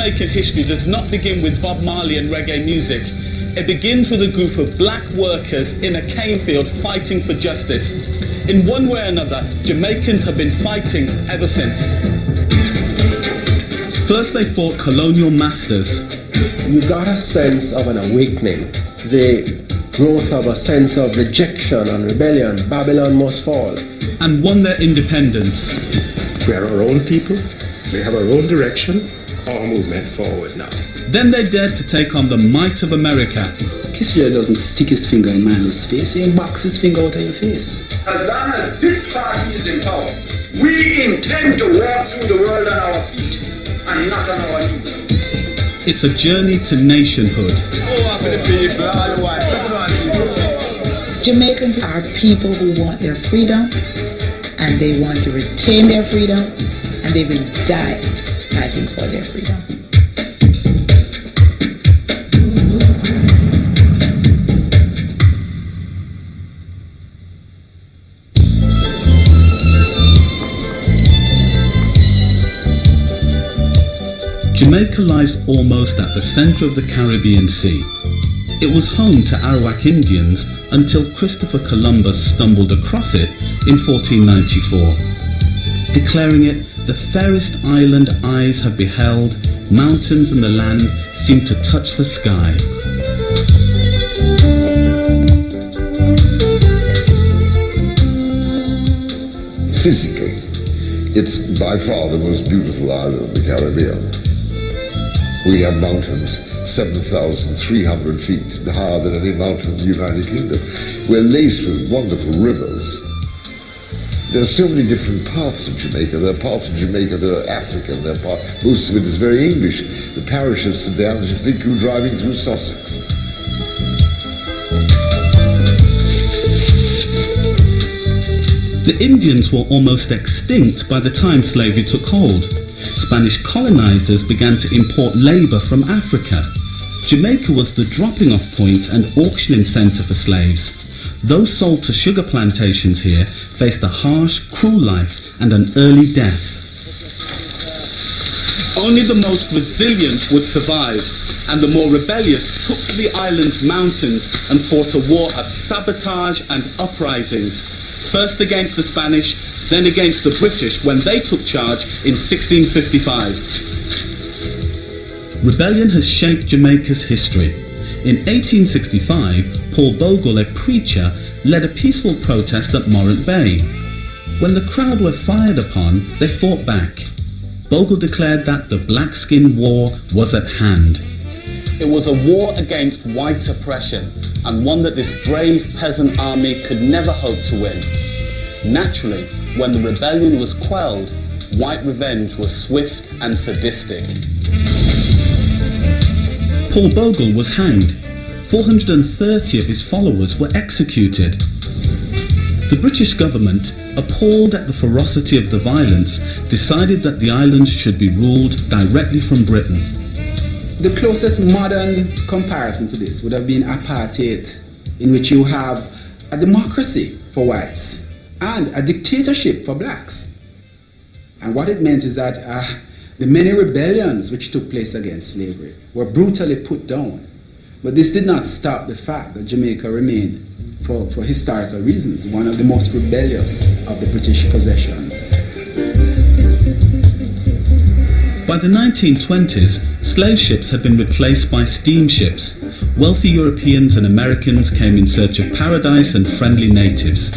Jamaican history does not begin with Bob Marley and reggae music. It begins with a group of black workers in a cane field fighting for justice. In one way or another, Jamaicans have been fighting ever since. First they fought colonial masters. You got a sense of an awakening, the growth of a sense of rejection and rebellion. Babylon must fall. And won their independence. We are our own people, we have our own direction, our movement forward now. Then they dared to take on the might of America. Kissinger doesn't stick his finger in Manley's face, he box his finger out of your face. As long as this party is in power, we intend to walk through the world on our feet and not on our knees. It's a journey to nationhood. Jamaicans are people who want their freedom, and they want to retain their freedom, and they will die fighting for their freedom. Jamaica lies almost at the centre of the Caribbean Sea. It was home to Arawak Indians until Christopher Columbus stumbled across it in 1494, declaring it the fairest island eyes have beheld, mountains and the land seem to touch the sky. Physically, it's by far the most beautiful island in the Caribbean. We have mountains 7,300 feet higher than any mountain in the United Kingdom. We're laced with wonderful rivers. There are so many different parts of Jamaica. There are parts of Jamaica that are African. Most of it is very English. The parish of St. Anne's, you think you're driving through Sussex. The Indians were almost extinct by the time slavery took hold. Spanish colonizers began to import labor from Africa. Jamaica was the dropping-off point and auctioning center for slaves. Those sold to sugar plantations here faced a harsh, cruel life and an early death. Only the most resilient would survive, and the more rebellious took to the island's mountains and fought a war of sabotage and uprisings, first against the Spanish, then against the British when they took charge in 1655. Rebellion has shaped Jamaica's history. In 1865, Paul Bogle, a preacher, led a peaceful protest at Morant Bay. When the crowd were fired upon, they fought back. Bogle declared that the Black Skin War was at hand. It was a war against white oppression, and one that this brave peasant army could never hope to win. Naturally, when the rebellion was quelled, white revenge was swift and sadistic. Paul Bogle was hanged. 430 of his followers were executed. The British government, appalled at the ferocity of the violence, decided that the island should be ruled directly from Britain. The closest modern comparison to this would have been apartheid, in which you have a democracy for whites and a dictatorship for blacks. And what it meant is that the many rebellions which took place against slavery were brutally put down. But this did not stop the fact that Jamaica remained, for historical reasons, one of the most rebellious of the British possessions. By the 1920s, slave ships had been replaced by steamships. Wealthy Europeans and Americans came in search of paradise and friendly natives.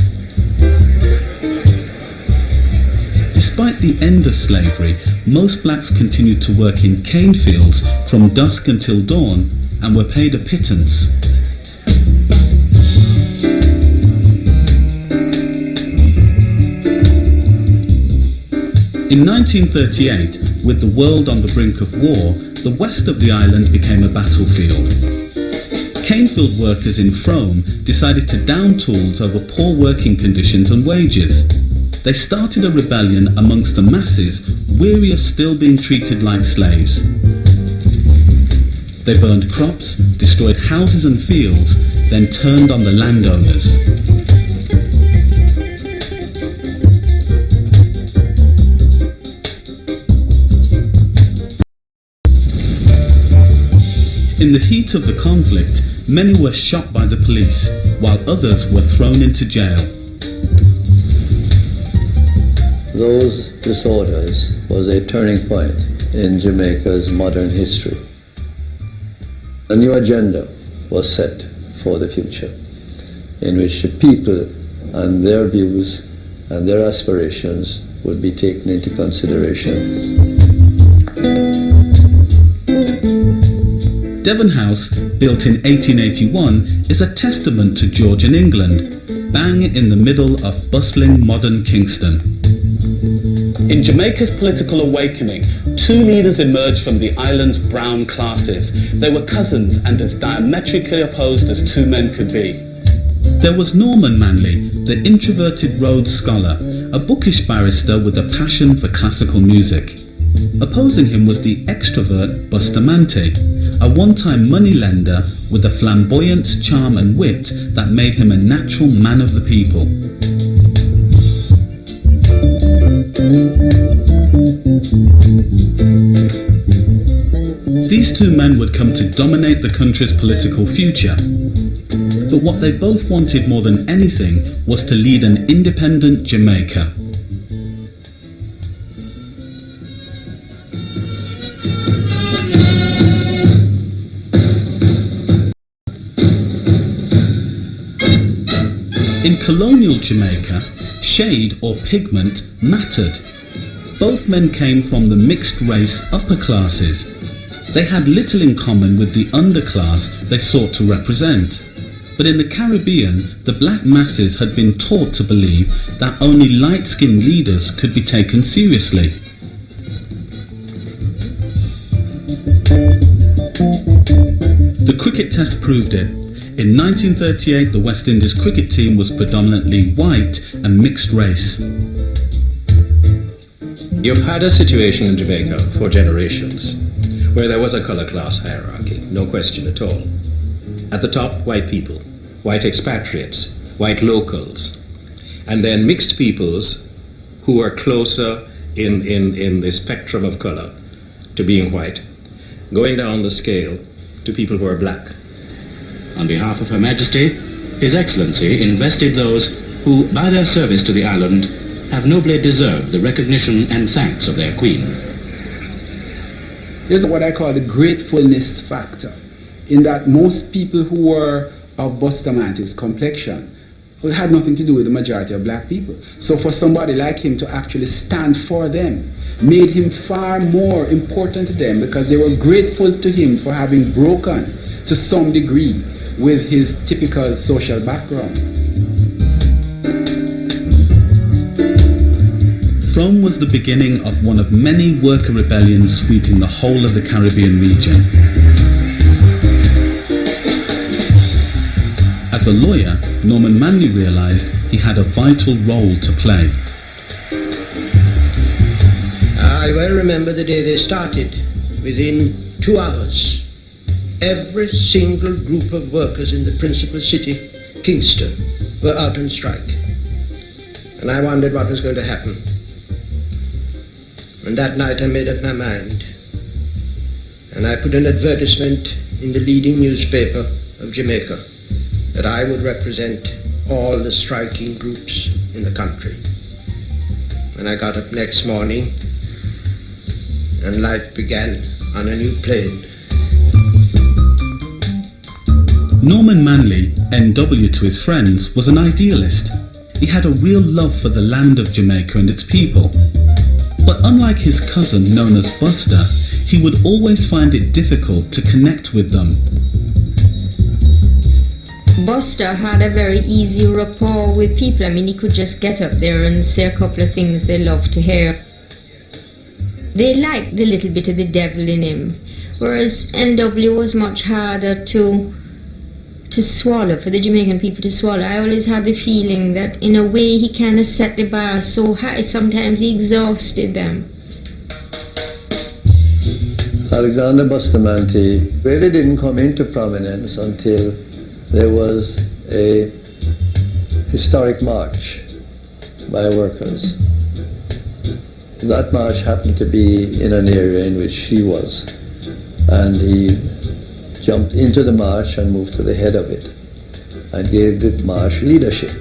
Despite the end of slavery, most blacks continued to work in cane fields from dusk until dawn and were paid a pittance. In 1938, with the world on the brink of war, the west of the island became a battlefield. Canefield workers in Frome decided to down tools over poor working conditions and wages. They started a rebellion amongst the masses, weary of still being treated like slaves. They burned crops, destroyed houses and fields, then turned on the landowners. In the heat of the conflict, many were shot by the police, while others were thrown into jail. Those disorders was a turning point in Jamaica's modern history. A new agenda was set for the future, in which the people and their views and their aspirations would be taken into consideration. Devon House, built in 1881, is a testament to Georgian England, bang in the middle of bustling modern Kingston. In Jamaica's political awakening, two leaders emerged from the island's brown classes. They were cousins and as diametrically opposed as two men could be. There was Norman Manley, the introverted Rhodes Scholar, a bookish barrister with a passion for classical music. Opposing him was the extrovert Bustamante, a one-time moneylender with a flamboyance, charm and wit that made him a natural man of the people. These two men would come to dominate the country's political future. But what they both wanted more than anything was to lead an independent Jamaica. In colonial Jamaica, shade or pigment mattered. Both men came from the mixed-race upper classes. They had little in common with the underclass they sought to represent. But in the Caribbean, the black masses had been taught to believe that only light-skinned leaders could be taken seriously. The cricket test proved it. In 1938, the West Indies cricket team was predominantly white and mixed race. You've had a situation in Jamaica for generations where there was a colour class hierarchy, no question at all. At the top, white people, white expatriates, white locals, and then mixed peoples who are closer in the spectrum of colour to being white, going down the scale to people who are black. On behalf of Her Majesty, His Excellency invested those who, by their service to the island, have nobly deserved the recognition and thanks of their Queen. This is what I call the gratefulness factor, in that most people who were of Bustamante's complexion had nothing to do with the majority of black people. So for somebody like him to actually stand for them made him far more important to them, because they were grateful to him for having broken, to some degree, with his typical social background. Frome was the beginning of one of many worker rebellions sweeping the whole of the Caribbean region. As a lawyer, Norman Manley realised he had a vital role to play. I well remember the day they started. Within 2 hours, every single group of workers in the principal city, Kingston, were out on strike. And I wondered what was going to happen. And that night I made up my mind. And I put an advertisement in the leading newspaper of Jamaica that I would represent all the striking groups in the country. When I got up next morning, and life began on a new plane. Norman Manley, NW to his friends, was an idealist. He had a real love for the land of Jamaica and its people. But unlike his cousin known as Buster, he would always find it difficult to connect with them. Buster had a very easy rapport with people. I mean, he could just get up there and say a couple of things they loved to hear. They liked the little bit of the devil in him, whereas NW was much harder to swallow, for the Jamaican people to swallow. I always had the feeling that in a way he kind of set the bar so high, sometimes he exhausted them. Alexander Bustamante really didn't come into prominence until there was a historic march by workers. That march happened to be in an area in which he was, and he jumped into the march and moved to the head of it and gave the march leadership.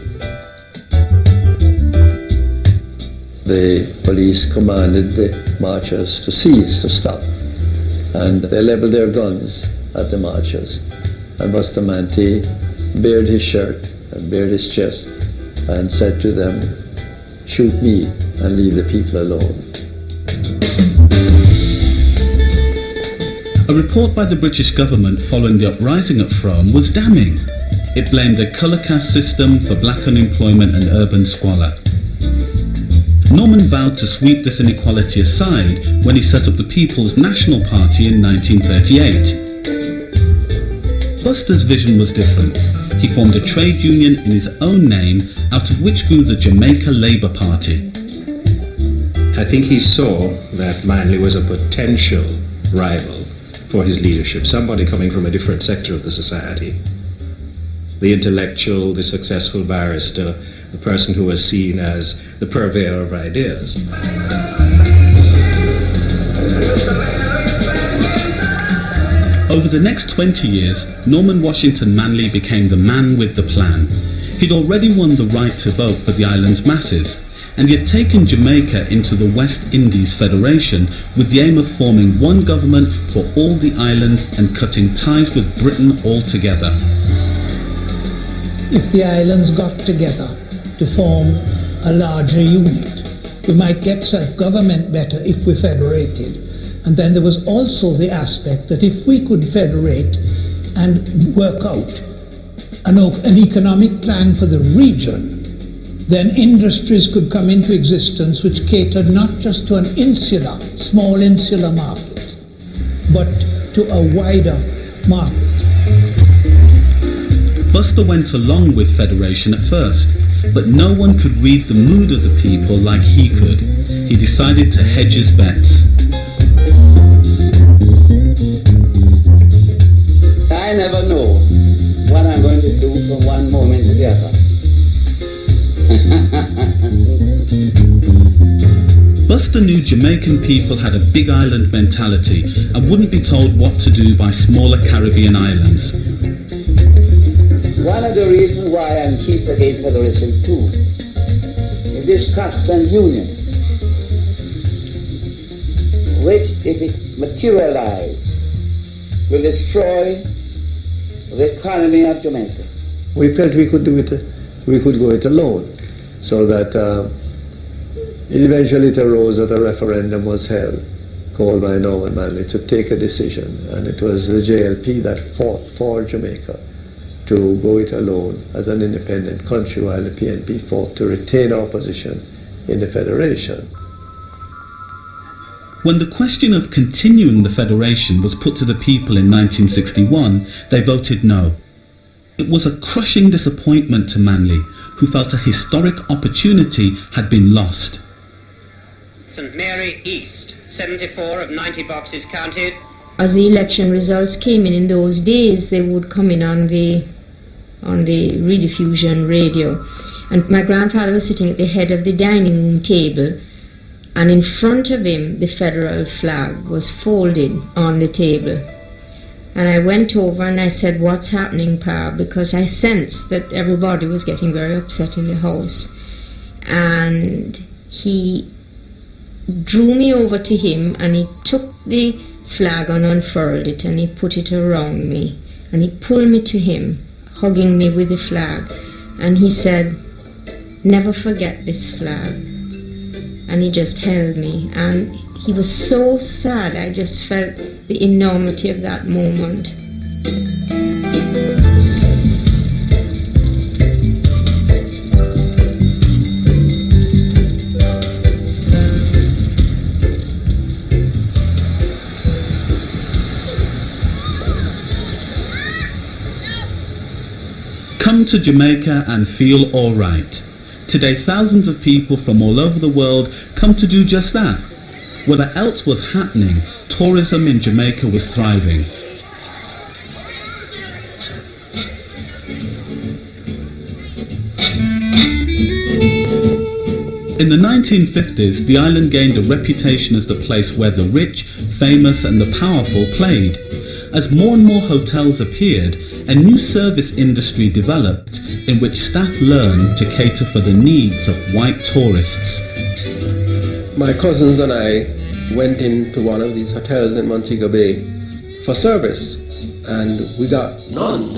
The police commanded the marchers to cease, to stop, and they leveled their guns at the marchers. And Bustamante bared his shirt and bared his chest and said to them, "Shoot me and leave the people alone." A report by the British government following the uprising at Frome was damning. It blamed the colour caste system for black unemployment and urban squalor. Norman vowed to sweep this inequality aside when he set up the People's National Party in 1938. Buster's vision was different. He formed a trade union in his own name, out of which grew the Jamaica Labour Party. I think he saw that Manley was a potential rival for his leadership, somebody coming from a different sector of the society. The intellectual, the successful barrister, the person who was seen as the purveyor of ideas. Over the next 20 years, Norman Washington Manley became the man with the plan. He'd already won the right to vote for the island's masses, and he had taken Jamaica into the West Indies Federation with the aim of forming one government for all the islands and cutting ties with Britain altogether. If the islands got together to form a larger unit, we might get self-government better if we federated. And then there was also the aspect that if we could federate and work out an economic plan for the region, then industries could come into existence which catered not just to an small insular market, but to a wider market. Buster went along with federation at first, but no one could read the mood of the people like he could. He decided to hedge his bets. I never know what I'm going to do from one moment to the other. Buster knew Jamaican people had a big island mentality and wouldn't be told what to do by smaller Caribbean islands. One of the reasons why I'm chief against federation too is this custom union, which, if it materializes, will destroy the economy of Jamaica. We felt we could do it. We could go it alone, so that eventually it arose that a referendum was held, called by Norman Manley, to take a decision, and it was the JLP that fought for Jamaica to go it alone as an independent country, while the PNP fought to retain our position in the federation. When the question of continuing the federation was put to the people in 1961, they voted no. It was a crushing disappointment to Manley, who felt a historic opportunity had been lost. St. Mary East, 74 of 90 boxes counted. As the election results came in those days, they would come in on the rediffusion radio. And my grandfather was sitting at the head of the dining room table, and in front of him the federal flag was folded on the table. And I went over and I said, "What's happening, Pa?" Because I sensed that everybody was getting very upset in the house. And he drew me over to him and he took the flag and unfurled it and he put it around me. And he pulled me to him, hugging me with the flag. And he said, "Never forget this flag." And he just held me. And he was so sad. I just felt the enormity of that moment. Come to Jamaica and feel all right. Today, thousands of people from all over the world come to do just that. Whatever else was happening, tourism in Jamaica was thriving. In the 1950s, the island gained a reputation as the place where the rich, famous and the powerful played. As more and more hotels appeared, a new service industry developed in which staff learned to cater for the needs of white tourists. My cousins and I went into one of these hotels in Montego Bay for service, and we got none.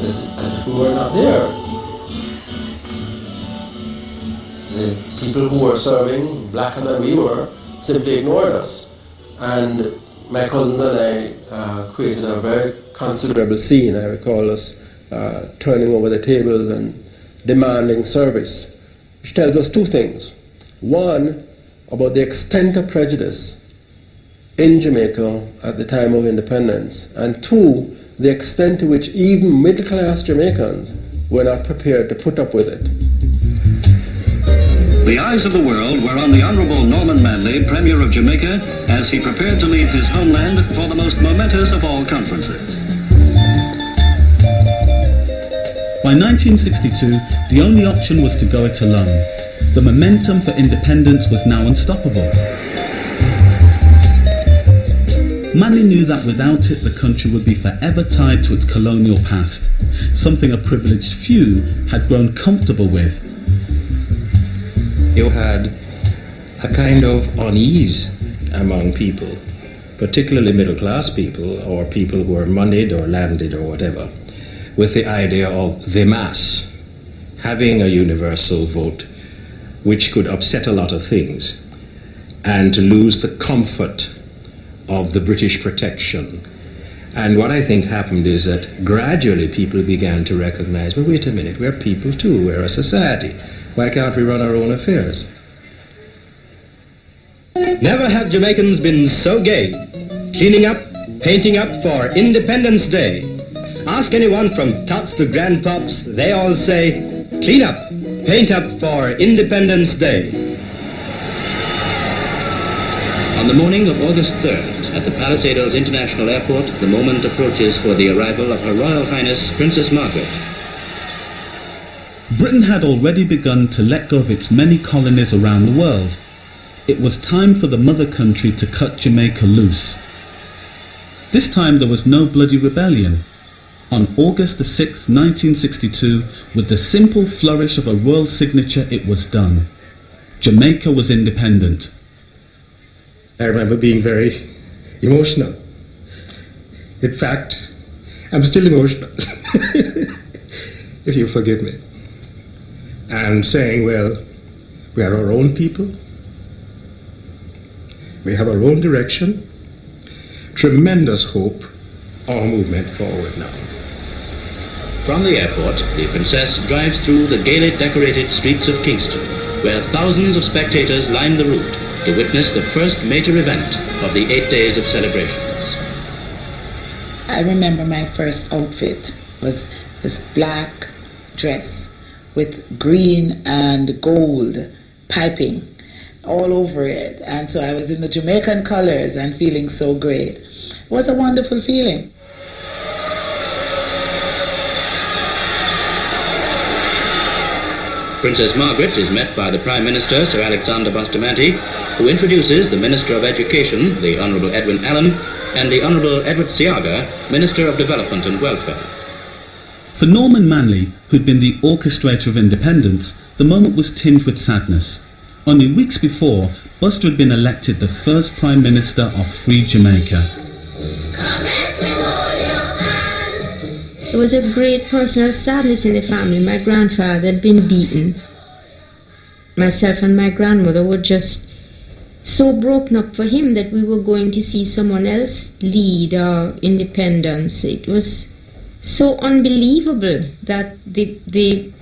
As if we were not there. The people who were serving, blacker than we were, simply ignored us. And my cousins and I created a very considerable scene. I recall us turning over the tables and demanding service, which tells us two things. One, about the extent of prejudice in Jamaica at the time of independence, and two, the extent to which even middle-class Jamaicans were not prepared to put up with it. The eyes of the world were on the Honourable Norman Manley, Premier of Jamaica, as he prepared to leave his homeland for the most momentous of all conferences. By 1962, the only option was to go it alone. The momentum for independence was now unstoppable. Manley knew that without it, the country would be forever tied to its colonial past, something a privileged few had grown comfortable with. You had a kind of unease among people, particularly middle-class people or people who are moneyed or landed or whatever, with the idea of the mass having a universal vote which could upset a lot of things, and to lose the comfort of the British protection. And what I think happened is that gradually people began to recognize, well, wait a minute, we're people too, we're a society. Why can't we run our own affairs? Never have Jamaicans been so gay, cleaning up, painting up for Independence Day. Ask anyone from tots to grandpops, they all say, clean up, paint up for Independence Day. On the morning of August 3rd, at the Palisadoes International Airport, the moment approaches for the arrival of Her Royal Highness Princess Margaret. Britain had already begun to let go of its many colonies around the world. It was time for the mother country to cut Jamaica loose. This time there was no bloody rebellion. On August the 6th, 1962, with the simple flourish of a royal signature, it was done. Jamaica was independent. I remember being very emotional. In fact, I'm still emotional, if you forgive me. And saying, well, we are our own people. We have our own direction. Tremendous hope. Our movement forward now. From the airport, the Princess drives through the gaily decorated streets of Kingston, where thousands of spectators line the route to witness the first major event of the 8 days of celebrations. I remember my first outfit was this black dress with green and gold piping all over it. And so I was in the Jamaican colors and feeling so great. It was a wonderful feeling. Princess Margaret is met by the Prime Minister, Sir Alexander Bustamante, who introduces the Minister of Education, the Honourable Edwin Allen, and the Honourable Edward Siaga, Minister of Development and Welfare. For Norman Manley, who'd been the orchestrator of independence, the moment was tinged with sadness. Only weeks before, Buster had been elected the first Prime Minister of free Jamaica. There was a great personal sadness in the family. My grandfather had been beaten. Myself and my grandmother were just so broken up for him that we were going to see someone else lead our independence. It was so unbelievable that the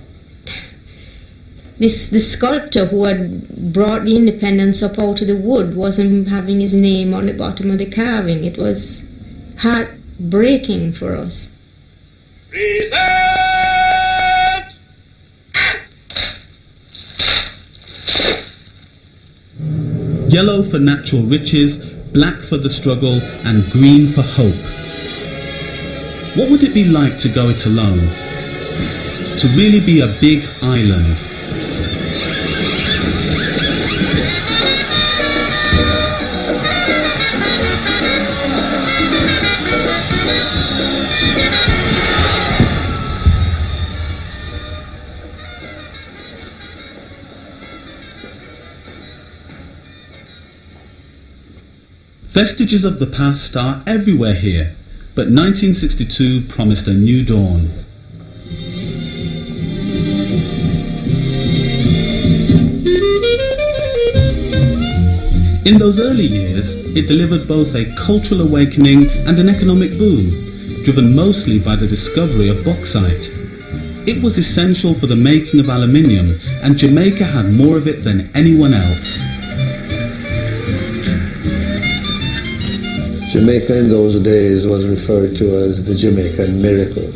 sculptor who had brought the independence up out of the wood wasn't having his name on the bottom of the carving. It was heartbreaking for us. Present! Yellow for natural riches, black for the struggle, and green for hope. What would it be like to go it alone? To really be a big island? Vestiges of the past are everywhere here, but 1962 promised a new dawn. In those early years, it delivered both a cultural awakening and an economic boom, driven mostly by the discovery of bauxite. It was essential for the making of aluminium, and Jamaica had more of it than anyone else. Jamaica in those days was referred to as the Jamaican miracle.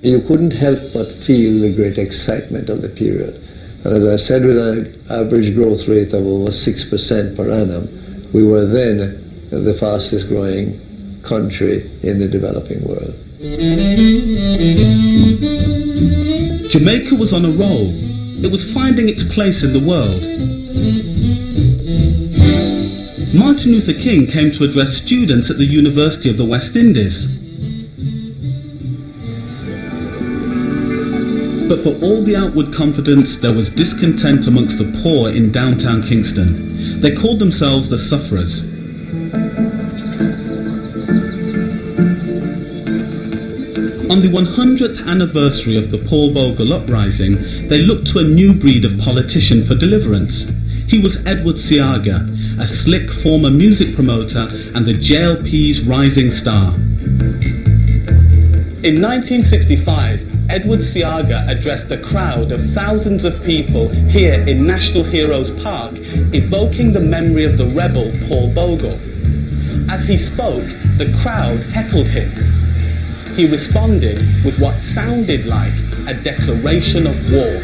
You couldn't help but feel the great excitement of the period. And as I said, with an average growth rate of over 6% per annum, we were then the fastest growing country in the developing world. Jamaica was on a roll. It was finding its place in the world. Martin Luther King came to address students at the University of the West Indies. But for all the outward confidence, there was discontent amongst the poor in downtown Kingston. They called themselves the sufferers. On the 100th anniversary of the Paul Bogle uprising, they looked to a new breed of politician for deliverance. He was Edward Seaga, a slick former music promoter and the JLP's rising star. In 1965, Edward Seaga addressed a crowd of thousands of people here in National Heroes Park, evoking the memory of the rebel Paul Bogle. As he spoke, the crowd heckled him. He responded with what sounded like a declaration of war.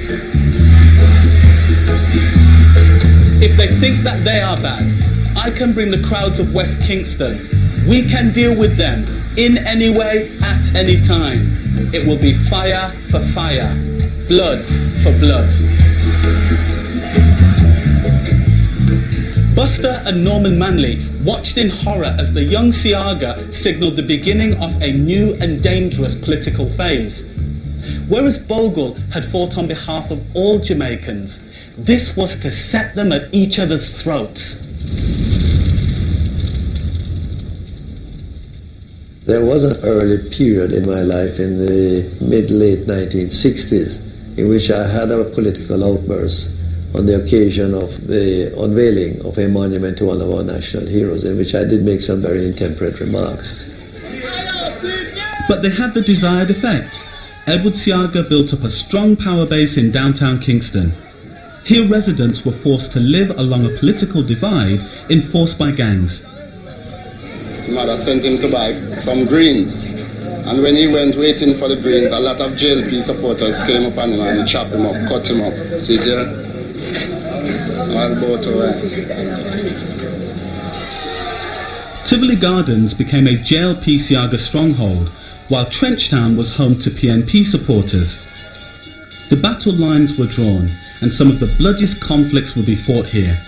If they think that they are bad, I can bring the crowds of West Kingston. We can deal with them in any way, at any time. It will be fire for fire, blood for blood. Buster and Norman Manley watched in horror as the young Seaga signalled the beginning of a new and dangerous political phase. Whereas Bogle had fought on behalf of all Jamaicans, this was to set them at each other's throats. There was an early period in my life in the mid-late 1960s in which I had a political outburst on the occasion of the unveiling of a monument to one of our national heroes, in which I did make some very intemperate remarks. But they had the desired effect. Edward Seaga built up a strong power base in downtown Kingston. Here residents were forced to live along a political divide enforced by gangs. Mother sent him to buy some greens, and when he went waiting for the greens, a lot of JLP supporters came upon him and chopped him up, cut him up. See there? All both away. Tivoli Gardens became a JLP Seaga stronghold, while Trenchtown was home to PNP supporters. The battle lines were drawn, and some of the bloodiest conflicts would be fought here.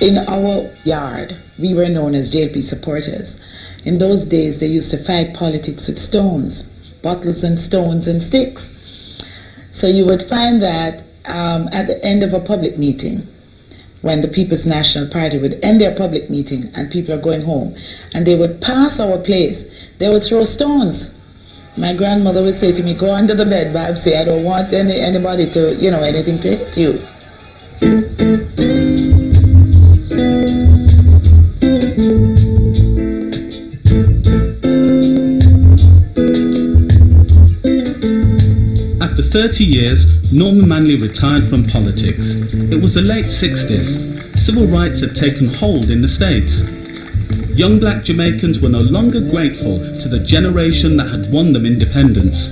In our yard, we were known as JLP supporters. In those days, they used to fight politics with stones, bottles and stones and sticks. So you would find that at the end of a public meeting, when the People's National Party would end their public meeting and people are going home, and they would pass our place, they would throw stones. My grandmother would say to me, go under the bed, but I would say, I don't want anybody to, anything to hit you. After 30 years, Norman Manley retired from politics. It was the late 60s. Civil rights had taken hold in the States. Young black Jamaicans were no longer grateful to the generation that had won them independence.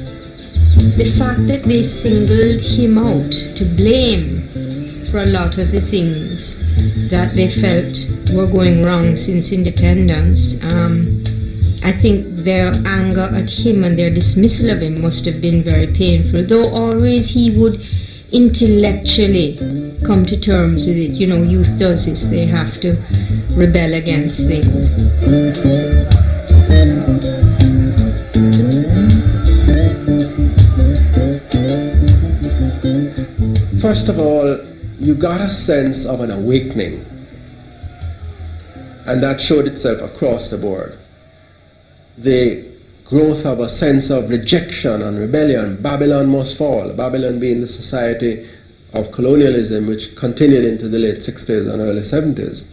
The fact that they singled him out to blame for a lot of the things that they felt were going wrong since independence, I think their anger at him and their dismissal of him must have been very painful, though always he would intellectually come to terms with it. Youth does this, they have to rebel against things. First of all, you got a sense of an awakening. And that showed itself across the board. The growth of a sense of rejection and rebellion. Babylon must fall. Babylon being the society of colonialism which continued into the late 60s and early 70s.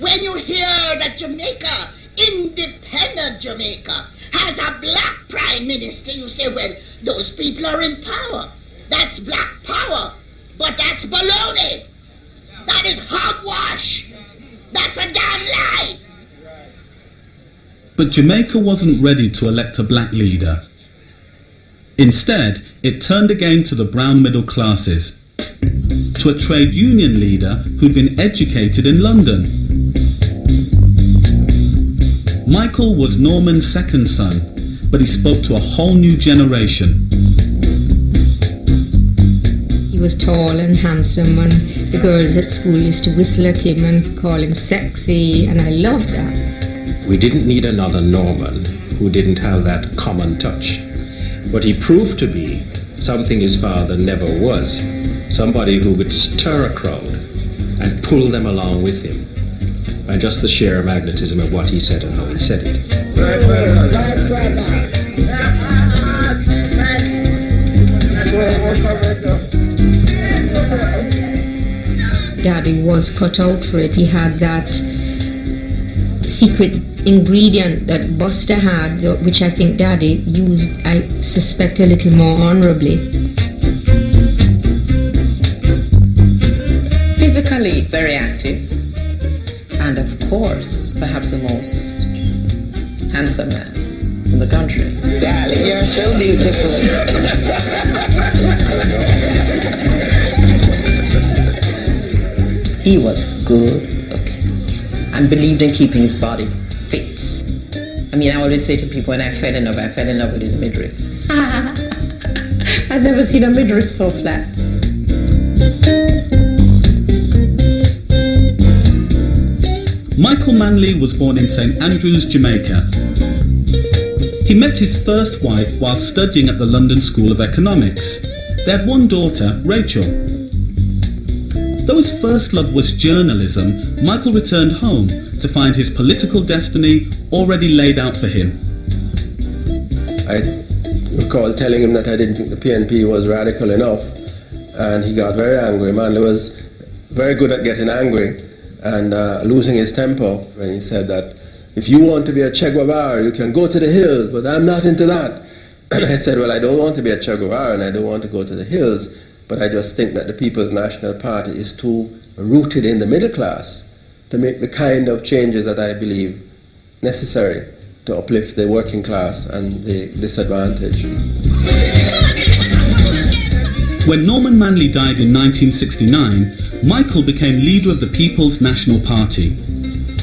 When you hear that Jamaica, independent Jamaica, has a black prime minister, you say, well, those people are in power. That's black power. But that's baloney. That is hogwash. That's a damn lie. But Jamaica wasn't ready to elect a black leader. Instead, it turned again to the brown middle classes, to a trade union leader who'd been educated in London. Michael was Norman's second son, but he spoke to a whole new generation. He was tall and handsome, and the girls at school used to whistle at him and call him sexy, and I loved that. We didn't need another Norman who didn't have that common touch. But he proved to be something his father never was, somebody who would stir a crowd and pull them along with him by just the sheer magnetism of what he said and how he said it. Daddy was cut out for it. He had that secret ingredient that Buster had, which I think Daddy used, I suspect, a little more honorably. Physically very active, and of course, perhaps the most handsome man in the country. Darling, you're so beautiful. He was good looking and believed in keeping his body fit. I mean, I always say to people, when I fell in love with his midriff. I've never seen a midriff so flat. Michael Manley was born in St. Andrews, Jamaica. He met his first wife while studying at the London School of Economics. They had one daughter, Rachel. Though his first love was journalism, Michael returned home to find his political destiny already laid out for him. I recall telling him that I didn't think the PNP was radical enough, and he got very angry. Manley was very good at getting angry and losing his temper when he said that if you want to be a Che Guevara, you can go to the hills, but I'm not into that. And I said, well, I don't want to be a Che Guevara and I don't want to go to the hills, but I just think that the People's National Party is too rooted in the middle class to make the kind of changes that I believe necessary to uplift the working class and the disadvantaged. When Norman Manley died in 1969, Michael became leader of the People's National Party.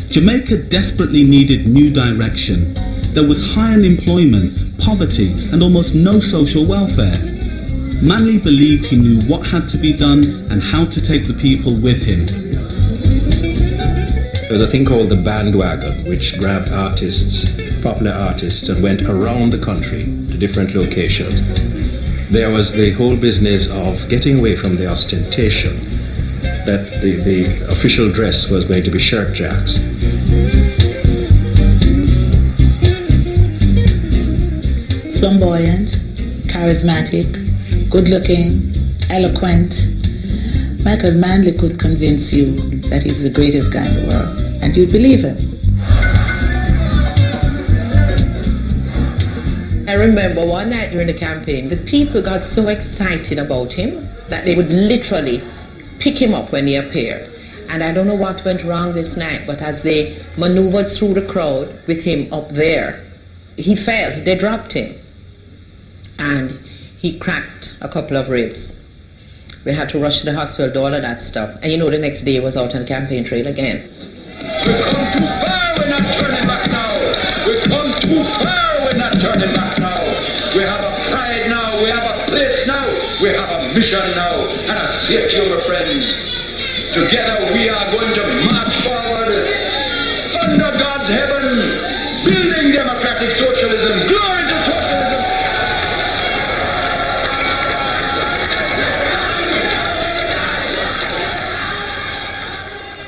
Jamaica desperately needed new direction. There was high unemployment, poverty, and almost no social welfare. Manley believed he knew what had to be done and how to take the people with him. There was a thing called the bandwagon, which grabbed artists, popular artists, and went around the country to different locations. There was the whole business of getting away from the ostentation, that the official dress was going to be shirt jacks. Flamboyant, charismatic, good-looking, eloquent, Michael Manley could convince you that he's the greatest guy in the world, and you'd believe him. I remember one night during the campaign, the people got so excited about him that they would literally pick him up when he appeared. And I don't know what went wrong this night, but as they maneuvered through the crowd with him up there, he fell, they dropped him. And he cracked a couple of ribs. We had to rush to the hospital, do all of that stuff. And you know, the next day he was out on the campaign trail again. We've come too far, we're not turning back now. We've come too far, we're not turning back now. We have a pride now, we have a place now, we have a mission now. And I say to you, my friends, together we are going to march forward under God's heaven, building democratic socialism. Glory to socialism!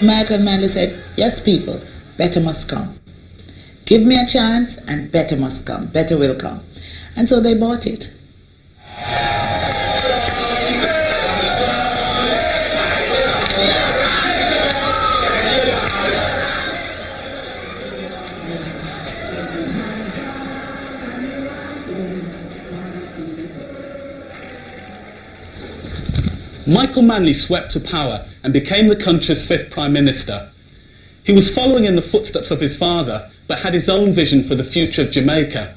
Michael Manley said, yes, people, better must come. Give me a chance and better must come, better will come. And so they bought it. Michael Manley swept to power and became the country's 5th Prime Minister. He was following in the footsteps of his father, but had his own vision for the future of Jamaica.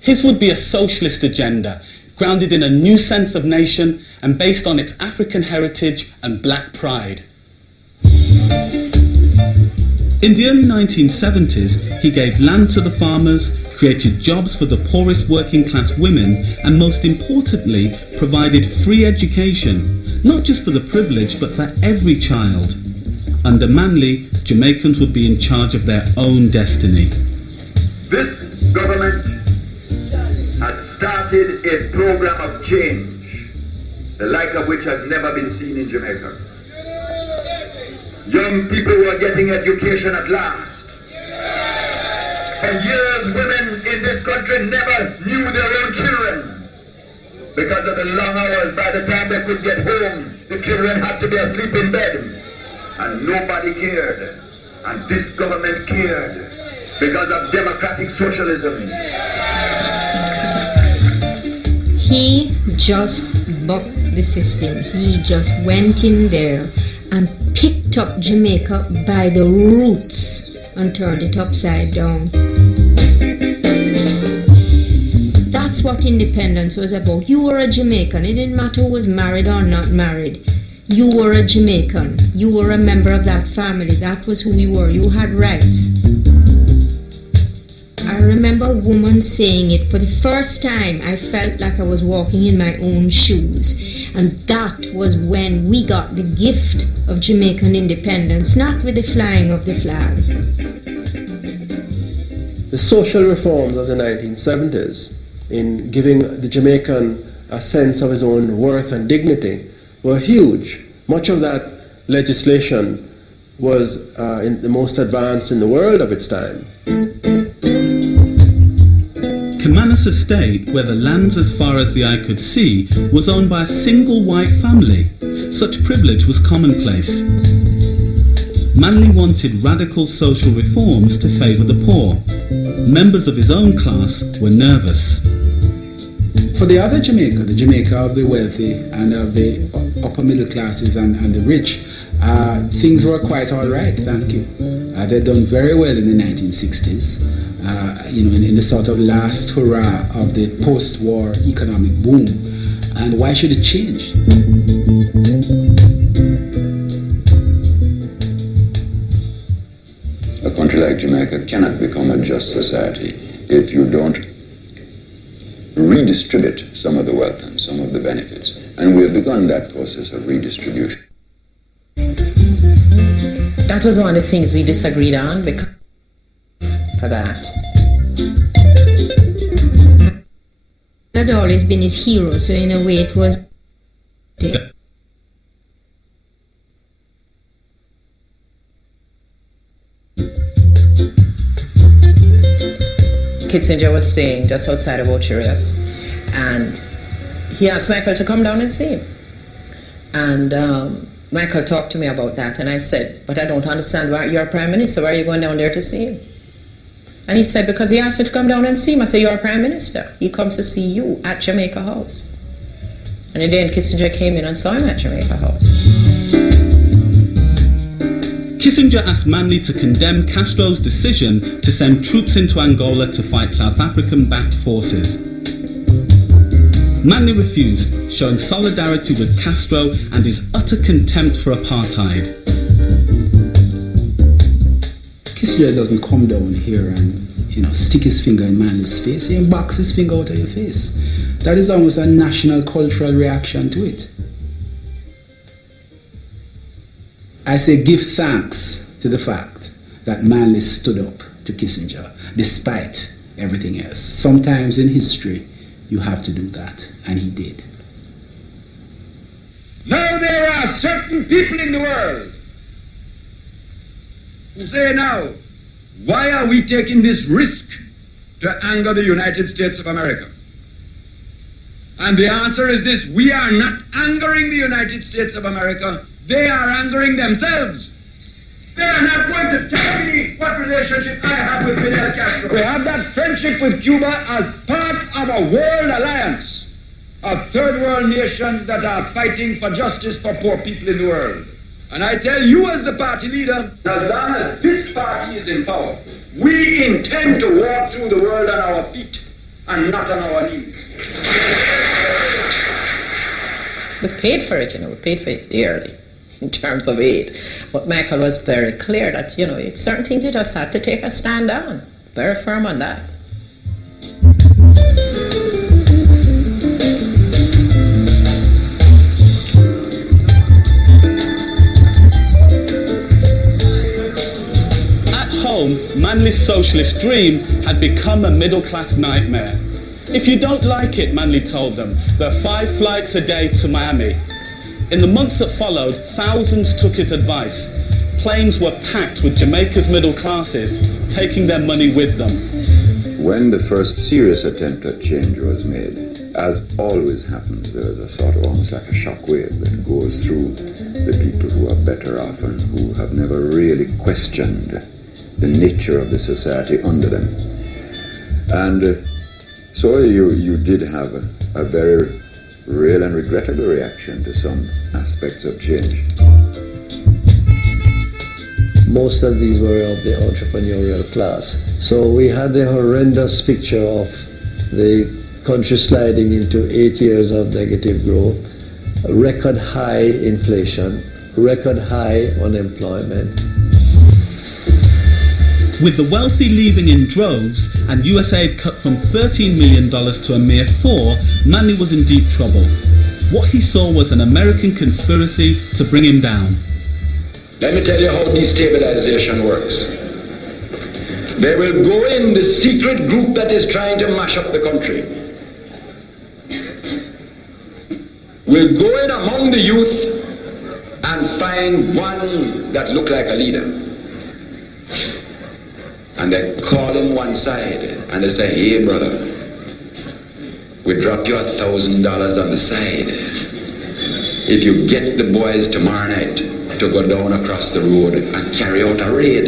His would be a socialist agenda, grounded in a new sense of nation and based on its African heritage and black pride. In the early 1970s, he gave land to the farmers, created jobs for the poorest working class women, and most importantly, provided free education, not just for the privileged, but for every child. Under Manley, Jamaicans would be in charge of their own destiny. This government has started a program of change, the like of which has never been seen in Jamaica. Young people were getting education at last. For years, women in this country never knew their own children because of the long hours. By the time they could get home, the children had to be asleep in bed. And nobody cared. And this government cared because of democratic socialism. He just bucked the system. He just went in there and picked up Jamaica by the roots and turned it upside down. That's what independence was about. You were a Jamaican. It didn't matter who was married or not married. You were a Jamaican. You were a member of that family. That was who you were. You had rights. I remember a woman saying it. For the first time, I felt like I was walking in my own shoes. And that was when we got the gift of Jamaican independence, not with the flying of the flag. The social reforms of the 1970s, in giving the Jamaican a sense of his own worth and dignity, were huge. Much of that legislation was in the most advanced in the world of its time. Kemanis Estate, where the lands as far as the eye could see, was owned by a single white family. Such privilege was commonplace. Manley wanted radical social reforms to favour the poor. Members of his own class were nervous. For the other Jamaica, the Jamaica of the wealthy and of the upper middle classes and the rich, things were quite all right, thank you. They'd done very well in the 1960s, in the sort of last hurrah of the post-war economic boom. And why should it change? A country like Jamaica cannot become a just society if you don't redistribute some of the wealth and some of the benefits. And we have begun that process of redistribution. That was one of the things we disagreed on because for that. Had always been his hero, so in a way it was. Kissinger was staying just outside of Ocherius, and he asked Michael to come down and see him. And Michael talked to me about that, and I said, but I don't understand why you're Prime Minister. Why are you going down there to see him? And he said, because he asked me to come down and see him. I said, you're Prime Minister. He comes to see you at Jamaica House. And then Kissinger came in and saw him at Jamaica House. Kissinger asked Manley to condemn Castro's decision to send troops into Angola to fight South African-backed forces. Manley refused, showing solidarity with Castro and his utter contempt for apartheid. Kissinger doesn't come down here and stick his finger in Manley's face. He box his finger out of your face. That is almost a national cultural reaction to it. I say give thanks to the fact that Manley stood up to Kissinger despite everything else. Sometimes in history you have to do that, and he did. Now there are certain people in the world who say now Why are we taking this risk to anger the United States of America? And the answer is this: we are not angering the United States of America, they are angering themselves. They are not going to tell me what relationship I have with Fidel Castro. We have that friendship with Cuba as part of a world alliance of third world nations that are fighting for justice for poor people in the world. And I tell you as the party leader, as long as this party is in power, we intend to walk through the world on our feet and not on our knees. We paid for it, we paid for it dearly in terms of aid. But Michael was very clear that, it's certain things you just had to take a stand on. Very firm on that. At home, Manly's socialist dream had become a middle-class nightmare. If you don't like it, Manly told them, there are 5 flights a day to Miami. In the months that followed, thousands took his advice. Planes were packed with Jamaica's middle classes, taking their money with them. When the first serious attempt at change was made, as always happens, there is a sort of almost like a shock wave that goes through the people who are better off and who have never really questioned the nature of the society under them. And so you did have a very real and regrettable reaction to some aspects of change. Most of these were of the entrepreneurial class. So we had the horrendous picture of the country sliding into 8 years of negative growth, record high inflation, record high unemployment. With the wealthy leaving in droves and US aid cut from $13 million to a mere $4, Manly was in deep trouble. What he saw was an American conspiracy to bring him down. Let me tell you how destabilization works. They will go in, the secret group that is trying to mash up the country will go in among the youth and find one that look like a leader. And they call him one side and they say, hey brother, we drop you $1,000 on the side if you get the boys tomorrow night to go down across the road and carry out a raid.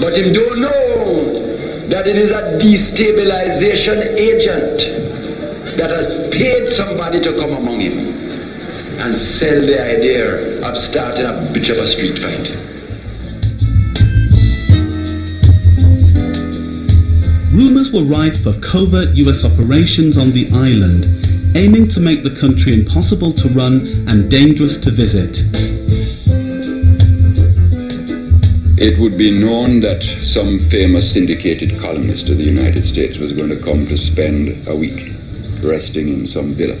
But him don't know that it is a destabilization agent that has paid somebody to come among him and sell the idea of starting a bit of a street fight. Rumours were rife of covert US operations on the island, aiming to make the country impossible to run and dangerous to visit. It would be known that some famous syndicated columnist of the United States was going to come to spend a week resting in some villa.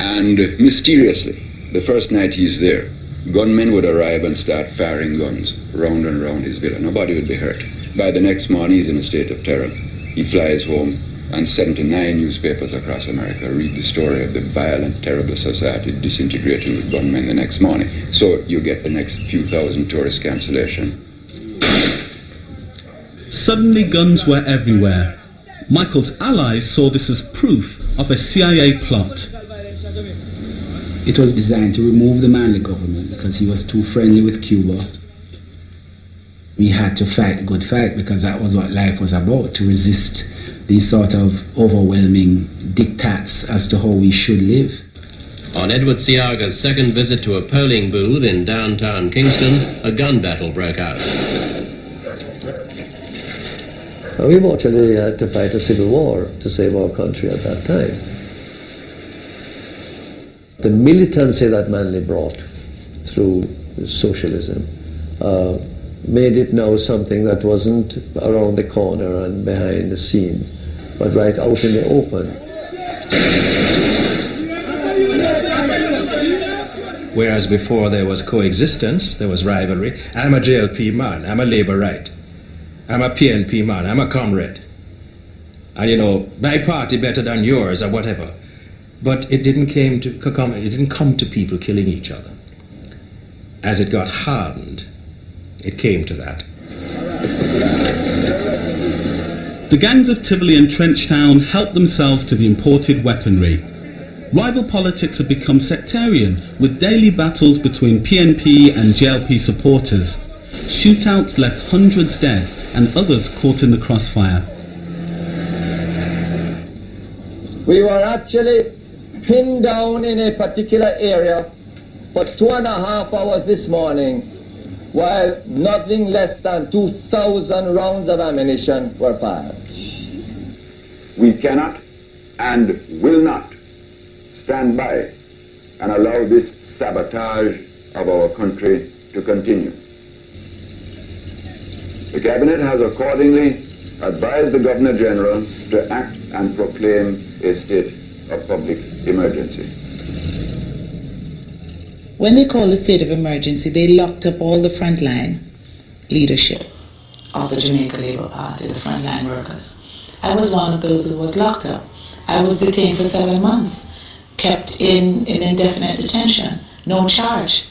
And mysteriously, the first night he's there, gunmen would arrive and start firing guns round and round his villa. Nobody would be hurt. By the next morning, he's in a state of terror. He flies home, and 79 newspapers across America read the story of the violent, terrible society disintegrating with gunmen the next morning. So you get the next few thousand tourist cancellation. Suddenly guns were everywhere. Michael's allies saw this as proof of a CIA plot. It was designed to remove the Manly government because he was too friendly with Cuba. We had to fight the good fight because that was what life was about, to resist these sort of overwhelming diktats as to how we should live. On Edward Searga's second visit to a polling booth in downtown Kingston, a gun battle broke out. We actually had to fight a civil war to save our country at that time. The militancy that Manly brought through socialism made it now something that wasn't around the corner and behind the scenes, but right out in the open. Whereas before there was coexistence, there was rivalry. I'm a JLP man, I'm a Labour right. I'm a PNP man, I'm a comrade. And my party better than yours or whatever. But it didn't come to people killing each other. As it got hardened, it came to that. The gangs of Tivoli and Trenchtown helped themselves to the imported weaponry. Rival politics have become sectarian, with daily battles between PNP and JLP supporters. Shootouts left hundreds dead and others caught in the crossfire. We were actually pinned down in a particular area for 2.5 hours this morning, while nothing less than 2,000 rounds of ammunition were fired. We cannot and will not stand by and allow this sabotage of our country to continue. The Cabinet has accordingly advised the Governor General to act and proclaim a state of public emergency. When they called the state of emergency, they locked up all the frontline leadership of the Jamaica Labour Party, the frontline workers. I was one of those who was locked up. I was detained for 7 months, kept in indefinite detention, no charge.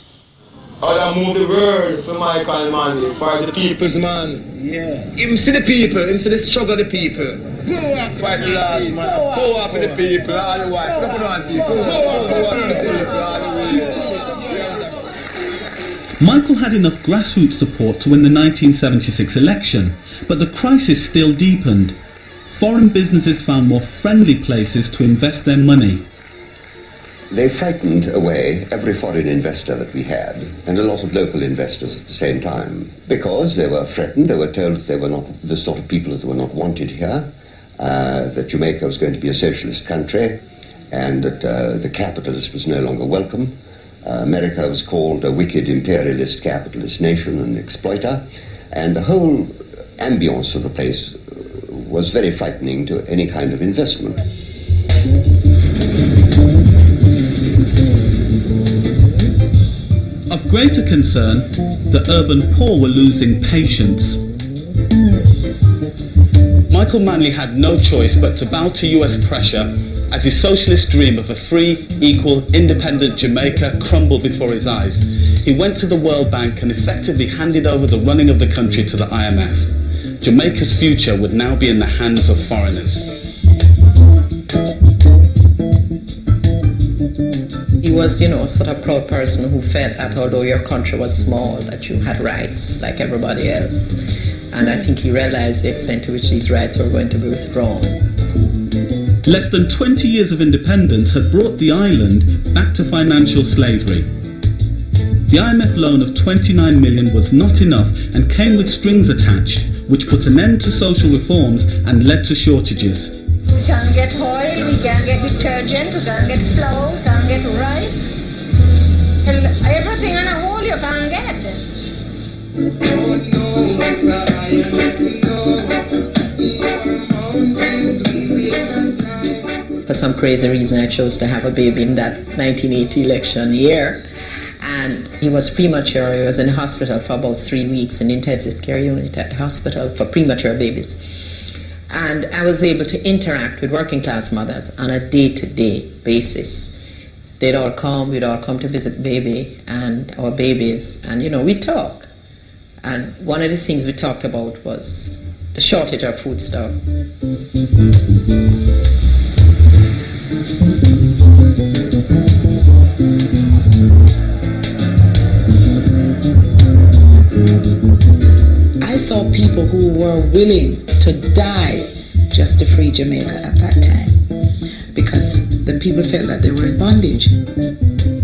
I'd move the world for Michael Manley, for the people's man. Yeah. Him see the people, him see the struggle of the people. Go off fight the last man, go off for the people, all the while. Don't put on people, go off for the people, all the way. Michael had enough grassroots support to win the 1976 election, but the crisis still deepened. Foreign businesses found more friendly places to invest their money. They frightened away every foreign investor that we had, and a lot of local investors at the same time, because they were threatened. They were told that they were not the sort of people that were not wanted here, that Jamaica was going to be a socialist country, and that the capitalist was no longer welcome. America was called a wicked imperialist capitalist nation, an exploiter, and the whole ambience of the place was very frightening to any kind of investment. Of greater concern, the urban poor were losing patience. Michael Manley had no choice but to bow to US pressure as his socialist dream of a free, equal, independent Jamaica crumbled before his eyes. He went to the World Bank and effectively handed over the running of the country to the IMF. Jamaica's future would now be in the hands of foreigners. He was, sort of proud person who felt that although your country was small, that you had rights like everybody else. And I think he realized the extent to which these rights were going to be withdrawn. Less than 20 years of independence had brought the island back to financial slavery. The IMF loan of 29 million was not enough and came with strings attached, which put an end to social reforms and led to shortages. We can't get oil, we can't get detergent, we can't get flour, we can't get rice. Everything in a whole you can't get. For some crazy reason, I chose to have a baby in that 1980 election year. And he was premature. He was in the hospital for about 3 weeks in the intensive care unit at the hospital for premature babies. And I was able to interact with working class mothers on a day-to-day basis. We'd all come to visit baby and our babies, and we'd talk. And one of the things we talked about was the shortage of foodstuff. I saw people who were willing to die just to free Jamaica at that time, because the people felt that they were in bondage.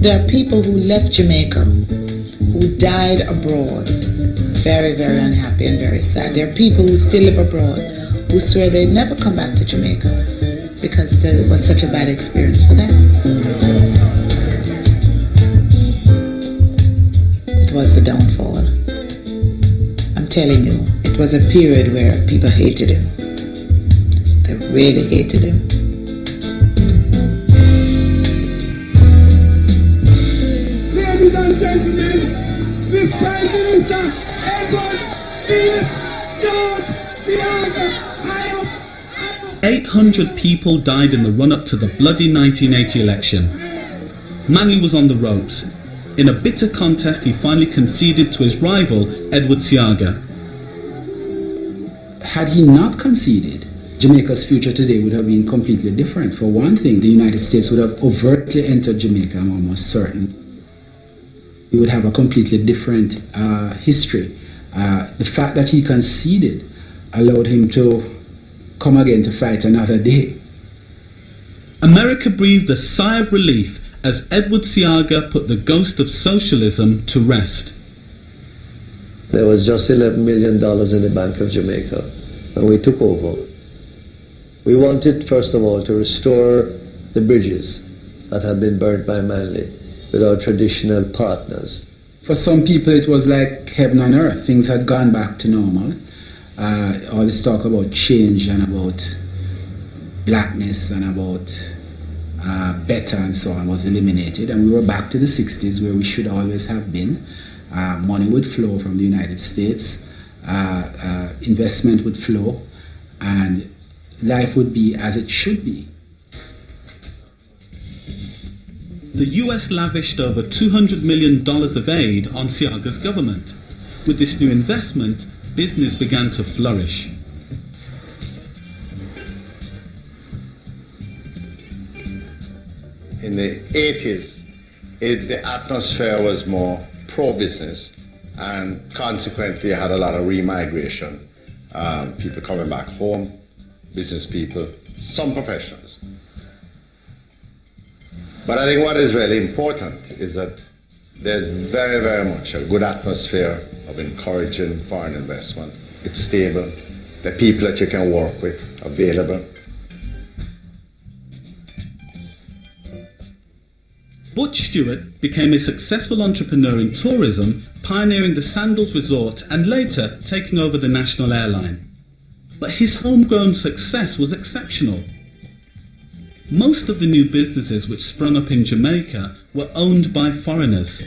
There are people who left Jamaica, who died abroad, very, very unhappy and very sad. There are people who still live abroad, who swear they'd never come back to Jamaica because it was such a bad experience for them. It was the downfall. I'm telling you, it was a period where people hated him. They really hated him. Ladies and gentlemen, the Prime Minister, Edward George Bianca, 800 people died in the run-up to the bloody 1980 election. Manley was on the ropes. In a bitter contest, he finally conceded to his rival, Edward Siaga. had he not conceded, Jamaica's future today would have been completely different. For one thing, the United States would have overtly entered Jamaica, I'm almost certain. We would have a completely different history. The fact that he conceded allowed him to come again to fight another day. America breathed a sigh of relief as Edward Seaga put the ghost of socialism to rest. There was just $11 million in the Bank of Jamaica, and we took over. We wanted, first of all, to restore the bridges that had been burnt by Manley with our traditional partners. For some people, it was like heaven on earth. Things had gone back to normal. All this talk about change and about blackness and about better and so on was eliminated, and we were back to the 60s where we should always have been. Money would flow from the United States, investment would flow, and life would be as it should be. The US lavished over $200 million of aid on Seaga's government. With this new investment, business began to flourish. In the 80s, the atmosphere was more pro-business, and consequently had a lot of remigration. People coming back home, business people, some professionals. But I think what is really important is that there's very, very much a good atmosphere of encouraging foreign investment. It's stable. The people that you can work with are available. Butch Stewart became a successful entrepreneur in tourism, pioneering the Sandals Resort and later taking over the national airline. But his homegrown success was exceptional. Most of the new businesses which sprung up in Jamaica were owned by foreigners.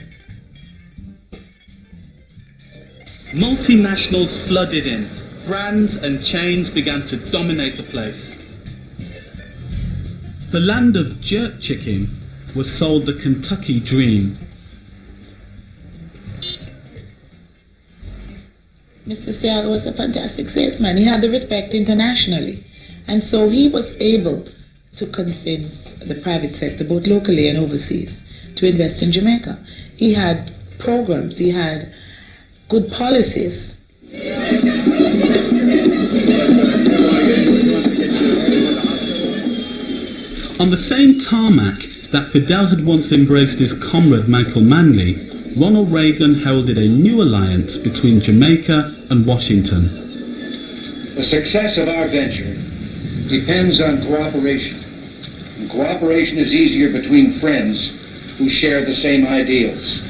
Multinationals flooded in. Brands and chains began to dominate the place. The land of jerk chicken was sold the Kentucky Dream. Mr. Seaga was a fantastic salesman. He had the respect internationally. And so he was able to convince the private sector, both locally and overseas, to invest in Jamaica. He had programs, he had good policies. On the same tarmac that Fidel had once embraced his comrade Michael Manley, Ronald Reagan heralded a new alliance between Jamaica and Washington. The success of our venture depends on cooperation. And cooperation is easier between friends who share the same ideals.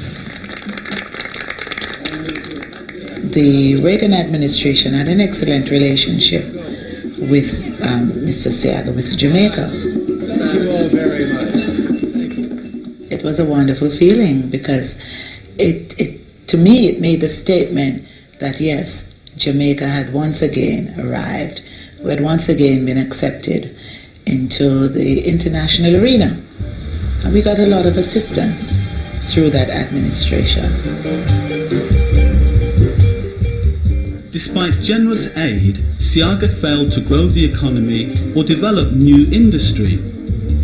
The Reagan administration had an excellent relationship with Mr. Seaga, with Jamaica. Thank you all very much. It was a wonderful feeling because to me it made the statement that yes, Jamaica had once again arrived. We had once again been accepted into the international arena. And we got a lot of assistance through that administration. Despite generous aid, Seaga failed to grow the economy or develop new industry.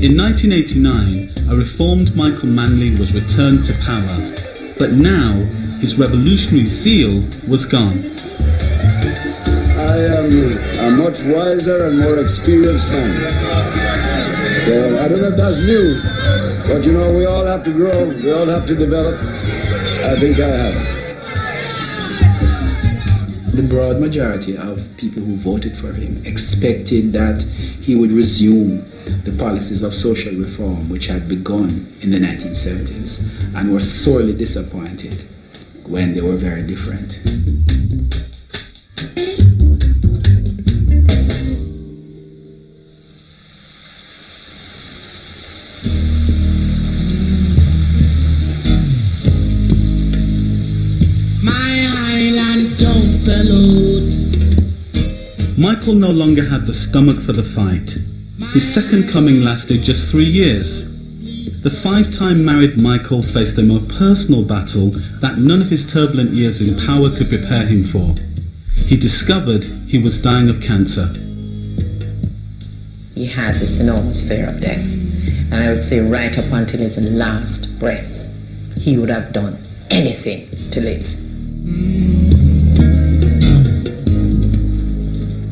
In 1989, a reformed Michael Manley was returned to power, but now his revolutionary zeal was gone. I am a much wiser and more experienced man. So I don't know if that's new, but you know, we all have to grow, we all have to develop. I think I have. The broad majority of people who voted for him expected that he would resume the policies of social reform which had begun in the 1970s and were sorely disappointed when they were very different. Michael no longer had the stomach for the fight. His second coming lasted just 3 years. The 5-time married Michael faced a more personal battle that none of his turbulent years in power could prepare him for. he discovered he was dying of cancer. He had this enormous fear of death. And I would say right up until his last breath, he would have done anything to live.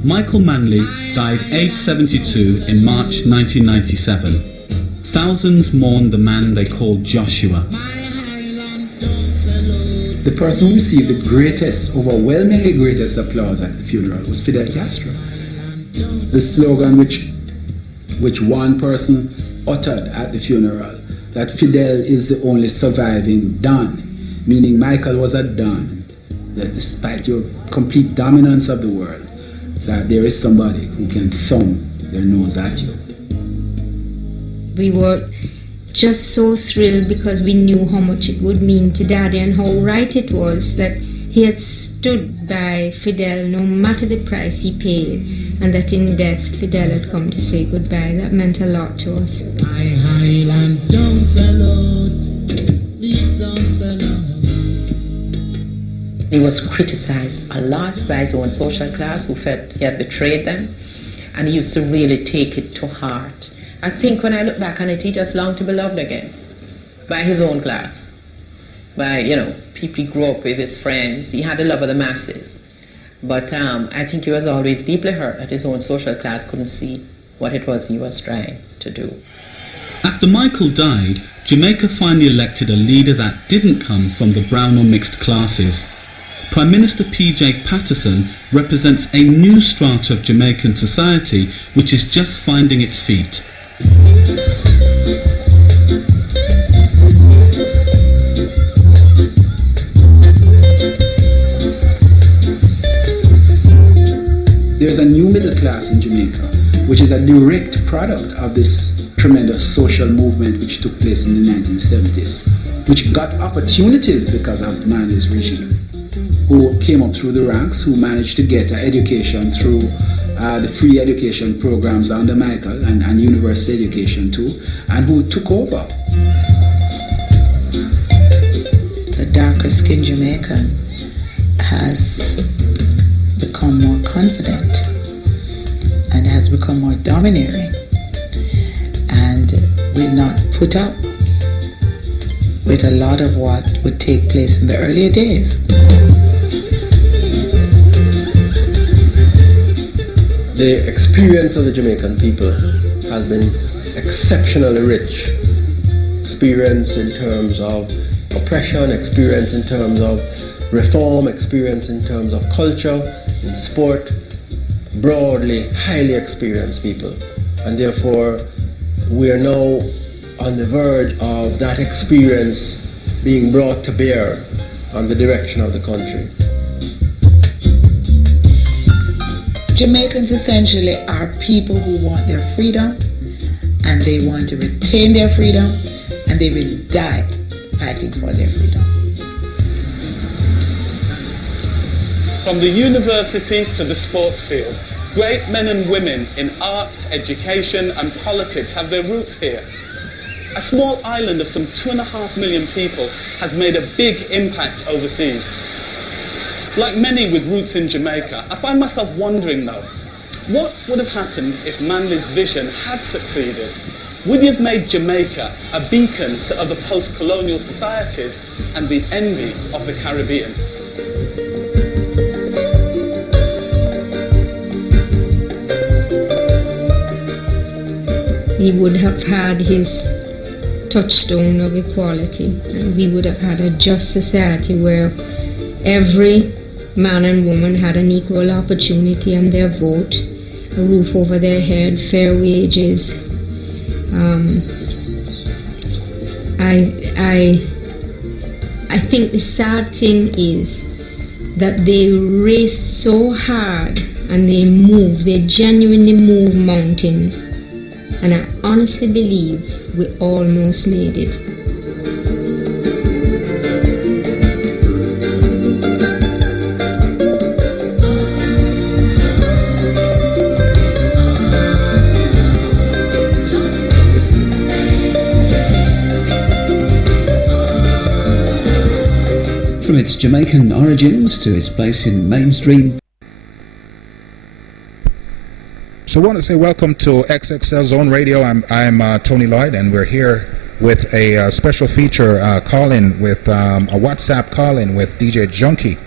Michael Manley died aged 72 in March 1997. Thousands mourned the man they called Joshua. The person who received the greatest, overwhelmingly greatest applause at the funeral was Fidel Castro. The slogan which one person uttered at the funeral, that Fidel is the only surviving Don, meaning Michael was a Don, that despite your complete dominance of the world, that there is somebody who can thumb their nose at you. We were just so thrilled because we knew how much it would mean to Daddy and how right it was that he had stood by Fidel no matter the price he paid, and that in death Fidel had come to say goodbye. That meant a lot to us. My Highland, don't sell out. Please don't sell out. He was criticized a lot by his own social class who felt he had betrayed them, and he used to really take it to heart. I think when I look back on it, he just longed to be loved again by his own class, by, people he grew up with, his friends. He had the love of the masses. But I think he was always deeply hurt that his own social class couldn't see what it was he was trying to do. After Michael died, Jamaica finally elected a leader that didn't come from the brown or mixed classes. Prime Minister P.J. Patterson represents a new strata of Jamaican society which is just finding its feet. There's a new middle class in Jamaica, which is a direct product of this tremendous social movement which took place in the 1970s, which got opportunities because of Manley's regime, who came up through the ranks, who managed to get an education through the free education programs under Michael and university education too, and who took over. The darker skinned Jamaican has become more confident and has become more domineering and will not put up with a lot of what would take place in the earlier days. The experience of the Jamaican people has been exceptionally rich. Experience in terms of oppression, experience in terms of reform, experience in terms of culture, in sport, broadly, highly experienced people. And therefore, we are now on the verge of that experience being brought to bear on the direction of the country. Jamaicans essentially are people who want their freedom, and they want to retain their freedom, and they will die fighting for their freedom. From the university to the sports field, great men and women in arts, education and politics have their roots here. A small island of some 2.5 million people has made a big impact overseas. Like many with roots in Jamaica, I find myself wondering though, what would have happened if Manley's vision had succeeded? Would he have made Jamaica a beacon to other post-colonial societies and the envy of the Caribbean? He would have had his touchstone of equality, and we would have had a just society where every man and woman had an equal opportunity and their vote, a roof over their head, fair wages. I think the sad thing is that they raced so hard and they genuinely moved mountains, and I honestly believe we almost made it. From its Jamaican origins to its place in mainstream So I want to say welcome to XXL Zone Radio. I'm Tony Lloyd, and we're here with a special feature call-in with a WhatsApp call-in with DJ Junkie.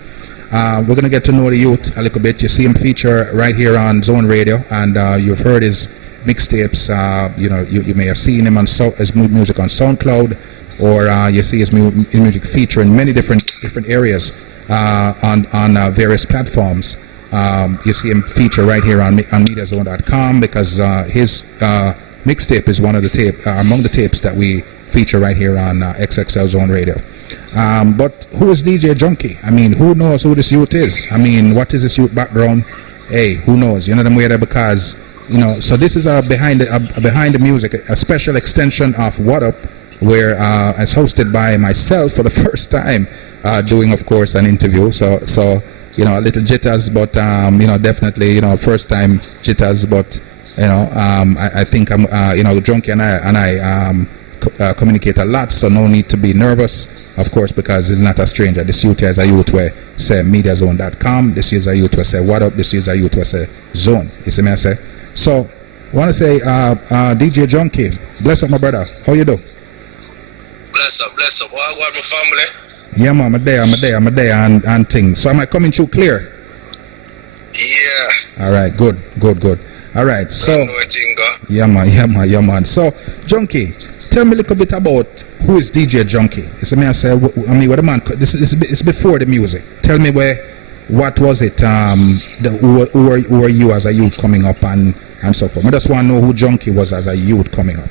We're going to get to know the youth a little bit. You see him feature right here on Zone Radio, and you've heard his mixtapes. You may have seen him on his music on SoundCloud, or you see his music feature in many different areas on various platforms. You see him feature right here on MediaZone.com because his mixtape is one of the among the tapes that we feature right here on XXL Zone Radio. But who is DJ Junkie? I mean, who knows who this youth is? I mean, what is this youth background? Hey, who knows? You know them way there because, so this is behind the music, a special extension of What Up, where it's hosted by myself for the first time, doing, of course, an interview. So a little jitters, but definitely, first time jitters, but I think I'm Junkie and I communicate a lot, so no need to be nervous, of course, because he's not a stranger. This youth is a youth where say MediaZone.com, this is a youth where say What Up, this is a youth where say Zone. You see me I say? So I want to say DJ Junkie, bless up my brother. How you do? Bless up. What about my family? Yeah, man, I'm there and things. So am I coming through clear? Yeah. All right, good. All right, so yeah, man. So, Junkie, tell me a little bit about who is DJ Junkie. You see me I say, what the man? This is before the music. Tell me what was it? Who were you as a youth coming up and so forth? I just want to know who Junkie was as a youth coming up.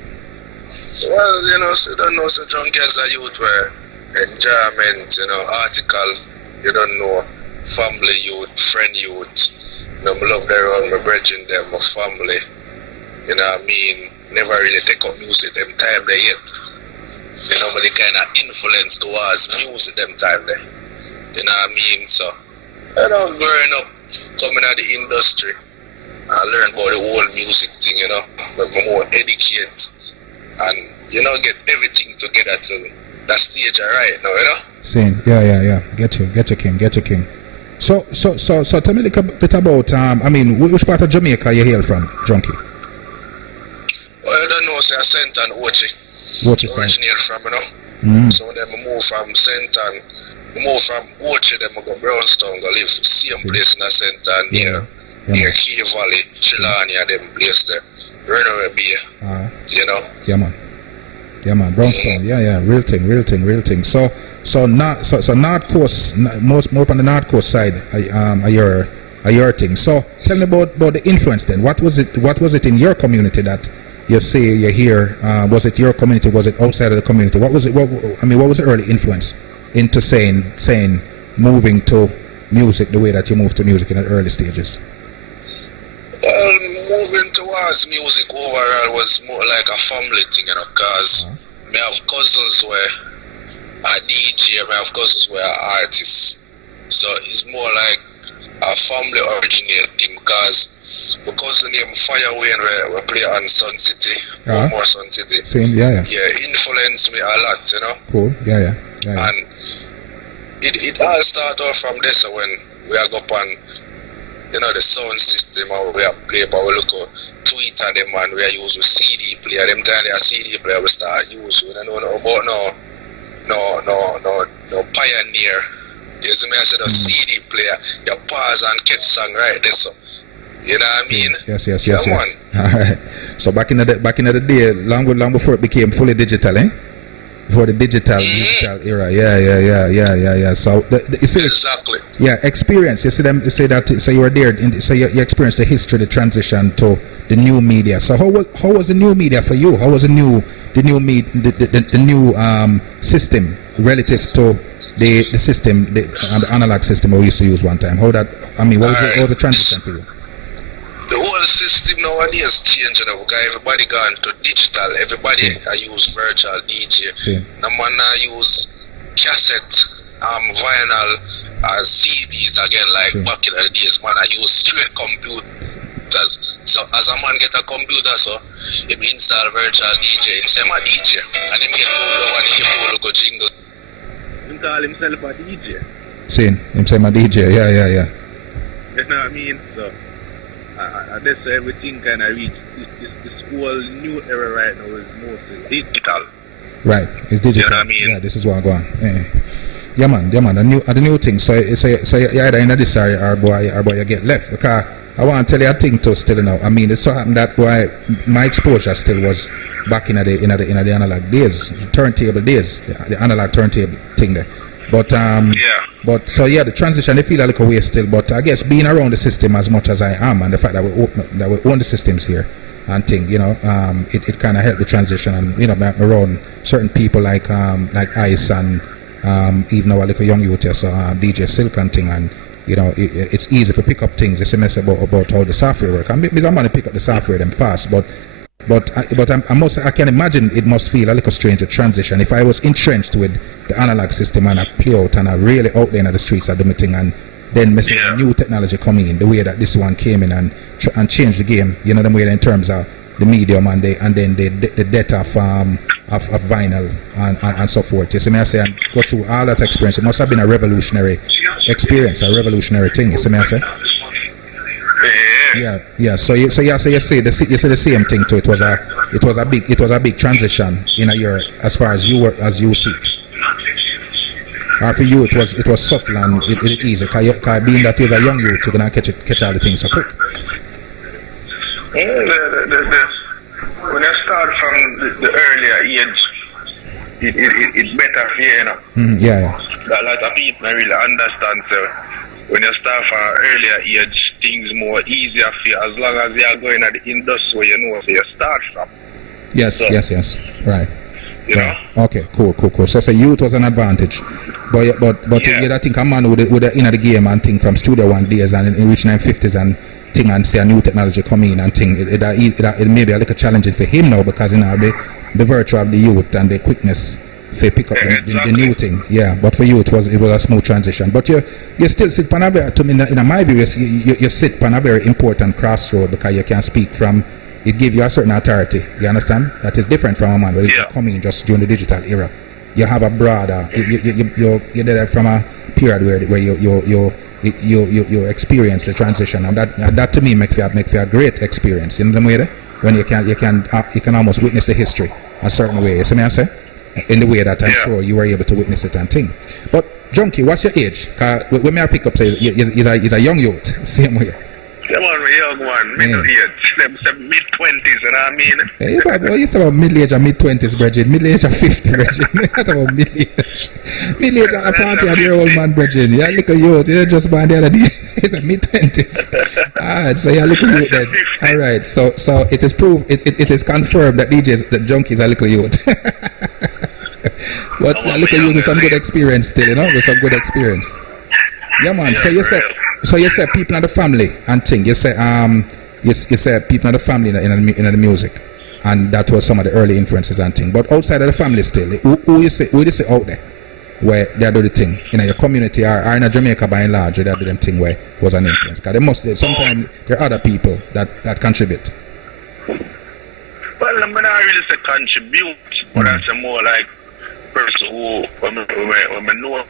Well, still don't know so Junkie as a youth where enjoyment, article, you don't know, family youth, friend youth, me love them around my brethren, them, my family, never really take up music them time there yet, but the kind of influence towards music them time there, so, growing up, coming out of the industry, I learned about the whole music thing, but more educate, and, get everything together to that stage right now, Same, yeah. Get you, king. So tell me a little bit about, which part of Jamaica you hail from, Junkie? Well, I don't know, say St. Ann Ochi. Originated from, So then I moved from St. Ann, Ochi, then I go Brownstown, go live same place in St. Ann, near Key Valley, Chilani, them place there. Renoway Bay, Yeah, man, Brownstown. Yeah, real thing. So North Coast, more on the North Coast side, are your thing. So tell me about the influence then. What was it in your community that you say you hear? Was it your community? Was it outside of the community? What was it? What was the early influence into saying moving to music the way that you moved to music in the early stages? Well, moving towards music overall was more like a family thing, because I have cousins where are DJ, I have cousins where are artists. So it's more like a family original thing, because my cousin named Fireway and we play on Sun City, more Sun City. Same, yeah. Yeah, influenced me a lot, Cool, yeah. And it all started off from this when we are up on the sound system, and we are play, but we look at Twitter them and we are use with CD player. Them time they are CD player we start use. We don't know about no pioneer. You see me I said a CD player, you pause and catch song right there, so you know what I mean? Yes. Man. Alright. So back in the day, long before it became fully digital, For the digital era, yeah. So you see, exactly. Yeah, experience. You see them. You say that. So you were there. So you experienced the history, the transition to the new media. So how was the new media for you? How was the new system relative to the system, the analog system we used to use one time? What was the transition for you? The whole system nowadays changing because everybody gone to digital. Everybody I use virtual DJ. No man I use cassette, vinyl, CDs again like back in the days. Man I use straight computers. So as a man get a computer, so he install virtual DJ. He say my DJ, and him get pulled over and he pull go jingle. He call himself a DJ. Him say my DJ. Yeah. You know what I mean? So. that's why everything kind of reached this whole new era right now is mostly digital. Right, it's digital. You know what I mean? Yeah, this is what I'm going. Yeah, man. The new thing. So you're either in this or boy you get left. Because I want to tell you a thing too still now. I mean, it so happened that boy, my exposure still was back in the analog days, turntable days, the analog turntable thing there. But But so yeah, the transition they feel a little way still. But I guess being around the system as much as I am, and the fact that we own the systems here and thing, it kind of helped the transition. And I'm around certain people like Ice and even now a little young youth here, so DJ Silk and thing, and it's easy to pick up things. It's a mess about how the software work. I'm going to pick up the software them fast, but I can imagine it must feel a little strange to transition. If I was entrenched with the analog system and I play out and I really out there in the streets I do my thing, and then missing new technology coming in the way that this one came in and changed the game. The way in terms of the medium and then the death of vinyl and so forth. You see me I say, and go through all that experience. It must have been a revolutionary experience, a revolutionary thing. You see me I say. Yeah. So you say the same thing too. It was a big transition in a year as far as you see it. Or for you it was subtle and it easy. Cause being that you're a young youth, you're gonna catch all the things so quick. When I start from the earlier age, it's better for you, Yeah. That a lot of people really understand. So when you start from an earlier age, things more easier for you as long as you are going at the industry where so you start from. Yes. Right. You know? Okay, cool. So youth was an advantage. But you think a man would in the game and thing from Studio One days and in reaching 50s and thing and see a new technology come in and thing, it may be a little challenging for him now because the virtue of the youth and the quickness for pick up the new thing. Yeah, but for you it was a smooth transition. But you still sit on a very, in my view, you sit on a very important crossroad because you can speak from. It gives you a certain authority. You understand? That is different from a man where you come in just during the digital era. You have a broader. You did it from a period where you experience the transition, and that to me make for a great experience. You know the way when you can almost witness the history a certain way. You see me I say? In the way that I'm sure you were able to witness it and thing. But Junkie, what's your age? Cause when I pick up say he's a young youth, same way. Come on, young one, middle age, mid-20s, you know what I mean? Yeah, but you say about middle age and mid-20s, Bridget. Middle age and 50, Bridget. Not about middle age. Middle age and a 40-year-old man, Bridget. Yeah, look at you. You just born the other day. It's a mid-20s. Alright, so you're looking youth then. Alright, so it is proved, it is confirmed that the Junkie is a little youth. But a little youth with some good experience still, with some good experience. Yeah, man. So you say people in the family and thing. You say people in the family in the music, and that was some of the early influences and thing. But outside of the family still, who you say out there where they do the thing in your community or in Jamaica by and large, they do them thing where was an influence. Because sometimes there are other people that contribute. Well, I'm not really say contribute, but I say more like person who when I know them.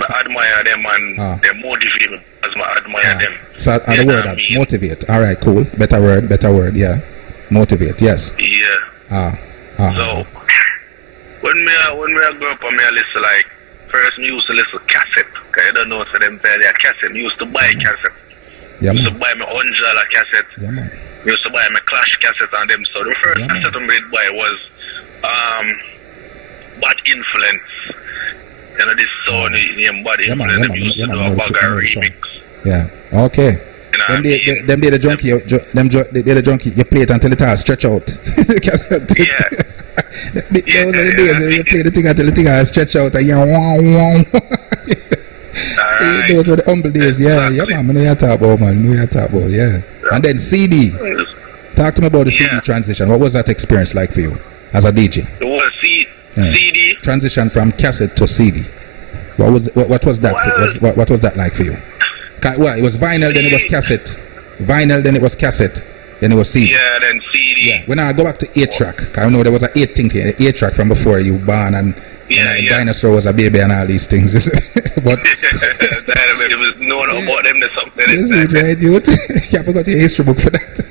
I admire them and they motivate me as I admire them. So the word that motivate. Alright, cool. Better word, yeah. Motivate, yes. Yeah. So when I grew up, I listen like first me used to listen cassette. Okay, I don't know so them tell you cassette. Me used to buy cassette. Yeah, used to buy my $100 cassette. Yeah, man. Me used to buy my Clash cassette on them. So the first cassette I made buy was Bad Influence. This song named Bad Influence. We used to do a Bagger remix. Yeah. Okay. Them they the junkie. They the junkie. You play it until it all stretch out. Those are the days when you play the thing until the thing all stretch out and you wow. See, those were the humble days. Yeah, man. We know you talk about, man. Yeah. And then CD. Talk to me about the CD transition. What was that experience like for you as a DJ? It was CD transition from cassette to CD. What was that? What was that like for you? Well, it was vinyl, then it was cassette. Vinyl, then it was cassette, then it was CD. Yeah, then CD, CD. Yeah. When I go back to 8-track, I know there was an 8 thing here, 8-track from before you born, and Dinosaur was a baby and all these things. But it was known about them or something. This is right, you forgot your history book for that.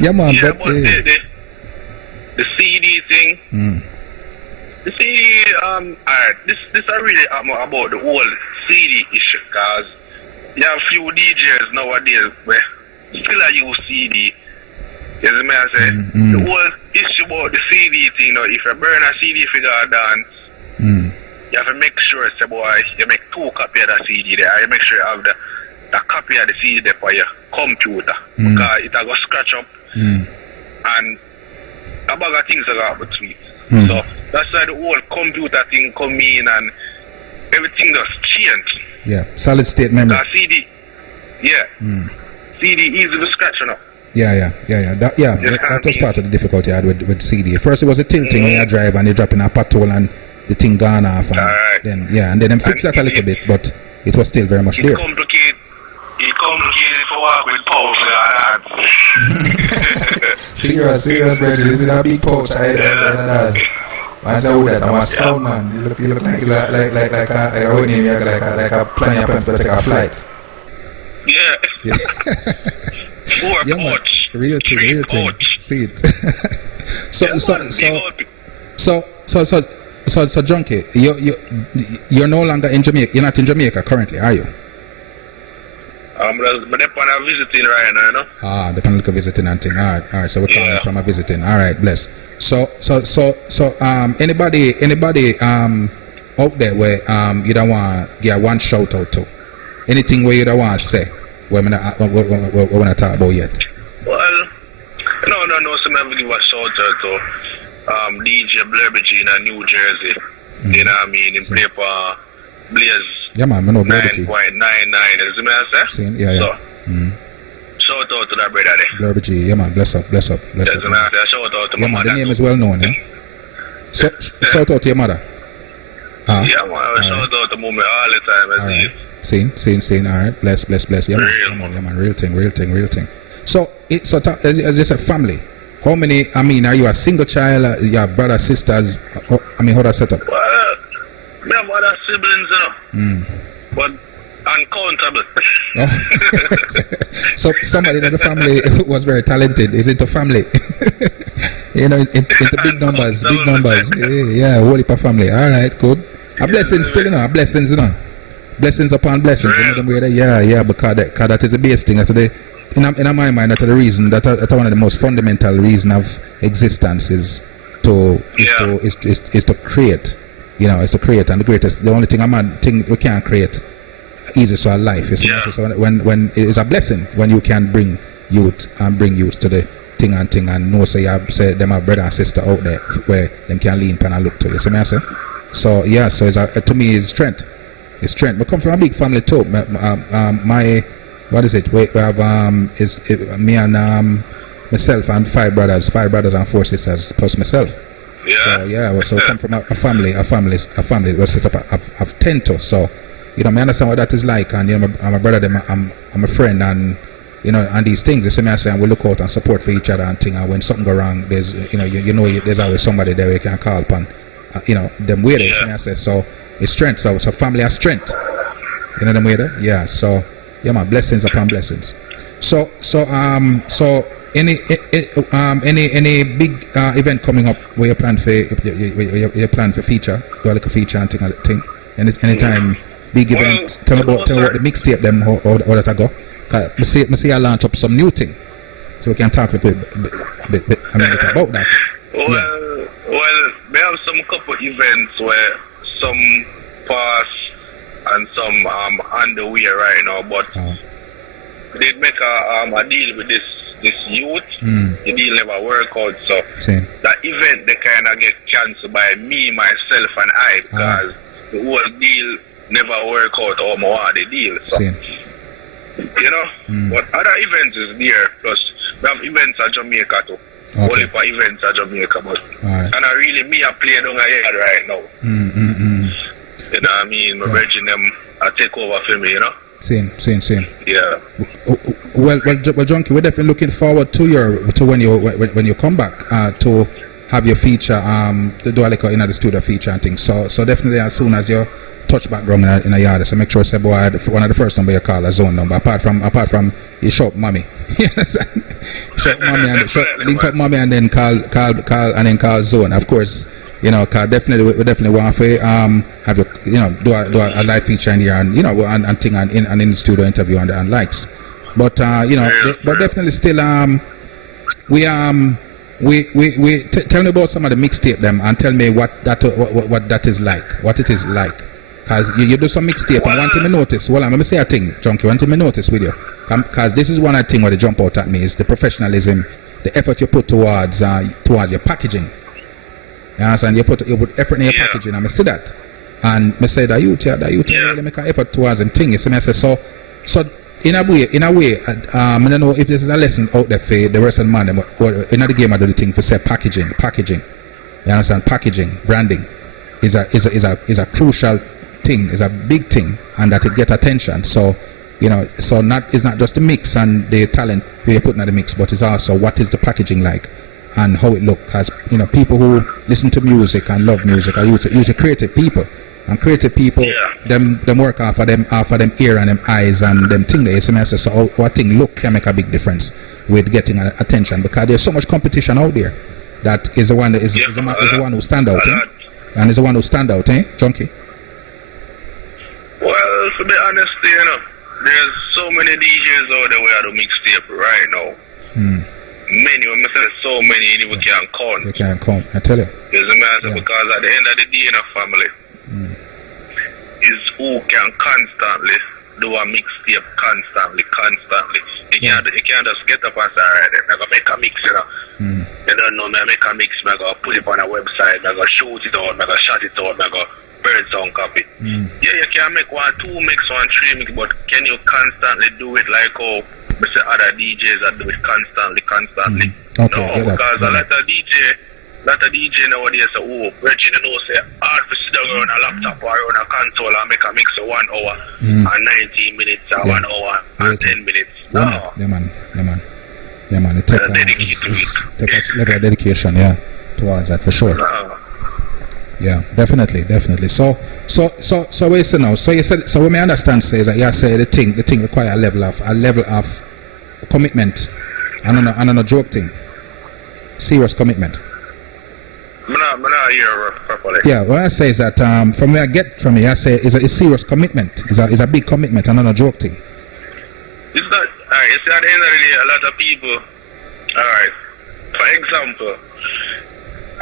Yeah, man. Yeah, but the CD thing. The CD, alright, this is really about the whole CD issue, because you have few DJs nowadays where still I use CD. You see me I say? The whole issue about the CD thing, now, if you burn a CD figure dance, you have to make sure, say, boy, you make 2 copies of the CD there. You make sure you have the copy of the CD there for your computer, because it will go scratch up, and a bag of things are going to between. So that's why the whole computer thing come in and everything just change. Yeah, solid state memory. CD, CD easy to scratch up. Yeah. That was part of the difficulty I had with CD. First, it was a tilting when you drive and you drop in a pothole and the thing gone off. And then them fix that a little bit, but it was still very much there. It's complicated for work with pouch like that. serious, brother. This is a big pouch. I said that I'm a sound man. You look like a plan to take a flight. Yeah. 4 pouch. Real thing. See it. So Junkie, you're no longer in Jamaica. You're not in Jamaica currently, are you? But they're on a visiting right now, you know? They're on a visiting and thing. All right. So we're calling from a visiting. All right, bless. So anybody out there where you don't want to give one shout out to? Anything where you don't want to say? We're not talk about yet. Well, no. So I'm give a shout out to DJ Blurby in New Jersey. You know what I mean? In paper Blaze. Yeah, man, I know Blurby. 9.99 is the man, yeah. So, shout out to that brother there. Blurby, yeah, man, bless up. Shout out to my mother. The name is well known, yeah? So, shout out to your mother. Yeah, man, shout out to mommy all the time. All right. Seen. All right, bless. Yeah, man, real thing. So, as you said, family. How many? I mean, are you a single child? Your brothers, sisters? I mean, how does that set up? Well, I have other siblings, but uncountable. So somebody in the family was very talented. Is it the family? into big numbers. Yeah, whole heap of family. All right, good. A blessing still, blessings, blessings upon blessings. Yeah, because that is the base thing. In my mind, that's the reason. That's one of the most fundamental reason of existence is to create. It's to create, and the only thing we can't create easy so life. So when it is a blessing when you can bring youth to the thing and know say them a brother and sister out there where them can lean pan and look to you. So it's to me it's strength. It's strength. We come from a big family too. What is it? We have me and myself and 5 brothers and 4 sisters plus myself. So we come from a family was set up of 10 to. So me understand what that is like, and I'm a brother, I'm a friend, and and these things. You see me I say, and we look out and support for each other and thing. And when something go wrong, there's there's always somebody there we can call upon. Them way there. You see me I say, so it's strength. So family has strength. Them way there. Yeah. So man, blessings upon blessings. So any big event coming up where you plan for feature, do like a feature and thing. Anytime big event, tell me about the mixtape them how that I go. I see I launch up some new thing, so we can talk a bit about that. Well, we have some couple events where some pass and some on the way right now, but they make a deal with this youth. The deal never work out, so that event they kind of get cancelled by me, myself, and I, because the whole deal never work out or more the deal. So but other events is there. Plus we have events at Jamaica too. Only for events at Jamaica, but and I really I play down here right now. You know what I mean? My virgin them I take over for me, Same. Yeah. Well, Junkie, we're definitely looking forward to when you come back to have your feature, to do a little in the studio feature and things. So definitely as soon as you touch back ground in a yard, so make sure say boy one of the first number you call a zone number. Apart from you shop mommy, shop mommy and link up mommy and then call and then call zone. Of course, you know, cause definitely we definitely want to have do a live feature in here and and thing and in the studio interview and likes. But but definitely still we tell me about some of the mixtape them and tell me what that is like, what it is like. Cause you do some mixtape and want me notice. Well, I'm gonna say a thing, Junkie. Want me notice with you? Cause this is one of the thing where they jump out at me is the professionalism, the effort you put towards your packaging. You understand? You put effort in your packaging, and I see that, and I say that you really make an effort towards and thing. You see me? I say so. In a way, I don't know if this is a lesson out there for the rest of the man. Or in the game, I do the thing for say packaging. You understand? Packaging, branding, is a crucial thing, is a big thing, and that it get attention. So it's not just the mix and the talent we put in the mix, but it's also what is the packaging like and how it look. Because people who listen to music and love music are usually creative people. And creative people, them work off of them ear and them eyes and them thing the SMS. So what thing look can make a big difference with getting attention, because there's so much competition out there that is the one that is the one who stand out, and is the one who stand out, Junkie. Well, to be honest, there's so many DJs out there who are the mixtape right now. Many, when I say so many, we can't count. You can't count, I tell you. Because at the end of the day in a family, is who can constantly do a mixtape constantly. You can't just get up and say, alright, I'm going to make a mix, You don't know me, I make a mix, I'm going to put it on a website, I'm going to shoot it out, I'm going to shut it out, I'm going to burn sound copy. Yeah, you can make 1, 2 mix, 1, 3 mix, but can you constantly do it like how other DJs are do it constantly? Okay, no, because a lot of DJ nowadays say, Virgin, say, hard to sit down on a laptop or on a console and make a mix of 1 hour and 19 minutes or 1 hour and 10 minutes. No. Yeah, man. It takes a level of dedication, towards that for sure. No. Yeah, definitely. So what you say now? So you said, so what me understand says that you say the thing require a level of commitment. I don't know joke thing. Serious commitment. I'm not here properly. Yeah, what I say is that from where I get from you, I say it's a serious commitment. It's a big commitment and not a joke thing. It's not. Alright, you see, at the end of the day, a lot of people. Alright, for example,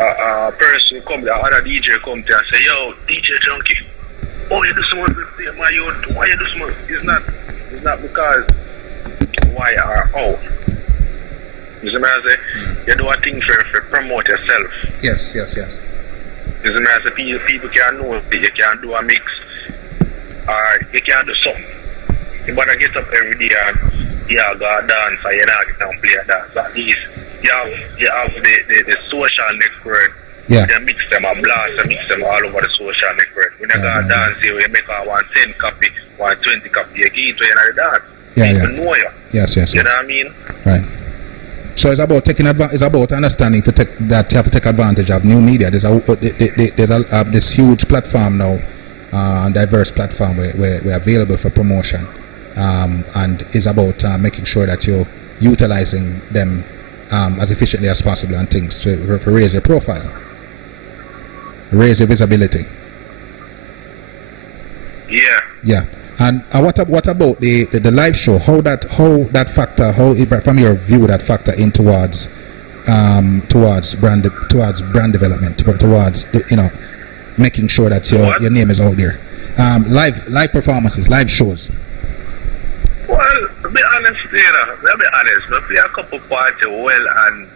a person come, another DJ come to and say, yo, DJ Junkie, you do so much with my youth. Why you do so much? It's not because why or how. You see me I say? You do a thing for promote yourself. Yes. You see me I say? People can know that you can do a mix or you can do something. You better get up every day and go dance or you not get and play a dance. At least you have the social network. Yeah. You mix them and blast and mix them all over the social network. When you go dance, you make a 110 copy, 120 copy, you get to another dance. People know you. Yes. You know what I mean? Right. So it's about taking it's about understanding that you have to take advantage of new media. There's this huge platform now, diverse platform where we're available for promotion, and it's about making sure that you're utilizing them as efficiently as possible and things to raise your profile, raise your visibility. Yeah. And what about the live show? How that factor, from your view, that factor in towards brand development, towards making sure that your name is out there. Live performances, live shows. Well, to be honest, we play a couple parties well, and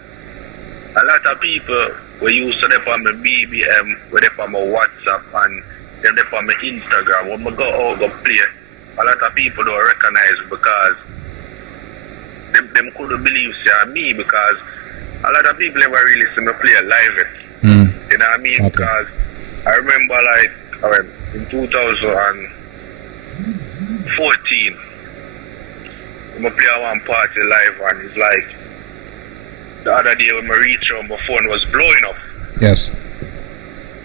a lot of people we use them on my BBM, we them on my WhatsApp, and them on my Instagram. When we go out go play, a lot of people don't recognize because them couldn't believe me, because a lot of people never really see me play live. You know what I mean? Okay. Because I remember in 2014, I play one party live, and it's like the other day when I reached home, my phone was blowing up. Yes.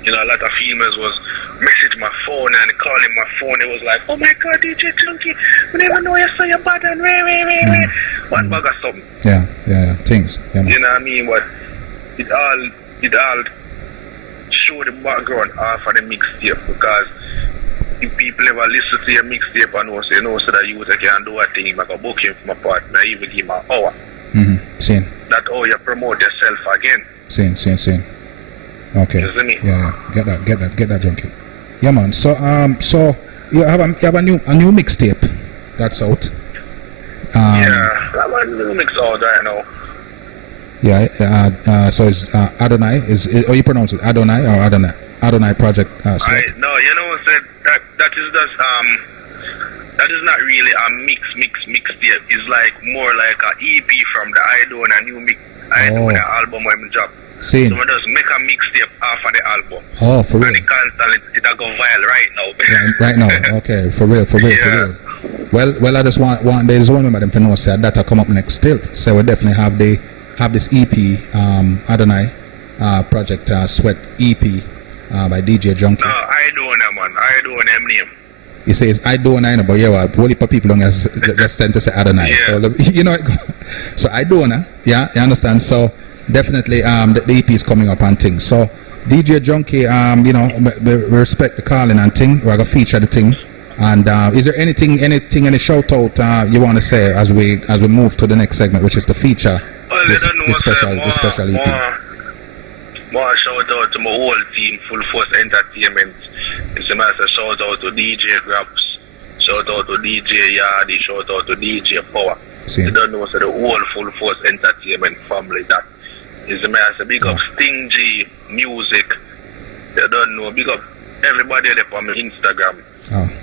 You know, a lot of females was messaging my phone and calling my phone. It was like, oh my God, DJ Junkie, we never know you saw your button. One bag of something. Yeah. Things. Yeah, you know what I mean? But it all show the background off of the mixtape, because if people ever listen to your mixtape and know so that you can do a thing, I can book him for my partner, even give him an hour. Same. That's how you promote yourself again. Same. Okay. Yeah. Get that, Junkie. Yeah, man. So you have a new mixtape that's out. Yeah, I have a new mix out right now. Yeah. So it's Adonai. Is how you pronounce it? Adonai or Adonai Project? No, you know, said that is not really a mixtape. It's like more like a EP from the a new mix. The album when I drop. Same. So we just make a mixtape off of the album. Oh, for real. And it go viral right now. Right now. Okay, for real. Well, I just want the zone member them to know say that come up next still. So we definitely have this EP, Adonai Project Sweat EP by DJ Junkie. No, I don't know, man. I don't know him name. He says I don't know, but yeah, a whole heap of people don't just tend to say Adonai. Yeah. So you know, so I don't know. Yeah, you understand. So definitely, the EP is coming up and things. So DJ Junkie, you know, we respect the calling and thing. We're gonna feature the thing. And is there anything, any shout out you want to say as we move to the next segment, which is the feature, the special EP? More shout out to my whole team, Full Force Entertainment. It's a massive shout out to DJ Grabs, shout out to DJ Yardi, shout out to DJ Power. You don't know, so the whole Full Force Entertainment family, that is a massive big up Stingy Music. You don't know, big up everybody there on my Instagram.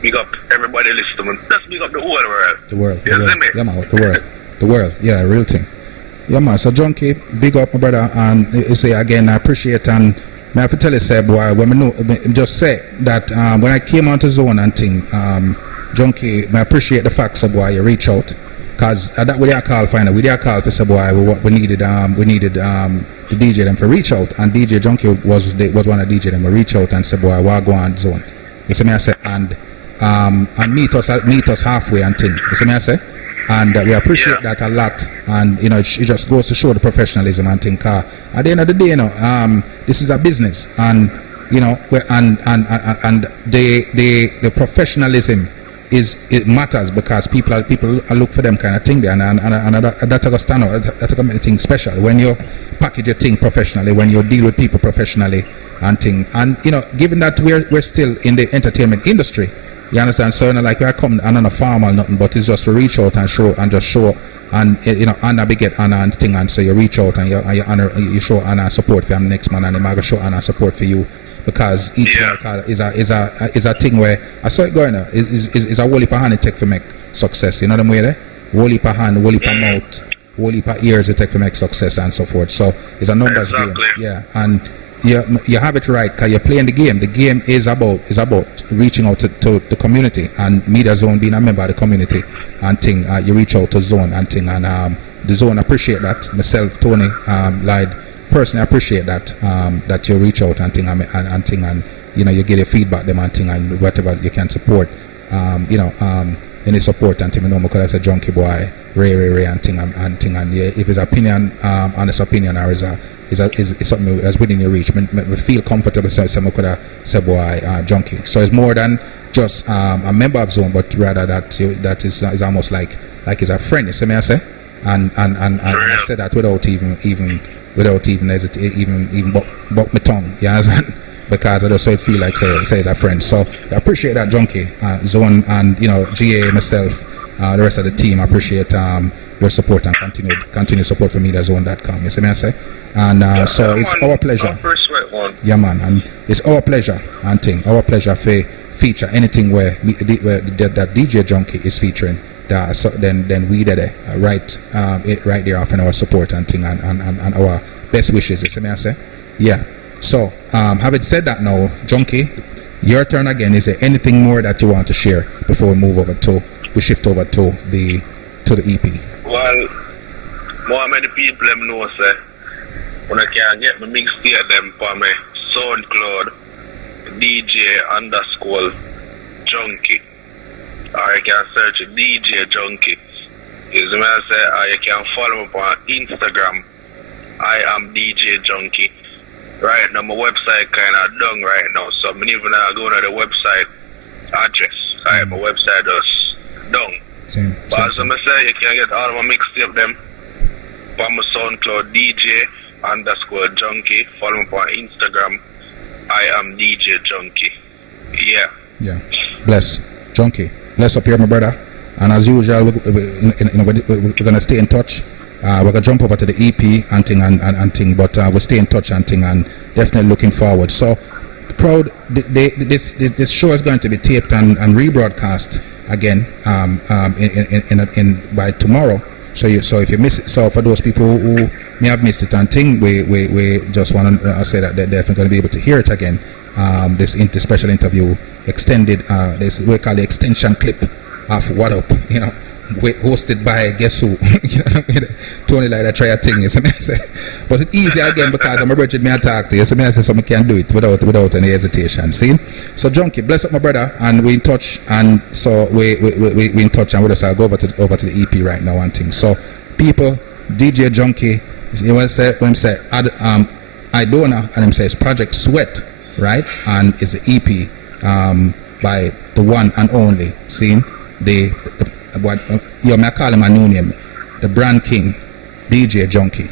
Big up everybody listening. Just big up the whole world. The world. You see me? Yeah, man, the world. Yeah, real thing. Yeah, man. So Junkie, big up my brother, and you say again, I appreciate, and I have to tell you, say, boy, when I know, just say that when I came onto Zone and thing, Junkie, I appreciate the fact, say, boy, you reach out, cause that we did call finally, we did call for say, boy, we needed the DJ them for reach out, and DJ Junkie was one of the DJ them to reach out and say, boy, why go on Zone? You see me I say, and meet us halfway and thing. You see me I say, and we appreciate that a lot. And you know, it just goes to show the professionalism and thing. At the end of the day, you know, this is a business, and you know, and the professionalism it matters, because people are look for them kind of thing there, and that's gonna stand out. That's gonna make the thing special when you package your thing professionally, when you deal with people professionally and thing. And you know, given that we're still in the entertainment industry, you understand, so you know, like we're coming and on a farm or nothing, but it's just to reach out and show, and you know, honor beget honor and thing, and so you reach out and you honor, you show honor and support for the next man, and they might show honor and support for you, because each is a thing where I saw it going is a whole heap of hand it take to make success. You know what I mean? Whole heap of hand, whole heap of mouth, whole heap of ears it take to make success and so forth. So it's a numbers game. Yeah, and you have it right, because you're playing the game. The game is about reaching out to the community, and Media Zone being a member of the community and thing. You reach out to Zone and thing, and the Zone appreciate that. Myself, Tony, Lyde, personally appreciate that that you reach out and thing and thing, and you know, you get your feedback them and thing, and whatever you can support, you know, any support and thing. You know, because I said Junkie boy, Ray and thing and thing, and yeah, if his opinion, honest opinion, or is something that's within your reach, me feel comfortable saying I could have said boy, Junkie. So it's more than just a member of Zone, but rather that is almost like he's a friend. You see me I say, and I said that without even buck my tongue. You understand? Because I just so it feel like say it's a friend. So I appreciate that, Junkie, Zone, and you know, GA, myself, the rest of the team. I appreciate your support and continue support for MediaZone.com. You see me I say? And so it's our pleasure. Yeah, man, and it's our pleasure and thing. Our pleasure for feature anything where that DJ Junkie is featuring. So then we did it right there offering our support and thing and our best wishes. You see me I say? Yeah. So having said that, now Junkie, your turn again. Is there anything more that you want to share before we shift over to the to the EP? Well, more many people them know say when I can get my mixtape them for my SoundCloud DJ_Junkie, or you can search DJ Junkie. Is when I say, or you can follow me on Instagram. I am DJ Junkie. Right now my website kind of done right now, so I'm even go to the website address. Right, my website is done. But as I say, you can get all of my mixtape them from my SoundCloud DJ_Junkie. Follow me on Instagram. I am DJ Junkie. Yeah. Yeah. Bless. Junkie. Bless up here, my brother. And as usual, we're going to stay in touch. We're going to jump over to the EP and thing, but we'll stay in touch and thing, and definitely looking forward. So, proud, this show is going to be taped and rebroadcast again in by tomorrow. So if you miss it, so for those people who may have missed it and thing, we just want to say that they're definitely going to be able to hear it again. This special interview extended, this we call the extension clip of What Up, hosted by guess who? Tony like that try a thing, but it's easy again because I'm a brother me I talk to you, so I say so I can do it without any hesitation. See? So Junkie, bless up my brother, and we in touch, and so we in touch, and we just go over to the EP right now and things. So people, DJ Junkie, you want to say when say I donor, and him says Project Sweat, right? And it's the EP by the one and only, see? What you may call him a new name, the brand king, DJ Junkie.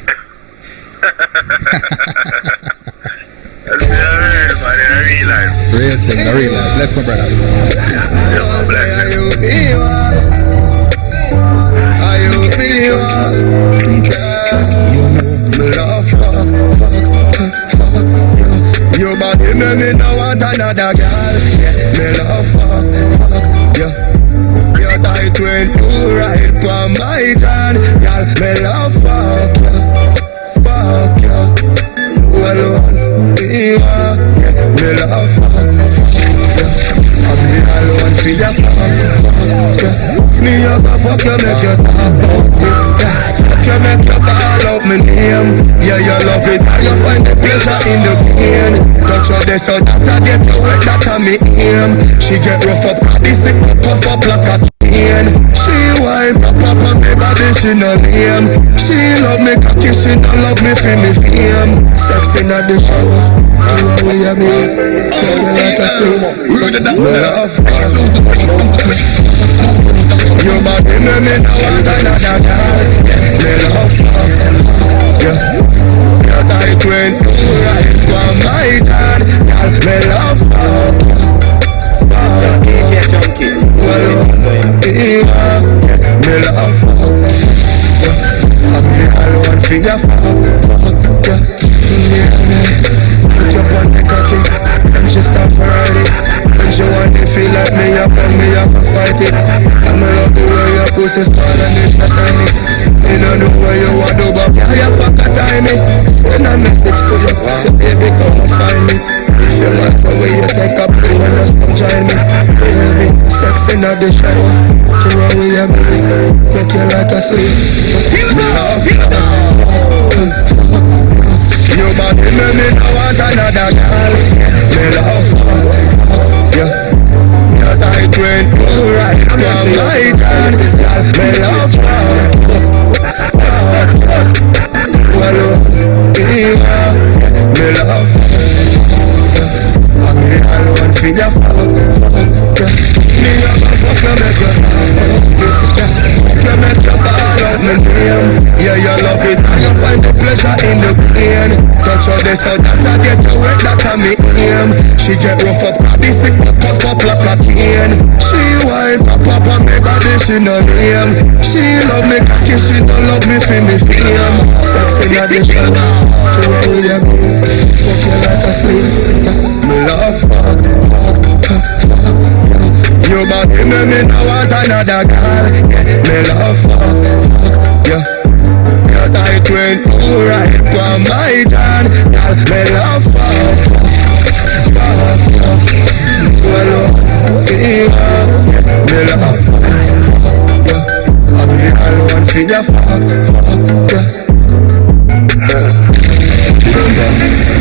Real thing, the real life. Bless my brother. You body me no want another girl. Me love fuck, yeah. Tight when you ride for my turn, girl, me love fuck ya, you alone, me love fuck ya, I be alone for ya, fuck ya, me ever fuck you, make you talk about it, fuck you, make you call out my name, yeah, you love it, and you find the pleasure in the pain, touch her there so that I get you wet, that I me aim, she get rough up, body sick, puff up like a she wine pop on me body, she no name. She love me cocky, she no love me for me fame. Sex in the shower, you know where you be. Like I say, love. Your body me no want another girl. Me love, yeah. You're tight when you ride for my turn, girl. Me love, DJ Junkie. Well, me love fuck, I'm here alone for ya fuck, yeah. Put up on the cocky, and she stop for it. When she want to feel like me up and me up and fight it. I'm love the way your pussy small and it's not tiny. You don't know where you want to go, yeah, you fuck a tiny. Send a message to your pussy, baby, come and find me. If you want the way you take a play, when just come join me. Baby, sex in the shower. To where we are, baby, make you like a slave. You body me no want another girl. Me love, yeah. You're tight when you ride from my turn, girl. Me love, well, me love. I'm here alone for your fuck, yeah. Me love a fuck, you make your you make your ball out my name. Yeah, you love it and you find the pleasure in the pain. Touch her there so that I get you wet, that I me aim. She get rough up, body sick, puff up like a cane. She wine, pop on me body, she no name. She love me cocky, she no love me for me fame. Sex in the show, to where we are being. Fuck you like a slave, me love fuck. You body me no want another girl. Me love fuck, yeah. You're tight when you ride for my turn, girl. Me love fuck, yeah. Well, me love fuck, yeah. I'm here a fuck, yeah.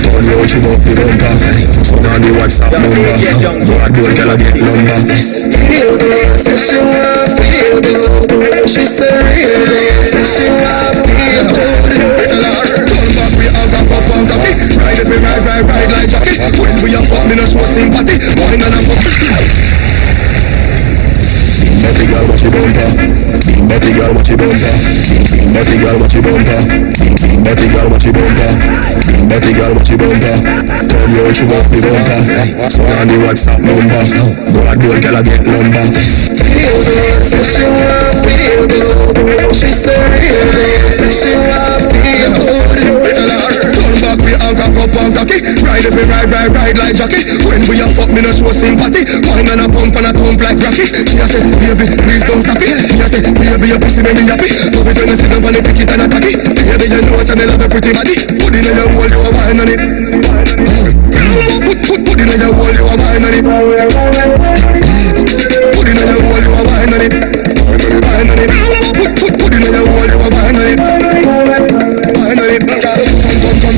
Turn your chum up the bumper. Son on the WhatsApp number. God don't tell her get lumber. Feel good, say she want feel good. She say real good, say she want feel good. Tell her turn back we all got pop and cocky. Ride if we ride like jockey. When we a fuck me no show sympathy. Wine and a pop. Betty girl watch your bumper. Betty girl watch your bumper. Betty girl watch your bumper. Betty girl watch your bumper. Betty girl watch your bumper. Turn your chum up the bumper. So on the WhatsApp number. God don't tell her get lumber. Feel good, say she want feel good. She say real good, say she want feel good. Tell her turn back we all got up and cocky. Ride if we ride like jockey. When we a fuck me no show sympathy. Wine and a pump like Rocky. She a say baby please don't stop it. Me a say baby your pussy make me happy. But we gonna sit down on the pick it and a cocky. Baby you know say me love a pretty body. Put in your wall you a wine on it. Put in your wall you a wine on it. Put in your wall you a wine on it. Wine on it. Put in your wall you a wine on it. Wine on it.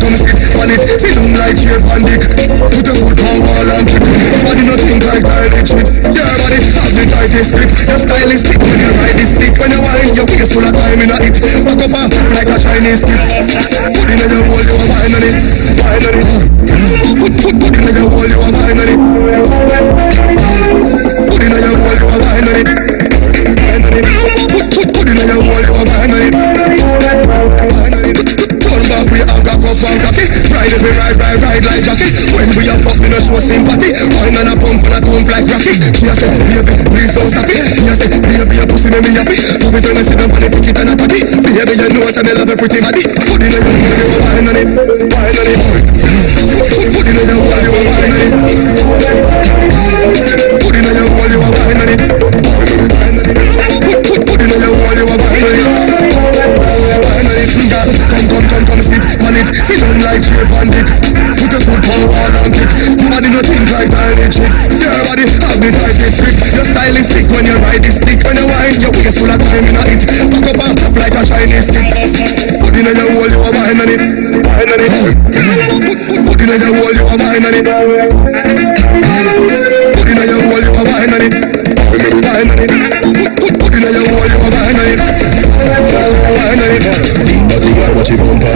Come sit on it. Sit down like chair pandic. Put the foot on wall and kick. Nobody no think like dialect shit. Your body have the tightest grip. Your style is thick when you ride the stick. When you wine your waist full of time in a it. Back up like a Chinese stick. Put in your wall you a wine on it. Wine on it. Put in your wall you a wine on it. Put in your wall you a wine on it. Wine on it. Put in your wall you a wine on it. Wine on it. Turn back we all got up and cocky. Ride if we ride like jockey. When we a fuck me no show sympathy. Wine and a pump like Rocky. She a say baby please don't stop it. He a say baby your pussy make me happy. But we gonna sit down on the pick it and a cocky. Baby you know say me love a pretty body. Put in your wall you a wine on it. Wine on it. Put in your wall you a wine on it. Put in your wall you a wine on it. Put in your wall you a wine on it. Wine on it. Come sit on it. Sit down like chair pandic. Put the foot on wall and kick. Nobody no think like dialect shit. Your body have the tightest grip. Your style is thick when you ride the stick. When you wine your waist full of time in a it. Back up and tap like a Chinese stick. Put in your wall you a wine on it. Wine on it. Put in your wall you a wine on it. Put in your wall you a wine on it. Wine on it. Put in your wall you a wine on it. Wine on it. Betty girl watch your bumper.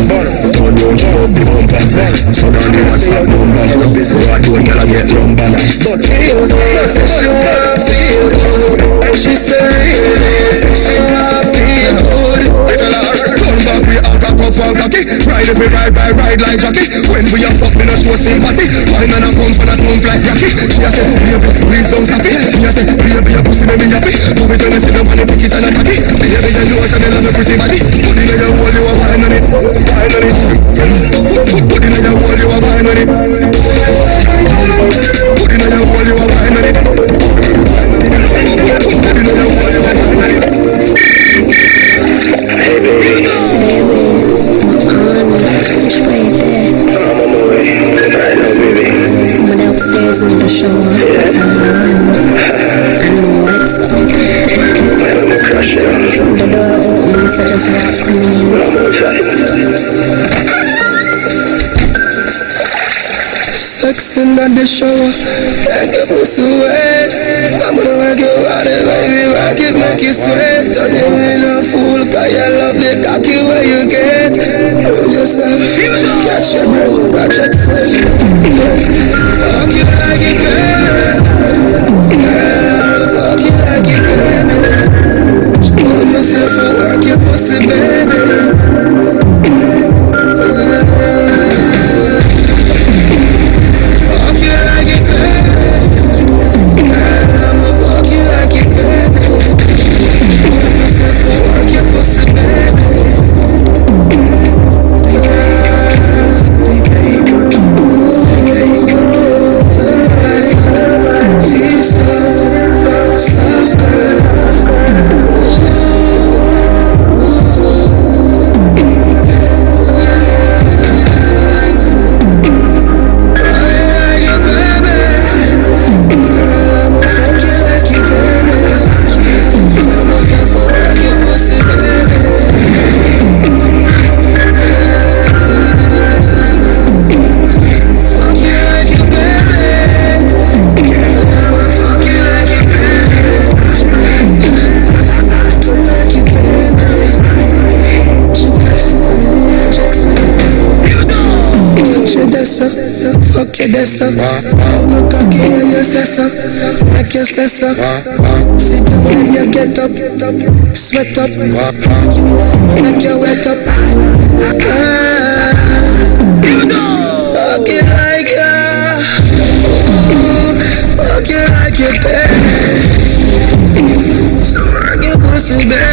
Turn your chum up the bumper. Son on the WhatsApp number. God don't tell her get lumber. But feel good, say she want feel good. She say real good, say she want feel good. Tell her turn back we all got up and cocky. Ride if we ride like jockey. When we a fuck me no show sympathy. Wine and a pump like Rocky. She a say baby please don't stop it. He a say baby your pussy make me happy. But we gonna sit down on the pick it and a cocky. Baby you know say me love a pretty body. Put in your wall you a wine on it. Wine on it. Put in your wall you a wine on it. Put in your wall you a wine on it. Put in your wall you a wine on it. Hey baby. I'm upstairs in the show. I know what's up. The door open, so just walk me in. Sex in the shower, like a pussy wet. I'm gonna work you out, baby, work it, make you sweat. Don't you be no fool, cause you love the cocky where you get. Lose yourself, catch your breath, watch it sweat. Fuck you like it, girl. Fuck you like it, baby. Show myself for work your pussy, baby. Work like you this up. Go cocky, you say so. Make you say so. Sit down when you get up. Sweat up. Make you wet up. Cocky like you. Cocky like you, baby. So I get pussy, baby.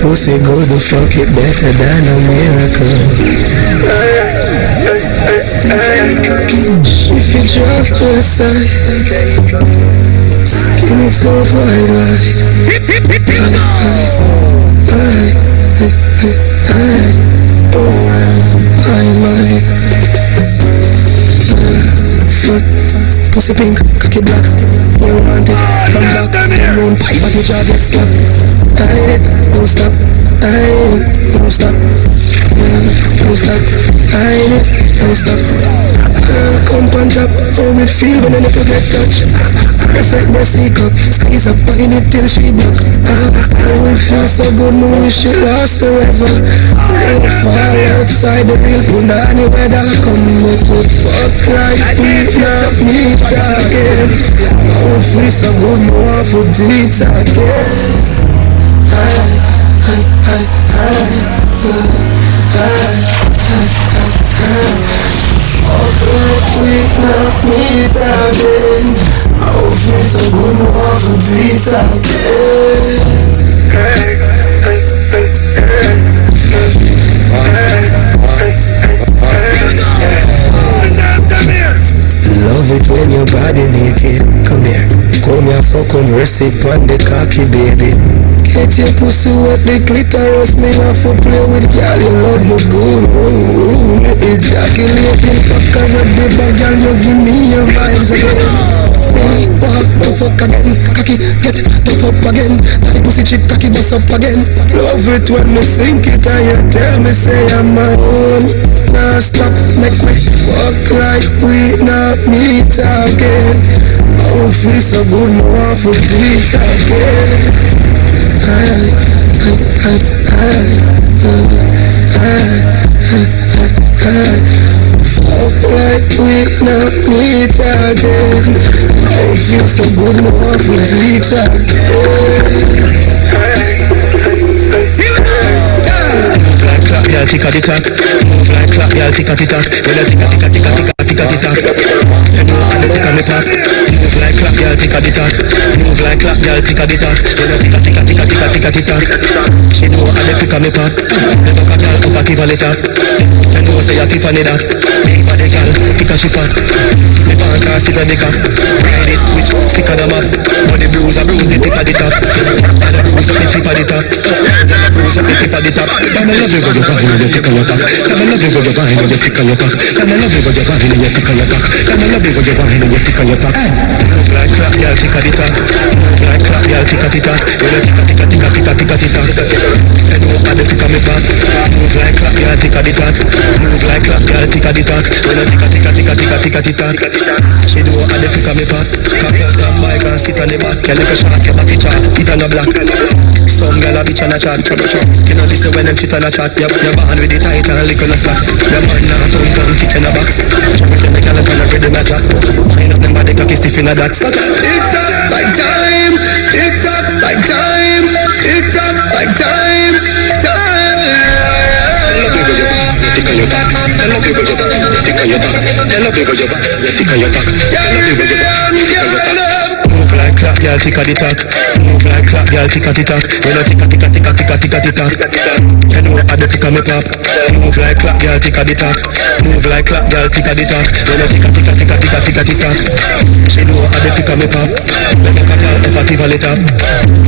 Pussy good, the fuck it better than a miracle. If you just to the side, skin it out wide. Fuck, pussy pink, cocky black. You want it from back. Round pipe, but your jaw gets slapped. Don't stop, don't stop, don't stop, don't stop. Come on top, how it feel when I never get touched. Perfect mercy cup, squeeze up on it till she broke. Oh, it feels so good, no wish it lasts forever. Real far outside the real punani weather. Come with the fuck like please not me again. Oh, it feels so good, no one for it again. We not meet again. Oh, feel so good, no one for it again. Love it when your body naked. Come here, come here, so come rest it on the cocky, baby. Get your pussy wet, the clitoris, me off for play with girl, you love me good, ooh, me ejaculating, fuck with the bag, girl, you give me your vibes again. Walk the fuck again, cocky, get the fuck again, tie pussy chip, cocky, bust up again. Love it when me sink it and you tell me say I'm my own. Nah stop, make me fuck like we not meet again. Oh, feel so good, no one for it again. Fuck like we not meet again. I feel so good, no one for it again. Move like clap, y'all tick a the tack. Move like clap, y'all tick a the tack. When I tick a tick a tick a tick a tick a the tack. You know how to tick on the pop. Move like clap, y'all tick a the tack. Move like clap, y'all tick a the tack. When I tick a tick a tick a tick a tick a the tack. She know how to tick on the pop. The back a girl up a Tiffany top. You know say a Tiffany that. Big body girl, tick a she fat. Me pan car sit on the cock. Ride it, which stick on the map. But the bruise a bruise the tip of the top. And the bruise up the tip of the top. And the bruise up the tip of the top. Come and love you when you bang when you tick on your cock. Come and love you when you bang when you tick on your cock. Come and love you when you bang when you tick on your cock. Come and love you when you bang when you tick on your cock. Move like clap, y'all tick a the tack. Move like clap, y'all tick a the tack. When you tick a tick a tick a tick a tick a tick a. You know how to tick on me pop. Move like clap, y'all tick a the tack. Move like clap, y'all tick a the tack. When you tick a tick a tick a tick a tick a tick a. She know how to tick on me pop. Cock out that bike and sit on the back. You like a shot, your body chat, it on the block. Some girl a bitch on a chat. You know listen when them shit on a chat. Your band with the tight and lick on a slack. Your man now turn kick in a box. Jump with them like a look on a rhythm a chat. Wind up them body cocky stiff in a that. Tick tock like time, tick tock like time, tick tock like time, time. Love you when you tick on your back. Love you when you tick on your back. Love you when you tick on your back. Love you when you tick on your back. Move like clap, y'all tick a the tack. Move like clap, y'all tick a the tack. When I tick a tick a tick a tick a tick a the tack. You know how to tick a me pop. Move like clap, y'all tick a the tack. Move like clap, y'all tick a the tack. When I tick a tick a tick a tick a tick a the tack. She know how to tick a me pop. Let me cut out up a Tiffany top.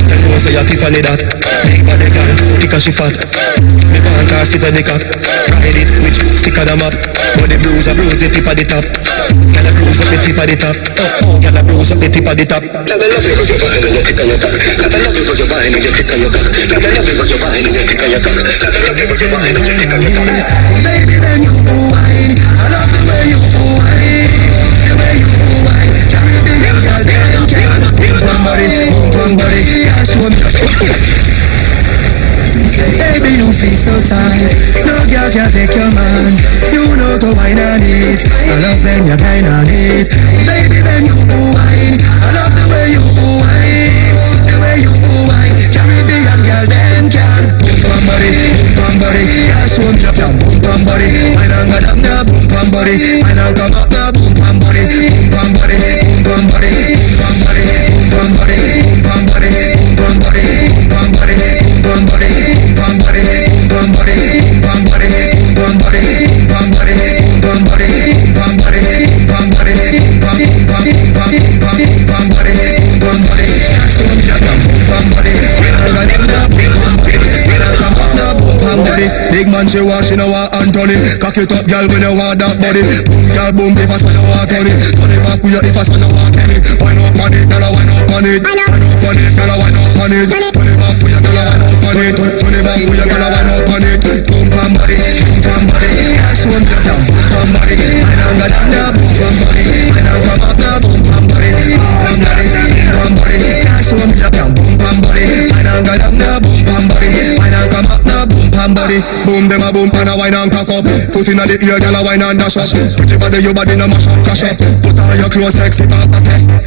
You know say a Tiffany that. Big body girl, tick a she fat. Me pan car sit on the cock. Ride it, which stick on the map. But the bruise a bruise the tip of the top. And the bruise bruise up the tip of the top. Oh, girl, I bruise up the tip of the top. Girl, I love you, but you're behind and you tick on your cock. Girl, I love you, but you're behind and you tick on your cock. Girl, I love you, but you're behind and you tick on your cock. Girl, I love you, but you're behind and you tick on your cock. Baby, when you whine, I love the way you whine. The way you whine, carry the girl, boom, body, yeah, show me. Baby, you feel so tight. No girl can take your man. You know to whine on it. I love when you grind on it. Baby, when you whine, I love the way you whine. The way you whine, carry the young girl, then can. Boom, body, yeah, show me your plan. Boom, body, wine on God, I'm the boom, body. Wine on come up, the boom, body. Boom, body, boom, body, boom, body, boom, body, boom, body, boom, body, boom, body, boom, body. Big man, she washing her Anthony. Cock it up, girl, when you want that body. Boom, girl, boom, if I spend a walk on it. Turn it back with you if I spend a walk on it. Wine up on it, girl, wine up on it. Wine up on it, girl, wine up on it. Turn it back with you, girl, wine up on it. Turn it back with you, girl, wine up on it. Boom, bam, body, boom, bam, body. Cash one, girl, boom, bam, body. Wine up, girl, boom, bam, body. Wine up, come up, boom, bam, body. Boom, bam, body, boom, bam, body. Cash one, girl, boom, bam, body. Wine up, girl, boom, bam, body. Wine up, come up, boom, bam, body. Boom, them a boom, and a wine and cock up. Foot in the ear, girl, a wine and dash up. Pretty body, your body no mash up, crash up. Put on your clothes, sexy, pop, pop.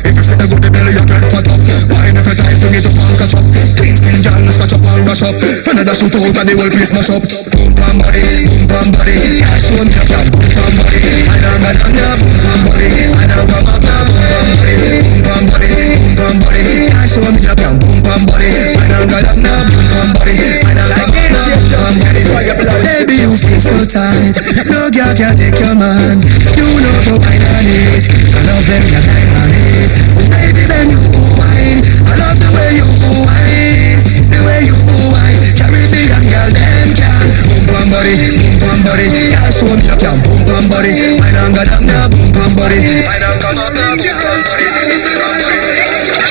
If you see the good, the belly, you get fat up. Wine if you time, bring it up and catch up. Clean skin, girl, no scratch up and rush up. Another shoot out and the whole place mash up. Boom, bam, body, boom, bam, body. Cash one, girl, boom, bam, body. Wine and got on the boom, bam, body. Wine and come up, boom, bam, body. Boom, bam, body, boom, bam, body. Cash one, girl, boom, bam, body. Wine and got on the boom, bam, body. Wine and come up, boom, bam, body. Baby, you feel so tight. No girl can take your man. You know to wine on it. I love when you grind on it. Baby, when you whine, I love the way you whine. The way you whine, carry the young girl, then can. Boom, bam, body, boom, bam, body. Yeah, show me your can. Boom, bam, body. Wine on God, I'm the boom, bam, body. Wine on come up, the boom, bam, body. It's a bam, body.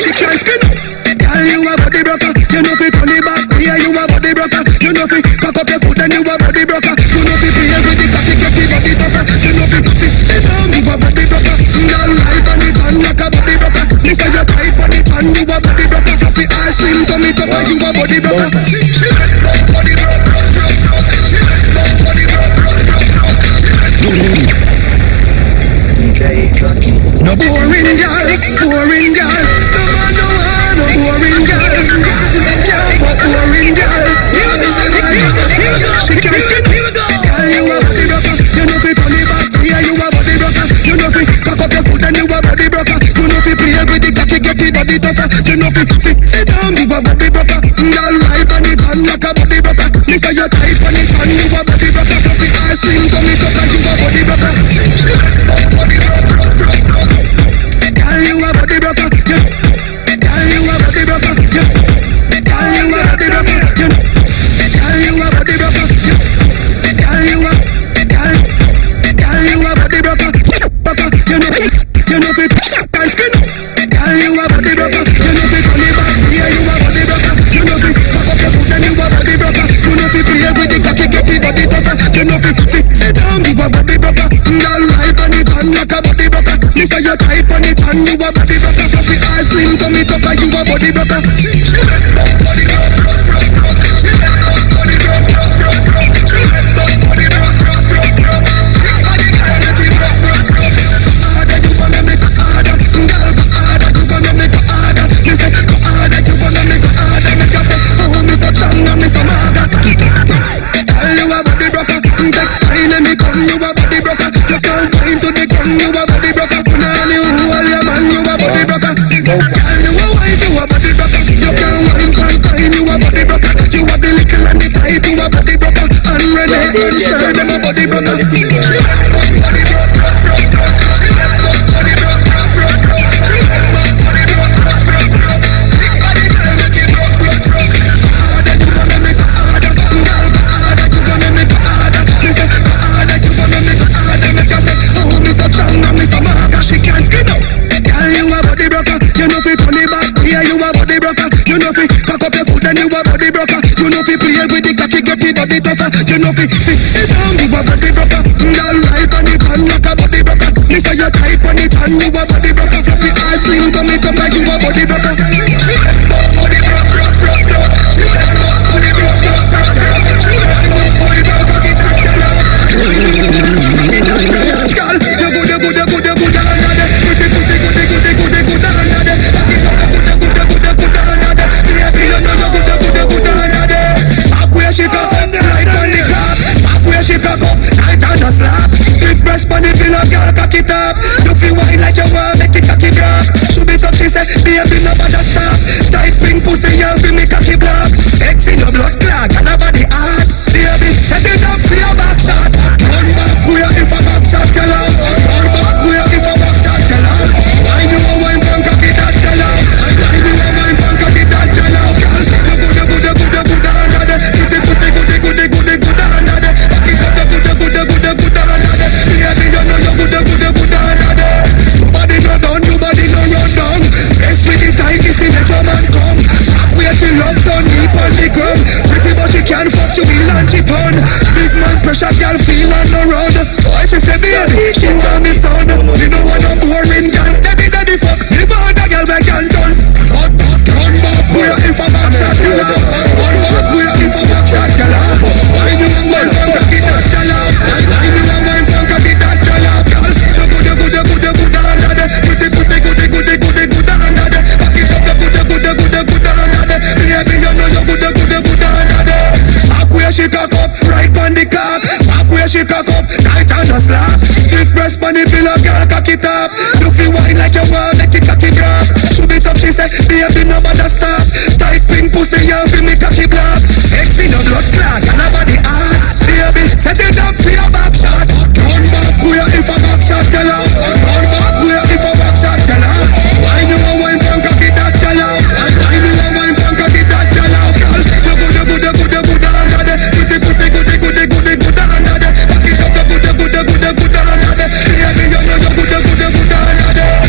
She can't skin up. Girl, you a body broker. You know fi turn it back. Yeah, you a body broker. You know fi cock up your foot and you a body broker. You know fi play with the cocky, get the body tougher. You know fi pussy, sit down, you a body broker. Girl, light on it and like a body broker. Listen, you tight on it and you a body broker. Fluffy ass slim, tummy top and you a body broker. She body broker. She body broker. No boring girl, boring girl. No man no one, no boring girl. Girl for boring girl. She can't skip. Girl, you a body broker. You know fi turn it back. Yeah, you a body broker. You know fi cock up your foot and you a body broker. You know fi play with the cocky, get the body tougher. You know fi sit down, you a body broker. Girl, right on it and like a body broker. Listen, you tight on it and you a body broker. Fluffy ass slim, tummy tuck and you a body broker. Body broker. Girl, you a body broker. Girl, you a body broker. Girl, you a body broker. Girl, you a body broker. Girl, you a body broker. You know fit and skin. Girl, you a body broker. You know fit on the back. Yeah, you a body broker. You know fit cock up your foot and you a body broker. You know fit play with the cocky, get the body tougher. You know fit sit down, you a body broker. Girl, right on it and like a body broker. Listen, you tight on it and you a body broker. Fluffy ass slim, tummy tuck and you a body broker. She body broker. She body broker. She body broker. She and you a body broker. You know fi play with the cocky, get the body tougher. You know fi sit down, you a body broker. Girl right on it and like a body broker. Me say you tight on it and you a body broker. Fluffy ass slim to me come like you a body broker. Body broker, rock. She went body broker, rock. She went body broker, get that girl. Girl, you good under there. Pretty pussy, good under there. Good under there. Baby, you know you good under there. Back where she come up, right on the top. Back where she come up, tight on the slap. Big breast on the pillow, girl, cock it up. You feel wine like you want, make it cocky drop. Shoot it up, she said, baby, no bother stop. Tight pink pussy, you feel me cocky block. Sexy, no blood clot, and a body hot. Baby, set it up for your back shot. Run back where if a back shot, tell her. Run back where if a back shot, tell her. Why you a wine punk, cocky that, tell her. Why you a wine punk, cocky that, tell her. Good under there. Pretty pussy, good under there. Cocky good under there. Baby, you know you good under there. Nobody no run down. Best with the tight, you see the drum and come. Where she love done, deep on the ground. Pretty but she can't fuck, she will launch it on. Big man pressure, girl feel on the road. Why she say baby, she want me son. You know what I'm boring, girl. Daddy fuck, the border girl back and done. Run back where if a back shot you love. Run back where if a back shot you love. Why you a wine punk a kid that you love? Why you a wine punk a kid that you love? Girl, good under there. Pretty pussy, good under there. Back it up, good under there. Baby, you know you good under there. Back where she cock up, right on the cock. Back where she cock up, tight on the slap. Big breast on the pillow, girl, cock it up. You feel wine like you want, make it cocky drop. Shoot it up, she said, baby, no bother stop. Tight pink pussy, you feel me cocky block. Sexy, no blood clot, and a body hot. Baby, set it up for your back shot. Run back where if a back shot, tell her. Run back where if a back shot, tell her. Why you a wine punk, cocky that, tell her. Why you a wine punk, cocky that, tell her. Girl, you good under there. Pretty pussy, good under there. Back it up, good under there. Baby, you know you good under there.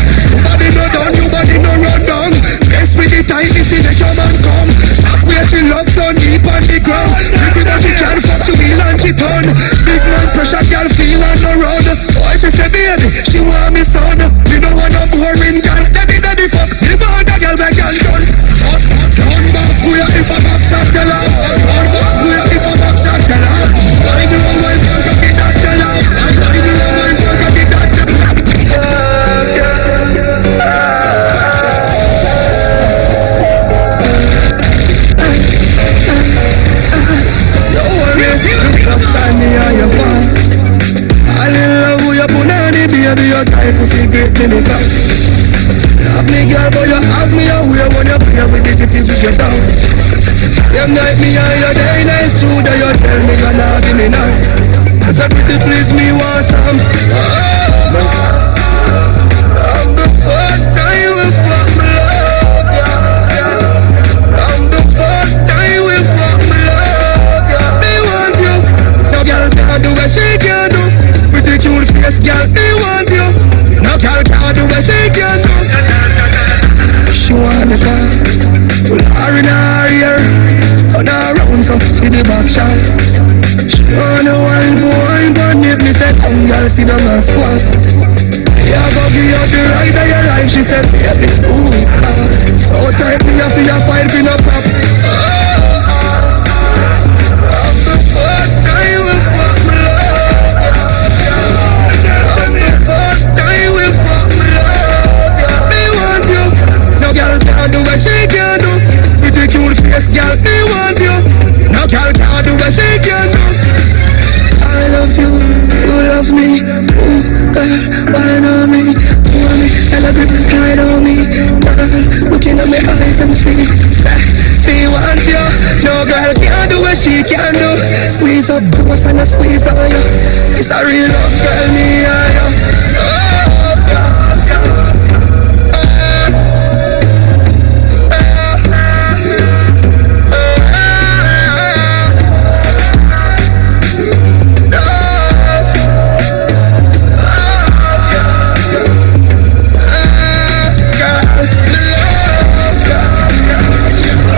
Nobody no run down. Best with the tight, you see the come and come. Back where she love done, deep on the ground. Pretty but she can't fuck, she will launch it on. Big man pressure, girl feel on the road. Why she say baby, she want me son. You know what I'm boring, girl. Daddy fuck, the border girl back and done. Run back where if a back shot tell her. Run back where if a back shot tell her. Why you a wine punk a kid that tell her. Why you a wine punk a kid that tell her. Stand me on your phone. I love who you put on the baby, your type of secret minute. Have me girl, but you have me away when you play with the titties with your tongue. You night me on your day, nice true that you tell me you're not give me now. Cause a pretty please me want some. I'm the first time we fuck me love, yeah. I'm the first time we fuck me love, yeah. Me want you. No girl can't do what she can do. Pretty cute face girl, me want you. No girl can't do what she can do. She want the car, pull her in her ear, turn her around so for the back shot. She wanna wine, but if me said, come girl, sit down and squat. Yeah, go give you the ride of your life, she said, baby, ooh, so tight me up for your fight for no pop. I'm the first time we fuck me love, I'm the first time we fuck me love, me want you. No girl can't do what she can do. Pretty cute face girl, me want you. No girl can't do what she can do. I love you, you love me. Ooh, girl, why not me? Want me, elegant, ride on me. Girl, looking at my eyes and see. Me want you, no girl can't do what she can do. Squeeze up close and I squeeze on you. It's a real love, girl, me and you.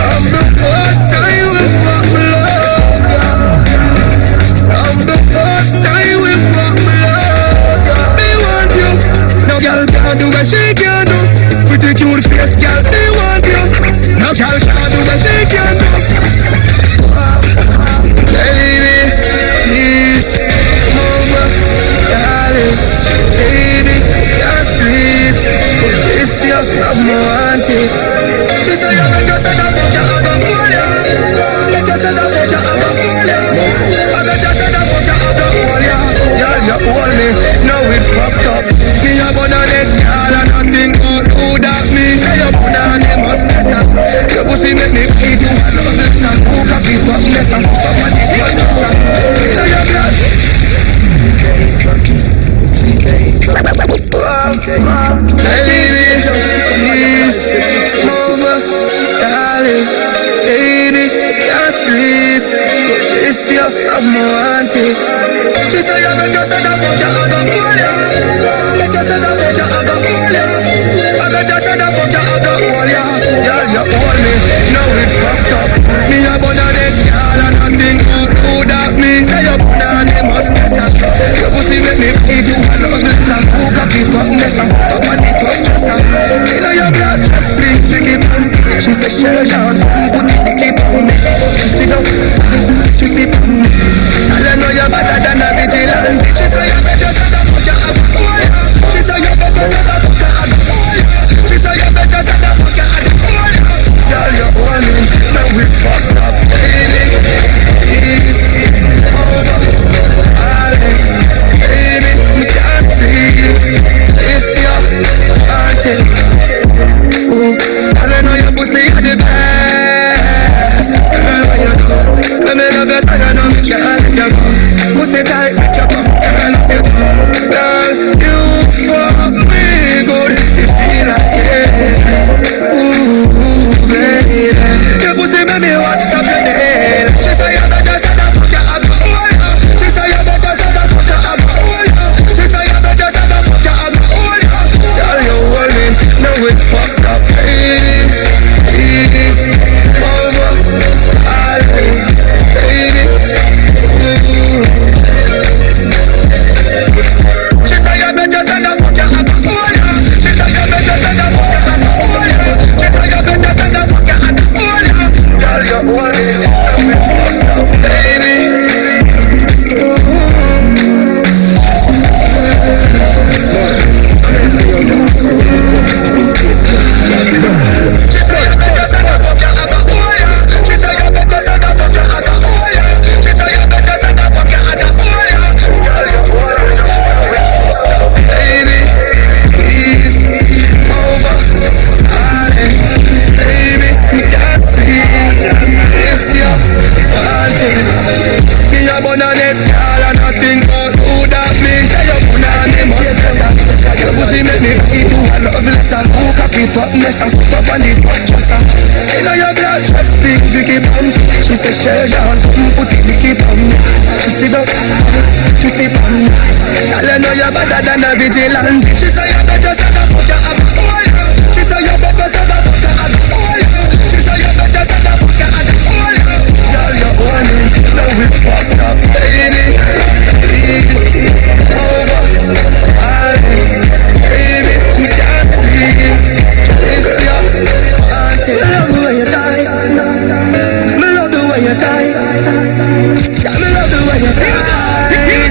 I'm the first what she can do. Pretty cute face, girl, they want you. No girl can do what she can do. Baby, please over, darling. Baby, can't sleep. This year I'm wanted. She say you better set up for your other warrior. Better set up for your other warrior. I better set up for your other warrior. Girl, you hold me, now we fucked up. Me a bonus girl and nothing good. Who that means? Say you put on the must better. Your pussy make me feel to one of the time. Who can be top less and somebody blood just up. So you blood. Baby, please over, darling. Baby, can't sleep. This year I'm wanted. She say you better set up for your other warrior. Better set up for your other warrior. I better set up for your other warrior. Girl, you hold me, now we fucked up. Me a born on this girl and nothing good. Who that means? Say you born on the must better. Your pussy make me feel you one love letter. Who can keep up mess and put up on the top dresser. You know your blood just bling, Vicky Pump. She say share down, put it the keep on me. She sit up, to sit on me. I know you're better than a vigilante. She say you better set up for your other warrior. She say you better set up for your other warrior. She say you better set up for your other warrior. Girl, you're warning, now we fucked up. Baby, it's over. Darling, baby, we can't sleep. It's your auntie. Ooh, I know your pussy is the best. Girl, what you do? Let me love you so you know me can't let you go. Pussy tight, make you come, girl, love you too. Girl, you fuck me good, you feel like it. Ooh, baby, your pussy make me what's up your day. She say you better set up for your other warrior. She say you better set up for your other warrior. She say you better set up for your other warrior. Girl, you hold me, now it's fucked up, baby. It's over, darling, baby. She say you better set up for your other warrior. She say you better set up for your other warrior. She say you better set up for your other warrior. Girl, you hold me, now it's fucked up, baby. She say you better set up for your other warrior. She say you better set up for your other warrior. She say you better set up for your other warrior. Girl, you hold me, baby. Please over, darling. Baby, me can't sleep. It's your auntie. Me a born on this girl and nothing but who that means. Say you born on the must better. Your pussy make me feel to a love letter. Who can keep up mess and put up on the top dresser. You know your blood just big, Vicky Pump. She say share down, put it Vicky Pump. She sit up, she sit on. I know you're better than a vigilante. She say you better set up for your other warrior. She say you better set up for your other warrior. She say you better set up for your other warrior. Girl, you're warning, now we fucked up, baby. Please, over, darling, baby, we can't sleep. It's your auntie. I love the way you tie. I love the way you tie. I love the way you tie. Here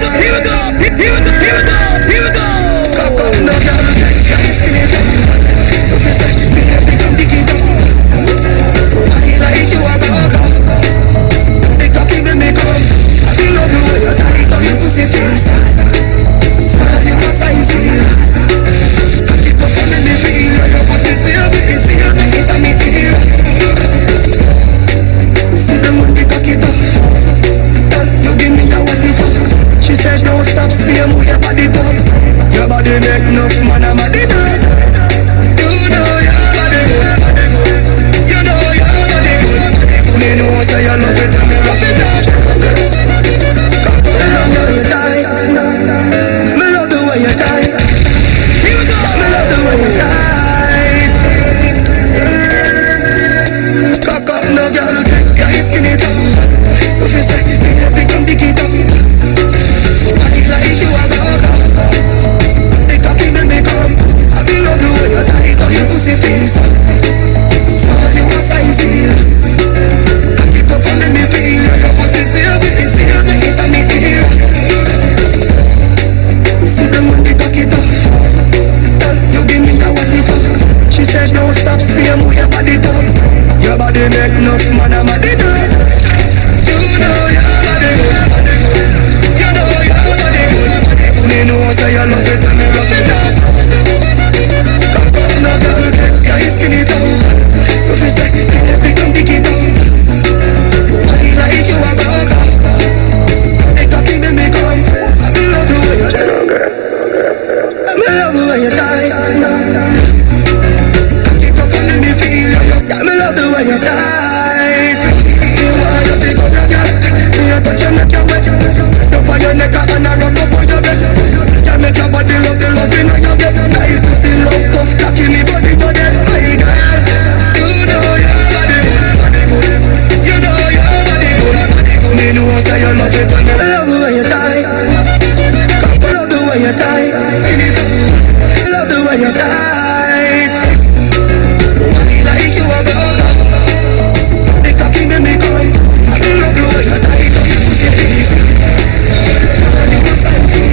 we go. Cock up, no girl. enough man, I'm a dinner. You know your body good. You know your body good. Me know say you love it and me rough it up. Come no girl, can't skin it out. You feel say, become big it out. Body like you a go-go. They talking me come. I me love the way you I me love the way you tie. Cock it up and make me feel. I me love the way you tight. You want you feel good, girl. Me a touch you make you wet. Press up on your neck and I rub up on your breast. You make your body love the loving when you get. Like pussy love tough, cocky me body for them. My girl, you know your body good. You know your body good. Me know say you love it and me love the way you tight. I love the way you tight. I love the way you tight. Body like you a go-go. The cocky make me come. I love the way you tight. You pussy face. Somebody was fancy.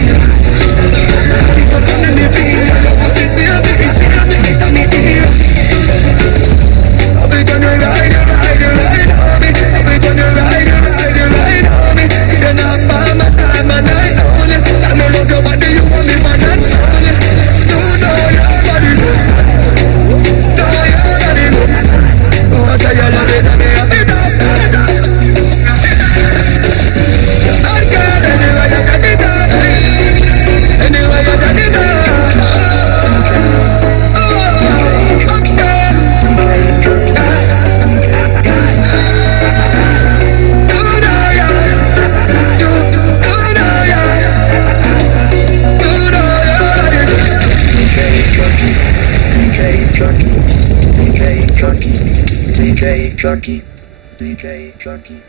Cock it up and make me feel. Your pussy see a bit, see a bit, it a me ear. I'll be gonna ride on me. I'll be gonna ride on me. If you're not by my side, man, I own it. Let me love your body, you want me, man, I own it. You know your body good. Know your body good. Oh, I say you love it, and me have it up. Bad girl, anyway you set it up. Anyway you set it up. DJ Junkie.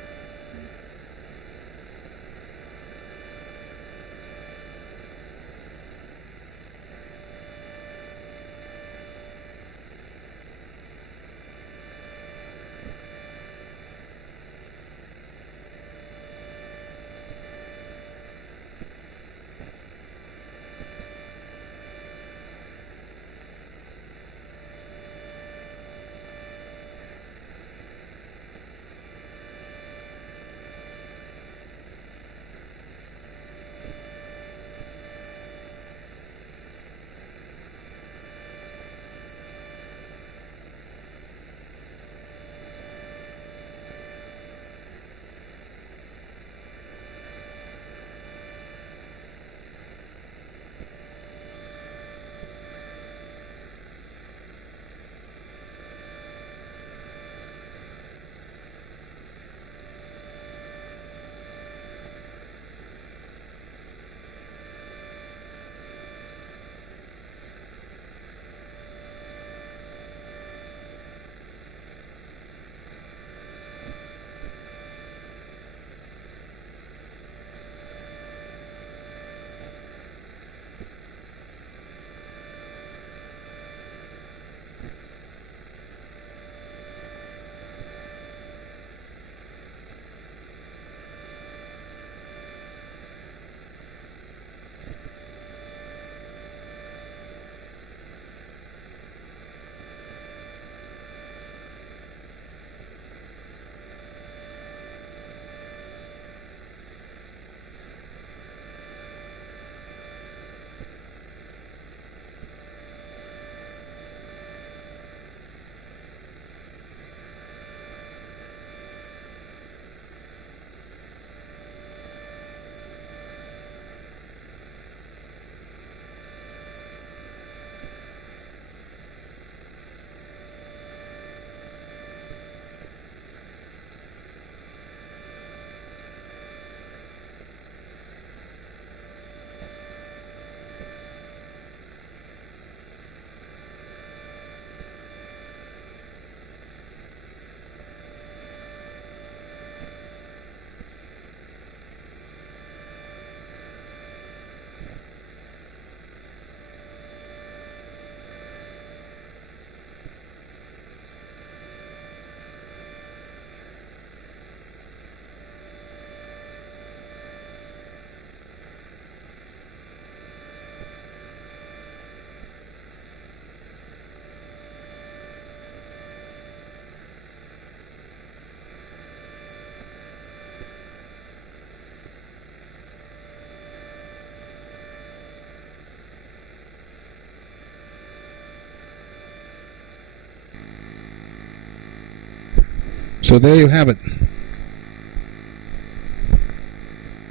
So there you have it.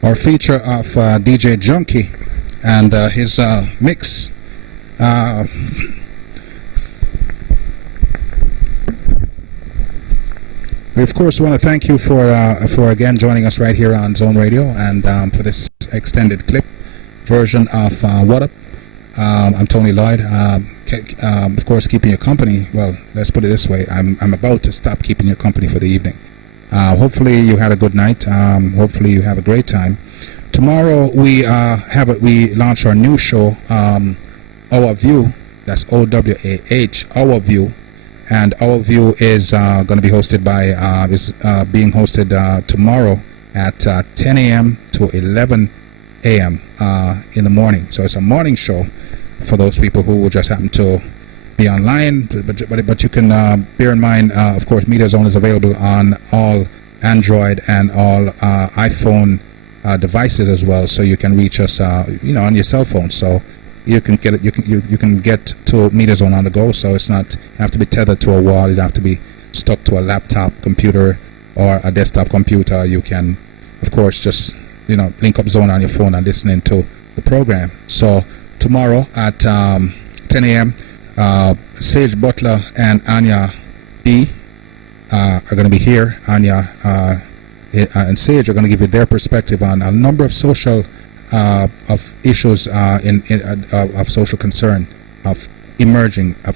Our feature of DJ Junkie and his mix. We of course want to thank you for again joining us right here on Zone Radio and for this extended clip version of What Up. I'm Tony Lloyd. Of course, keeping you company. Well, let's put it this way: I'm about to stop keeping you company for the evening. Hopefully, you had a good night. Hopefully, you have a great time. Tomorrow we launch our new show, Our View. That's OWAH, Our View. And Our View is going to be hosted by being hosted tomorrow at 10 a.m. to 11 a.m. In the morning. So it's a morning show for those people who just happen to be online. But you can bear in mind, of course, Media Zone is available on all Android and all iPhone devices as well. So you can reach us, on your cell phone. So you can get it. You can get to Media Zone on the go. So it's not you have to be tethered to a wall. You don't have to be stuck to a laptop computer or a desktop computer. You can, of course, just link up Zone on your phone and listening to the program. So tomorrow at 10 a.m., Sage Butler and Anya B are going to be here. Anya and Sage are going to give you their perspective on a number of social of issues of social concern, of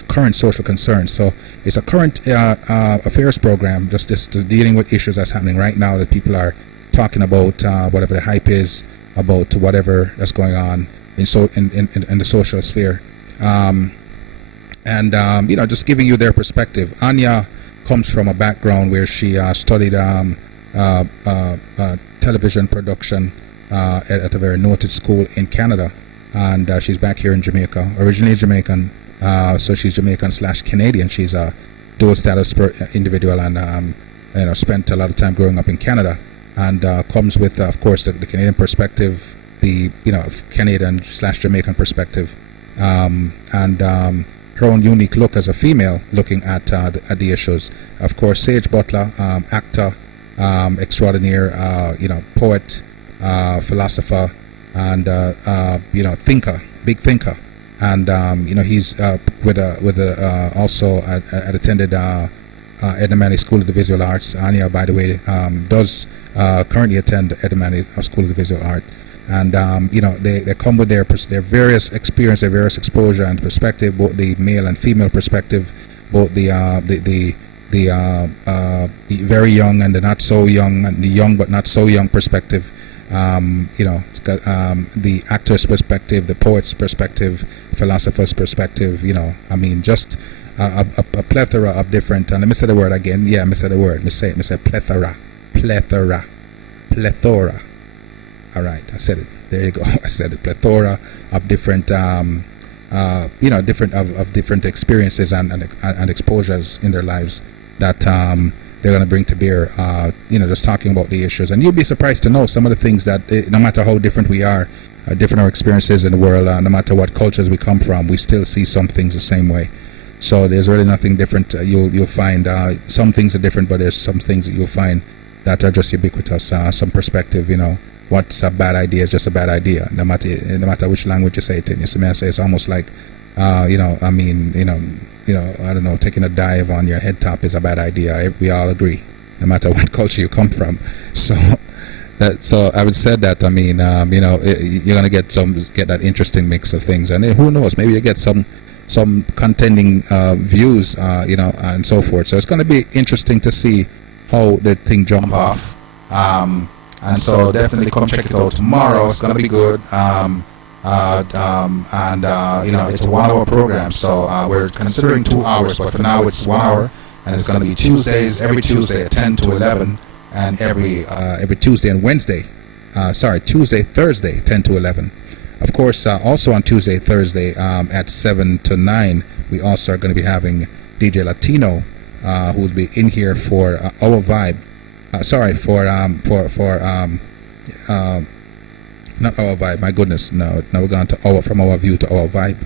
current social concerns. So it's a current affairs program, just dealing with issues that's happening right now that people are talking about, whatever the hype is about whatever that's going on in the social sphere, just giving you their perspective. Anya comes from a background where she studied television production at a very noted school in Canada, and she's back here in Jamaica, originally Jamaican, so she's Jamaican/Canadian. She's a dual status individual, and spent a lot of time growing up in Canada, and comes with, of course, the Canadian perspective, the Canadian/Jamaican perspective, and her own unique look as a female, looking at the issues. Of course, Sage Butler, actor extraordinaire, poet, philosopher, and thinker, big thinker, and he's also attended Edna Manley School of the Visual Arts. Anya, by the way, does currently attend Edna Manley School of the Visual Art, and they come with their various experience, their various exposure and perspective, both the male and female perspective, both the very young and the not so young, and the young but not so young perspective. It's got the actor's perspective, the poet's perspective, philosopher's perspective. Just a plethora of different. And let me say the word again. Yeah, let me say the word. Me say plethora. All right, I said it. There you go. I said it. Plethora of different, different experiences and exposures in their lives that they're going to bring to bear, just talking about the issues. And you'll be surprised to know some of the things that, no matter how different we are, different our experiences in the world, no matter what cultures we come from, we still see some things the same way. So there's really nothing different. You'll find some things are different, but there's some things that you'll find that are just ubiquitous. Some perspective, what's a bad idea is just a bad idea, no matter which language you say it in. You see me, I say it's almost like, I don't know, taking a dive on your head top is a bad idea. We all agree, no matter what culture you come from. So I would say that, you're going to get that interesting mix of things. And then who knows, maybe you get some contending views, and so forth. So it's going to be interesting to see how the thing jump off. And so definitely come check it out tomorrow. It's going to be good. It's a 1 hour program, so we're considering 2 hours, but for now it's 1 hour, and it's going to be every Tuesday at 10 to 11, and every Tuesday and Wednesday, Thursday 10 to 11. Of course, also on Tuesday, Thursday at 7 to 9, we also are going to be having DJ Latino, who will be in here for Our Vibe. Not Our Vibe, my goodness, no, now we're going to from Our View to Our Vibe,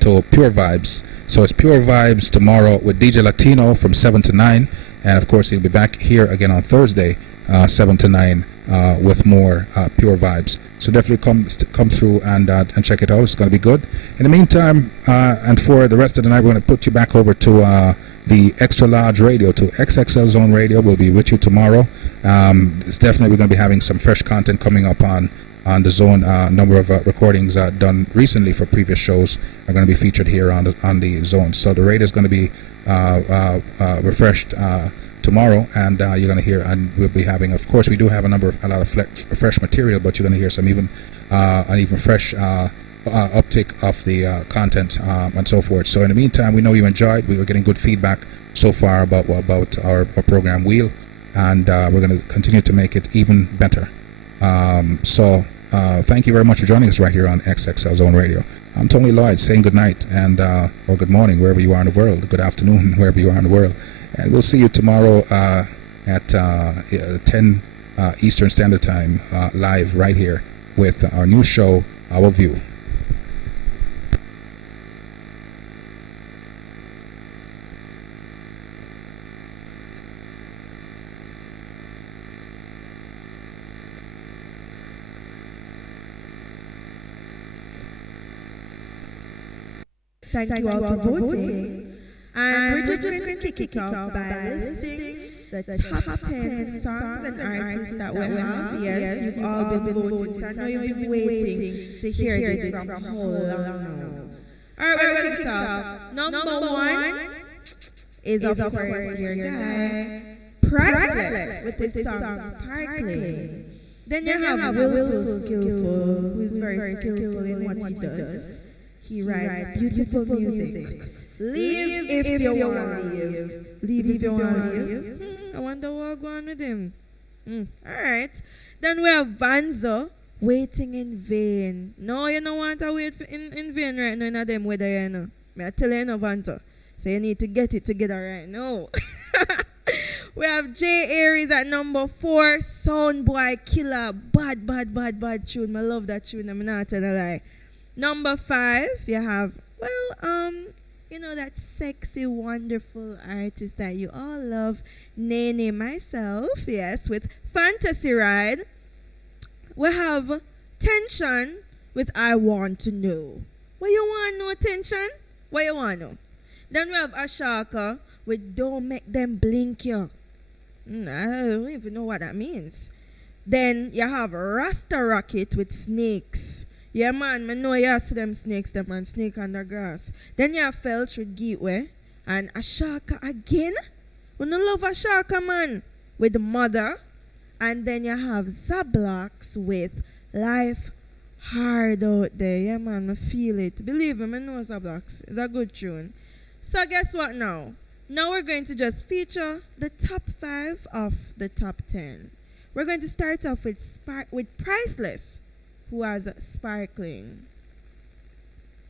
to Pure Vibes. So it's Pure Vibes tomorrow with DJ Latino from 7 to 9, And of course, he'll be back here again on Thursday, 7 to 9, with more pure vibes. So definitely come through and check it out. It's going to be good. In the meantime, and for the rest of the night, we're going to put you back over to the Extra Large Radio, to XXL Zone Radio. We'll be with you tomorrow. It's definitely, we're going to be having some fresh content coming up on the Zone. Number of recordings done recently for previous shows are going to be featured here on the Zone. So the radio is going to be refreshed tomorrow, and you're going to hear, and we'll be having, of course, we do have a lot of fresh material, but you're going to hear some an even fresh uptick of the content and so forth. So in the meantime, we know you enjoyed. We were getting good feedback so far about our program Wheel, and we're going to continue to make it even better. So thank you very much for joining us right here on XXL Zone Radio. I'm Tony Lloyd saying good night and or good morning wherever you are in the world, good afternoon wherever you are in the world, and we'll see you tomorrow at 10 Eastern Standard Time live right here with our new show, Our View. Thank you all for voting. And we're just going to kick it off by listing the top 10 songs and artists that we have. Yes, you've all been voting, so I know you've been waiting to hear this from a whole long now. Alright, we're going to kick it off. Number 1 is, of course, your guy, Priceless, with this song, Sparkling. Then you have Willful Skillful, who is very skillful in what he does. He writes beautiful music. Leave if you want to leave. Leave if you want to leave. I wonder what's going on with him. Alright. Then we have Vanzo, Waiting in Vain. No, you don't want to wait in vain right now in them weather, you know. I tell you, no, Vanzo. So you need to get it together right now. We have Jay Aries at number 4, Soundboy Killer. Bad tune. I love that tune. I'm not telling a lie. Number 5, you have, you know, that sexy, wonderful artist that you all love, Nene myself, yes, with Fantasy Ride. We have Tension with I Want to Know. What you want to know, Tension? What you want to know? Then we have Ashaka with Don't Make Them Blink You. I don't even know what that means. Then you have Rasta Rocket with Snakes. Yeah, man, I know you see them snakes, them and snake on the grass. Then you have Felch with Gateway and Ashaka again. We don't love Ashaka, man, with Mother. And then you have Zablox with Life Hard Out There. Yeah, man, I feel it. Believe me, I know Zablox. It's a good tune. So guess what now? Now we're going to just feature the top 5 of the top 10. We're going to start off with Priceless, who has Sparkling.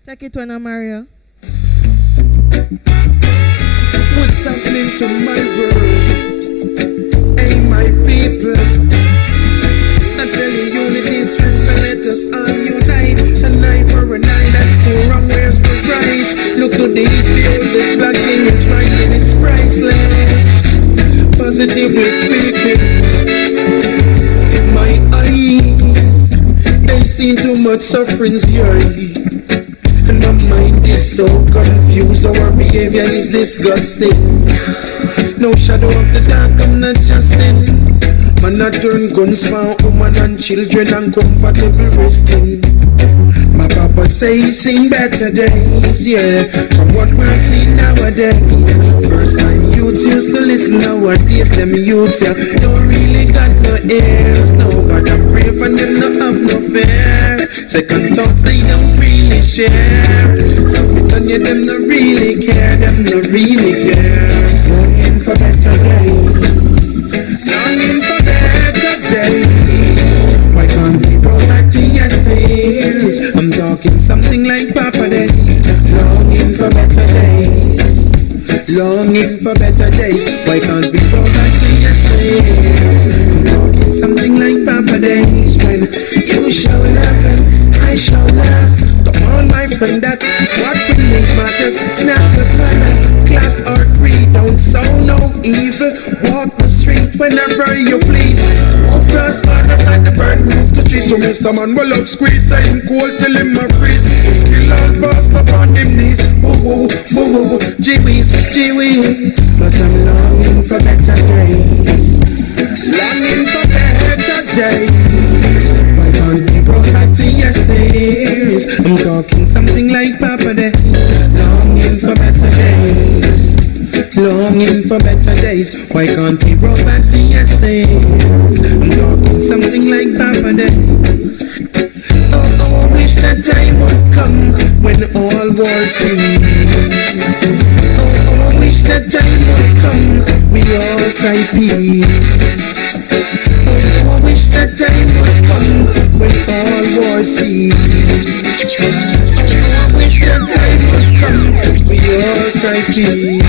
Take it one, Mario. What's happening to my world? Hey, my people. I tell you, unity, strength, so let us all unite. An eye for an eye, that's the wrong, where's the right? Look to the east, behold, this black thing is rising, it's priceless. Positively speaking, my eyes, they see too much suffering's here. And my mind is so confused, our behavior is disgusting. No shadow of the dark, I'm not trusting. Man, I turn guns for women and children and comfortable resting. My papa say he's seen better days, yeah, from what we're seeing nowadays. First time youths used to listen, nowadays them youths, yeah, don't really got no ears. No, God, I pray for them, no have no fear. Second thoughts, they don't really share. So if it on you, them no really care, them no really care. Longing for better days, longing for better days. Why can't we roll back to yesterdays? I'm talking something like Papa days. Longing for better days, longing for better days. Why can't we roll back to yesterdays? I'm talking something like Papa days. When you shall laugh and I shall laugh. Come on, my friend, that's what really matters. Not the color, class or creed. Don't sound no evil pray you please. Move cross fathers like the bird move to trees. So Mr. Man will love squeeze, saying cold till him a freeze. Kill all past upon him knees. Woo woo, woo woo, Gee-wees, Gee-wees. But I'm longing for better days. Longing for better days. Why can't we go back to yesterday's? I'm talking something like Papa days. Longing for better days. Longing for better days. Why can't we roll back to yesterday's? I'm talking something like Papa days. Oh, I wish that time would come when all wars cease. Oh, I wish that time would come, we all cry peace. Oh, I wish that time would come when all wars cease. Oh, I wish that time would come, we all cry peace.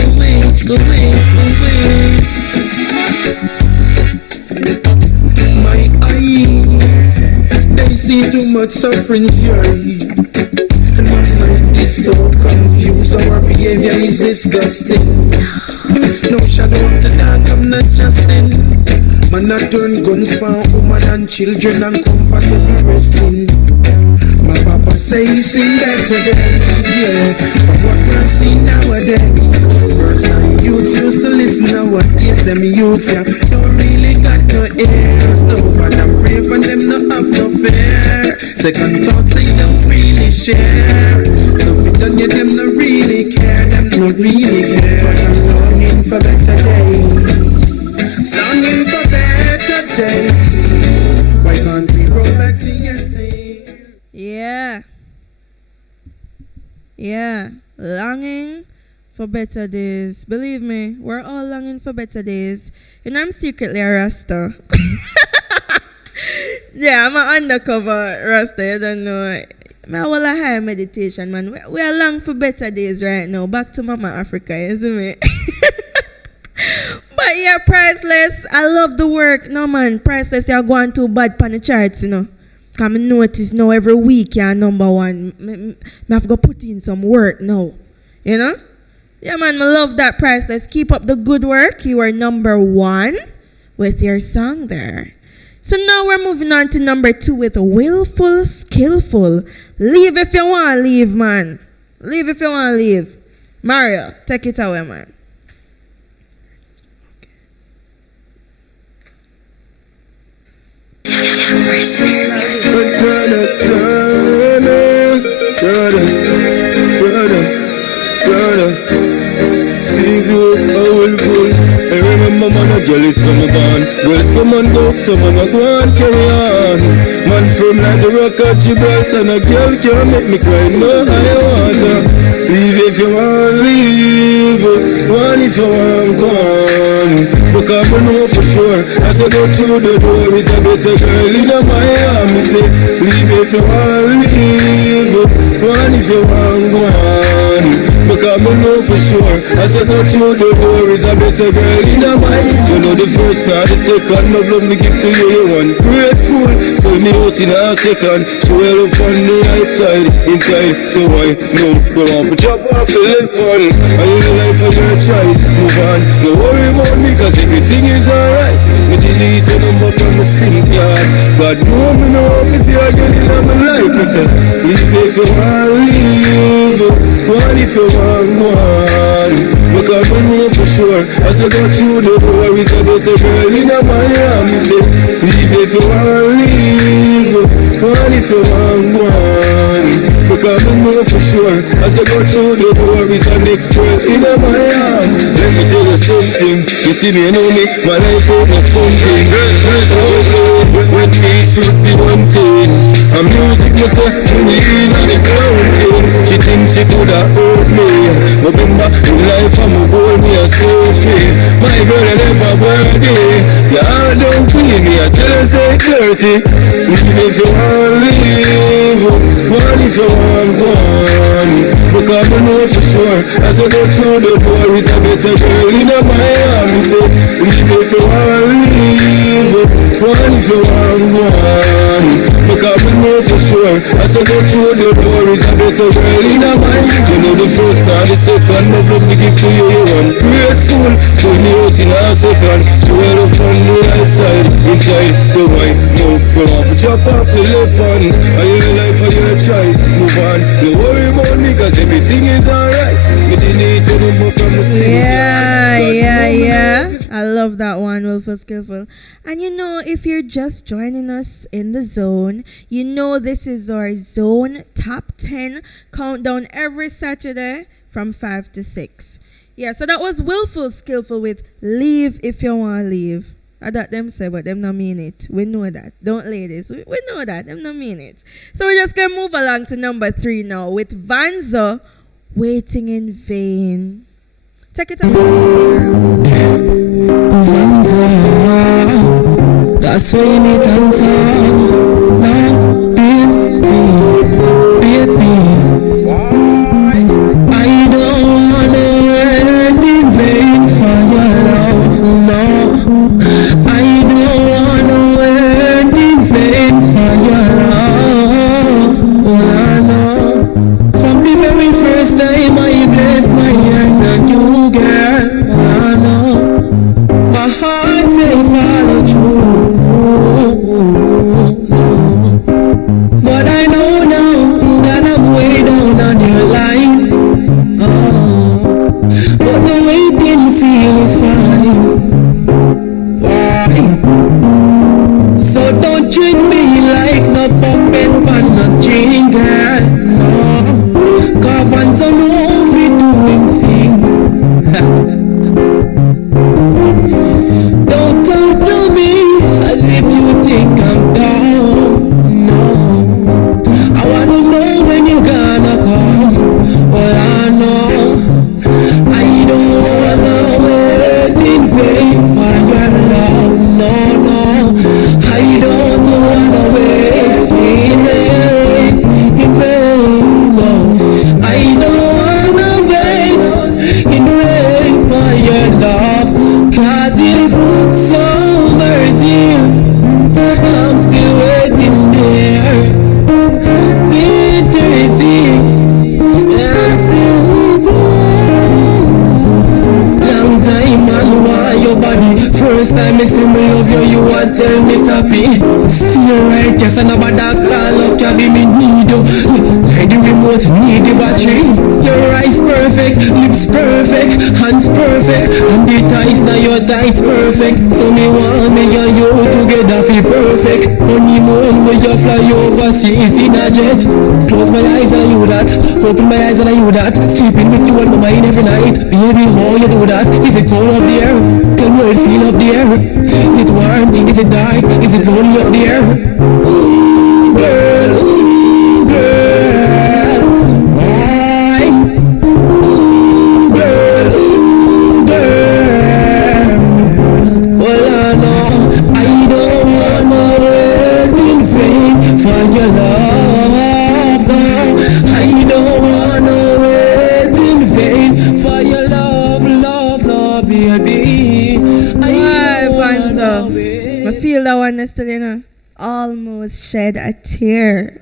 Away, away, away. My eyes, they see too much suffering's here. And my mind is so confused, our behavior is disgusting. No shadow of the dark, I'm not trusting. Man, I turn guns for women and children and comfortable resting. My papa say he's seen better days, yeah. But what we're seeing nowadays, first time youths used to listen, nowadays them youths, yeah, don't really got no ears, no. But I'm brave and them not have no fear. Second thoughts they don't really share. So if you don't get them not really care, them not really care. But I'm longing for better days. Longing for better days. Why can't we roll back to yesterday? Yeah. Yeah. Longing for better days. Believe me, we're all longing for better days. And I'm secretly a Rasta. Yeah, I'm an undercover Rasta, you don't know. I will a higher meditation, man. We are long for better days right now. Back to Mama Africa, you see me? But yeah, Priceless, I love the work. No, man, Priceless, you're going too bad on the charts, you know. Because I notice now every week you're number one. I have to put in some work now. You know? Yeah, man, I love that, Priceless. Keep up the good work. You are number one with your song there. So now we're moving on to number 2 with Willful, Skillful. Leave if you want to leave, man. Leave if you want to leave. Mario, take it away, man. Man, a jealous from the band. Girls come and go, so man a go and carry on. Man from like the rock of Gibraltar, and a girl can't make me cry no higher water. Leave if you want leave, one if you want gone. Because I know for sure, as I go through the door, it's a better girl in Miami. Say, leave if you want leave, one if you want gone. Because I know for sure, as I go through the door, it's a better girl in Miami. You know the first part, the second, no love me give to you, you want grateful. So me out in a second, show you up on the right side, inside. So I know, go on for job or feeling fun. And you know life is your choice, move on. Don't worry about me, cause everything is alright. Me delete your number from the SIM card. God know me know if you see again in my life. Me say, leave if you want leave, one if you want one. Because I know for sure, as I go through the door, it's a better girl in Miami. Say, leave if you want leave, one if you want one. Because I know for sure, as I go through the door, it's the next girl in Miami. Let me tell you something, you see me, you know me, my life ain't no fun thing. Girls with me should be one thing. And music must say, when you in on the ground thing. She thinks she could have hurt me. But remember, in life I'm a goal, me a selfie. My girl I never birthday. Your heart don't clean me, I tell her say dirty. Leave if you want leave, one if you want one. Because I know for sure, as I go through the door, it's a better girl in Miami. Say, leave if you want leave, one if you want one. cause we know for sure. As I go through the door is a better world in a mind. You know the first and the second, no love me give to you, you want grateful. Fill me out in a second, show up on the right side, inside. So why no, go off and chop off the left hand. Are your life or your choice, move on. Don't worry about me cause everything is alright. You didn't need to move from the city. Yeah. I love that one, Willful Skillful. And you know, if you're just joining us in the zone, you know this is our Zone Top 10 countdown every Saturday from 5 to 6. Yeah, so that was Willful Skillful with Leave If You Want to Leave. I thought them say, but them not mean it. We know that. Don't ladies. We know that. Them not mean it. So we're just going to move along to number 3 now with Vanzo, Waiting in Vain. Take it away. Vanzo, that's why you need answer. No, baby. I don't wanna wait in vain for your love. No, I don't wanna wait in vain for your love. All I know, from the very first time I blessed my eyes on you, girl. All I know, my heart will follow through. But I know now that I'm way down on your line. But the waiting feel is fine. Why? So don't treat me like no puppet on a string, girl. No, cause once I know we doing thing. Don't talk to me as if you think I'm down. No, I wanna know when you gonna come. Well, I know I don't wanna wait in vain for your love. No, I don't wanna wait in vain. No, I don't wanna wait in vain for your love. Cause if summer's here, I'm still waiting there. Winter is here, I'm still waiting. Long time man, why your body? First time I see me love you, you want tell me happy. Still right, yes, and about that call up, can be me need you. Like the remote, need the battery. Your eyes perfect, lips perfect, hands perfect, and the ties now your tights perfect. So me want me and you together feel perfect. Honeymoon where you fly overseas in a jet. Close my eyes and you that, open my eyes and I you that. Sleeping with you on my mind every night. Baby, how you do that? Is it cold up there? Tell me how it feel up there. Is it warm? Is it dark? Is it lonely up there? Ooh, girl, ooh, girl. Why? Ooh, girl, ooh, girl. Well, I know I don't wanna wait in vain for your love. No, I don't wanna wait in vain for your love, no, baby. Why, Vanzo? I feel that one yesterday, you know. Almost shed a tear.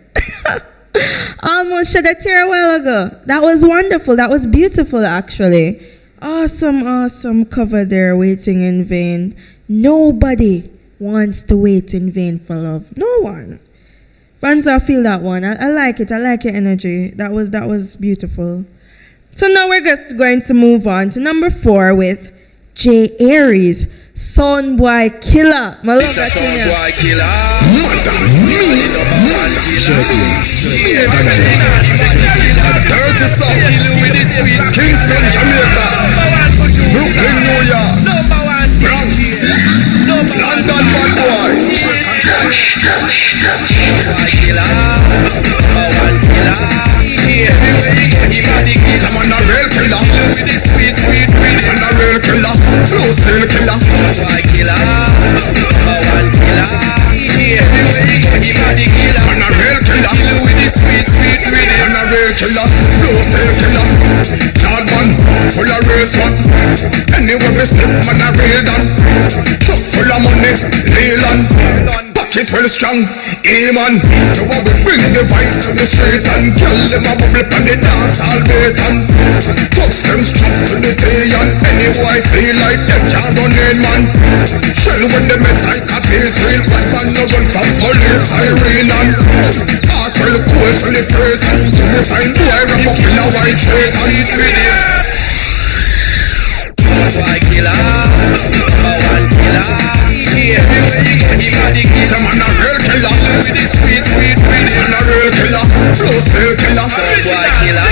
Almost shed a tear a while ago. That was wonderful. That was beautiful, actually. Awesome cover there, Waiting in Vain. Nobody wants to wait in vain for love. No one. Vanzo, I feel that one. I like it. I like your energy. That was beautiful. So now we're just going to move on to number 4 with J. Aries, Soundboy Killer. My love that thing. Soundboy Killer. Dirty South, Kingston, Jamaica, Brooklyn, New York, Bronx, London, bad boys. Someone a real killer, and a real killer, blue steel killer. And a real killer, and a real killer, blue steel killer. Hard man, full of real swag. Anywhere we step, man a real done. Truck full of money, Leland. Back it well strong, hey man. You want to bring the vibes to the street and kill them a bubble on the dance all bait and touch them strap to the day and any boy feel like them can't run in man. Shell when the meds like a face real bad man no run from police siren and heart well cold to the face and to the fine boy wrap up in a white shirt and boy killer, one killer. Yeah, some man a real killer. with this sweet, sweet, sweet. Man a real killer, flow still killer. Boy killer,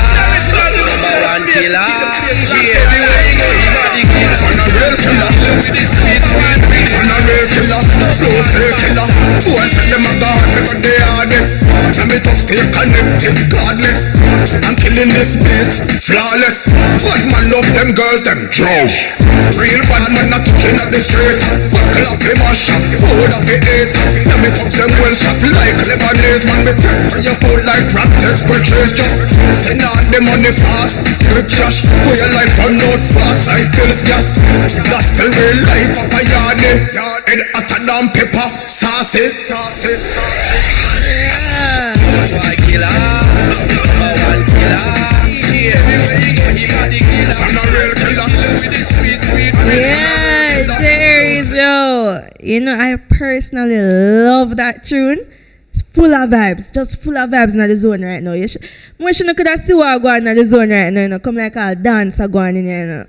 number one killer. Yeah, everywhere you go, he got the killer. Man a real killer, with this sweet, sweet, sweet. man a real killer, flow still killer. Boy say them a god because they hardest. And me talk stay connected, godless. I'm killing this beat, flawless. Bad man love them girls, them drow. Real bad man not touching at the street. Buckle up him a shop, food up the eat. Now me talk them well shop like Lebanese. Man me take for your food like rat text purchase. Just send out the money fast, quick cash. For your life turn out fast like pills gas. That's the real life of a yardie. Head hotter than pepper, saucy. Boy killer, number one killer. Yeah, everywhere you go, he got the killer. Man a real killer. With this sweet, sweet. Yeah, Jerry's yo. You know, I personally love that tune. It's full of vibes, just full of vibes in the zone right now. You should could have see what go on in the zone right now. You know, come like all dance go on in here. You know.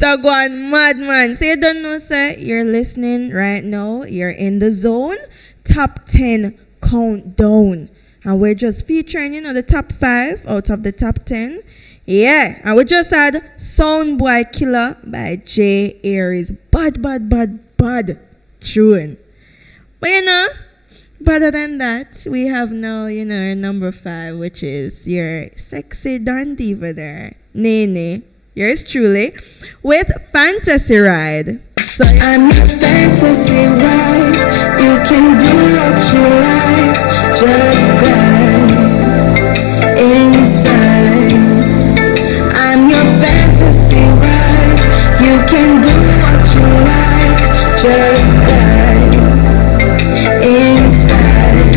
To go on mad man. So you don't know, sir. You're listening right now. You're in the zone. Top 10 countdown. And we're just featuring, you know, the top 5 out of the top 10. Yeah, and we just had Soundboy Killer by J. Aries. Bad tune. But you know, better than that, we have now, you know, number 5, which is your sexy Don Diva there, Nene, yours truly, with Fantasy Ride. So I'm your fantasy ride. You can do what you like. Just glide inside. I'm your fantasy ride. You can do what you like. Just glide inside.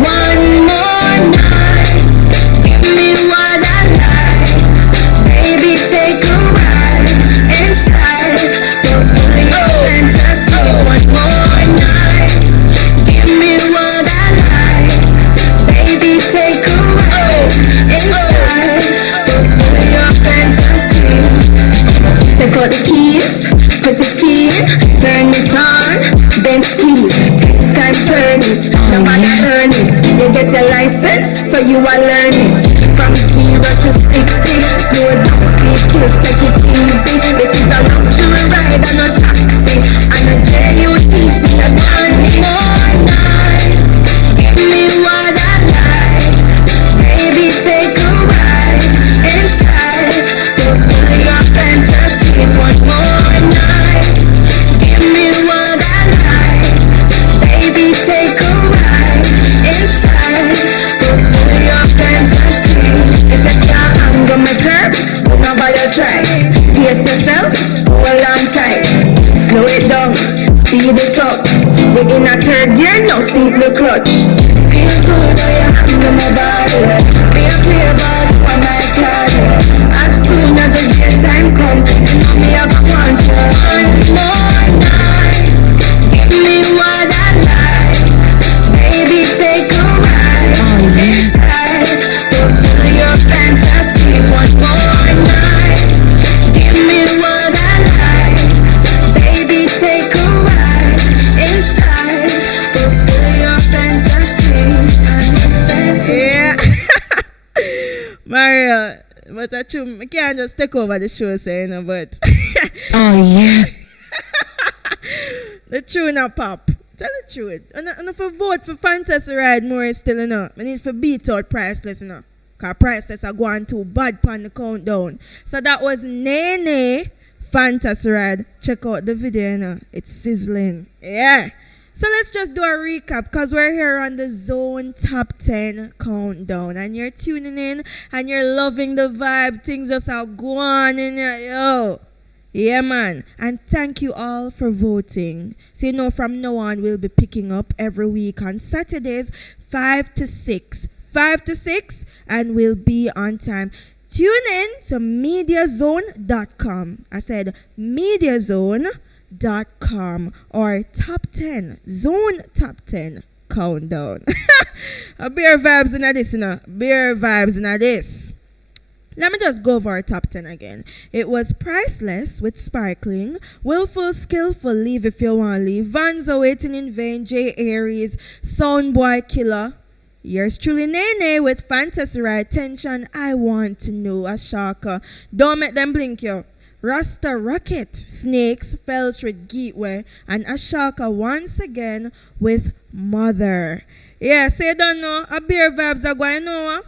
One more night. Give me what I like. Baby, take a ride inside. Fulfill your fantasy. One more night. Give me what I like. Baby, take a ride inside. Fulfill your fantasy. Take out the keys, put it in, turn it on, then squeeze. Take time, turn it, nobody earn it. You get your license, so you will learn it. From 0 to 60, slow down, speed kills, take it easy. This is a luxury ride and a taxi, and a JUTC. And one more night, give me what I like. Baby, take a ride inside. Fulfill your fantasies. One more night, give me what I like. Baby, take a ride inside. Fulfill your fantasies. If you can't handle my curves, nobody try. Pace yourself, hold on tight. Slow it down, speed it up. We're in a third gear, now sink the clutch. Feel good, I handle my body. Be a playboy, I'm my card. As soon as the get time come, you know me I want you. One more night, give me what I like. Baby, take a ride inside. Fulfill your fantasies. One more night, give me what I like. Baby, take a ride inside. Fulfill your fantasies. Yeah. Mario, but I can't just take over the show, so, you know, but Oh yeah. the tune a pop. Tell the truth. And if I vote for Fantasy Ride more still, you know, I need to beat out Priceless, you know. Because Priceless are going too bad on the countdown. So that was Nene Fantasy Ride. Check out the video, you know. It's sizzling. Yeah. So let's just do a recap because we're here on the Zone Top 10 Countdown. And you're tuning in and you're loving the vibe. Things just are going in here. Yo. Yeah, man. And thank you all for voting. So, you know, from now on, we'll be picking up every week on Saturdays, 5 to 6. 5 to 6, and we'll be on time. Tune in to MediaZone.com. I said MediaZone.com or Top 10, Zone Top 10 Countdown. A beer vibes in this, you know. Beer vibes in this. Let me just go over our top 10 again. It was Priceless with Sparkling, Willful, Skillful, Leave If You Want to Leave, Vanzo, Waiting in Vain, J. Aries, Soundboy Killer, yours truly Nene with Fantasy Right, Tension, I Want to Know, Ashaka, Don't Make Them Blink You, Rasta Rocket, Snakes, Feltred Gateway, and Ashaka once again with Mother. Yeah, so you don't know, a beer vibes are going on.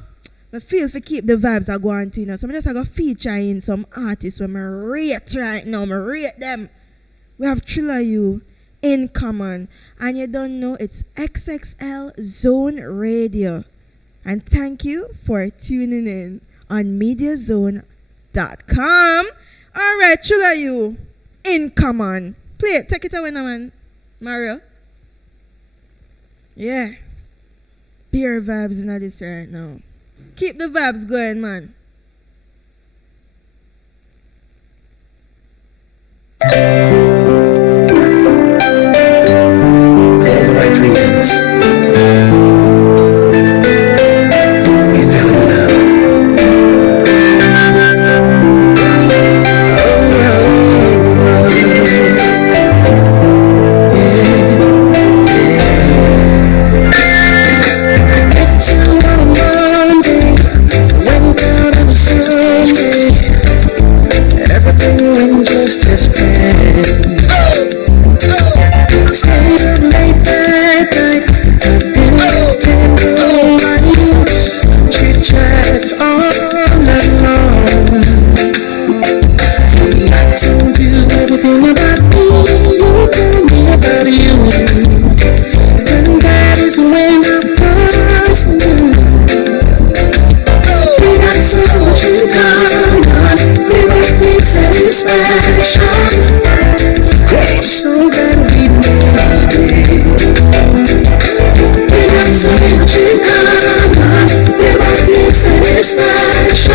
I feel for keep the vibes are going to, you know. So I'm just going to feature in some artists when I rate right now. I rate them. We have Trilla You in common. And you don't know, it's XXL Zone Radio. And thank you for tuning in on MediaZone.com. All right, Trilla You in common. Play it. Take it away now, man. Mario. Yeah. Beer vibes in this right now. Keep the vibes going, man. For all the right reasons, we fell in love. This plan. Stay up late at night, candle lights, chit chats all night long. See, I told you everything about me, you told me about you, and that is when I first knew. We got so much in common, we both need satisfaction. So glad we made it. We got so much in common, we both need satisfaction.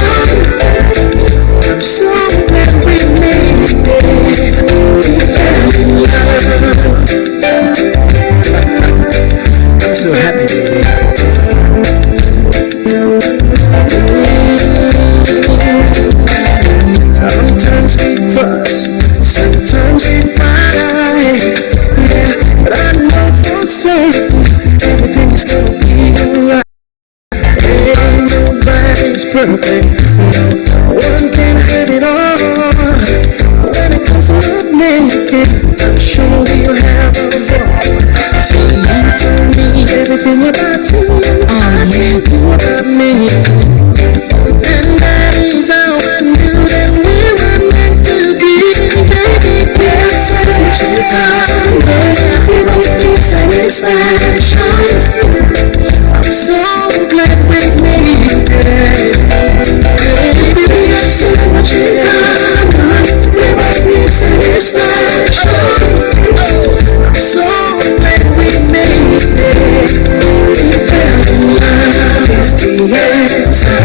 I'm so glad we made it. We fell in love. I'm so happy, baby. Sometimes we fuss, sometimes we fight, yeah, but I know for certain everything's gonna be alright. Ain't nobody's perfect, no one can have it all. When it comes to love making, I'm sure we'll have a ball. So you told me everything about you, I knew about me, and that is how I knew that we were meant to be. Baby, yes, I want you to come, yeah, we both need satisfaction. I'm so glad we made it. Baby, yes, I want you to come, we both need satisfaction. I'm so glad we made it. We fell in love, it's the answer.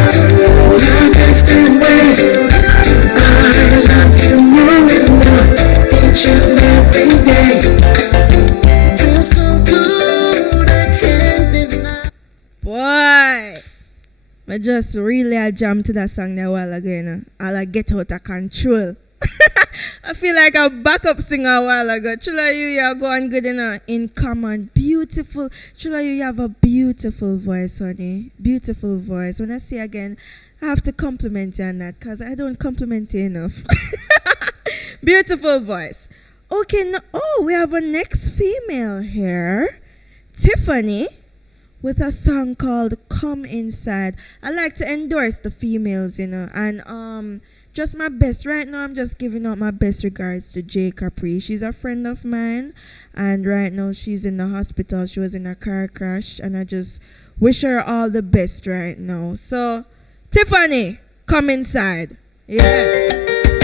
Love is the way. I love you more and more, each and every day. Feels so good, I can't deny. Boy, I just really jammed to that song there a while ago, you know. I'll get out of control. I feel like a backup singer a while ago. Chula, you are going good, you know, in common. Beautiful. Chula, you have a beautiful voice, honey. Beautiful voice. When I say again, I have to compliment you on that because I don't compliment you enough. Beautiful voice. Okay, now, we have a next female here. Tiffany with a song called Come Inside. I like to endorse the females, you know, and just my best. Right now, I'm just giving out my best regards to Jay Capri. She's a friend of mine, and right now she's in the hospital. She was in a car crash, and I just wish her all the best right now. So, Tiffany, come inside. Yeah.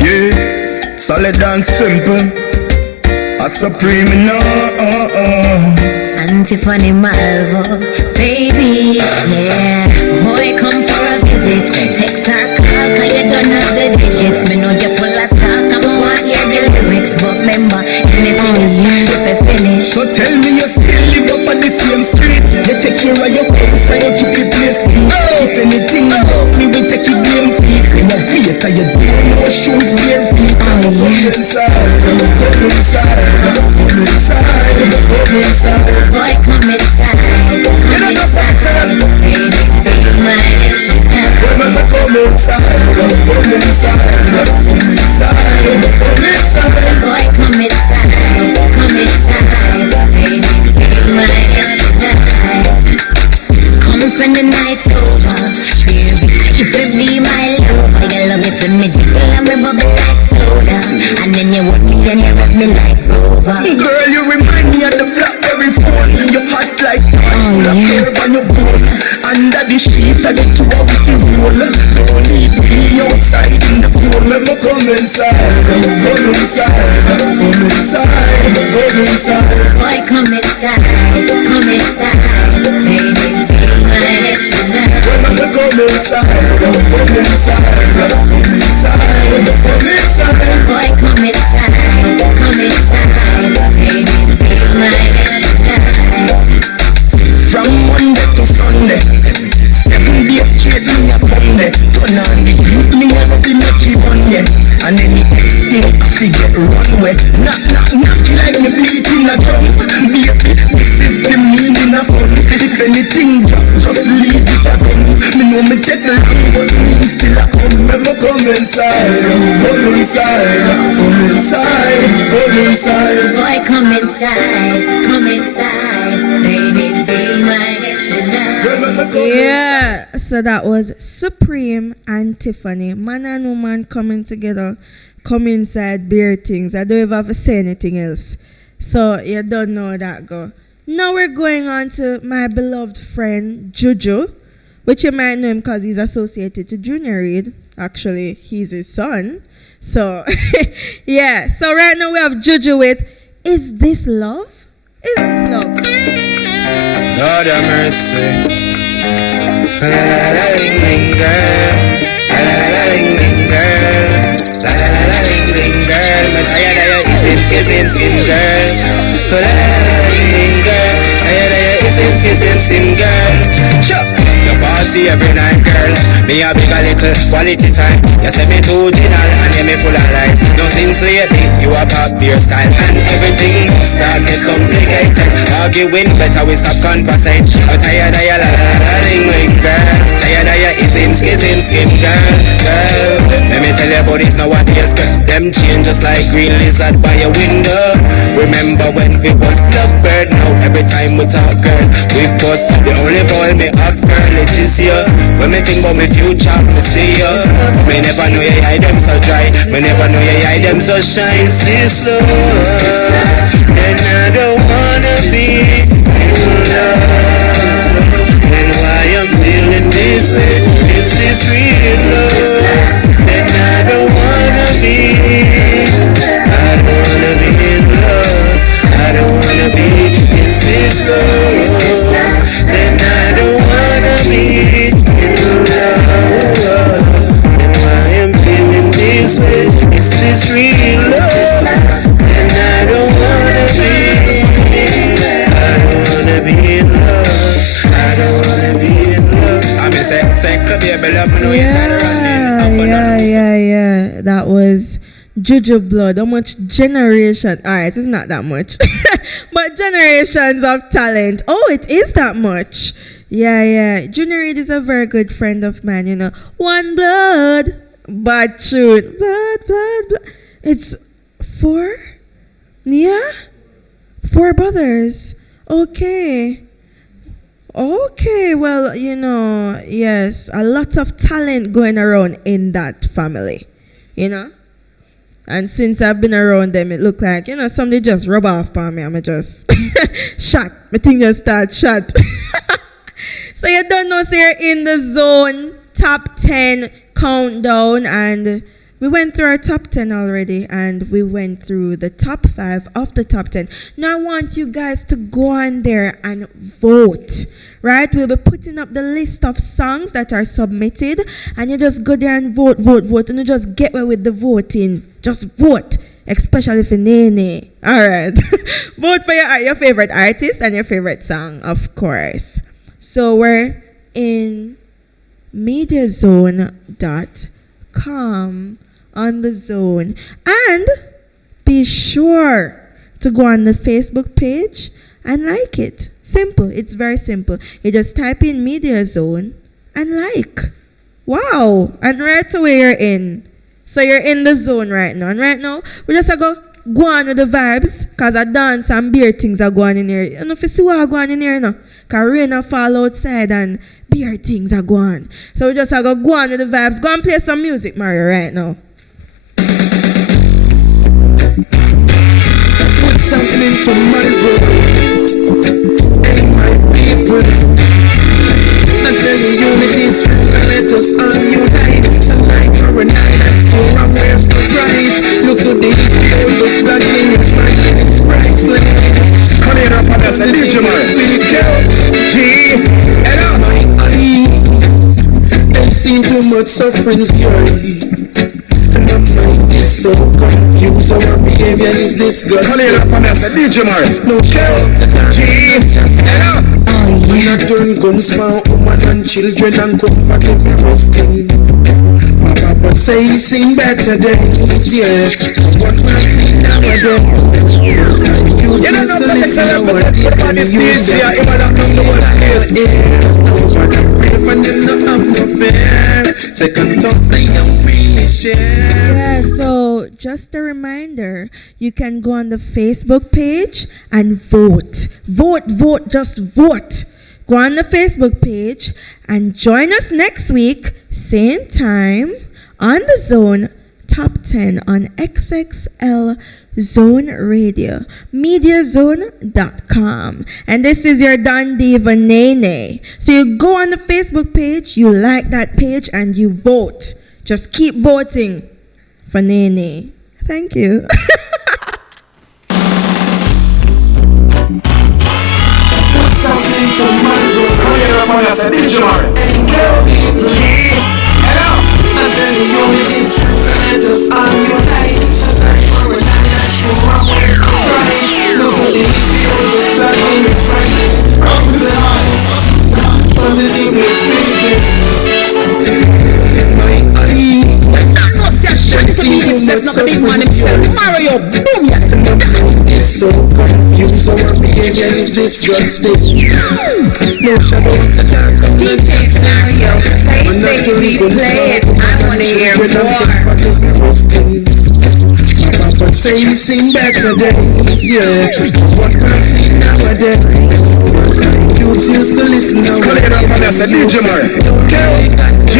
Yeah. solid and simple. A supreme Antiphony Malvo, baby, yeah. Boy, come for a visit. Text or call, cause you don't have the digits. Me know you full of talk, I'm want hear the lyrics. But remember, anything you say, if I finish. So tell me you still live up on the same street. You take care of your folks and you keep it place clean. If anything about me, we take it game feet. When you wait, you don't know shoes, bare feet. Come inside, come inside, come inside, come inside. Boy, come inside, come inside. Baby, see my destiny. Remember, come inside, come inside, come inside, come inside. Boy, come inside, come inside. Baby, see my destiny. Come spend the night over, baby. If you be my lover, you love it when me jiggle and me bubble like soda. And then you want me and you rub me like Rover. Girl, you remind me of the Blackberry phone. You hot like torch, the curve on your bone. Under the sheet, I get to walk with the roll. Don't leave me outside in the cold. Let me come inside, come inside, come inside, come inside. Boy, come inside, come inside. Baby, be my destiny. Let me come inside, come inside, come inside, come inside. Boy, come inside, come inside. Baby, be my destiny. From Monday to Sunday, 7 days straight me a Sunday. Turn on the youth, me a rub the necky one, yeah. And then the next day I forget runway. Knock, knock, knock like me beating a drum. Baby, this is the meaning of fun. If anything drop, just leave it a gun. Me know me take long, but me still a come. Never come inside, come inside, come inside, come inside. Boy, come inside, come inside. Baby, be my destiny. Yeah, so that was Supreme and Tiffany. Man and woman coming together, come inside, bear things. I don't even have to say anything else. So you don't know that go. Now we're going on to my beloved friend Juju, which you might know him because he's associated to Junior Reid. Actually, he's his son. So yeah, so right now we have Juju with Is This Love? Is This Love? Lord have mercy. La la la la ling ling girl. La la la la ling ling girl. La la la la ling ling girl. My daya daya is in skin girl. La la la la ling ling girl. Daya daya is in skin girl. Chop. Party every night, girl. Me a big a little quality time. You say me too general and you me full of lies. No since lately, you a pop beer style and everything start get complicated. Arguing better we stop conversation. But tired of your la la la ling ling girl. Tired of your is in skin girl. Let me tell you about this nowadays, girl. Them change just like green lizard by your window. Remember when we was lovebird? Now every time we talk, girl, we fuss. The only boy me have, girl, it is you. When me think about me future, me see you. Me never know your eye them so dry. Me never know your eye them so shine. Is this love? And I don't wanna be in love. And why I'm feeling this way? Is this real love? And I don't wanna be. I don't wanna be in love. I don't wanna be. Is this love? Then I don't wanna be in love. And why I'm feeling this way? Is this real love? And I don't wanna be. I don't wanna be in love. I don't wanna be in love. I mean, say, could be a beloved, no, Yeah. That was Juju Blood. How much generation? Alright, it's not that much. But generations of talent. Oh, it is that much. Yeah. Junior Reid is a very good friend of mine, you know. One blood. Bad tune. Blood. It's 4? Yeah? 4 brothers. Okay, well, you know, yes, a lot of talent going around in that family, you know. And since I've been around them, it look like, you know, somebody just rub off on me. I'm just shot. My thing just start shot. So you don't know, so you're in the zone top 10 countdown, and we went through our top 10 already, and we went through the top 5 of the top 10. Now I want you guys to go on there and vote, right? We'll be putting up the list of songs that are submitted, and you just go there and vote, and you just get away with the voting. Just vote, especially for Nene. All right. Vote for your favorite artist and your favorite song, of course. So we're in mediazone.com on the Zone, and be sure to go on the Facebook page and like it. Simple. It's very simple. You just type in Media Zone and like. Wow. And right away you're in. So you're in the zone right now. And right now we just go on with the vibes, because a dance and beer things are going in here. You know if you see what are going in here now, because rain and fall outside and beer things are going. So we just go on with the vibes. Go and play some music, Mario, right now. What's happening to my world and my people? I tell you, unity is strength, and let us all unite. A night for a night, and still our wares to bright. Look to the east, the oldest black thing is rising, it's priceless. Come here up on us, DJ man. G, hello. My eyes, they've seen too much suffering's fury. My mind is so confused, our behavior is disgusting. Come here up on us, DJ Murray. No show, G, hello. We not turn guns for women and children and comfortable resting. My papa say he sing better days, yes. What we see nowadays. You don't know the celebrity on the stage here, you don't know the word is. Nobody pray for them, no have no fear. Second thoughts, they don't really share. Yeah, so just a reminder, you can go on the Facebook page and vote. Vote, just vote. Go on the Facebook page and join us next week, same time, on the Zone Top 10 on XXL Zone Radio, mediazone.com. And this is your Don Diva Nene. So you go on the Facebook page, you like that page, and you vote. Just keep voting for Nene. Thank you. What's happening to my world? Come here up on us, DJ Murray. Hello. I tell you, unity is strength, and let us all unite. For a night, I show my way to right. Look at the east, the oldest black thing is rising, it's priceless. Positively speaking. My eyes. This is not a big man himself. Mario, boom! It's so confused, our behavior is disgusting. No shadows to dark. DJ Scenario, play it, baby, play it. I want to hear more. My papa say he sing better days, yeah. What we see nowadays. Youths used to listen now. Call it up on us, DJ Murray. G,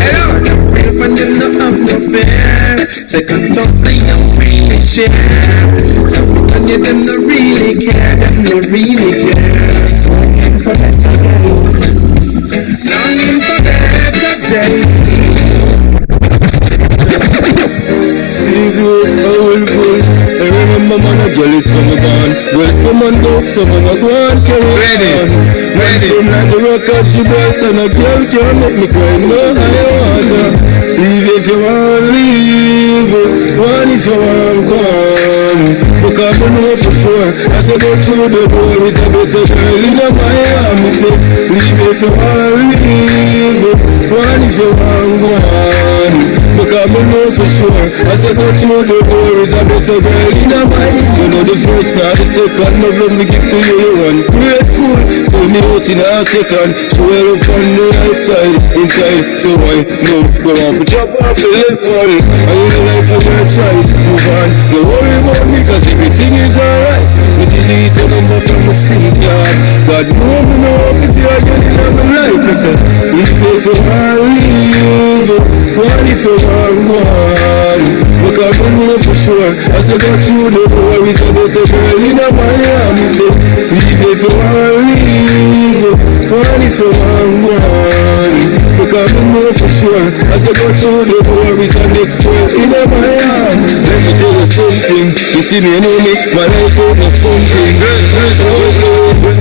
hello. Pray for them, no have no fear. Second thoughts, they don't really share. So when you them no really care, them no really care. Longing for better days. Longing for better days. See good, old fool. I remember man a jealous from a gone. West come and go, someone a go and carry on. Ready. From like the rock of Gibraltar, and a girl can't make me cry no higher water. Leave if you want leave, one if you want gone. Because I know for sure, as I go through the door, it's a better girl in Miami. Say, leave if you want leave, one if you want gone. Because I know for sure, as I go through the door, it's a better girl in Miami. You know the first part, the second, no love me give to you, you want grateful. So me out in a second, show her up on the right side, inside. So I know, go on for drop off the left one. I know the life of your choice, move on. Don't worry about me, cause everything is alright. Me delete a number from the SIM card. God know me know if you are getting on my life. Me say, leave if you want leave, one if you want one. Because I know for sure, as I go through the door, it's a better girl in Miami. Say, leave if you want leave, one if you want one. Because because I know for sure as you go through the door is the next door in my arms. Let me tell you something. You see me, you know me, my life ain't no fun thing.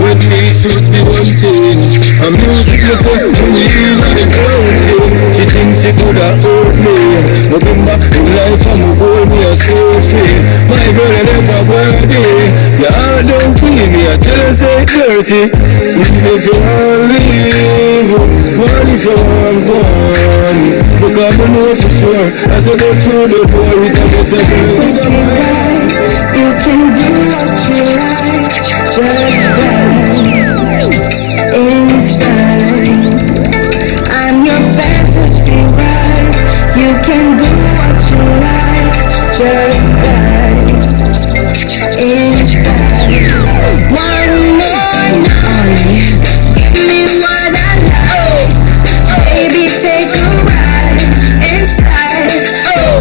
When me should be one thing. I'm music myself when you hear me the grounding. She thinks she could have hurt me. Remember in life I'm a boy, me a surfing. My girl I never worthy. Your heart don't clean me, I tell her say dirty. Leave if you want leave, one if you want gone. Because I know for sure as I go through the door it's a better girl. You can do what you like, just die inside. I'm your fantasy ride. You can do what you like, just die inside. One more night, give me what I like. Baby, take a ride inside. Oh,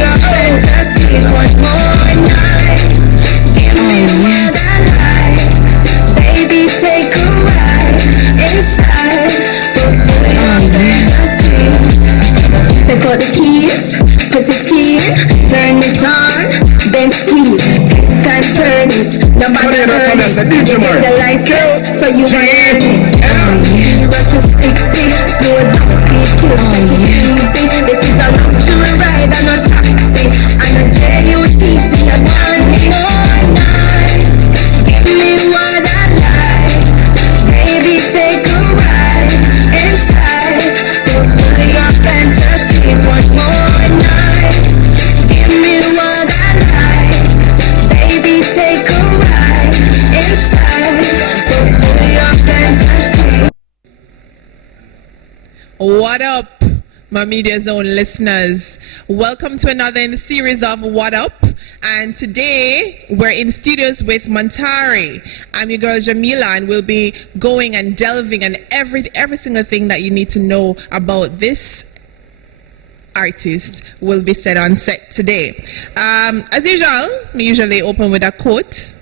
your fantasy, one more night. Give me what I like. Baby, take a ride inside. Fulfill your fantasy. Take out the keys, put it here, turn it on, then squeeze. Take time, turn it. Nobody heard it. You get your license, so you earn it. 0 to 60, slow down, speed kill. Easy, this is a luxury ride and a taxi, and a JUTC. And one more night, give me what I like. Baby, take a ride inside. Fulfill your fantasies. One more night, give me what I like. Baby, take a ride inside. Fulfill your fantasies. What up, my Media Zone listeners? Welcome to another in the series of What Up. And today we're in studios with Montari. I'm your girl Jamila, and we'll be going and delving and every single thing that you need to know about this artist will be said on set today. As usual, we usually open with a quote.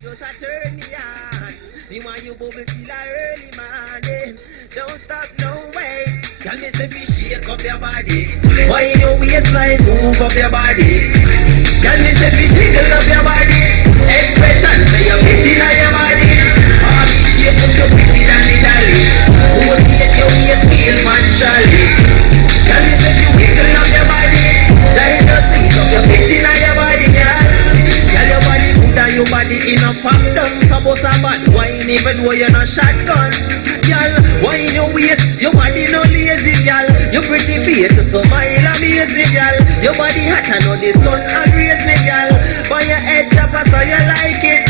Just a turn me on. Me want you bubble till early morning. Don't stop no way. Girl, me say fi shake up your body. Wine your waistline, move up your body. Girl, me say fi jiggle up your body. Expression say you fit in your body. Body shape up your pretty dandy dolly. Rotate your waist scale naturally. Girl, me say fi wiggle up your body. Giant your seat up your fit in your body, girl. Girl, your body good and your body in a pop down. So bust a bad wine even though you're not shotgun. Girl, wine your waist, your body no lazy, girl. Your pretty face is so smile amaze me, girl. Your body hot and know the sun agrees me, girl. By your head top so you like it.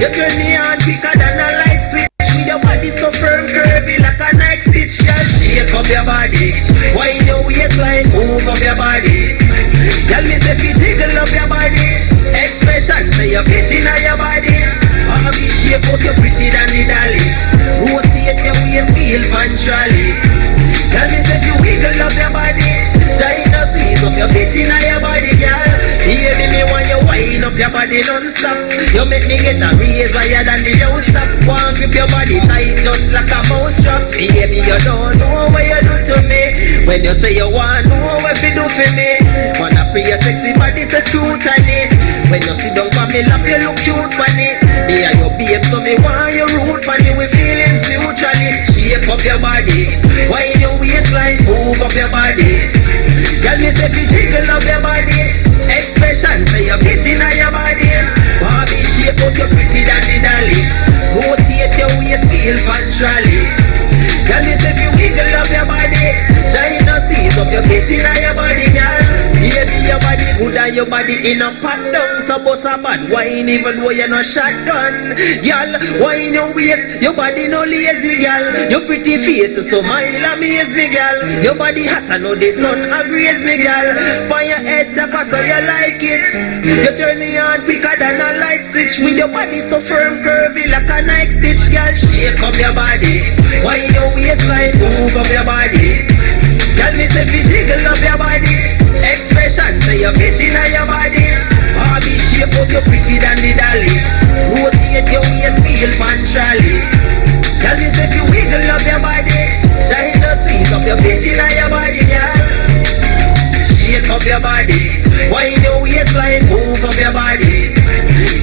You turn me on quicker than a light switch. With your body so firm, curvy like a Nike stitch, girl. Shake up your body, wine your waistline, move up your body. Girl, me say fi jiggle up your body. Expression say you fit in your body. Body shape up your pretty dandy dolly. Rotate your waist feel punctually. Girl, me say fi wiggle up your body. Giant seize up your fit in your body, girl. Baby, me want you wind up your body non-stop. You make me get a raise higher than the house top. One grip your body tight just like a mouse trap. Baby, you don't know what you do to me. When you say you want know what you do for me. Wanna pray your sexy body say scrutiny. When you sit down for me lap you look cute funny. Me and your babe so me want you root funny. We feelings mutually. Shake up your body, wine your waistline, move up your body. Girl, me say fi jiggle up your body. Expression say you fit in your body. Body shape up your pretty dandy dolly. Rotate your waist feel punctually. Girl, me say fi wiggle up your body. Giant seize up your fit in your body, girl. Baby, your body good and your body in a pat down. So bust a bad wine even though you're not shotgun. Girl, wine your waist, your body no lazy, girl. Your pretty face is so smile amaze me, girl. Your body hot and know the sun agrees me, girl. By your head top so you like it. You turn me on quicker than a light switch. With your body so firm, curvy like a Nike stitch, girl. Shake up your body, wine your waistline, move up your body. Girl, me say fi jiggle up your body. Expression say you fit in your body. Body shape up your pretty dandy dolly. Rotate your waist feel punctually. Girl, me say fi wiggle up your body. Giant seize up your fit in your body, girl. Shake up your body, wine your waistline, move up your body.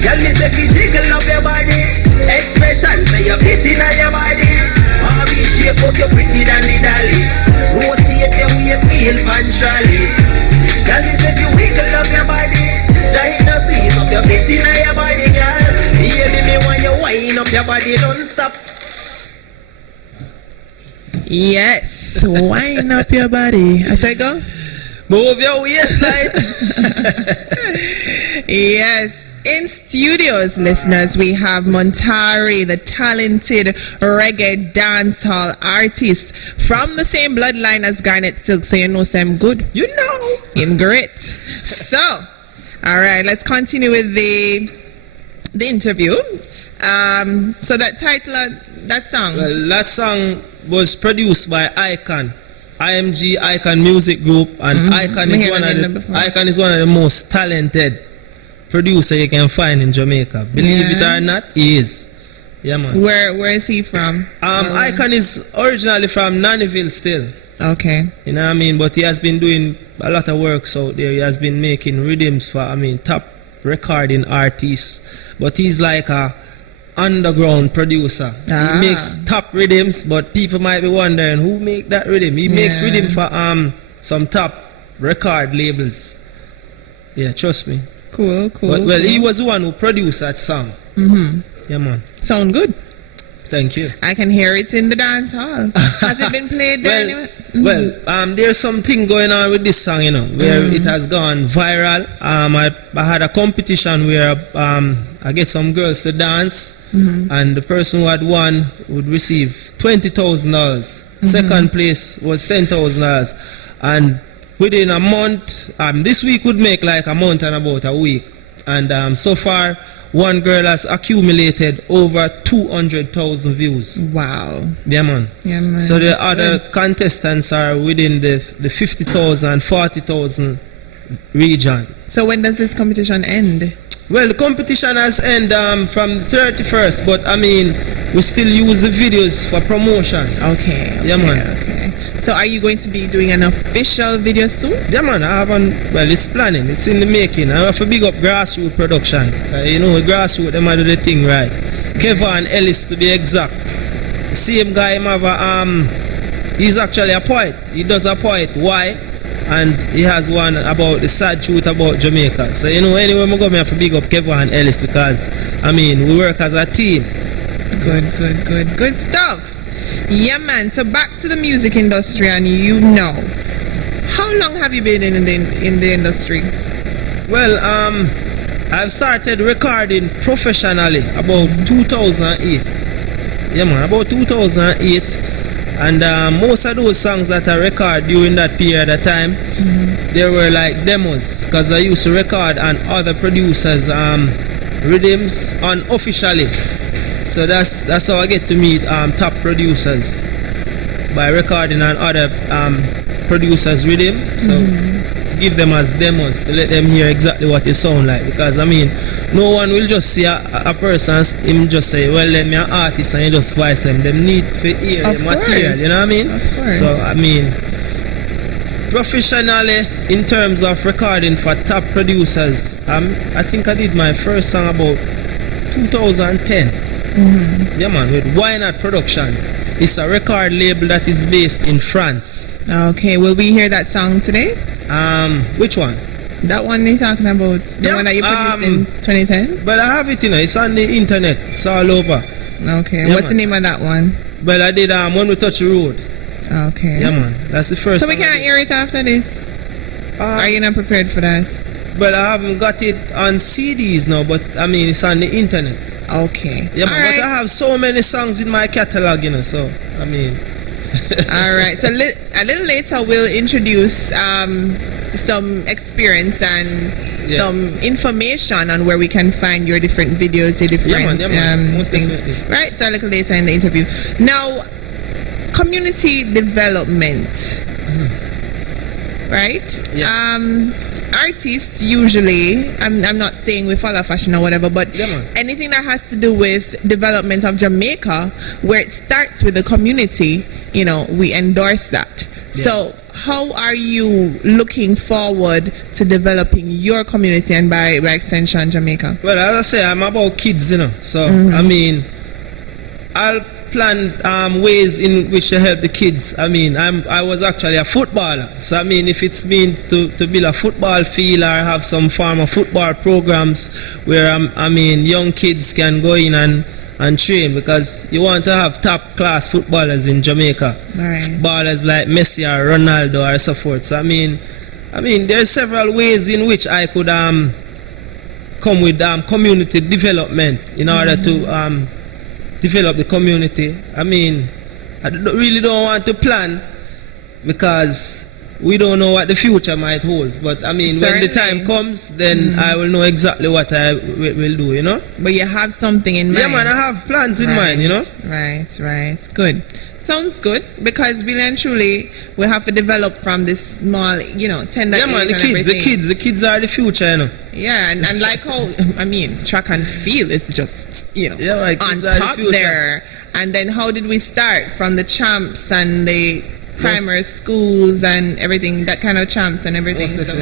Girl, me say fi jiggle up your body. Expression say you fit in your body. Body shape up your pretty dandy dolly. Rotate your waist feel punctually. Girl, me say fi wiggle up your body. Giant seize up your fit in your body, girl. Baby, me want you wind up your body non-stop. Yes, wind up your body. I say go. Move your waistline. Yes. In studios, listeners, we have Montari, the talented reggae dancehall artist from the same bloodline as Garnet Silk, so you know I'm good. You know. I'm great. So, all right, let's continue with the interview. So that title, that song? Well, that song was produced by Icon. IMG Icon Music Group, and Icon is one of the most talented producer you can find in Jamaica. Believe it or not, he is. Yeah, man. Where is he from? Icon is originally from Nannyville still. Okay. You know what I mean? But he has been doing a lot of work out there. He has been making rhythms for, top recording artists. But he's like a underground producer. He makes top rhythms, but people might be wondering who make that rhythm. He makes rhythm for some top record labels. Yeah, trust me. Cool. Well, he was the one who produced that song. Yeah, man. Sound good. Thank you. I can hear it in the dance hall. Has it been played there anyway? Well, there's something going on with this song, where it has gone viral. I had a competition where I get some girls to dance, and the person who had won would receive $20,000. Second place was $10,000, and within a month, this week would make like a month and about a week, and so far one girl has accumulated over 200,000 views. Wow. Yeah, man. So the other contestants are within the 50,000, 40,000 region. So when does this competition end? Well, the competition has ended from the 31st, but I mean, we still use the videos for promotion. Okay. Yeah, man. Okay. So are you going to be doing an official video soon? Yeah, man. I haven't. Well, it's planning. It's in the making. I have to big up grassroots production. You know, grassroots, them do the thing right. Kevin Ellis, to be exact. The same guy, him have a, he's actually a poet. He does a poet. Why? And he has one about the sad truth about Jamaica. So, you know, anyway, I have to big up Kevin Ellis because, I mean, we work as a team. Good stuff. Yeah, man. So back to the music industry, and you know, how long have you been in the industry? Well, I've started recording professionally about 2008. Yeah, man, about 2008. And most of those songs that I record during that period of time, they were like demos, because I used to record on other producers' rhythms unofficially. So that's how I get to meet top producers, by recording on other producers' rhythm. So to give them as demos, to let them hear exactly what it sound like. Because I mean, no one will just see a person, him just say, well, let me an artist, and you just voice them. They need to hear the material, you know what I mean? Of course. So I mean, professionally, in terms of recording for top producers, I think I did my first song about 2010. Yeah, man, with Why Not Productions. It's a record label that is based in France. Okay, will we hear that song today? Which one? That one you're talking about, the one that you produced in 2010? But I have it, you know, it's on the internet, it's all over. Okay, yeah, what's the name of that one? Well, I did When We Touch the Road. Okay. Yeah, man, that's the first. So we can't hear it after this? Are you not prepared for that? But I haven't got it on CDs now, but I mean, it's on the internet. Okay. Yeah, man, but I have so many songs in my catalog, you know, so, I mean. Alright, so a little later we'll introduce some experience and some information on where we can find your different videos, your different things. Right, so a little later in the interview. Now, community development. Right? Yeah. Artists usually, I'm not saying we follow fashion or whatever, but anything that has to do with development of Jamaica, where it starts with the community, you know, we endorse that. Yeah. So how are you looking forward to developing your community and by extension Jamaica? Well, as I say, I'm about kids, you know, so I mean, I'll plan ways in which to help the kids. I mean, I was actually a footballer, so I mean, if it's mean to build a football field or have some form of football programs where I mean young kids can go in and train, because you want to have top class footballers in Jamaica, footballers like Messi or Ronaldo or so forth. So I mean there's several ways in which I could come with community development in order to develop the community. I mean, I really don't want to plan because we don't know what the future might hold. But I mean, when the time comes, then I will know exactly what I will do, you know. But you have something in mind. Yeah, man, I have plans in mind, you know. Right. Good. Sounds good, because really and truly we have to develop from this small, you know, tender. Yeah, man, the kids are the future, you know. Yeah, and like how, I mean, track and field is just, you know, like on top there. And then how did we start from the champs and the primary schools and everything, that kind of champs and everything. So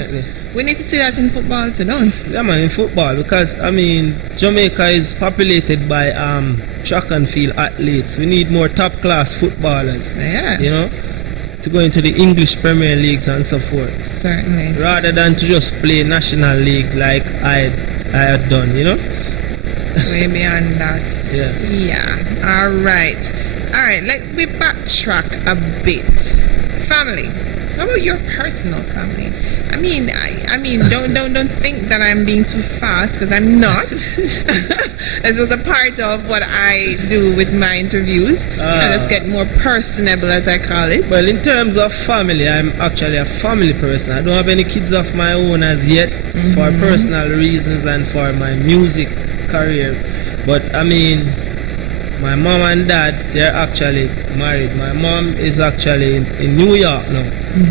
we need to see that in football too, don't? Yeah, man, in football, because I mean Jamaica is populated by track and field athletes. We need more top class footballers. Yeah. You know, to go into the English Premier Leagues and so forth. Certainly. Rather than to just play National League like I had done, you know. Way beyond that. Yeah. Alright, let me backtrack a bit. Family. How about your personal family? I mean, don't think that I'm being too fast, because I'm not. This was a part of what I do with my interviews. I just get more personable, as I call it. Well, in terms of family, I'm actually a family person. I don't have any kids of my own as yet, for personal reasons and for my music career. But I mean, my mom and dad, they're actually married. My mom is actually in New York now.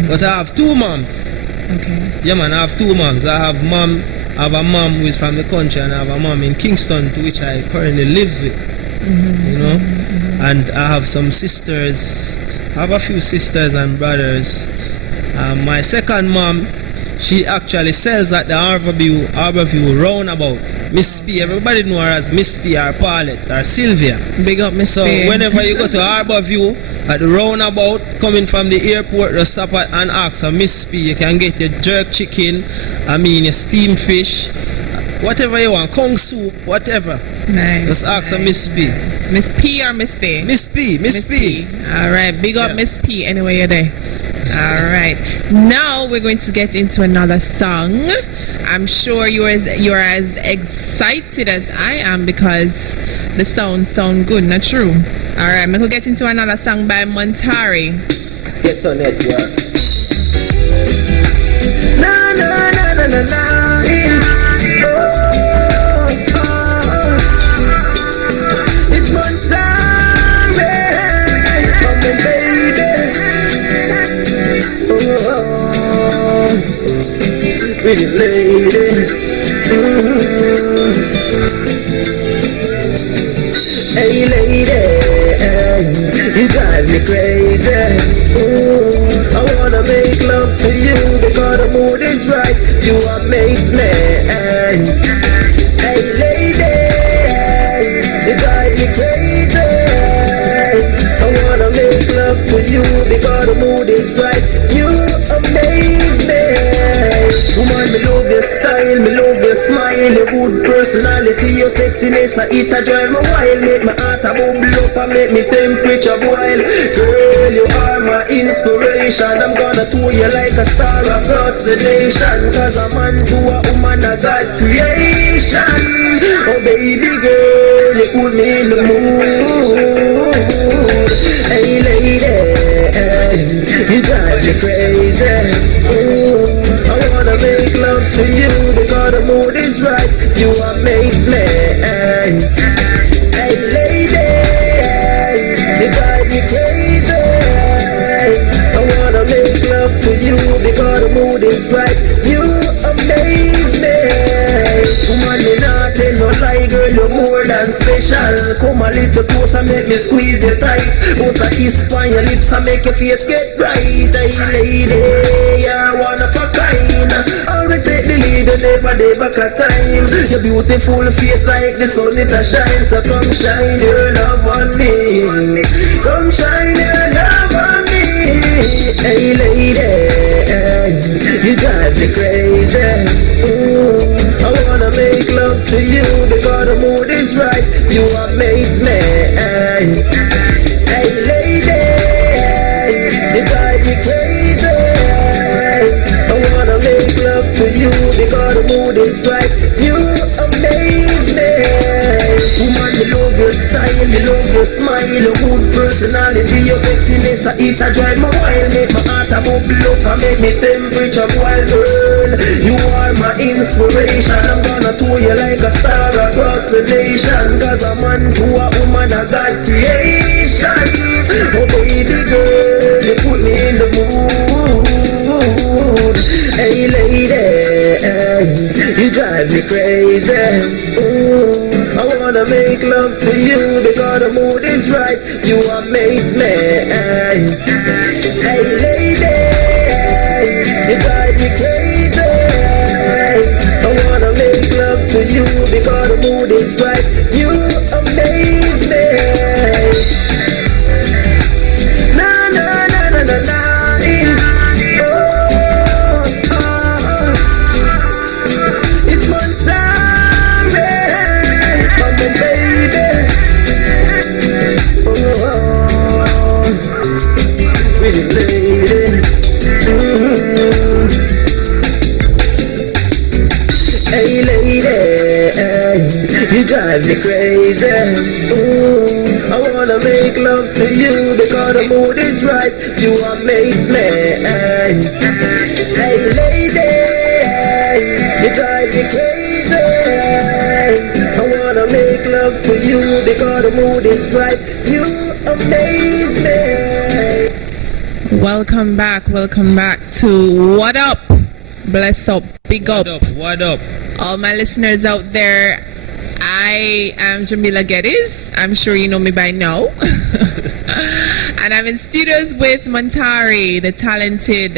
But I have two moms. Okay. Yeah, man, I have two moms. I have mom have a mom who is from the country, and I have a mom in Kingston, to which I currently lives with. You know, and I have some sisters. I have a few sisters and brothers. My second mom, she actually sells at the Harborview roundabout. Miss P, everybody know her as Miss P or Paulette or Sylvia. Big up Miss So P. whenever you go to Harborview at the roundabout, coming from the airport, just stop at and ask for Miss P. You can get your jerk chicken, your steamed fish, whatever you want, kung soup, whatever. Nice. Just ask for Miss P. Miss P or Miss P? Miss P. Alright, big up Miss P anyway you're there. Alright. Now we're going to get into another song. I'm sure you're as excited as I am because the sounds sound good, not true? Alright, we'll get into another song by Montari. Get on network. Na na na na na na. Pretty lady, hey lady, you drive me crazy. I wanna make love to you because the mood is right. You amaze me. Hey lady, you drive me crazy. I wanna make love to you because the mood is right. You amaze me. Woman, me love your style, me love your smile, your good personality, your sexiness, it a drive me wild, make my heart a bubble up and make me temperature boil. Girl, you are my inspiration, I'm gonna tour you like a star across the nation, cause a man to a woman a God creation. Oh baby girl, you put me in the mood. Hey lady, you drive me crazy. I wanna make love to you because the mood is right. You amaze me. Hey lady, you drive me crazy. I wanna make love to you because the mood is right. You amaze me. Woman, me not tell no lie, girl, you're more than special. Come a little closer, make me squeeze you tight. Put a kiss on your lips and make your face get bright. Hey lady, you're one of a kind. Always take the lead, you never day back a time. Your beautiful face like the sun, it a shine. So come shine your love on me. Come shine your love on me. Hey lady, you drive me crazy. I wanna make love to you because the mood is right. You amaze me. Hey lady, you drive me crazy. I wanna make love to you because the mood is right. You amaze me. Woman, me love your style, me love your smile, your good personality, your sexiness, it a drive me wild, make my heart a bubble up and make me temperature boil. Girl, you are my inspiration, I'm gonna tour you like a star across the nation, cause a man to a woman a God creation. Oh baby girl, you put me in the mood. Hey lady, you drive me crazy. I wanna make love to you because the mood is right. You amaze me. Hey lady, you drive me crazy. I wanna make love to you because the mood is right. You amaze me. Na na na na na na. It's Montari, come on baby. Pretty lady. Hey lady, you drive me crazy. I wanna make love to you because the mood is right. You amaze me. Hey lady, you drive me crazy. I wanna make love to you because the mood is right. You amaze me. Welcome back to What Up? Bless up, big up. What up? All my listeners out there, I am Jamila Geddes. I'm sure you know me by now. And I'm in studios with Montari, the talented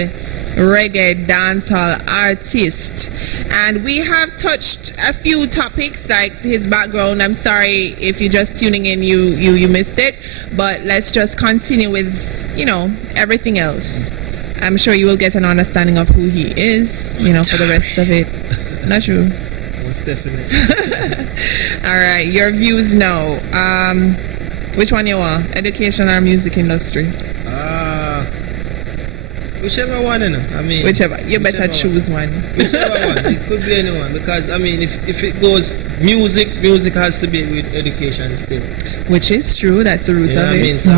reggae dancehall artist. And we have touched a few topics like his background. I'm sorry if you're just tuning in, you missed it. But let's just continue with, everything else. I'm sure you will get an understanding of who he is, for the rest of it. Not true. Most definitely. All right, your views now. Which one you want? Education or music industry? Whichever one, whichever. You better choose one. Whichever one. It could be anyone because if it goes music has to be with education still. Which is true. That's the root of it. So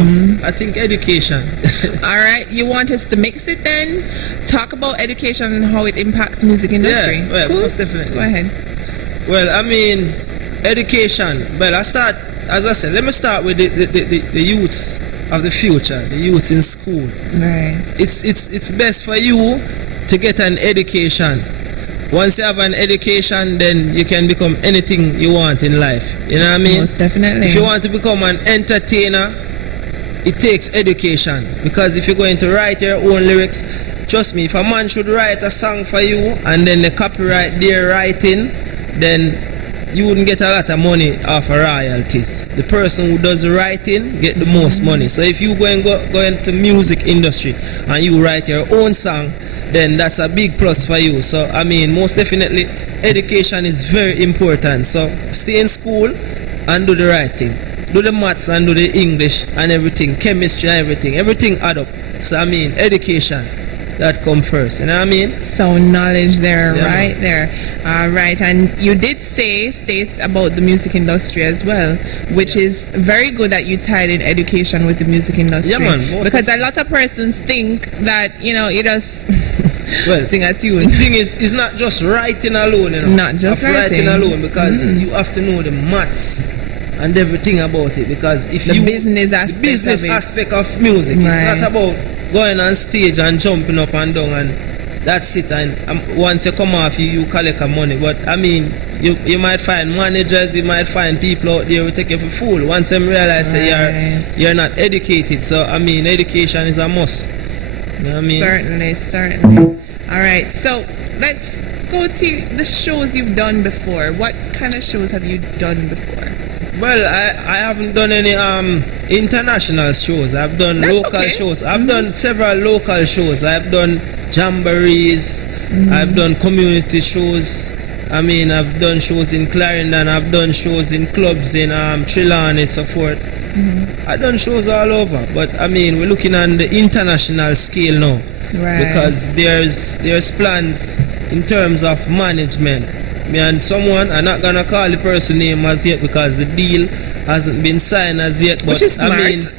I think education. All right. You want us to mix it then? Talk about education and how it impacts music industry. Yeah. Well, cool. Most definitely. Go ahead. Well, education. Well, as I said, let me start with the youths of the future, the youths in school. Right. It's best for you to get an education. Once you have an education, then you can become anything you want in life. You know what I mean? Most definitely. If you want to become an entertainer, it takes education. Because if you're going to write your own lyrics, trust me, if a man should write a song for you and then the copyright they're writing, then you wouldn't get a lot of money off of royalties. The person who does the writing get the most money. So if you go into music industry and you write your own song, then that's a big plus for you. So most definitely education is very important. So stay in school and do the right thing. Do the maths and do the English and everything, chemistry and everything add up. So education, that come first, you know what I mean? So knowledge there, right there. Right, and you did state about the music industry as well, which is very good that you tied in education with the music industry. Yeah, man. Because a lot of persons think that, you just sing a tune. The thing is, it's not just writing alone, Not just writing alone, because you have to know the maths and everything about it, because if the business aspect of music, it's not about going on stage and jumping up and down and that's it, and once you come off you collect money. But you might find managers, you might find people out there who take you for fool once them realize you're not educated. So education is a must, you know what I mean? Certainly. Alright, so let's go to the shows you've done before. What kind of shows have you done before? Well, I haven't done any international shows. I've done local shows. I've done several local shows. I've done jamborees. I've done community shows. I've done shows in Clarendon. I've done shows in clubs in Trelawney, so forth. I've done shows all over. But we're looking on the international scale now, because there's plans in terms of management. Me and someone, I'm not gonna call the person name as yet because the deal hasn't been signed as yet. But which is smart.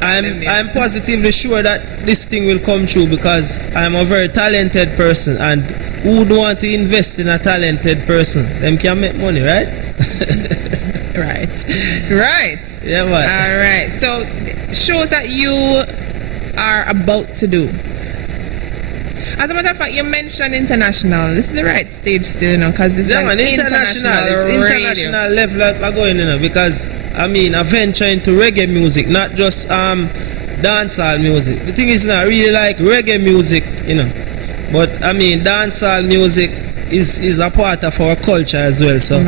I'm positively sure that this thing will come true, because I'm a very talented person, and who would want to invest in a talented person? Them can make money, right? Right. Yeah, man. All right. So shows that you are about to do. As a matter of fact, you mentioned international. This is the right stage still, because this is an international level I'm going, because I venture into reggae music, not just dancehall music. The thing is, I really like reggae music, but dancehall music is a part of our culture as well. So we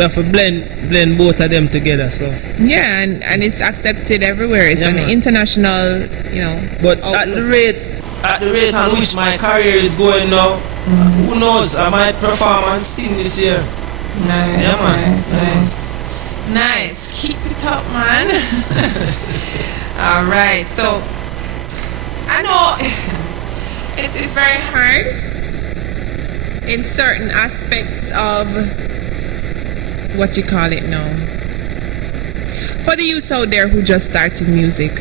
have to blend both of them together. So and it's accepted everywhere. It's an international, But at the rate on which my career is going now, who knows, I might perform on Steam this year. Nice. Keep it up, man. All right. So I know it's very hard in certain aspects of what you call it now. For the youths out there who just started music,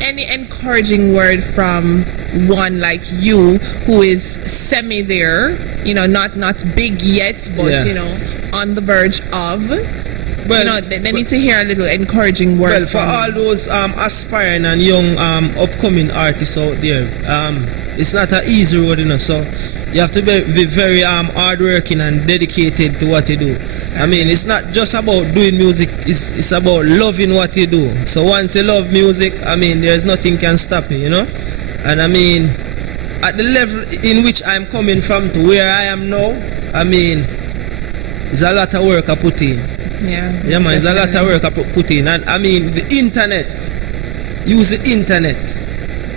any encouraging word from one like you who is semi there, not big yet, but on the verge of, they need to hear a little encouraging word for all those aspiring and young upcoming artists out there, it's not an easy road, you know. So you have to be very hardworking and dedicated to what you do. I mean, it's not just about doing music, it's about loving what you do. So once you love music, I mean, there's nothing can stop you, you know. And I mean, at the level in which I'm coming from to where I am now, I mean, there's a lot of work I put in. Yeah, man, there's a lot of work I put in. And I mean, the internet, use the internet,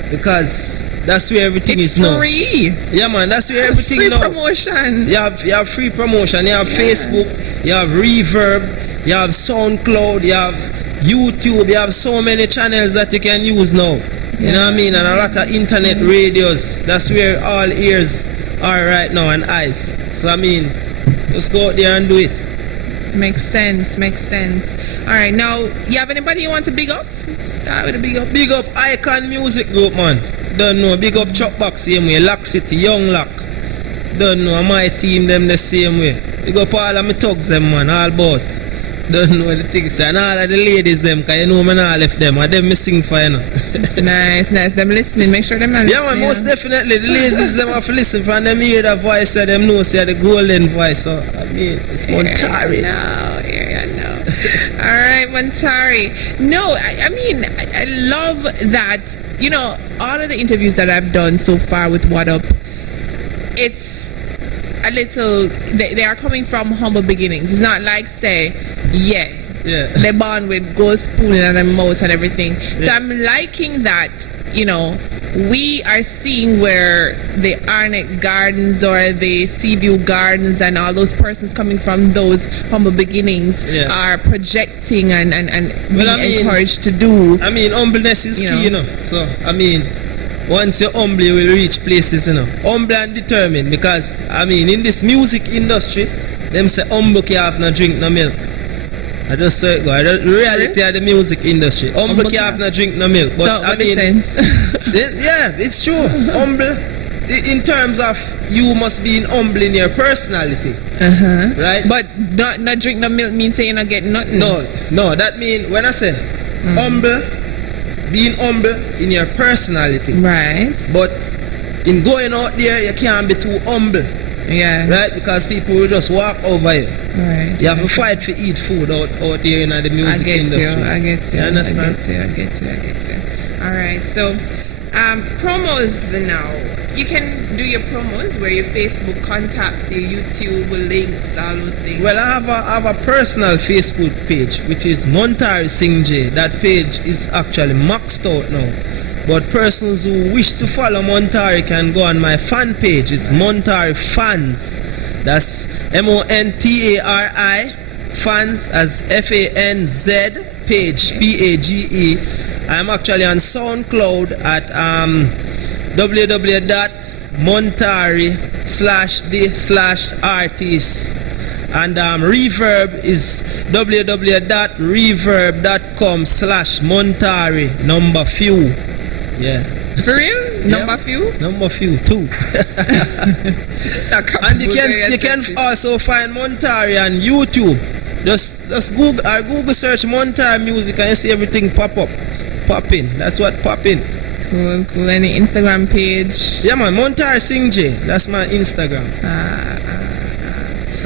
because that's where everything is now. It's free. Yeah, man, that's where everything free now. Promotion. You have free promotion. You have Facebook. You have Reverb. You have SoundCloud. You have YouTube. You have so many channels that you can use now. You know what I mean? And a lot of internet radios. That's where all ears are right now and eyes. So I mean, just go out there and do it. Makes sense. All right, now you have anybody you want to big up? Start with a big up. Big up Icon Music Group, man. Don't know. Big up Chuckbox same way. Lock City, Young Lock. Don't know. My team them the same way. Big up all of my thugs them, man. All about. Don't know the things. And all of the ladies them, because you know me not left them. And them me sing for you know. Nice. Them listening. Make sure them are listening. Yeah, man, most definitely. The ladies them have to listen for, and them hear the voice and them know say the golden voice. So I mean, it's Montari. No. Alright, Montari. No, I mean, I love that, you know, all of the interviews that I've done so far with What Up, it's a little, they are coming from humble beginnings. It's not like, say, they're born with gold spoon in their mouth and everything. Yeah. So I'm liking that, you know, we are seeing where the Arnett Gardens or the Seaview Gardens and all those persons coming from those humble beginnings are projecting and being encouraged to do. I mean, humbleness is key, you know. So, I mean, once you're humble, you will reach places, you know. Humble and determined, because, I mean, in this music industry, them say humble can't have no drink, no milk. I just say it go. The reality of the music industry. Humble can't have no drink, no milk. But so, I mean, yeah, it's true. Humble, in terms of you must be humble in your personality, right? But not drink no milk means saying you not get nothing. No, that means when I say humble, being humble in your personality, right? But in going out there, you can't be too humble. Yeah. Right? Because people will just walk over you. Right. You have to fight for eat food out there in the music industry. I get you. You understand? I get you. Alright, so promos now. You can do your promos where your Facebook contacts, your YouTube links, all those things. Well, I have a personal Facebook page, which is Montari Singh J. That page is actually maxed out now. But persons who wish to follow Montari can go on my fan page. It's Montari Fans. That's Montari Fans as FANZ page PAGE. I'm actually on SoundCloud at www.montari/the/artist. And Reverb is www.reverb.com/Montari number few. Yeah. For real? Number few? Number few, too. And you can also find Montari on YouTube. Just Google search Montari music and you see everything pop in. That's what pop in. Cool. Any Instagram page? Yeah, man. Montari Singh J. That's my Instagram.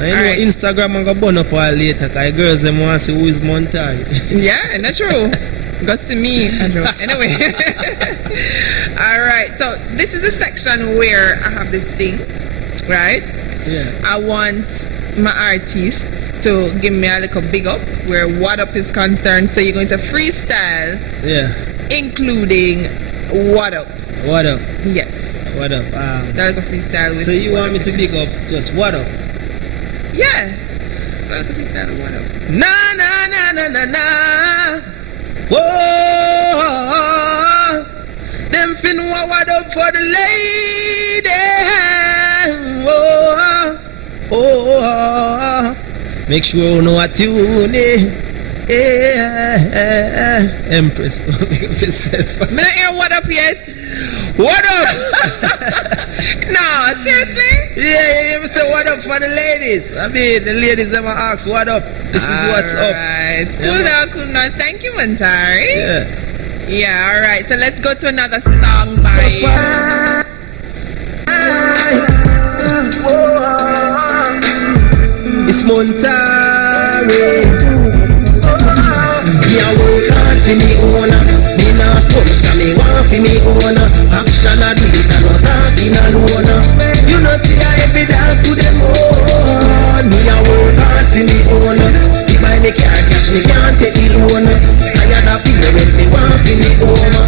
I know Instagram I'm gonna burn up all later because girls them want to see who is Montari. Yeah, not true. Got to me, Andrew. Anyway. Alright, so this is the section where I have this thing, right? Yeah. I want my artists to give me a little big up where What Up is concerned. So you're going to freestyle, including What Up. What Up? Yes. What Up? That's a freestyle with. So you want me to big up just What Up? Yeah. That's a freestyle with What Up. Na na na na na na. Whoa, them fin what up for the lady. Oh, make sure you know what you need. Empress, don't make up yourself. I'm not hear What Up yet. What up? No, seriously? Yeah, you say what up for the ladies. I mean, the ladies ever ask what up. This is what's up. Alright, cool now. Thank you, Montari. Yeah, alright. So let's go to another song by It's Monterey. Me a work hard for me owner. Me not sponge 'cause me want for me owner. Action a do it and not talking alone. You know see I every dog to them own. Me a work hard for me owner. If I make car cash me can't take the loan. I had a parent me want for me owner.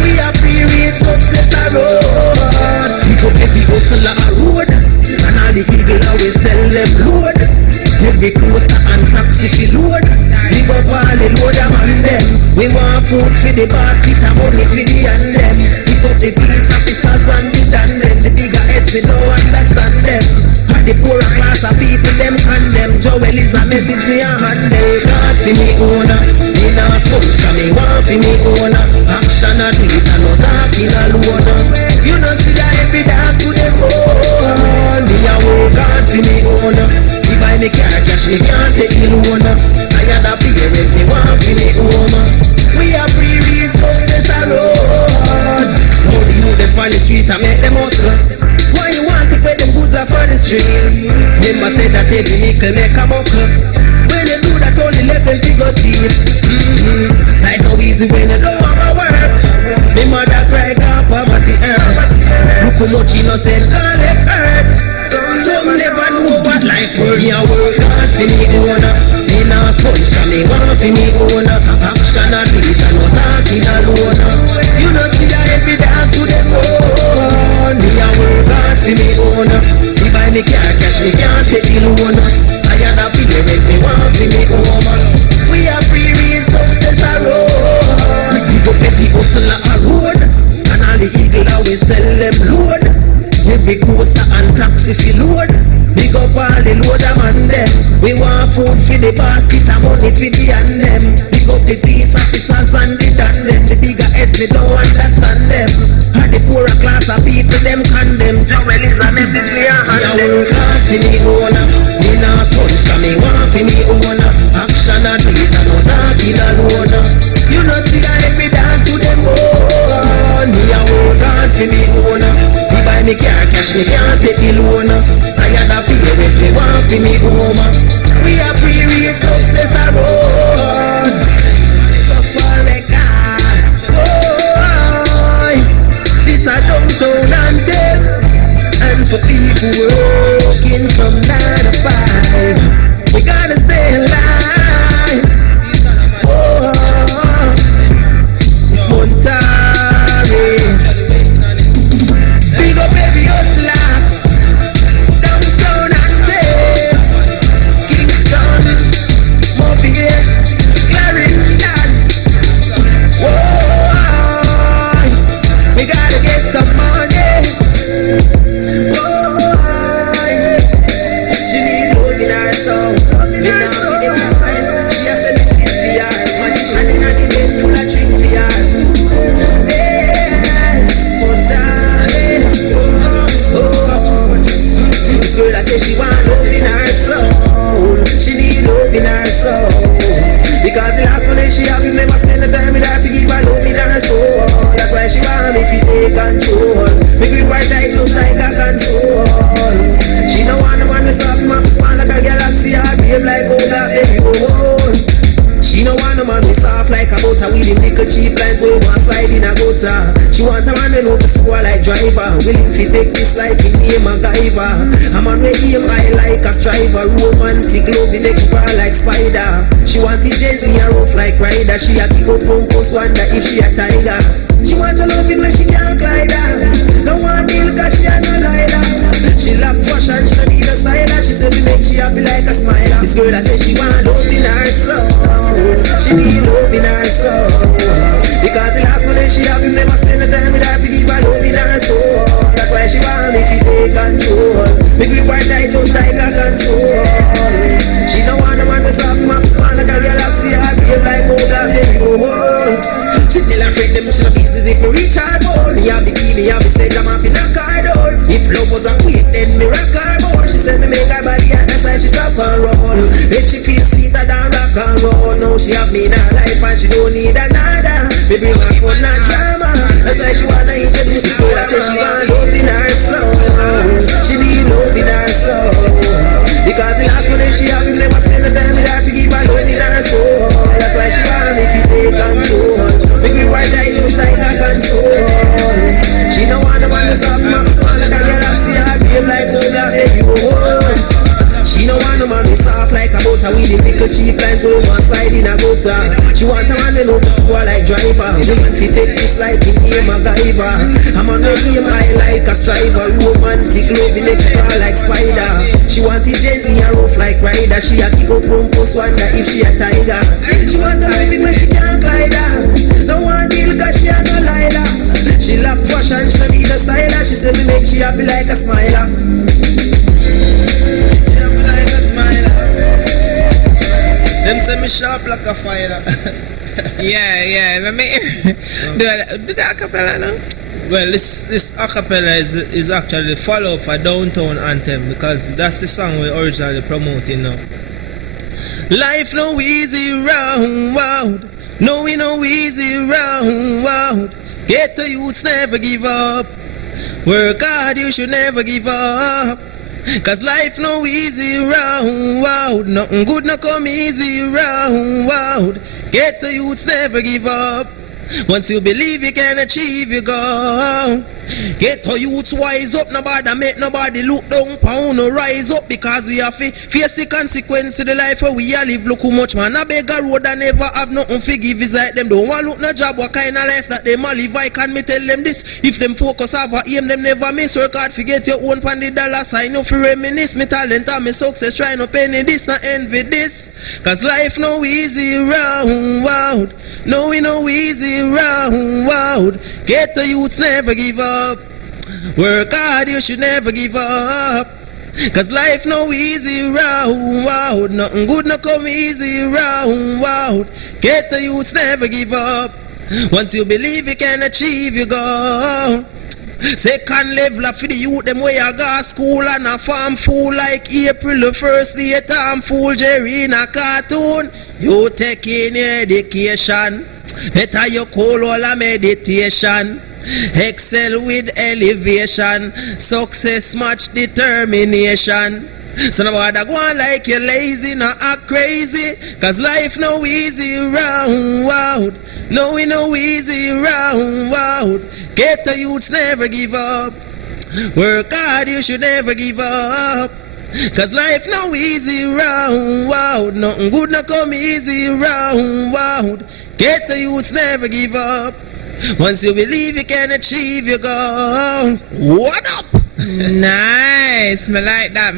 We a pre-race success a road. We go every hustle a road. And all the eagle always sell them load. Every coaster and taxi fi load. We go all the load on them. We want food for the basket and money for the and them. We got the police officers and the and them. The bigger heads we don't understand them. And the poorer class of people them condemn. Joel is a message me a hand them. God for me owner. Me not sponge 'cause me want for me owner. Action a do it and not talking alone. You know see I every dog to them own. Me a work hard for me owner. If I make car cash me can't take the loan. I had a parent me want for me home. We a pre-race success a road. Now the youth them on the street and make them hustle. Why you want to put them goods up on the street? Remember say that every nickel make a buckle. When you do that only left them figure teeth. Like how easy when you don't have a work. Me mother cry got poverty earth. Look how much innocent girl left earth. Some never know what life worth. Me a work hard for me owner. Me not sponge 'cause me want for me owner. Action a do it and not talking alone. You know see I every dog to them own. Me a work hard for me owner. If I make car cash me can't take the loan. I had a parent me want for me home. We a pre-race success a road. We go every hustle a road. And all the eagle always sell them load. Every coaster and taxi fi load. Big up all the loader man them. We want food for the basket and money for the and them. Big up the police officers and the dan them. The bigger heads we don't understand them. And the poorer class of people them condemn. Joel is a message me a hand them. Me a work hard for me owner. Me not sponge 'cause me want for me owner. Action a do it and not talking alone. You know see I every dog to them own. Me a work hard for me owner. If I make car cash me can't take the loan. I had a parent me want for me home. We a pre-race success a road. So far records. Oh, this a downtown anthem. And for people working from 9 to 5, we gotta stay alive. Oh, it's Monterey. Big up every hustler. Downtown anthem. Kingston, Mobile, Clarendon. Whoa, we gotta get some money. Whoa, she need love in her soul. Me now see the exercise. She a sell it fit for her. And inna the bed full of drink for her. Yes, Monterey. Oh, this girl I say she want love in her soul. She need love in her soul. Because the last one that she have, you never spend the time with her to give her love in her soul. That's why she want me to take control. Me green white light just like a console. She don't want the man to soft map, small like a galaxy, or brave like out of every hole. She don't want the man to soft like a butter with him nickel cheap lines going one slide in a gutter. She want a man to know to score like driver, willing to take this like in name MacGyver. A man with aim high like a striver, romantic love in make her like spider. She want it gently and rough like rider. She a kick up post wonder if she a tiger. She want to love it when she can't glide her. Don't want deal cause she a no lighter. She love fashion, she don't need a styler. She say we make she happy like a smiler. This girl I say she want love in her soul. She need love in her soul. Because the last one that she have, him never spend the time with her to give her love in her soul. That's why she want me to take control. Make me white light just like a console. She don't want a man to soft map, small like a galaxy, or brave like out of every hole. She tell her friend them she not easy if you reach her goal. Me have the key, me have the stage, I'm off in a car door. If love was a queen, then me rock her more. She said me make her body and that's why she drop and roll. Then she feel sweeter than rock and roll. Now she have me in her life and she don't need another. Me bring her fun and drama. That's why she wanna introduce this girl. I say she want love in her soul. cheap lines go one side in a gutter. She want a man who know to score like driver. Woman fi take this like in a MacGyver. I'm on the game high like a striver. Romantic love in next car like spider. She want it gently and rough like rider. She a kick up from post wonder if she a tiger. She want a love when she can't glide her. No one deal cause she a no liar. She love fashion, she need a styler. She say me make she happy like a smiler. Them say me sharp like a fire. yeah. Let me do the acapella now. Well, this acapella is actually the follow-up for Downtown Anthem because that's the song we're originally promoting now. Life no easy round. No we no easy round. Get the youths never give up. Work hard, you should never give up. Cause life no easy round. Nothing good no come easy round. Get the youths never give up. Once you believe you can achieve your goal. Get to youths wise up, nobody make nobody look down, pound or rise up because we have to face the consequence of the life where we are live. Look how much man a beg a road and never have nothing to give is like them. Don't want look no job, what kind of life that them a live. I can me tell them this, if them focus have a aim, them never miss. Work hard, forget your own pan the dollar sign up for reminisce. Me talent and me success, try no penny this, not envy this. Cause life no easy round. No we no easy round. Get the youths never give up. Work hard, you should never give up. Cause life no easy round. Nothing good no come easy round. Get the youths never give up. Once you believe you can achieve your goal. Second level for the youth, them way I go school and a farm fool like April the 1st day time fool Jerry in a cartoon. You take in your education, better you call all a meditation. Excel with elevation, success match determination. So nobody go on like you lazy, not act crazy. Cause life no easy round. No we no easy round. Get the youths never give up. Work hard, you should never give up. Cause life no easy round. Nothing good no come easy round. Get the youths never give up. Once you believe you can achieve your goal. What up? Nice. Me like that.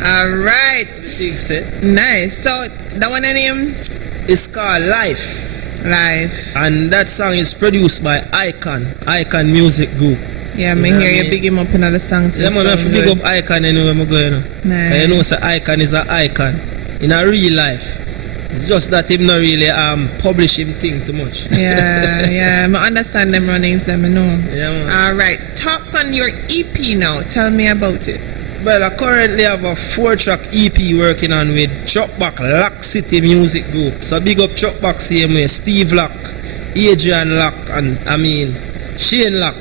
Alright. Nice. So that one name? It's called Life. And that song is produced by Icon Music Group. Yeah, me hear you big him up another song too. Yeah, man, I have to big up Icon anywhere I'm going. Nice. You know, so Icon is an icon in a real life. It's just that him not really publish him thing too much. Yeah, I understand them runnings, them I know. Yeah, man. Alright, talks on your EP now. Tell me about it. Well, I currently have a 4-track EP working on with Chuckback Lock City Music Group. So big up Chuckback same way, Steve Lock, Adrian Lock, and Shane Lock.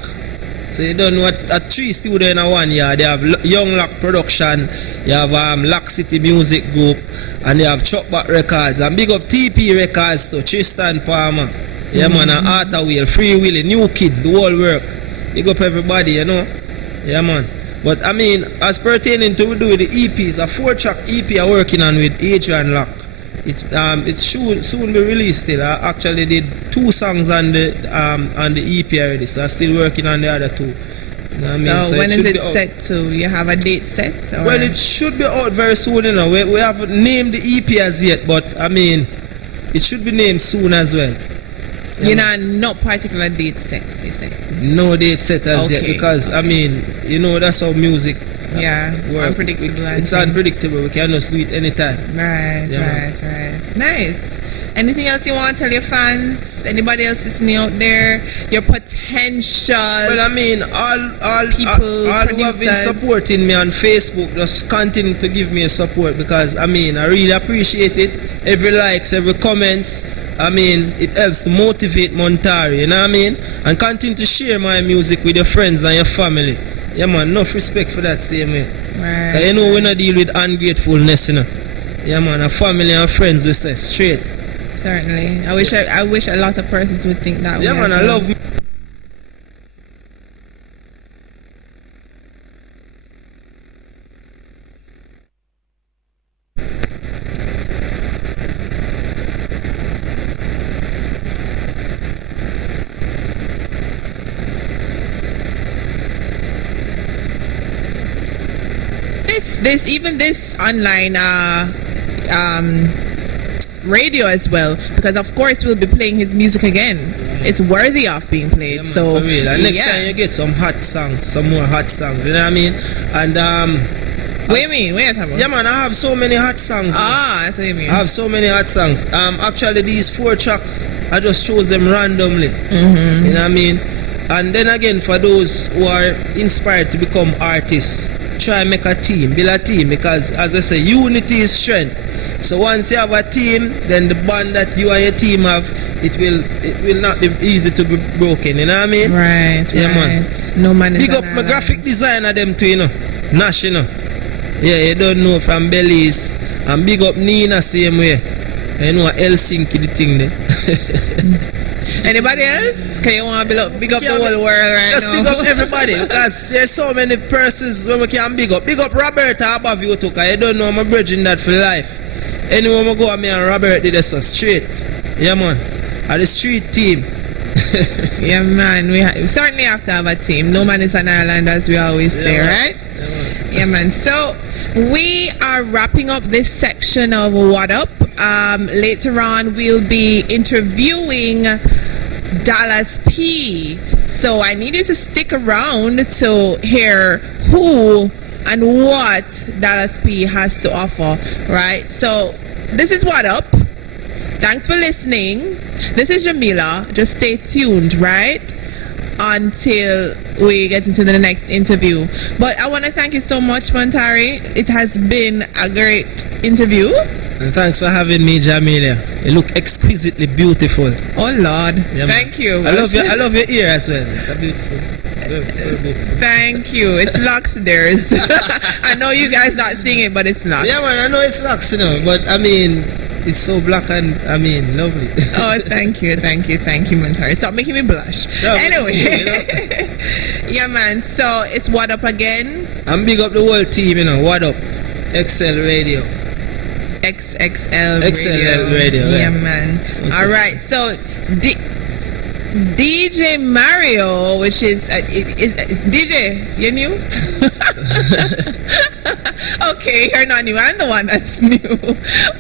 So you don't know a 3 studio in a 1 year. They have Young Lock Production, you have Lock City Music Group, and they have Chuckback Records. And big up TP Records to Tristan Palmer. Yeah man, and Arthur Wheel, Free Willy, New Kids, the whole work. Big up everybody, you know. Yeah man. But I mean, as pertaining to do with the EPs, a 4-track EP I'm working on with Adrian Lock. It's soon be released still. I actually did 2 songs on the EP already, so I'm still working on the other 2. You know what I mean? So when is it set to? You have a date set? Or? Well, it should be out very soon, you know. We haven't named the EP as yet, but I mean, it should be named soon as well. You know, no particular date set, you say? No date set as yet, because I mean, you know, that's how music works. Unpredictable. It's unpredictable. We can just do it anytime. Right. Nice. Anything else you want to tell your fans? Anybody else listening out there? Your potential. Well, I mean, all people who have been supporting me on Facebook, just continue to give me a support, because I mean, I really appreciate it. Every likes, every comments. I mean, it helps to motivate Montari, you know what I mean? And continue to share my music with your friends and your family. Yeah man, enough respect for that same way. Right. Cause you know we don't deal with ungratefulness, you know. Yeah man, a family and friends we say straight. Certainly. I wish a lot of persons would think that way. Yeah man, I love me. this online radio as well, because of course we'll be playing his music again. It's worthy of being played. Man, so for real. And next time you get some hot songs, some more hot songs, you know what I mean? And what do you mean? What are you talking about? Yeah, man, I have so many hot songs. That's what you mean. I have so many hot songs. Actually, these 4 tracks, I just chose them randomly. Mm-hmm. You know what I mean? And then again, for those who are inspired to become artists, try and make a team, build a team, because as I say, unity is strength. So once you have a team, then the bond that you and your team have, it will not be easy to be broken, you know what I mean? Right, yeah, right. Man. No man is big up my graphic designer them too, you know. Nash, you know. Yeah, you don't know, from Belize. And big up Nina same way. You know Helsinki the thing there. Anybody else? Can you want to big up the whole world right just now? Just big up everybody, because there's so many persons when we can big up. Big up Roberta above you too, because you don't know I'm bridging that for life. Anyone will go at me and Robert did this so straight. Yeah, man. At the street team. Yeah, man. We certainly have to have a team. No man is an island, as we always say, right? Yeah, man. So we are wrapping up this section of What Up. Later on, we'll be interviewing Dallas P. So I need you to stick around to hear who and what Dallas P has to offer, right? So this is What Up. Thanks for listening. This is Jamila. Just stay tuned, right? Until we get into the next interview. But I want to thank you so much, Montari. It has been a great interview. And thanks for having me, Jamila. You look exquisitely beautiful. Oh Lord, yeah, thank you. I love your ear as well. It's a beautiful. Thank you. It's Lux theirs. I know you guys not seeing it, but it's Lux. Yeah, man, I know it's Lux, you know, but I mean, it's so black and lovely. Oh, thank you, Montari. Stop making me blush. No, anyway, yeah, man. So it's What Up again. I'm big up the whole team, you know. What Up, XL Radio. XXL Radio. Yeah, man. All right. So DJ Mario, which is DJ, you new? Okay, you're not new. I'm the one that's new.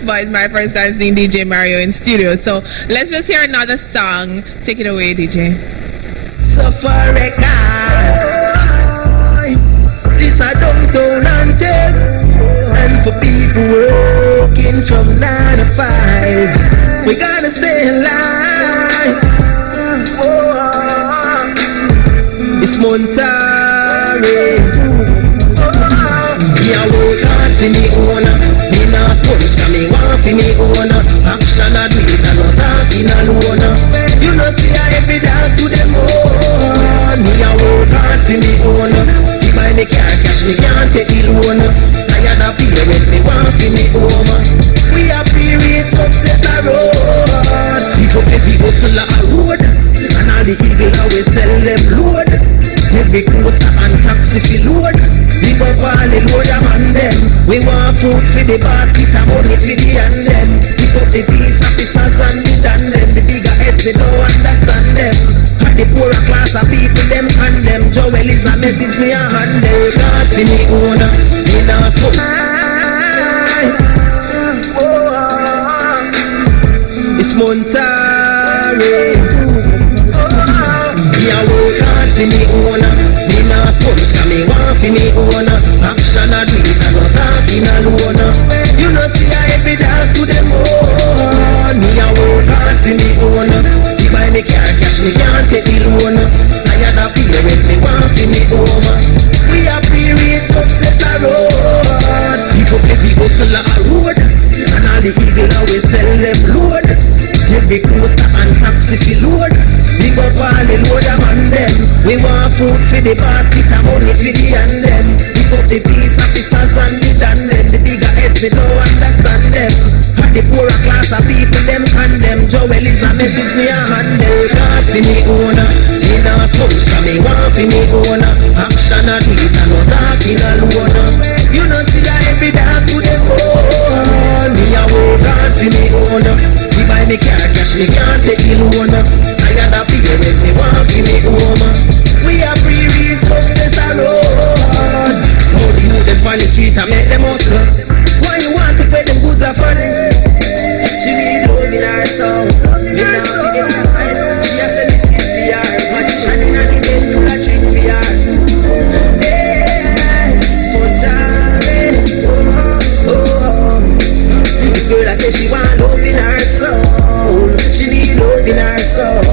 But it's my first time seeing DJ Mario in studio. So let's just hear another song. Take it away, DJ. So far, this a downtown anthem, and for people working from 9 to 5, we gotta stay alive. It's Montari. Me a work hard for me owner. Me not sponge 'cause me want for me owner. Action a do it and not talking alone. You know see I every day to them own. Me a work hard for me owner. If I me can't cash me can't take the loan. Tired of parents me want for me home. We a pre-race success a road. People pay people to la road. And all the eagle always sell them load. Every coaster and taxi fi load. Big up all the loader man them. We want food for the basket and money for the hand them. Pick up the peace officers and the dan them. The bigger heads they don't understand them. And the poorer class of people them condemn. Joel is a message me a hand them. God for me owner, me not so. It's Montari. Me a work hard for me owner. Me not sponge 'cause me want for me owner. Action a do it and not talking alone. You know see I every day to them own. Me a work hard for me owner. If I me can't cash me can't take the loan. Tired of parents me want for me home. We a pre-race success a road. People pay people to la road. And all the eagle always sell them load. Every coaster and taxi fi load. Big up all the loader man them. We want food for the basket and money for the hand them. Pick up the peace officers and the dan them. The bigger heads they don't understand them. And the poorer class of people them condemn. Joel is a message me a hand them. God for me owner. Me not sponge 'cause me want for me owner. Action a do it and not talking alone. You know see I every day to them own. Me a work hard for me owner. If I me can't cash me can't take the loan. Tired of parents me want for me home. We a pre-race success a road. How the youth on the street and make them hustle. Why you want to pay them goods are funny? She need love in her soul. In her soul. She has said it fit for her. Magician in the bed full of trick for her. Yes, this girl I say she want love in her soul. She need love in her soul.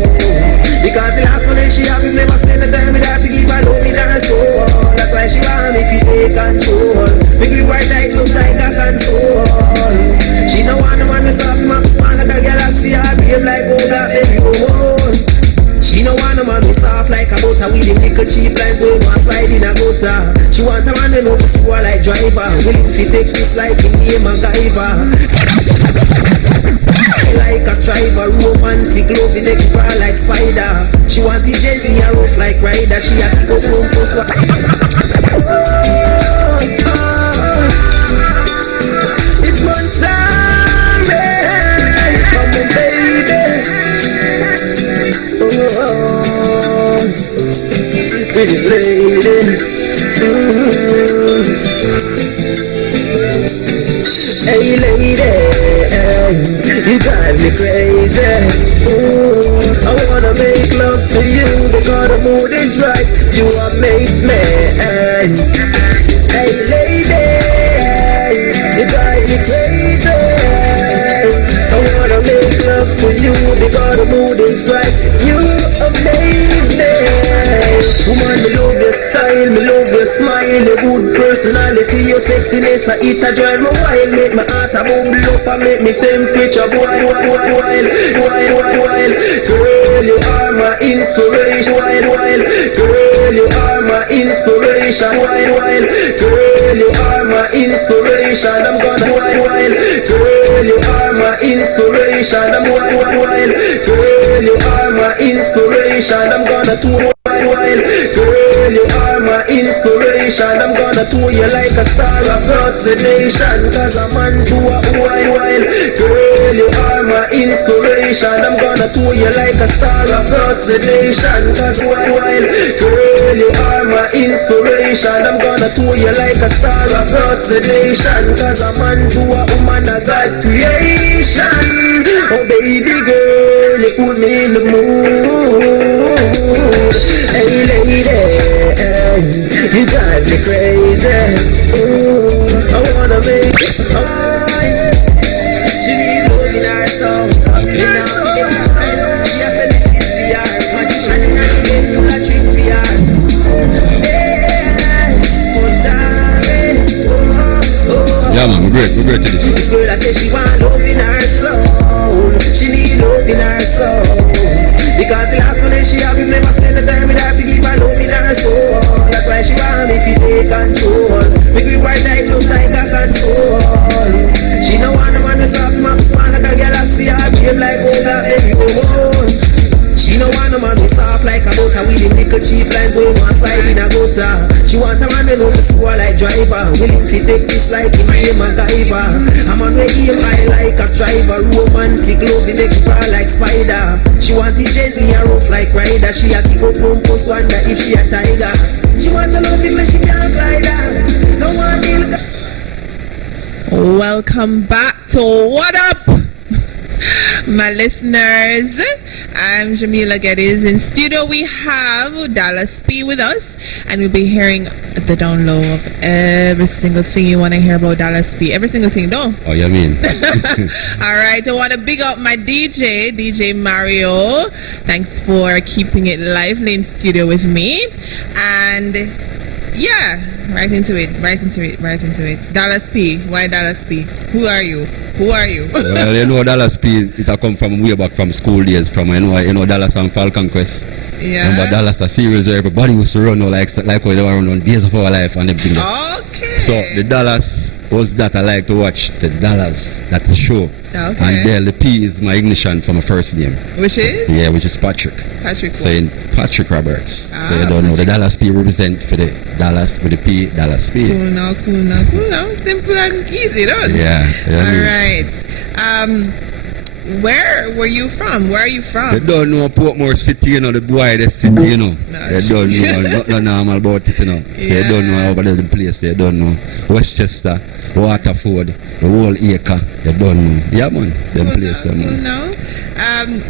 Because the last one she have, never spend the time with her to give her love in her soul. That's why she want me to take control. Make me white like looks like a console. She no want no man to soft map, small like a galaxy, or brave like gold or everyone. She no want no man to soft like a butter with him little cheap lines going on slide in a gutter. She want a man to know she want like driver, willing to take this like him name MacGyver. Like a striver, romantic love in extra like spider. She want it gently and rough like rider. She a kick up from post. It's one time, come on baby. Pretty lady. Hey lady, you drive me crazy. Ooh, I wanna make love to you because the mood is right. You amaze me. Hey lady, you drive me crazy. I wanna make love to you because the mood is right. You amaze me. Woman, me love your style, me love your smile, your good personality, your sexiness. It a drive me wild, make my heart a bubble up and make me temperature boil. Girl, you are my inspiration. Girl, you are my inspiration. Girl, you are my inspiration. I'm gonna wild. Girl, you are my inspiration. I'm wild. Girl, you are my inspiration. I'm gonna tour wild. Girl, you are my inspiration. I'm gonna tour you like a star across the nation. Cause I'm on to a wild. Girl, you are my inspiration. I'm gonna tour you like a star across the nation. Cause wild. Girl, you are my inspiration. I'm gonna tour you like a star across the nation. Cause I'm on to a woman of God creation. Oh baby girl, you put me in the mood. Hey lady, you drive me crazy. Ooh, I wanna make she need love in her soul. In her soul. She has said it fit for her. Magician in her bed full of trick for her. Yes, yeah man, we're great to this. This girl I say she want love in her soul. She need love in her soul. Because the last one she have, never spend the time with her to give her love in her soul. That's why she want me to take control. Make me white like looks like a console. She no want no man to soft map, small like a galaxy, or brave like gold or everyone. She no want no man to soft like a butter with him little cheap lines going on slide in a gutter. She want a man to know to score like driver, willing to take this like him name MacGyver. A man with aim high like a striver, romantic love in extra like spider. She want it gently and rough like rider. She a kick up from post, wonder if she a tiger. She want to love him when she can't glide her. No one deal. Welcome back to What Up, my listeners. I'm Jamila Geddes. In studio we have Dallas P with us, and we'll be hearing the download of every single thing you want to hear about Dallas P. Every single thing, though. Oh, you mean? All right, I want to big up my DJ Mario. Thanks for keeping it lively in studio with me. And yeah, right into it. Dallas P. Why Dallas P? Who are you? Well, you know Dallas P, it a come from way back from school days, from you know Dallas and Falcon Quest. Yeah. Remember Dallas a series where everybody used to run like what they were running on Days of Our Life and everything. Okay. So the Dallas was that I like to watch, the Dallas, that show. Okay. And there the P is my ignition for my first name. Which is? Yeah, which is Patrick. Patrick. So in Patrick Roberts. So you don't know, the Dallas P represent for the Dallas with the P, Dallas P. Cool now. Simple and easy, don't it? Yeah. All right. Where were you from? Where are you from? They don't know Portmore City, you know, the widest city, you know. They don't know nothing normal about it, you know. So they don't know over there the place, they don't know. Westchester, Waterford, the whole acre, they don't know. Yeah, man, them place, man. No.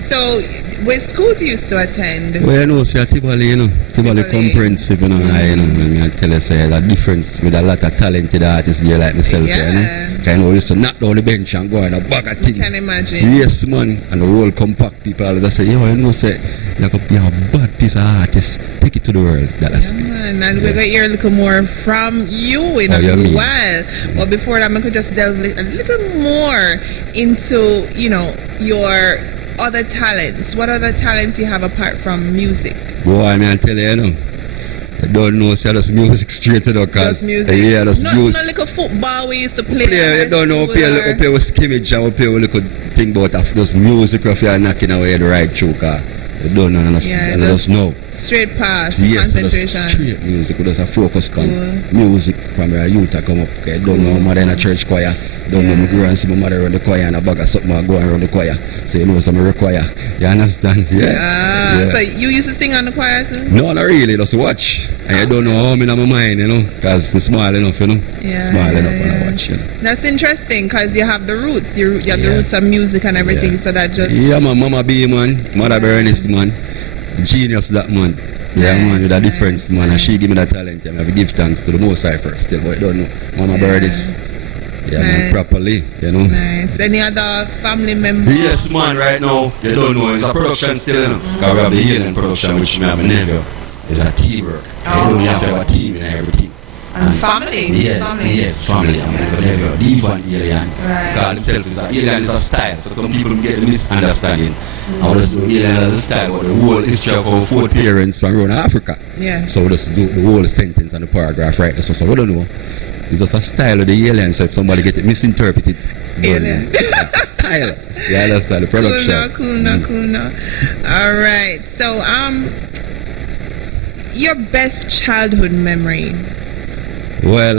So, where schools you used to attend? Well, you know, see, Tivoli, you know, Tivoli comprehensive, you know, I tell you, say, the difference with a lot of talented artists there like myself, you know. I know, used to knock down the bench and go on a bag of things. Can imagine. Yes, man, and the whole compact people always say, yo, you know, say, you could be a bad piece of artist, take it to the world. That's man, and we're going to hear a little more from you in a little while. But before that, I could just delve a little more into, you know, your other talents. What other talents you have apart from music? Boy, I mean, I tell you, you know, I don't know, say just music straight to the car. Just music? Yeah, just music. Not like a football we used to play. You don't know, we play with skimmage and we play with a little thing about just music if you're knocking away the right through car. You don't know, just know. Straight past, yes, concentration. Just straight music, we just a focus on music from your youth to come up. Okay? Don't know mother in a church choir. Don't know me grow and see my mother around the choir and a bag of something I go around the choir. So you know something require. You understand? Yeah. So you used to sing on the choir too? No, not really, just watch. And you don't know how I'm in my mind, you know, because we're small enough, you know. Small enough and I watch, you know. That's interesting because you have the roots. You have the roots of music and everything, so that just... Yeah, my mama B, man. Mother Bernice, man. Genius, that man. Yeah, man, with a difference, man. And she give me that talent. I have to give thanks to the Most High first, still, but I don't know. Mama Bernice. Yeah, man, properly, you know. Nice. Any other family members? Yes, man, right now, you don't know, it's a production still, you know. Because we have the healing production, which me have a nephew. It's a teamwork. You know, you have to have a team and everything. And family? Yes, family. I'm like a nephew. The even alien. Right. God himself is alien is a style. So some people get the misunderstanding. I just do alien as a style, but the whole history of our 4 parents from around Africa. Yeah. So we just do the whole sentence and the paragraph right there. So we don't know. It's just a style of the alien, so if somebody get it misinterpreted, alien. Style. Yeah, that's the production. Cool now. Alright. So your best childhood memory? Well,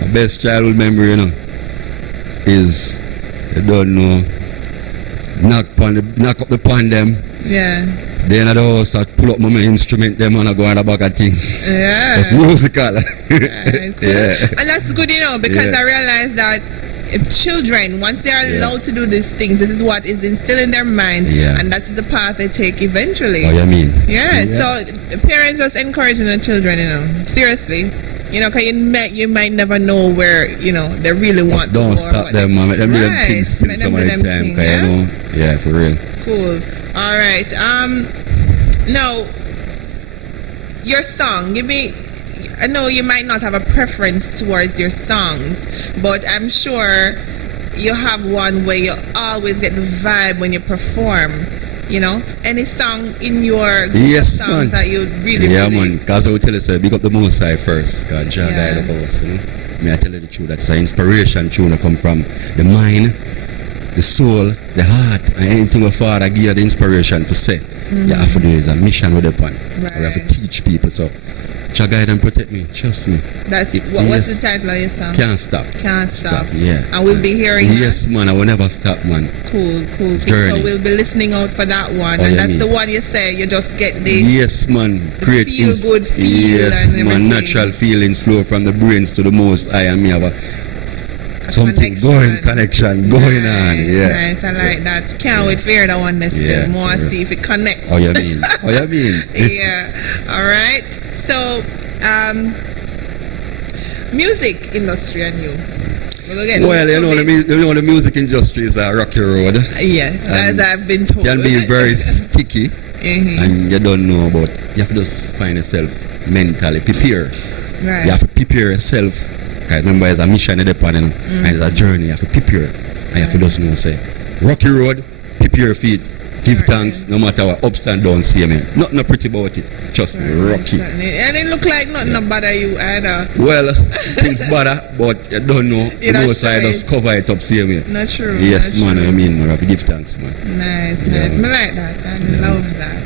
my best childhood memory, you know, is I don't know, knock up the pan them. Yeah. Then at the house I pull up my instrument them and I go on a bag of things. Yeah. That's musical. Cool. Yeah. And that's good, you know, because I realize that if children, once they are allowed to do these things, this is what is instilled in their mind, and that is the path they take eventually. Oh, you mean? Yeah. So parents just encouraging the children, you know, seriously. You know, because you might never know where, you know, they really want to go. Don't stop them, man. Make them do them things spend some of the time, because you know, yeah, for real. Cool. All right. Now, your song, give me, I know you might not have a preference towards your songs, but I'm sure you have one where you always get the vibe when you perform. You know, any song in your songs that you really man, because I will tell you, say, big up the Most High first, because Jah guide the house, you know. May I tell you the truth, that's an inspiration tune that come from the mind, the soul, the heart, and anything your Father give you the inspiration to say. You have to do is a mission with the pan. You have to teach people, so Jah guide and protect me, trust me. That's what's the title of your song? Can't Stop. Can't Stop. Yeah. And we'll be hearing Yes, man, I will never stop, man. Cool. Journey. So we'll be listening out for that one. And that's the one you say you just get the yes, man. Great feel good feel. Yes, and man. Natural feelings flow from the brains to the Most High, and me have a something connection going on. Yeah. Nice, I like that. Can't wait for that one next time. More see if it connects. Oh, you mean? Yeah. All right. So, music industry and you. Well, you know the music industry is a rocky road. Yes, as I've been told. Can be very sticky, and you don't know about. You have to just find yourself mentally prepared. Right. You have to prepare yourself. Because remember, it's a mission and it's a journey. You have to prepare, and you have to just know, say, rocky road, prepare your feet, give thanks, no matter what ups and downs. See me, nothing pretty about it. Just rocky. And it look like nothing bother you either. Well, things bother, but you don't know. You know, so I just cover it up. See me. Not true. Yes, man. I mean, man, I have to give thanks, man. Nice. I like that. I love that.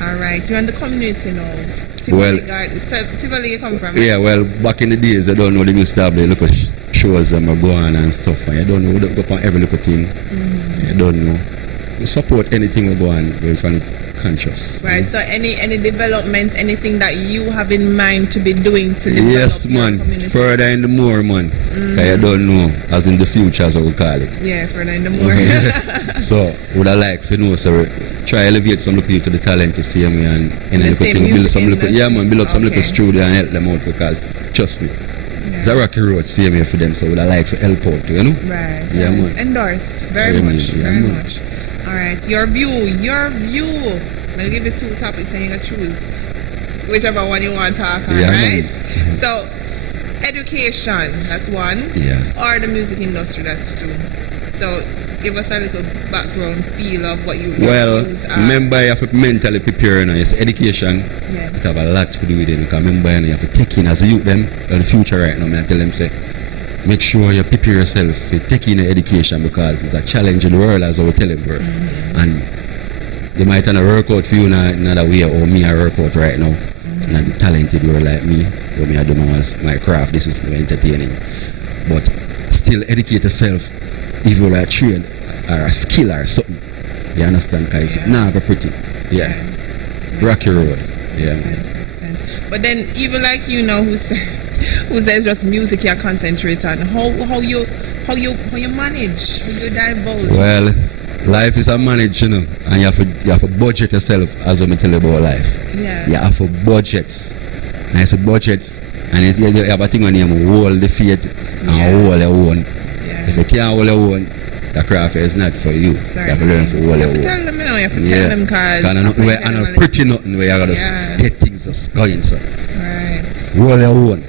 All right, you're in the community now. Tivoli you come from? Yeah, well, back in the days, I don't know, they used to have the little shows and go on and stuff, and you don't know, we don't go on every little thing. You don't know. support anything we go on with from conscious. Right, so any developments, anything that you have in mind to be doing to develop Yes, man. Further in the more, man. Because you don't know, as in the future, as we call it. Yeah, further in the more. So, would I like to know, so try elevate some people to the talent to see me and little thing, build some little, build up some little studio and help them out, because trust me, it's a rocky road, see me for them, so would I like to help out, you know? Right. Yeah, man. Endorsed. Very much. Very much. Alright, your view. I'll give you 2 topics and you're gonna choose whichever one you want to talk on, right? Man. So, education, that's one. Yeah. Or the music industry, that's 2. So, give us a little background feel of what you use. Remember, you have to mentally prepare, yes, education. Yeah. It have a lot to do with it. Because remember, you have to take in as a youth them, the future right now, I tell them, say, make sure you prepare yourself for taking the education, because it's a challenge in the world, as I will tell them, bro. And they might not work out for you in another way, or me I work out right now. Not the talented world like me, or me I don't know as my craft, this is entertaining. But still educate yourself, if you're a trade or a skill or something. You understand, guys? Nah, but pretty. Yeah. Rocky road. Yeah. Makes sense. But then even like you know who says just music you concentrate on, how you manage, how you divulge? Well, life is a manage, you know, and you have to budget yourself, as I tell you about life. Yeah. You have to budgets. And it's budgets, and you have a thing on you, hold the faith and hold your own. If you can't hold your own, the craft is not for you. Sorry, you have to learn to hold your own. You have to tell them, you know, you have to tell them, because I'm not pretty nothing where you got to get things just going, so. Right. Hold your own.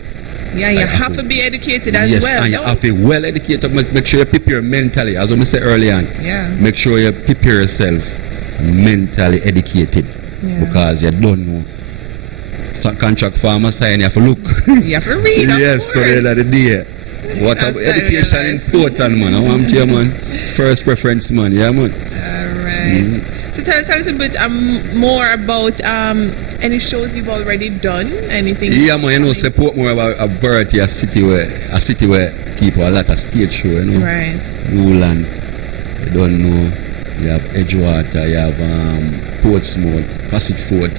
Yeah, you have to be educated as yes, well. Yes, and you have to be well educated. Make sure you prepare mentally, as I said earlier on. Yeah. Make sure you prepare yourself mentally educated, because you don't know. Some contract farmer sign, you have to look. You have to read. Yes, so the end of the day. What about education important, man? I want to, man. First preference, man. Yeah, man. Alright. So tell us a little bit more about any shows you've already done. Anything? Yeah, man. You know, support more about a variety of city where people a lot of stage show. You know. Right. Newland. You don't know. You have Edgewater. You have Portsmouth, Passageford.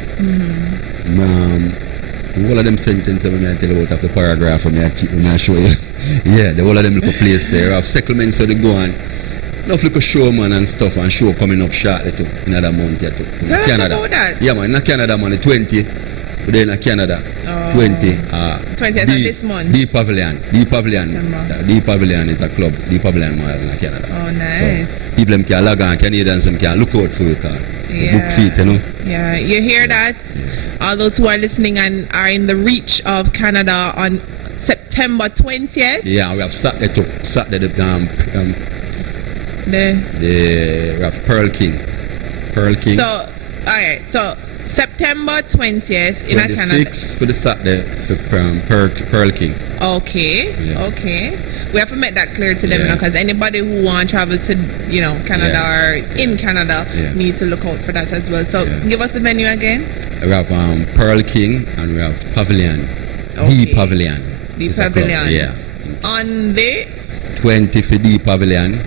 All of them sentences when I tell you about the paragraph when I show you. Yeah, the whole of them little place there. You have settlements so they go on. Enough little show, man, and stuff, and show coming up shortly to another month yet. Tell Canada. Us about that. Yeah, man, in Canada, man, the 20. But then in Canada, 20th of this month. D Pavilion. D Pavilion is a club. D Pavilion mall in Canada. Oh, nice. So people can log on, Canadians can look out for it. Book feet, you know. Yeah, you hear that? All those who are listening and are in the reach of Canada on September 20th. Yeah, we have Saturday we have Pearl King. So, alright, so September 20th in Canada. 26th for the Saturday for Pearl King. Okay, yeah. Okay. We have to make that clear to them now, because anybody who want to travel to, Canada or in Canada need to look out for that as well. So give us the venue again. We have Pearl King and we have Pavilion. Okay. D Pavilion. D Pavilion. Yeah. On the 20 for D Pavilion,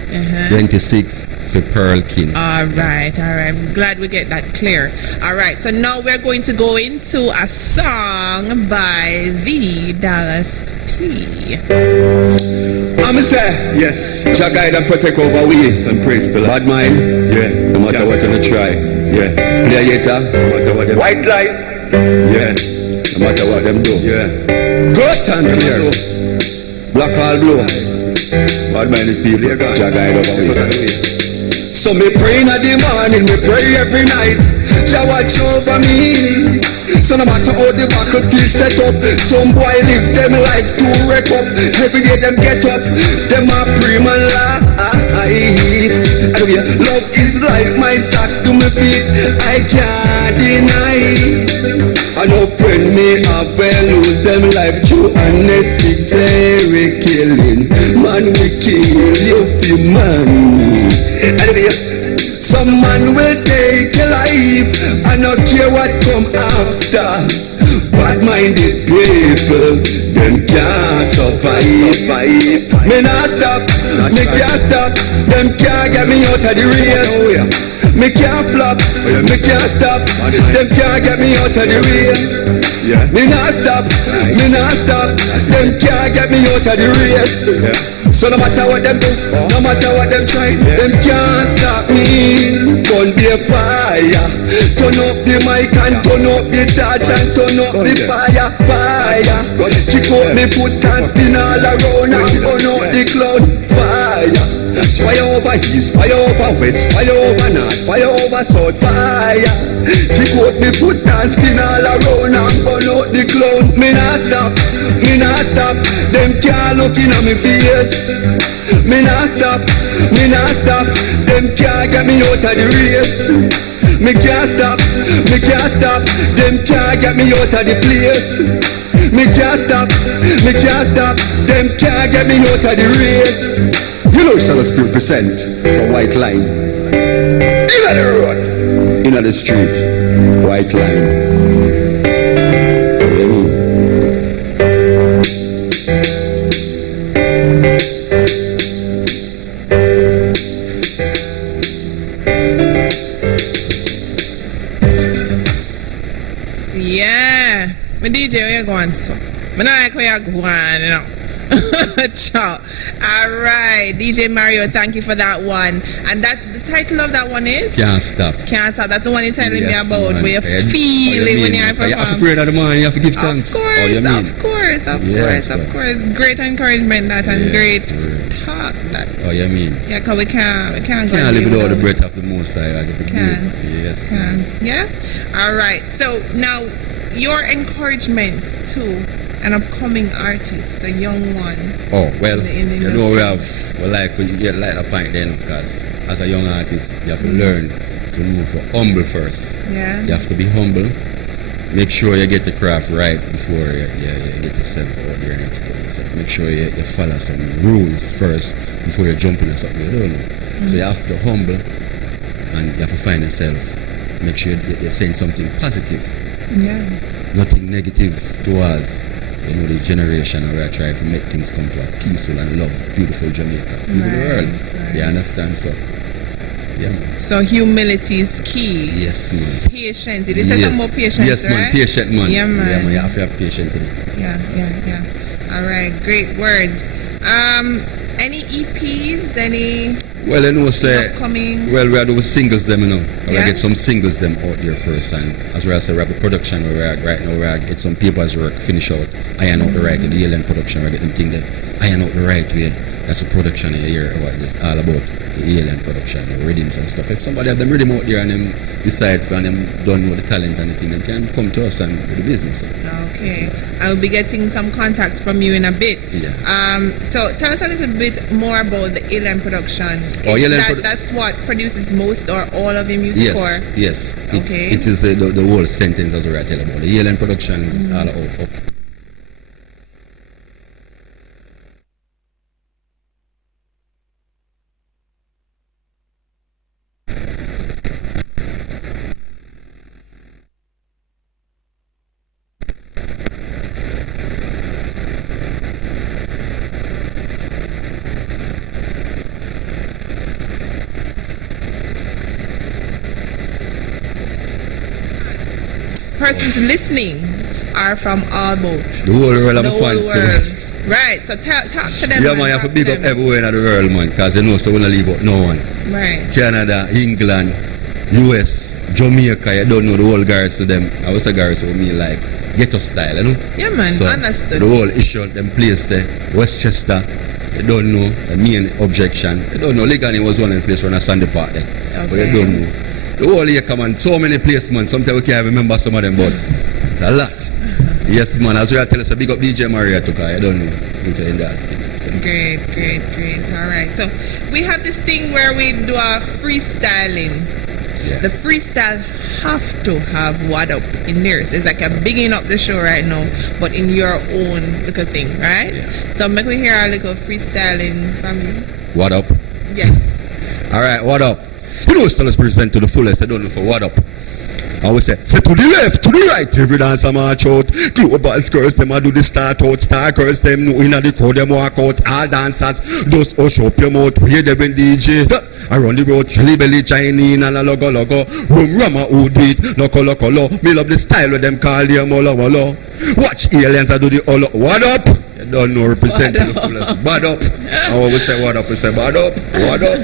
26 for Pearl King. Alright. I'm glad we get that clear. Alright, so now we're going to go into a song by the Dallas P. I'ma say, yes, Jah guide and protect over ways and praise the Lord. Bad mind, yeah, no matter what you try, yeah. Play hater, no matter what them. White light, yeah, no matter what them do, yeah. Gut and clear, black all blue. Bad minded people, Jah guide over ways. So me pray in the morning, me pray every night. Jah watch over me. So no matter how the battlefield set up, some boy live them life to wreck up. Every day them get up, them a pray man life. Love is like my socks to my feet, I can't deny. I know friend me have lose them life to unnecessary killing. Man we kill you for man. Some man will take your life, I don't care what come after. Bad-minded people, them can't survive. Me not stop, me can't stop. Them can't get me out of the race. Me can't flop, me can't stop. Them can't get me out of the race. Me not stop, me not stop. Them can't get me out of the race. So no matter what them do, no matter what them try, them can't stop me. Gun be a fire. Turn up the mic and turn up the torch and turn up the fire, fire. Kick out me foot and spin all around and turn up the cloud, fire. Fire over east, fire over west, fire over north, fire over south, fire. Kick out me foot and spin all around and burn out the cloud. Me not stop, me not stop. Them can't look in on me face. Me not stop, me not stop. Them can't get me out of the race. Me can't stop, me can't stop. Them can't get me out of the place. Me can't stop, me can't stop. Them can't get me out of the race. You know Shallow Spirit present for White Line. Inna the road, inna the street, White Line. Yeah, my DJ, where you going? So, I like where you going, you know. Ciao. Alright, DJ Mario, thank you for that one. And that the title of that one is? Can't Stop. Can't Stop. That's the one you're telling me about, man. where you feel it when you perform. You have to pray in the morning, you have to give thanks. Of course. Great encouragement that and great talk that. Oh, you mean? Yeah, because we can't go live without the breath of the Most High. Yes. Yeah? Alright, so now your encouragement to an upcoming artist, a young one. Oh, well, in the you know we get light up point then, because as a young artist, you have to learn to move humble first. Yeah. You have to be humble. Make sure you get the craft right before you get yourself out there and explore yourself. Make sure you follow some rules first before you jump into something you don't know. So you have to humble and you have to find yourself. Make sure you're saying something positive. Yeah. Nothing negative towards the generation where I try to make things come to a peaceful and love, beautiful Jamaica to the world. Right. You understand? So, yeah. So humility is key. Yes, man. Patience. You did say some more patience, yes, man. Right? Patient, man. Yeah, man. Yeah, man. You have to have patience in it. Yeah. All right. Great words. Any EPs? Any? Well, you know, say, upcoming? well, we are doing singles them, you know. I Yeah. get some singles them out there first, and as well as we have a production where we are right now, where I get some papers work, finish out, iron out the right in the ELN production, where I get them thing that iron out the right way. That's a production you hear what it's all about, the ELN production, the rhythms and stuff. If somebody have them rhythm out there and them decide for and them don't know the talent and the thing, they can come to us and do the business. Okay. I will be getting some contacts from you in a bit. Yeah. So tell us a little bit more about the ELN production. That's what produces most or all of your music? Yes. It is the whole sentence as I tell about. The ELN production is all out. Persons listening are from all about the whole world the of fans. World. Right, so talk to them. Yeah, man, you have to big up everywhere in the world, man, because you know, so we don't leave out no one. Right. Canada, England, US, Jamaica, you don't know the whole guards to them. I was a guards with me like ghetto style, you know? Yeah, man, so understood. The whole issue, them place there, Westchester, they don't know the main objection. They don't know Legani was one of the place where I Sunday Park there. Okay. But they don't know. The whole year come on, so many places, man. Sometimes we can't remember some of them, but it's a lot. Yes, man. As well, tell us a big up DJ Maria to I don't know. Great. All right. So we have this thing where we do our freestyling. Yeah. The freestyle have to have what up in there. So it's like a bigging up the show right now, but in your own little thing, right? Yeah. So make we hear a little freestyling from you. What up? Yes. All right. What up? You know, still present to the fullest. I don't know for what up. I would say to the left, to the right, every dancer march out. Global skirts, them a do the start out. Star girls, them know inna the crowd, them walk out. All dancers, just hush up your mouth. Hear them when DJ. Around the road, chili belly, Chinese, and a logo. Rum rama who do it, no color. Me love the style of them call them walla. Watch aliens, I do the all. What up? You don't know representing the fullest. Bad up. I always say what up, we say bad up. What up?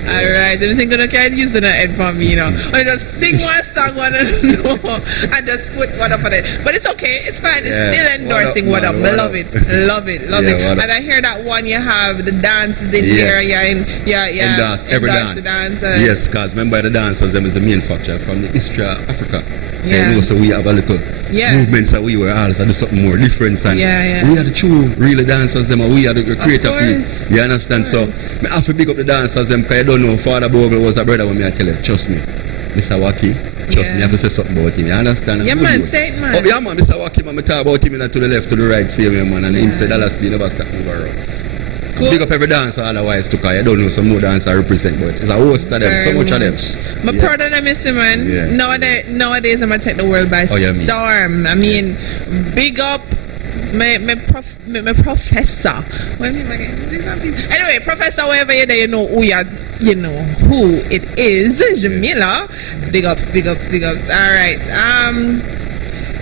Alright, I don't think I can use the head for me, you know. I just sing one song, one and just put what up on it. But it's okay, it's fine. It's still endorsing what up. I love it. Love it. And I hear that one you have the dances in here. Every dance. Yes, because remember the dancers, them is the main factor from the history of Africa. Yeah. So we have a little movements that we were also do something more different. And we are the true real dancers, them, and we are the creative field. You understand? So I have to big up the dancers, them, because I don't know, Father Bogle was a brother when I tell him, trust me, Mr. Waki, trust me, I have to say something about him. You understand? Yeah, man, say it, man. Oh, yeah, man, Mr. Waki, man, I talk about him to the left, to the right, same way, man, and him said, Dallas B never stop move around. Cool. Big up every dancer otherwise too, because I don't know some more dancer represent, but it's a host of them, so much of them. I'm proud of them, Mr. Man. Yeah. Nowadays I'm going to take the world by storm. I mean, big up my professor. What name again? Anyway, professor, wherever you're there, you know who it is. Jamila. Big ups. Alright.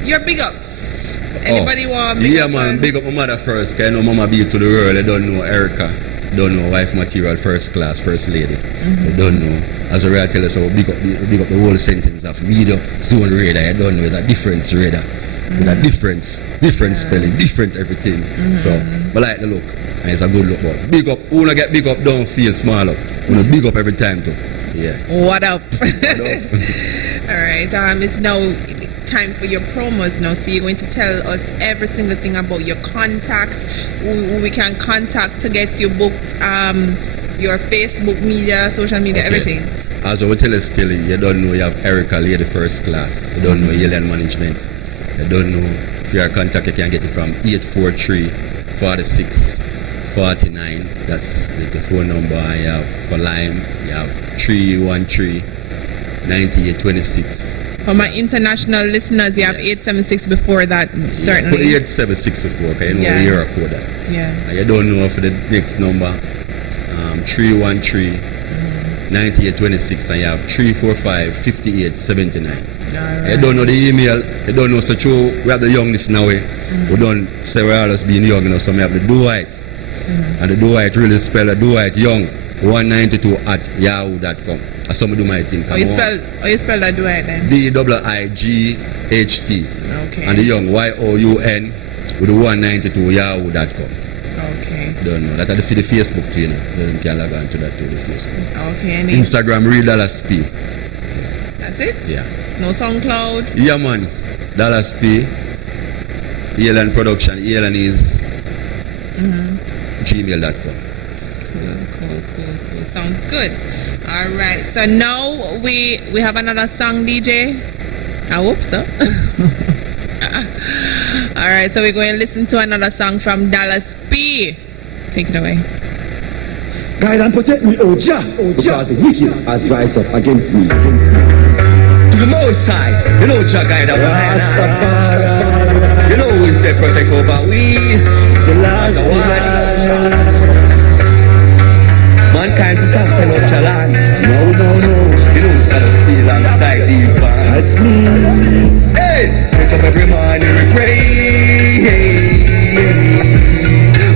Your big ups. Anybody want big up? Yeah, man, big up my mother first, because I know Mama be to the world. I don't know Erica. Don't know wife material, first class, first lady. I don't know. As a real tell us, so big up the whole sentence of media, zone radar. I don't know that difference radar. That different spelling, different everything. So, but I like the look. And it's a good look. But big up, who get big up, don't feel small up. Big up every time too. Yeah. What up? Alright, it's now time for your promos now. So you're going to tell us every single thing about your contacts, who we can contact to get you booked, your Facebook media, social media, everything. As I will tell you still, you don't know you have Erica Lady First Class. You don't know Alien Management. You don't know if you are contact, you can get it from 843 46 49. That's the phone number. I have for Lime. You have 313 9826. For my international listeners, you have 876 before that, certainly. Put 876 before, because you know you're a coder. Yeah. You don't know for the next number, 313 9826, and you have 345 5879. Right. You don't know the email, you don't know, so true, we have the youngness now. We don't say we're always being young, you know, so we have the Dwight. And the Dwight really spell the Dwight Young 192 at yahoo.com. That's how I do my thing. You spell that Dwight then? DIIGHT. Okay. And the Young YOUN with the 192 yahoo.com. Okay. Don't know. That's the Facebook, you know. You can log on to that to the Facebook. Okay. Instagram, Real Dallas P. That's it? Yeah. No SoundCloud? Yeah, man. Dallas P. Alien Production. Alien is gmail.com. Cool. Sounds good. All right. So now we have another song, DJ. I hope so. All right. So we're going to listen to another song from Dallas P. Take it away. Guide and protect me, oh Jah, because the wicked has rise up against me. The Most High, you know Jah guide our Rastafari. You know who is protect over we. Mankind to stop sell up your land. No. You know start to steal on the side the van. That's me. Hey, wake up every morning we pray.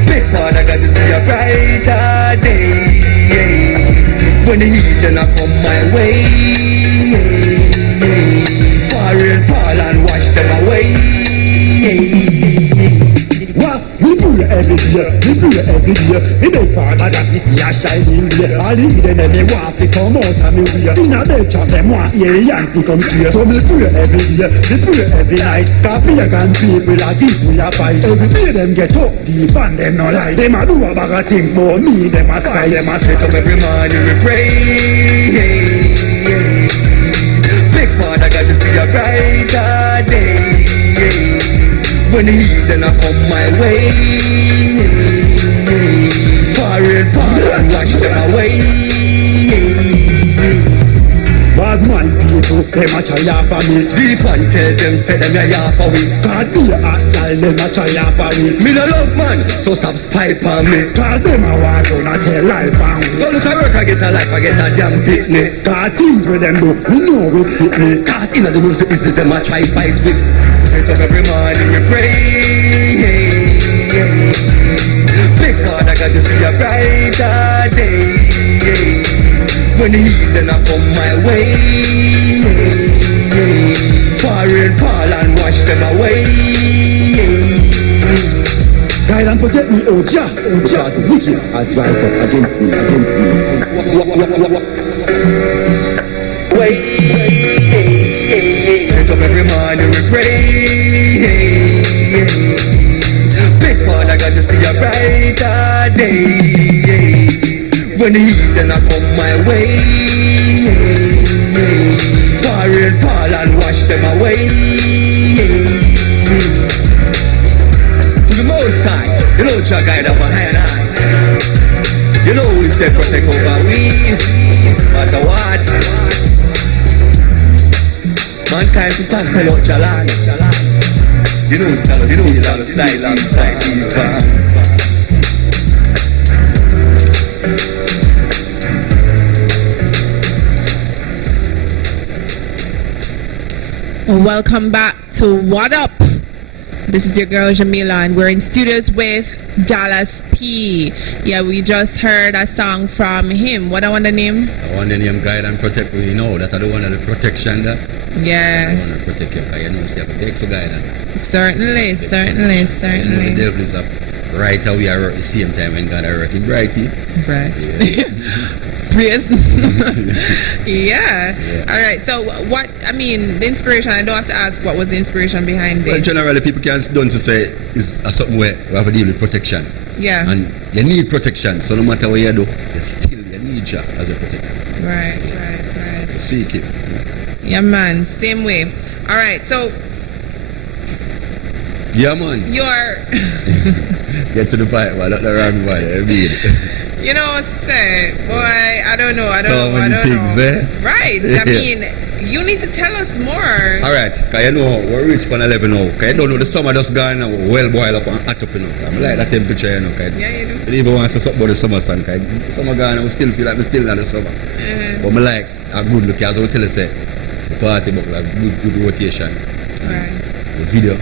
Big Father got to see a brighter day. When the heathen a come my way, for rain fall and wash them away. We pray every day. We don't father that we see a shining day. All the hidden and they want to come out of me way. In a bed of them want alien to come clear. So we pray every day, we pray every night. Cause pagan people a give me a fight. Every day them get up, deep and them no lie. Them a do a bag of things for me, them a spy, them a set up every morning we pray. Big Father got to see a brighter day. When the heathen a come my way, for rain fall and wash them away. Bad mind people, them a try off of me. Deep and tell them you off of we. Cause be a hot girl, them a try off of me. Me no love man, so stop spite on me. Cause them a want to not tell life on me. So look at work, I get a life, I get a damn picnic. Cause things with them do, me know it fit me. Cause in the music is them a try fight with. Wake up every morning we pray. Big Father got to see a brighter day. When the heathen a come my way. Pour rain fall and wash them away. Guide and protect me, oh Jah, the wicked has rise up against me. Wake up every morning we pray. Big Father got to see a brighter day. When the heathen a come my way. Pour rain fall and wash them away. The most high, you know Jah guide up a high and high. You know we said protect over we, matter what. Mankind to stand sell out Jah land. You know stand alongside Eva. Welcome back to What Up? This is your girl Jamila and we're in studios with Dallas P. Yeah, we just heard a song from him. What I want the name? I want the name Guide and Protect. You know that I don't want the protection that. Yeah. I want to protect you because you know you have to beg for guidance. Certainly. You know, the devil is up right away at the same time when God is working brighty. Right. Yeah. Praise. Yeah. All right. So what, I mean, the inspiration, I don't have to ask what was the inspiration behind this. Well, generally people can't don't say is something where we have to deal with protection. Yeah. And you need protection. So no matter what you do, you need you as a protector. Right. Seek it. Yeah, man. Same way. All right. So. Yeah, man. Get to the point, man. Not the wrong one. I mean. You know, say, boy, I don't know. So many things, eh? Right. I mean, you need to tell us more. All right. Because you know, we're reached for 11 now. Because you don't know, the summer just gone now. Well boil up and hot up, you know. I like that temperature, you know. Yeah, you do. I even want to talk about the summer sun. Because the summer gone and we still feel like we're still in the summer. Mm-hmm. But I like a good look. As I will tell you, say, the party, but like good rotation. Right. The video.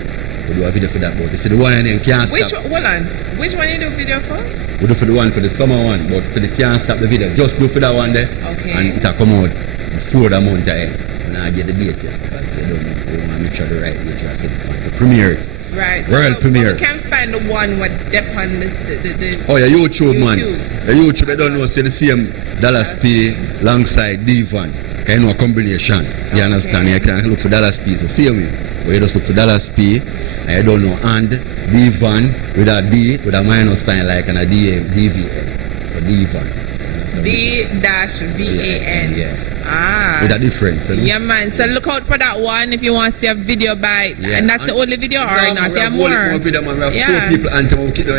We do a video for that, but you see the one and then can't stop. Hold on. Which one you do video for? We do for the one for the summer one, but for the can't stop the video. Just do for that one there. Okay. And it'll come out before the month ahead. And I get the date yet. I said, don't want to make sure the right date. I said, to premiere it. Right. World so premiere. We can't find the one with dep on the Oh, yeah, YouTube, man. The YouTube, I don't know, say the same Dallas P alongside Divan. Kind of a combination. You understand? You can look for Dallas P. So see me. But you just look for Dallas P. I don't know, and Divan with a D with a minus sign like and a DVN. So Divan. D-V-A-N. Yeah. Ah. With a difference. You know? Yeah, man. So look out for that one if you want to see a video by. Yeah. And that's the only video or not? We have more video, man. We have yeah. 4 people and I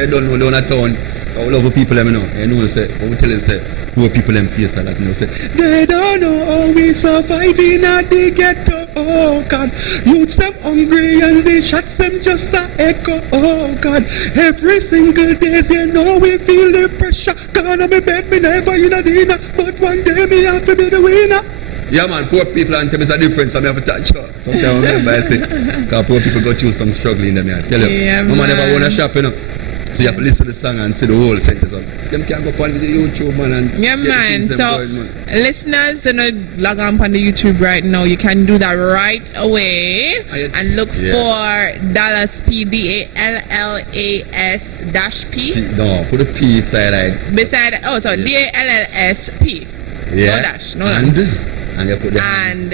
don't know, they're on a town. All over people, let me know. You know, say, when we tell them, say, poor people them face and that, you know, say, they don't know how we surviving at the ghetto. Oh God, youths them hungry and the shots them just a echo. Oh God, every single day, you know, we feel the pressure. Gonna be bed, me never in a dinner, but one day me have to be the winner. Yeah, man, poor people and tell me it's a difference, I have to touch her. Sometimes I remember I say, because poor people go through some struggling in them, I tell you. Yeah, Mama never own a shop, you know. So you have to listen to the song and see the whole sentence on. Them can go on the YouTube, man. And yeah, man. So, listeners, you know, log on the YouTube right now. You can do that right away and look for Dallas P, DALLAS dash P. No, put a P side like. Beside, DALLSP. Yeah. No dash. And you put the Divan.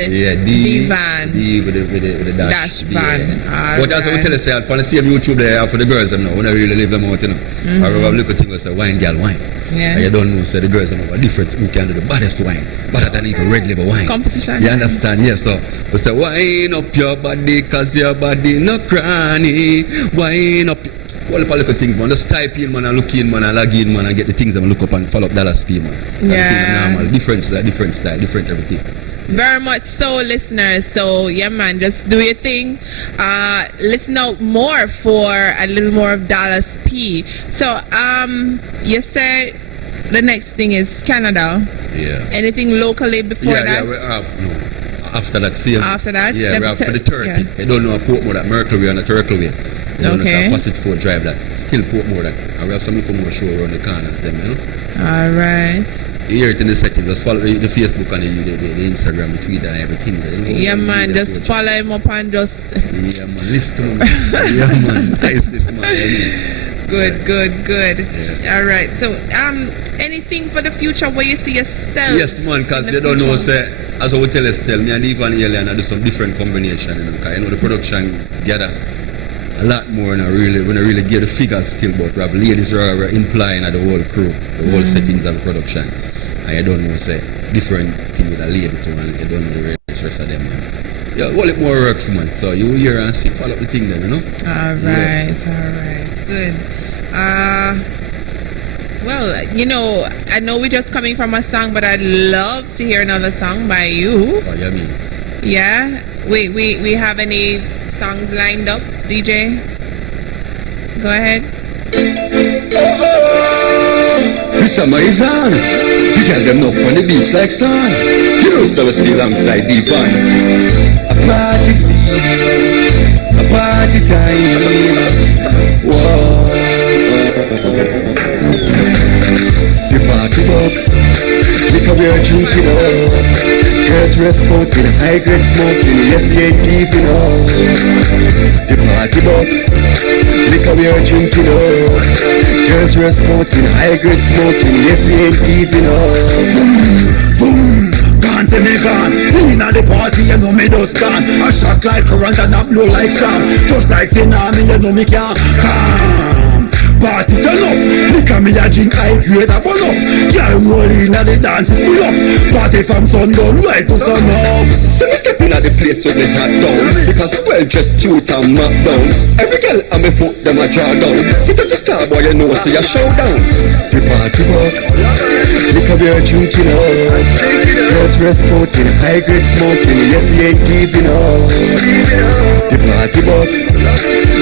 D with the dash. Van. But as I will tell you, say, on the same YouTube there for the girls, you know, when I really leave them out, you know. Mm-hmm. I remember look at things say, wine, girl, wine. Yeah. And you don't know, say, the girls have a difference who can do the baddest wine, better than even red label wine. Competition. You understand? Yes, so we say, wine up your body, cause your body no cranny. Wine up all the little things, man. Just type in, man, and look in, man, and log in, man, and get the things that I look up and follow up Dallas P, man. Yeah. Normal. Different style, different everything. Very much so, listeners. So yeah, man, just do your thing. Listen out more for a little more of Dallas P. So you said the next thing is Canada. Yeah. Anything locally before that? Yeah, we have no. After that, same. After that, yeah, we have for the Turkey. Yeah. I don't know a Portmore that Mercury and a Turkey way. Okay. Opposite 4 drive that. Still Portmore that. And we have some little more show around the corners them, you know. All right. You hear it in the settings. Just follow the Facebook and the Instagram, the Twitter and everything. You know, Yeah, man. Just follow him up and just. Yeah, man. Listen to him. Yeah, man. Nice this man. Good. Yeah. All right. So, anything for the future where you see yourself? Yes, man, because they don't know, say, as I would tell Estelle, me and Ivan Alien do some different combination, you know, because I know the production gather a lot more, and when I really get the figures still, but we have ladies who are implying at the whole crew, the whole settings of the production. And I don't know, say, different thing with a lady too, and I don't know the rest of them, man. Yeah, well, it more works, man. So you will hear and see, follow up the thing then, you know? All right. Good. Well, you know, I know we're just coming from a song, but I'd love to hear another song by you. Oh, yeah, me. Yeah? We have any songs lined up, DJ? Go ahead. The summer is on. You get them up on the beach like sun. You know, still alongside the van. A party feel, a party time. Whoa. The party walk, liquor we are drinking up. Girls responding, high grade smoking, yes we ain't giving up. The party walk, liquor we are drinking up. Girls responding, high grade smoking, yes we ain't giving up. Boom, boom, can't tell me gone. Inna the party, you know me just gone. A shock like current and a blow like storm. Just like tsunami, you know me can't calm. Party turn up, liquor me a drink high grade a burn up. Girl roll inna the dance full up. Party from sundown right to sun up. So me step inna the place with me hat down, because the well dressed cute and map down. Every girl on me foot them a draw down. Fit as a star boy you know so you show down. The party walk, liquor we are drinking up. Girls responding, high grade smoking, yes we ain't giving up. The party walk,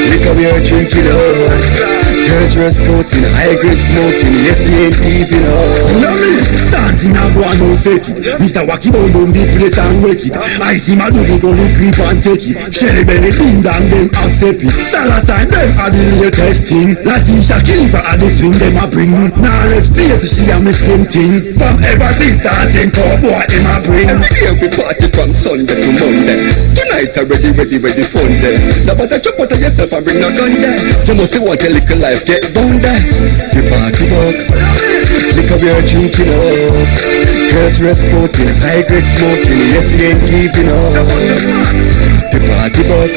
liquor we are drinking up. Girls responding, high grade smoking, yes we ain't giving up. You know me? Dancing and go and no set it. Mr. Wacky bound down the place and wake it. I see my do the gully creep and take it. Shelly belly ding dong them accept it. Dollar sign them are the latest thing. Latisha Killifer are the swing them a bring. Now let's face she a miss them thing. From ever since starting cowboy them a bring. Every day we party from Sunday to Monday. Tonight ready fun there. Now but jump out of yourself and bring no gun there. You must want a little life get down there. The party walk, liquor we are drinking up. Girls responding, high grade smoking, yes we ain't giving up. The party walk,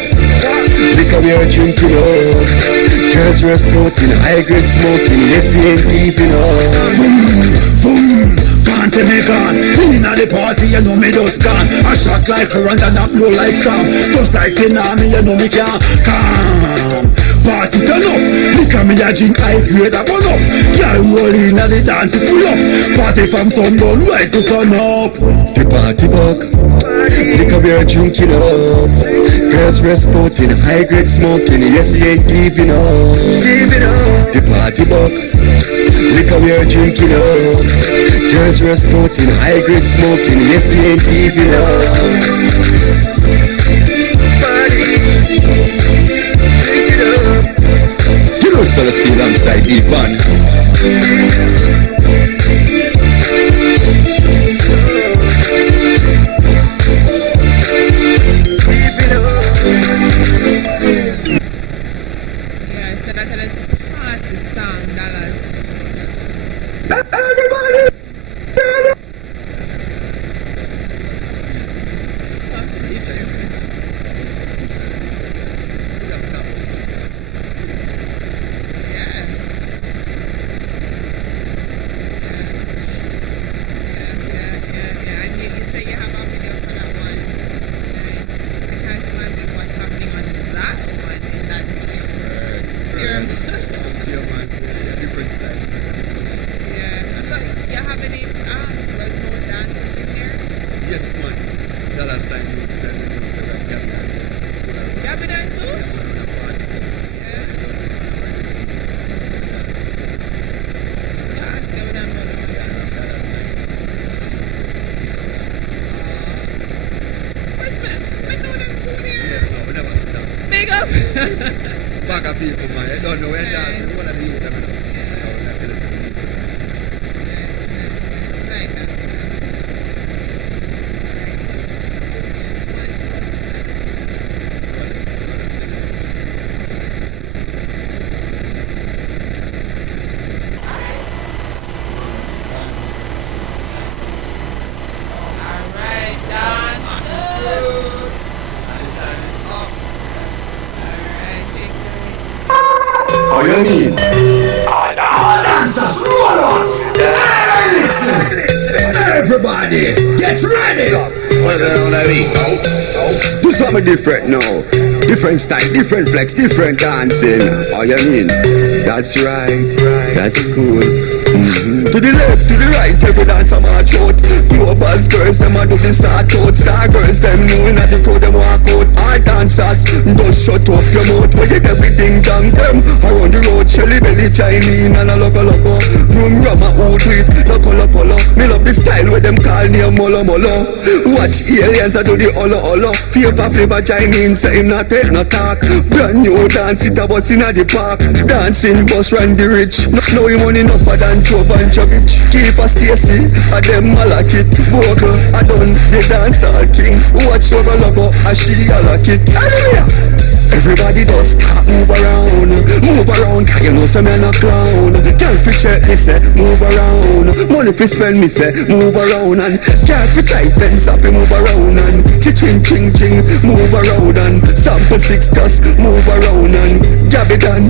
liquor we are drinking up. Girls responding, high grade smoking, yes we ain't giving up. Boom, boom, can't tell me gone. Inna the party you know me just gone. A shot like current and a blow like storm. Just like tsunami you know me can't calm. Party turn up, liquor me a drink high grade a burn up. Girl roll inna the dance full up. Party from sundown right to sun up. The party buck, liquor we are drinking up. Girls responding, high grade smoking, yes we ain't giving up. The party buck, liquor we are drinking up. Girls responding, high grade smoking, yes we ain't giving up. Still speed alongside the van. Yeah, so that's a party song, Dallas. Everybody! Yes, man. Bag of people, man. You don't know where dancing. What are the youth? Oh, you mean? All dancers, roll out! Hey, listen! Everybody, get ready! What's that on that beat? Do something different now. Different style, different flex, different dancing. Oh, you mean? That's right. That's cool. To the left, to the right, every dancer march out. Global girls, them a do the start out. Star girls, them knowing at the crowd, them walk out. All dancers, don't shut up your mouth. We get everything down them. Around the road, Shelly Belly, Chinese, and a loco. Room rama, who do it, loco. Me love the style where them call near molo. Watch aliens, I do the olo. Flavor Chinese, say him not take no talk. Brand new dance, it a bus in the park. Dancing bus run the rich. No him money enough than Jove and Jovich. Keep a Stacy, a them malakit. Vocal, I done the dancehall king. Watch logo, a she a lock it. Hallelujah. Everybody does start move around, cause you know some man a clown. Girl fi check me say, move around. Money fi spend me say, move around. And girl fi try fence up fi move around. And ching, move around. And sample 6 dust, move around. And Gabby Dan,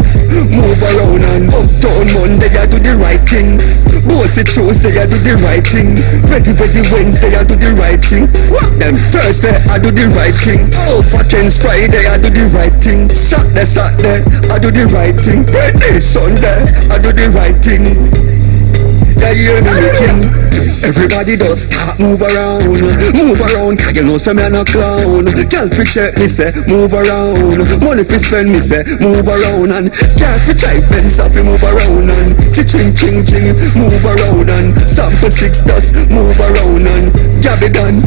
move around. And Uptown Monday I do the right thing. Bossy Tuesday I do the right thing. Ready Wednesday I do the right thing. What them Thursday I do the right thing. Oh fucking Friday I do the right thing. Saturday I do the right thing. Friday Sunday I do the right thing. Yeah, you hear me king. Everybody does start move around, cause you know some man a clown. Girl fi check me say, move around. Money fi spend me say, move around. And girl fi try fence up fi move around. And ching, move around. And sample 6 dust, move around. And Gabby Dan,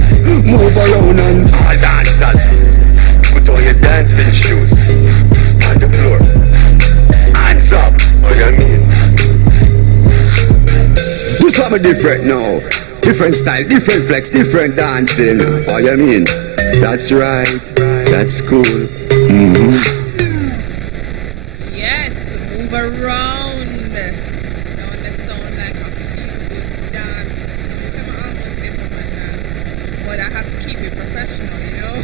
move around. And all dancers, put on your dancing shoes on the floor. Hands up, what you mean? Do something different now. Different style, different flex, different dancing. Oh, you mean? That's right. That's cool. Yes, move around. Don't that sound like a feel-good dance. Some almost get on my dance, but I have to keep it professional, you know.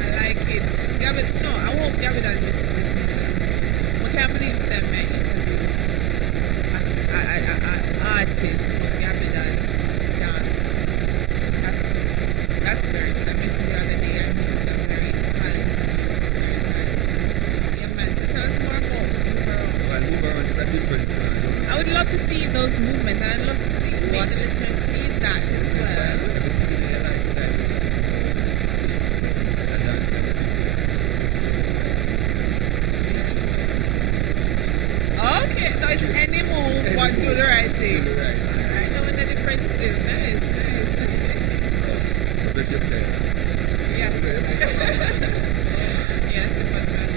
I like it. Gavin, no, I won't Gavin on this. I can't believe them, man. Artist with Gavin on dance. That's very good. I met him the other day and he was a very talented. Yeah, man. So tell us more about Move Around. Well, Move Around is the difference. I would love to see those movements, and I'd love to see make the listeners see that as well. Okay, so it's any move, but do the right thing. I know the difference still. Nice. Yeah. Yes, it was nice.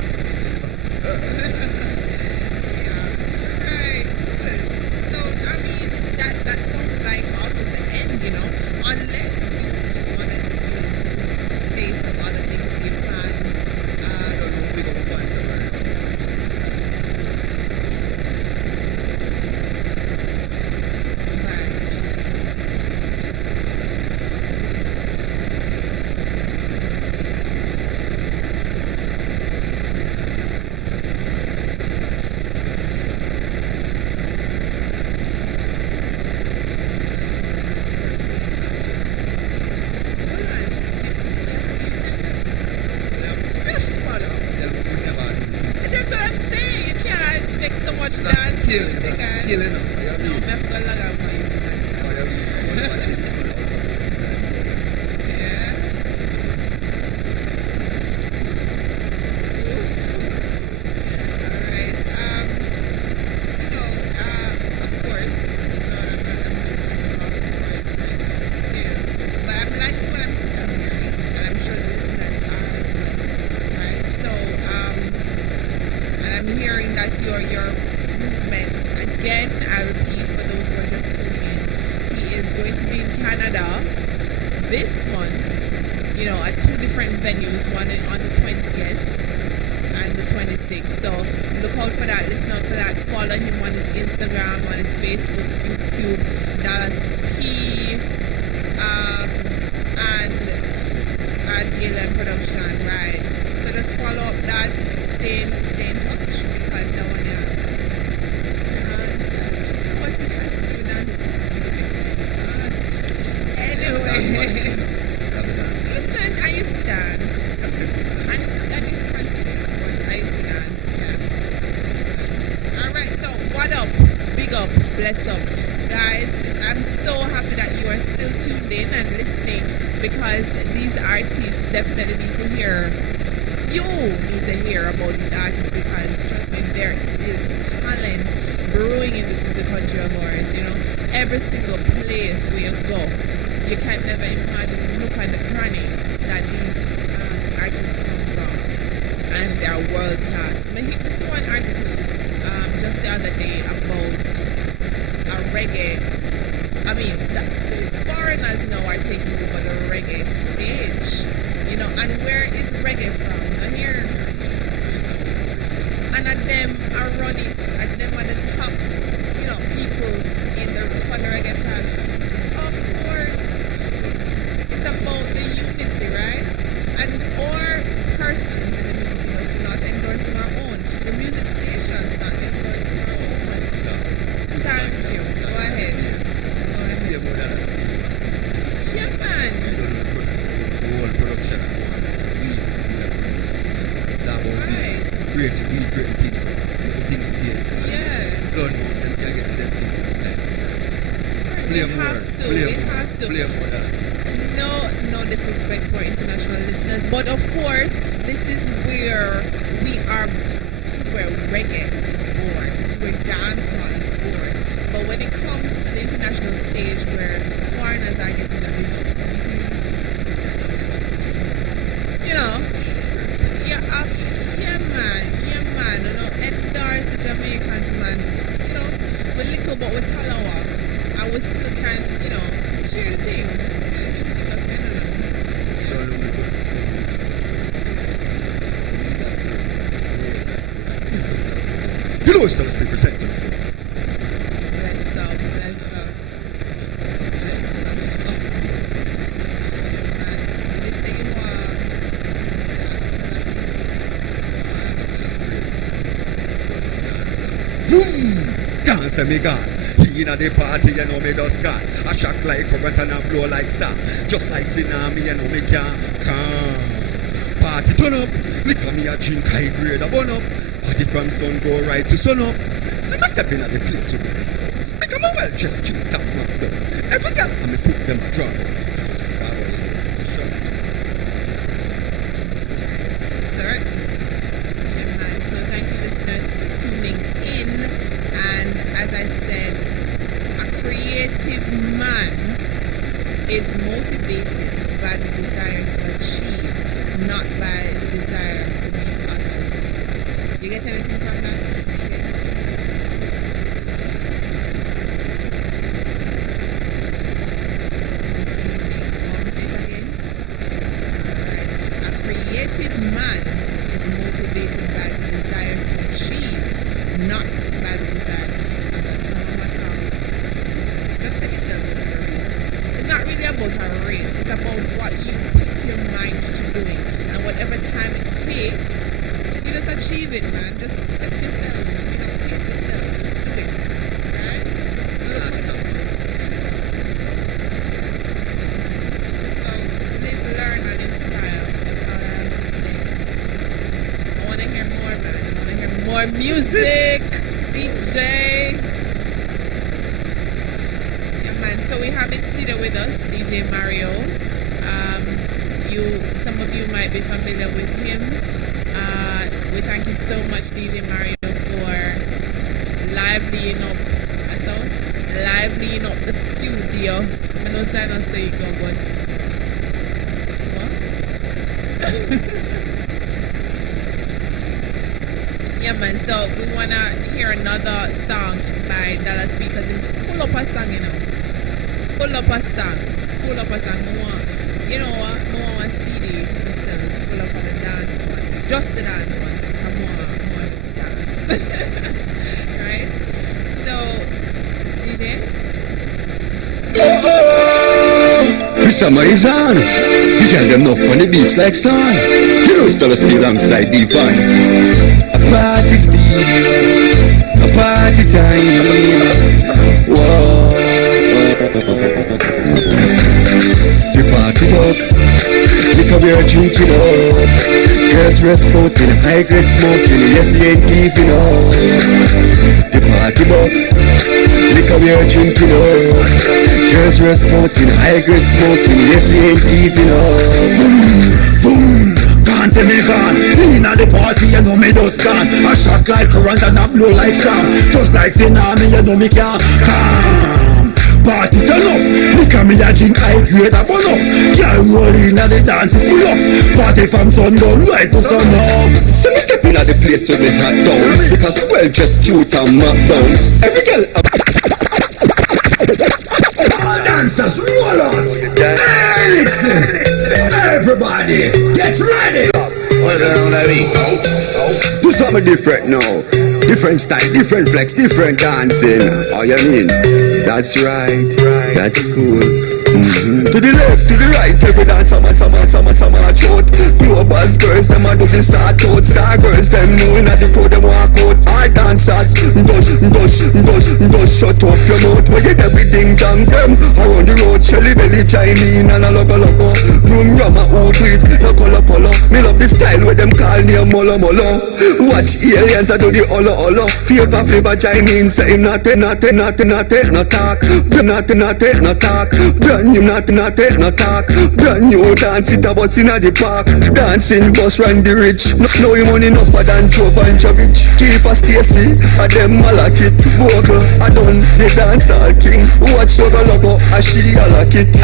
Right. Good. So, I mean, that sounds like almost the end, you know, unless you want to say some other things to your fans. That's what I'm saying. You can't make so much dance music. No, I'm not going to log on for you tonight. Yeah. Alright. You know, of course, but I'm liking what I'm hearing, and I'm sure the listeners are as well. Right? So, again, I repeat for those who are just tuning in, he is going to be in Canada this month, at 2 different venues, one on the 20th and the 26th. So look out for that, listen out for that, follow him on his Instagram, on his Facebook, YouTube, Dallas P, and Galen Production, right? So just follow up that, stay in touch, because that one, what's it has to do now? Anyway, listen, I used to dance. I used to dance, yeah. Alright, so what up? Big up, bless up. Guys, I'm so happy that you are still tuned in and listening, because these artists definitely need to hear, you need to hear about these artists, because trust me, there is talent brewing in this little country of ours, every single place where you go, you can never imagine the nook and the cranny that these artists come from, and they are world class. I saw an article just the other day about a reggae. I mean, the foreigners now are taking over the reggae stage, and where is reggae from? And here, and at them are running, at them are the top, people in the reggae class. Of course, it's about the unity, right? And our persons in the music industry not endorsing our own. The music stations not endorsing our own. Thank you. Go ahead. Yeah, man. Right. Great things. Yeah. We have to. No disrespect to our international listeners, but of course, this is where reggae is born. This is where dancehall is born. But when it comes to the international stage, where foreigners are getting the big ups, endorse the Jamaicans, man. With little but with Palawa, I was still kind of, share the thing. It's still being presented. Bless up. Zoom! Dance me gone. He in the party, me just gone. I shock like current and I blow like star. Just like tsunami, me can't come. Party turn up. Look at me a drink high grade a bun up. Party from sun go right to sun up. So me step in at the place with me. Make a well dressed cute top man go. Every girl and me foot them a drop. Is motivated by the desire to achieve, not by the desire to meet others. You get anything from that? A creative man is motivated by the desire to achieve, not by the desire to meet others. Just take yourself with a race. It's not really about a race. It's about what you put your mind to doing, and whatever time it takes, you just achieve it, man. Just set yourself, pace yourself, just do it, right? So live, learn, and inspire. That's all I have to say. I want to hear more, man. I want to hear more music, DJ. So we have in studio with us DJ Mario. Some of you might be familiar with him. We thank you so much, DJ Mario, for livening up the studio. I know Sana say you go, but what? Yeah, man. So we wanna hear another song by $8 because it's full up a song, you know. Full up a song. More. You know what? More a CD for myself. Full up of the dance one. Just the dance one. More dance. Right? So, DJ? The summer is on. You can them enough on the beach like sun. You know still stay alongside the fun. A party feel, a party time. Whoa. The party up, liquor we are drinking up. Girls rest smoking, high grade smoking. Yes, we ain't giving up. The party up, liquor we are drinking up. Girls rest smoking, high grade smoking. Yes, we ain't giving up. Boom, boom, can't tell me gone. Inna the party, you know me just gone. A shot like current and a blow like storm. Just like tsunami, you know me can't calm. Party turn up, liquor me a drink high grade a fun up. Girl roll inna the dance it pull up. Party from sundown right to sun up. So me step inna the place with me hat down because the well dressed cute and map down. Every girl. All dancers roll out. Hey, listen, everybody get ready. Do something different now. Different style, different flex, different dancing. Oh, you mean? That's right. That's cool. Mm-hmm. To the left, to the right, every dance, some short. Global girls, them a do the start out. Star girls, them knowing at the code, them walk out. All dancers, don't shut up your mouth. We get everything done them. Around the road, Shelly Belly, Chinese, and a loco. Room rum a out with, no color. Me love the style where them call near molo. Watch aliens, I do the olo. Flavor Chinese, say him not talk. Nothing, no talk. Brand new, nothing, no talk. Brand new dance, it a bus inna the park. Dancing bus run the rich. No him money enough than Trove and Chavich. Keep a Stacy, a them malakit. Vocal, I done the dancehall king. Watch Sugar Logo, a she a like it.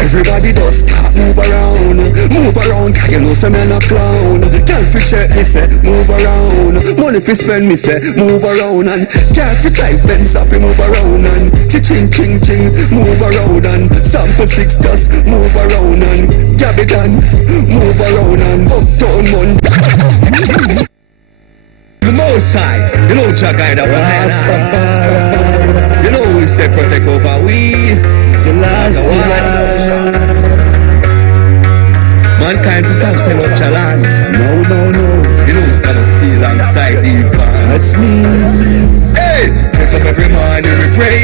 Everybody does start move around, cause you know some men a clown. Can't fi check me say, move around. Money fi spend me say, move around. And can't fi type Benz fi move around. And ching, move around. And sample 6 just move around. And grab it and move around. And uptown Monday. The most high, you know Jah guide our hand. You know we say protect over we. Mankind to stop sell up Chalan. No. You know stand us feel alongside the fans. That's me. Hey, wake up every morning we pray.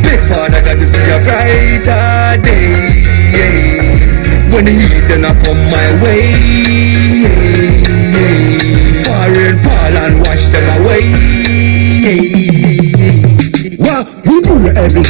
Big Father got to see a brighter day. When the heat then I come my way. Far and fall and wash them away. We pray every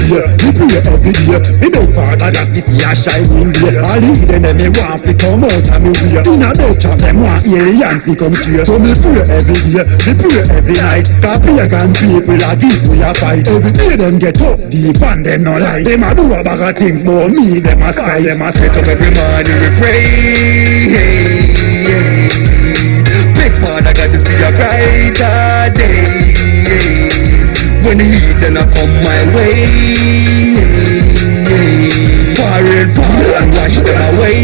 day. Me beg Father that this year shining day. All the hidden me want fi come out of me way. In a bed trap them want alien fi come straight. So me pray every day, me pray every night. Cause pagan people a give we a fight. Every day them get up, the fan them no lie. Them a do a bag of things, but me them a spy. Them a set up every morning we pray. Big Father got to see a brighter day. When the heat then I come my way. Far and fall and wash them away.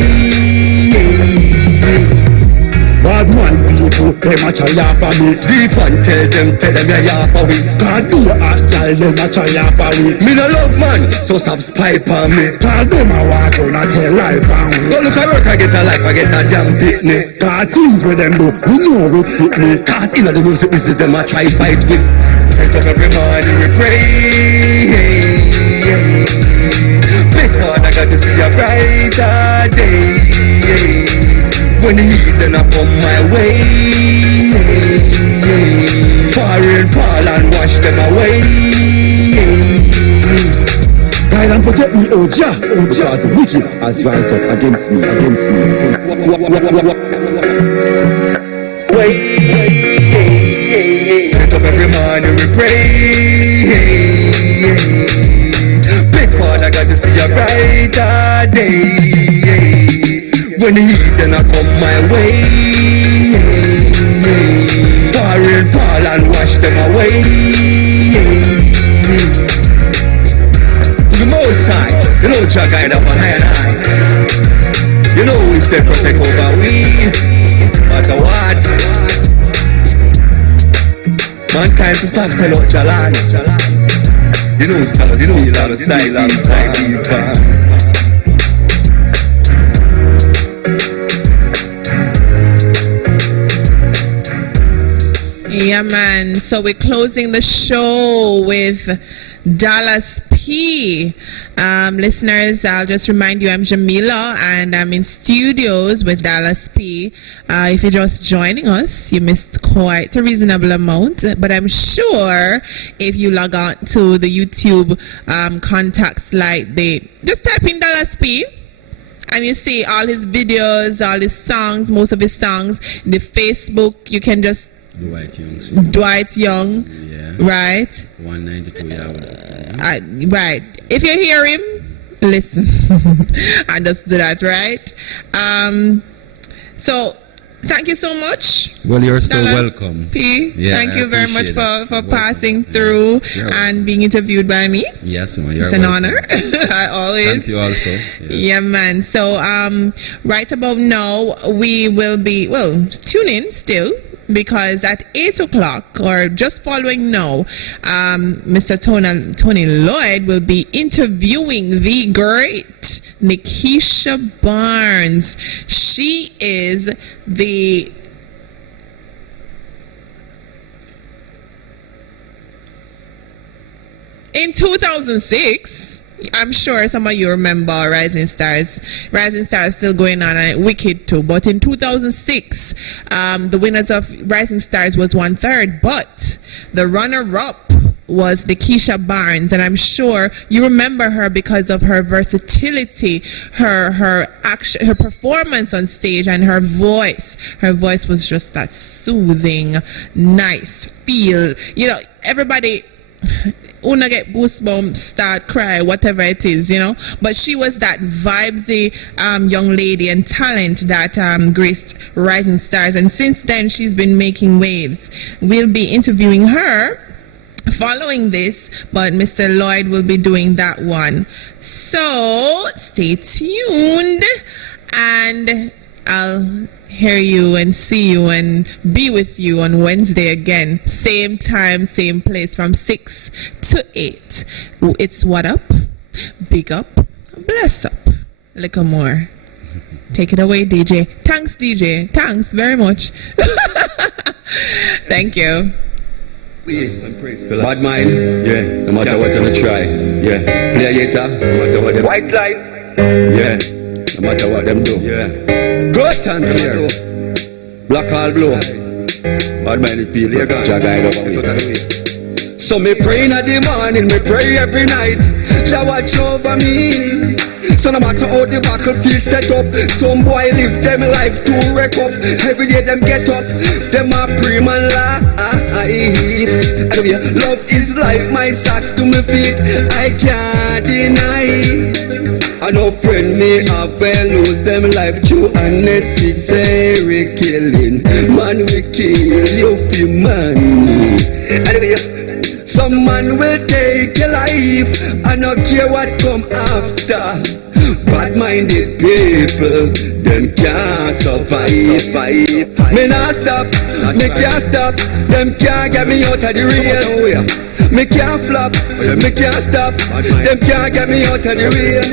Bad mind people, them a try off of me. Deep and tell them you off of it. Cause be a hot girl, them a try off of it. Me no love man, so stop spy on me. Cause them a walk on a tell life on me. So look at work, I get a life, I get a damn picnic. Cause things with them do, we know it fit me. Cause in the music business, them a try fight with. Wake up every morning we pray. Big Father got to see a brighter day. When the heat then I come my way. Far and fall and wash them away. Guide and protect me, oh Jah, because the wicked has rise up against me. Wake up every morning we pray. Big Father got to see a brighter day. When the heat then I come my way. Far and far way. To the most high, you know Jah guide up on high and high. You know we say protect over we, matter what. Mankind to stop sell out Jah land. You know stars, you know stars, side, Yeah, man. So we're closing the show with Dallas P. Listeners, I'll just remind you, I'm Jamila and I'm in studios with Dallas P. If you're just joining us, you missed quite a reasonable amount, but I'm sure if you log on to the YouTube contacts, like just type in Dallas P. And you see all his videos, all his songs, most of his songs. The Facebook, you can just Dwight Young, yeah. Right? 192, yeah. Right. If you hear him, listen. And just do that, right? So, thank you so much. Well, you're so Dallas welcome. P. Yeah, thank you very much for passing through and being interviewed by me. Yes, you're it's an honor. I always. Thank you also. Yeah, man. So, right about now, we will be, tune in still. Because at 8 o'clock, or just following now, Mr. Tony Lloyd will be interviewing the great Nikisha Barnes. She is the in 2006. I'm sure some of you remember Rising Stars. Rising Stars still going on and Wicked too. But in 2006, the winners of Rising Stars was 1/3. But the runner-up was Nikisha Barnes. And I'm sure you remember her because of her versatility, her action, her performance on stage, and her voice. Her voice was just that soothing, nice feel. You know, everybody... Una get goosebumps, start cry, whatever it is, you know. But she was that vibesy young lady and talent that graced Rising Stars. And since then, she's been making waves. We'll be interviewing her following this, but Mr. Lloyd will be doing that one. So stay tuned, and I'll hear you and see you and be with you on Wednesday again. Same time, same place from 6 to 8. It's What Up, Big Up, Bless Up. Little more. Take it away, DJ. Thanks, DJ. Thanks very much. Thank you. Bad mind, yeah, no matter what you try, yeah. Play it, no matter what them. White line, yeah, no matter what them do, yeah. Good and clear, black all blue. Bad minded people, Jah guide over me. So me pray in the morning, me pray every night. Jah watch over me. So no matter how the battlefield set up, some boy live them life to wreck up. Every day them get up, them a pray man life. Love is like my socks to my feet, I can't deny. I know friend me have well lose them life to unnecessary killing. Man we kill you for money. Some man will take your life, I don't care what come after. Bad-minded people, them can't survive. Me not stop, me can't stop. Them can't get me out of the race. Me can't flop, me can't stop. Them can't get me out of the race.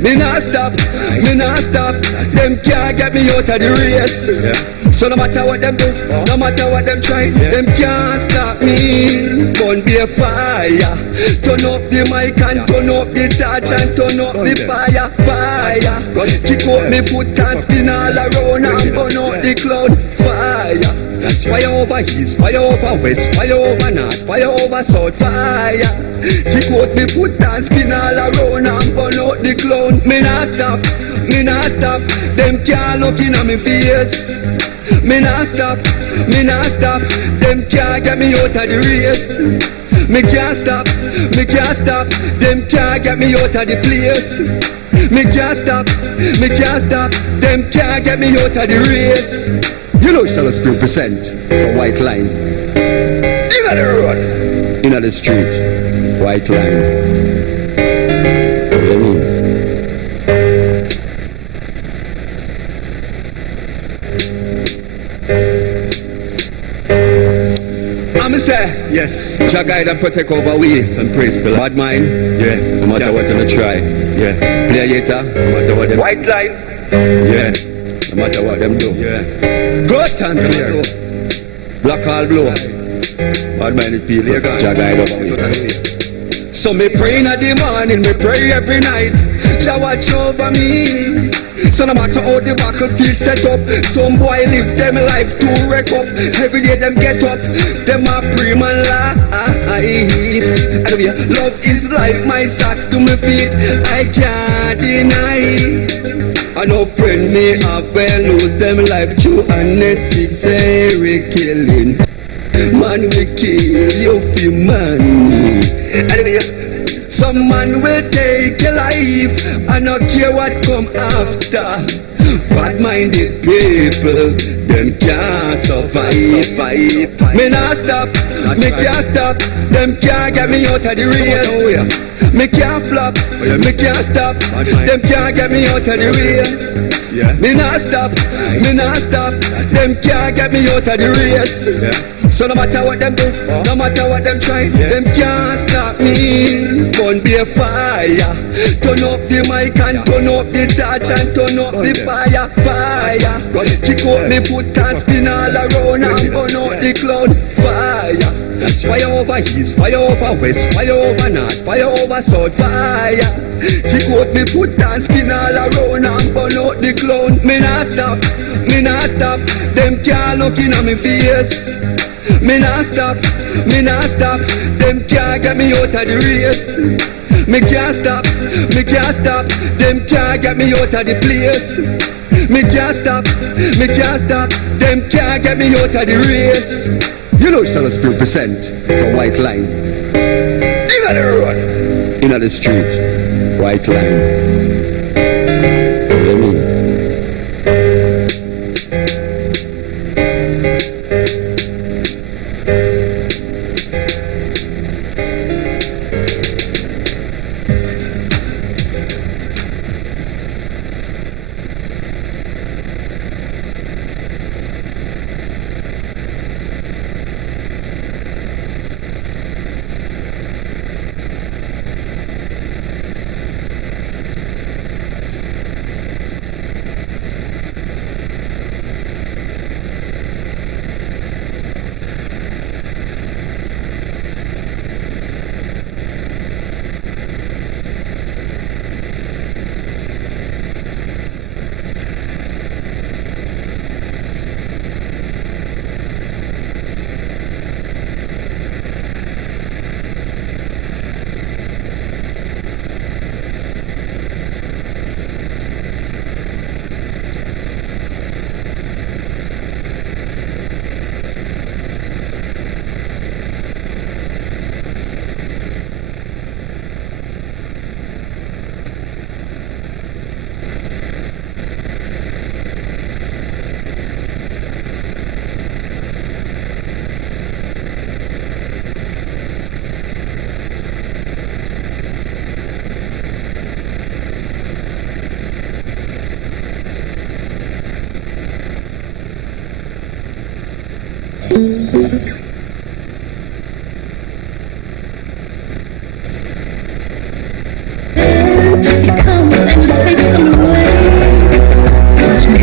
Me not stop, me not stop. Them can't get me out of the race. So no matter what them do, no matter what them try, them can't stop me. Gun be a fire. Turn up the mic and turn up the touch and turn up the fire. Kick out me foot and spin all around and burn up the cloud. Fire. Fire over east, fire over west, fire over north, fire over south. Fire. Kick out me foot and spin all around and burn out the cloud. Me not stop, me not stop. Them can't look in on me face. Me not stop, me not stop. Them can't get me out of the race. Me can't stop, me can't stop. Them can't get me out of the place. Me can't stop, me can't stop. Them can't get me out of the race. You know Shallow Spirit present for White Line. Inna the road. Inna the street. White Line. What do you mean? I'm say, yes, Jah guide and protect over ways and praise the Lord. Bad mind, yeah, no matter what you try. Yeah, play hater, no matter what them. White Line. Yeah, no matter what them do. Yeah. Good and clear. Black all blow. Bad minded people, Jah guide over ways. So me pray in the morning, me pray every night. Jah watch over me. So no matter how the battlefield set up, some boy live them life to wreck up. Every day them get up, them a pray man life. Love is like my socks to my feet, I can't deny. I know friend me have lose them life to unnecessary killing. Man we kill you for money. Some man will take your life, I don't care what come after. Bad-minded people, them can't survive. Me not stop, me can't stop. Them can't get me out of the race. Me can't flop, me can't stop. Them can't get me out of the race. Me not stop, me not stop. Them can't get me out of the race. So no matter what them do, no matter what them try, them can't stop me. Gun be a fire. Turn up the mic and turn up the touch and turn up the fire, fire. Kick out me foot and spin all around and burn out the cloud, fire. Fire over east, fire over west, fire over north, fire over south, fire. Kick out me foot and spin all around and burn out the cloud. Me not stop, me not stop. Them can't look in on me face. Me not stop, me not stop. Them can't get me out of the race. Me can't stop, me can't stop. Them can't get me out of the place. Me can't stop, me can't stop. Them can't get me out of the race. You know Shallow Spirit present for White Line. Inna the road. Inna the street. White Line. What do you mean? Watch me,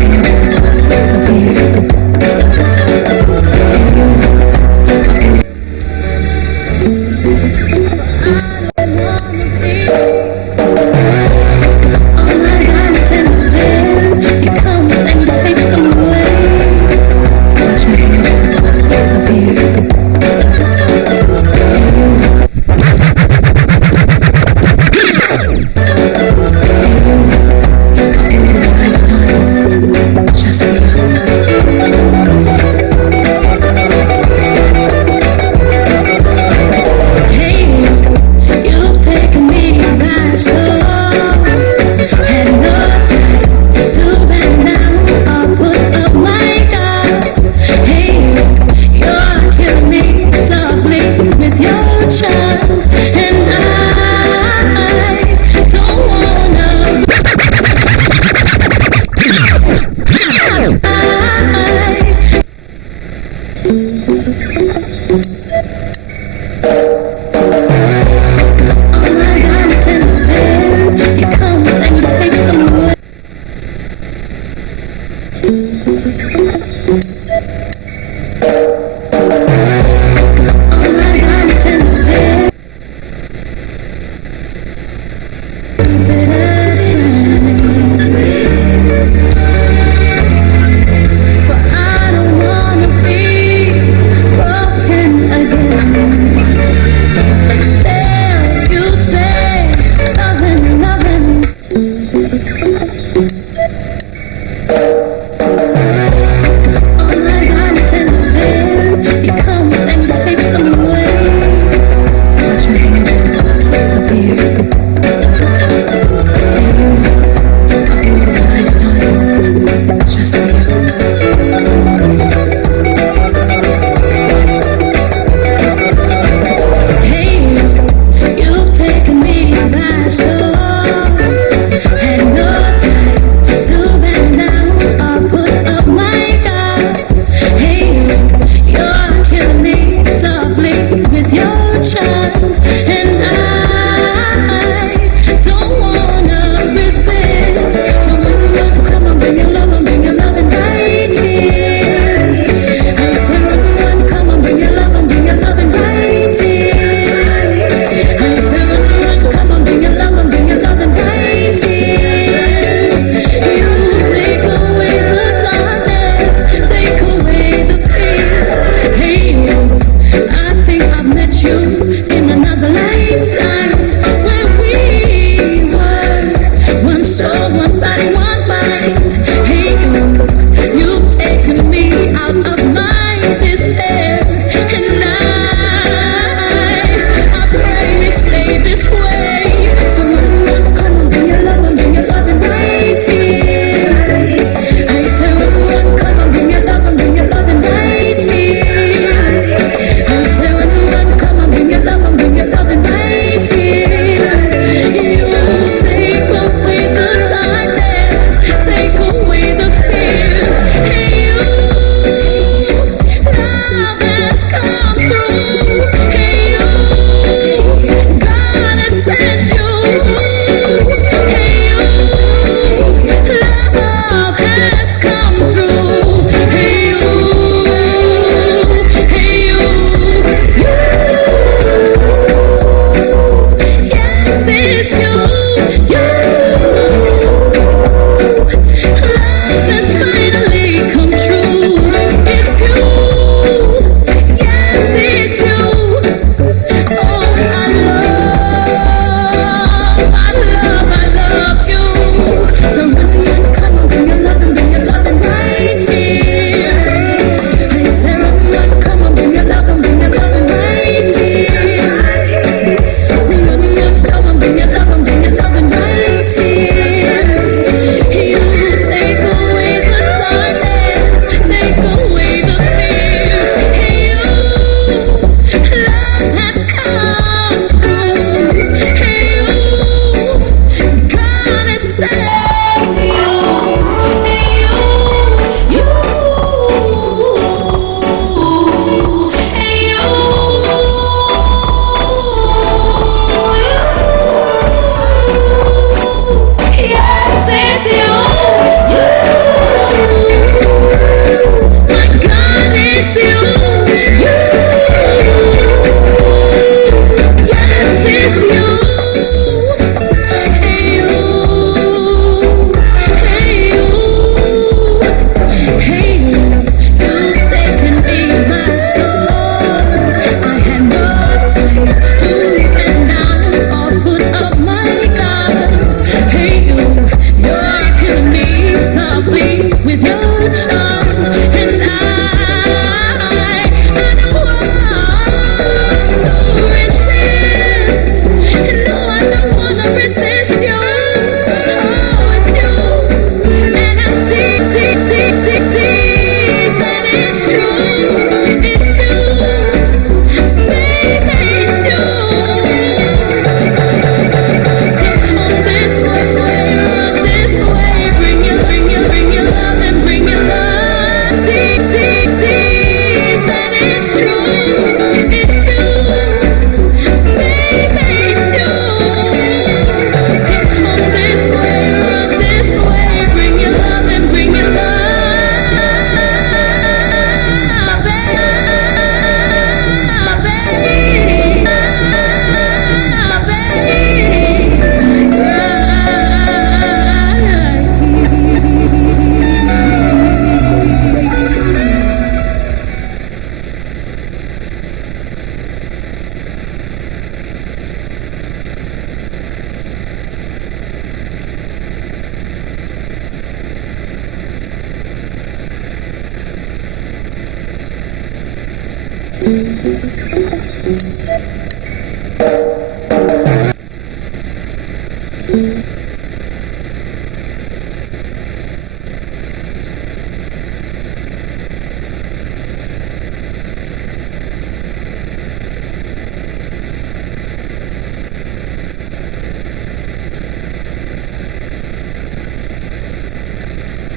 I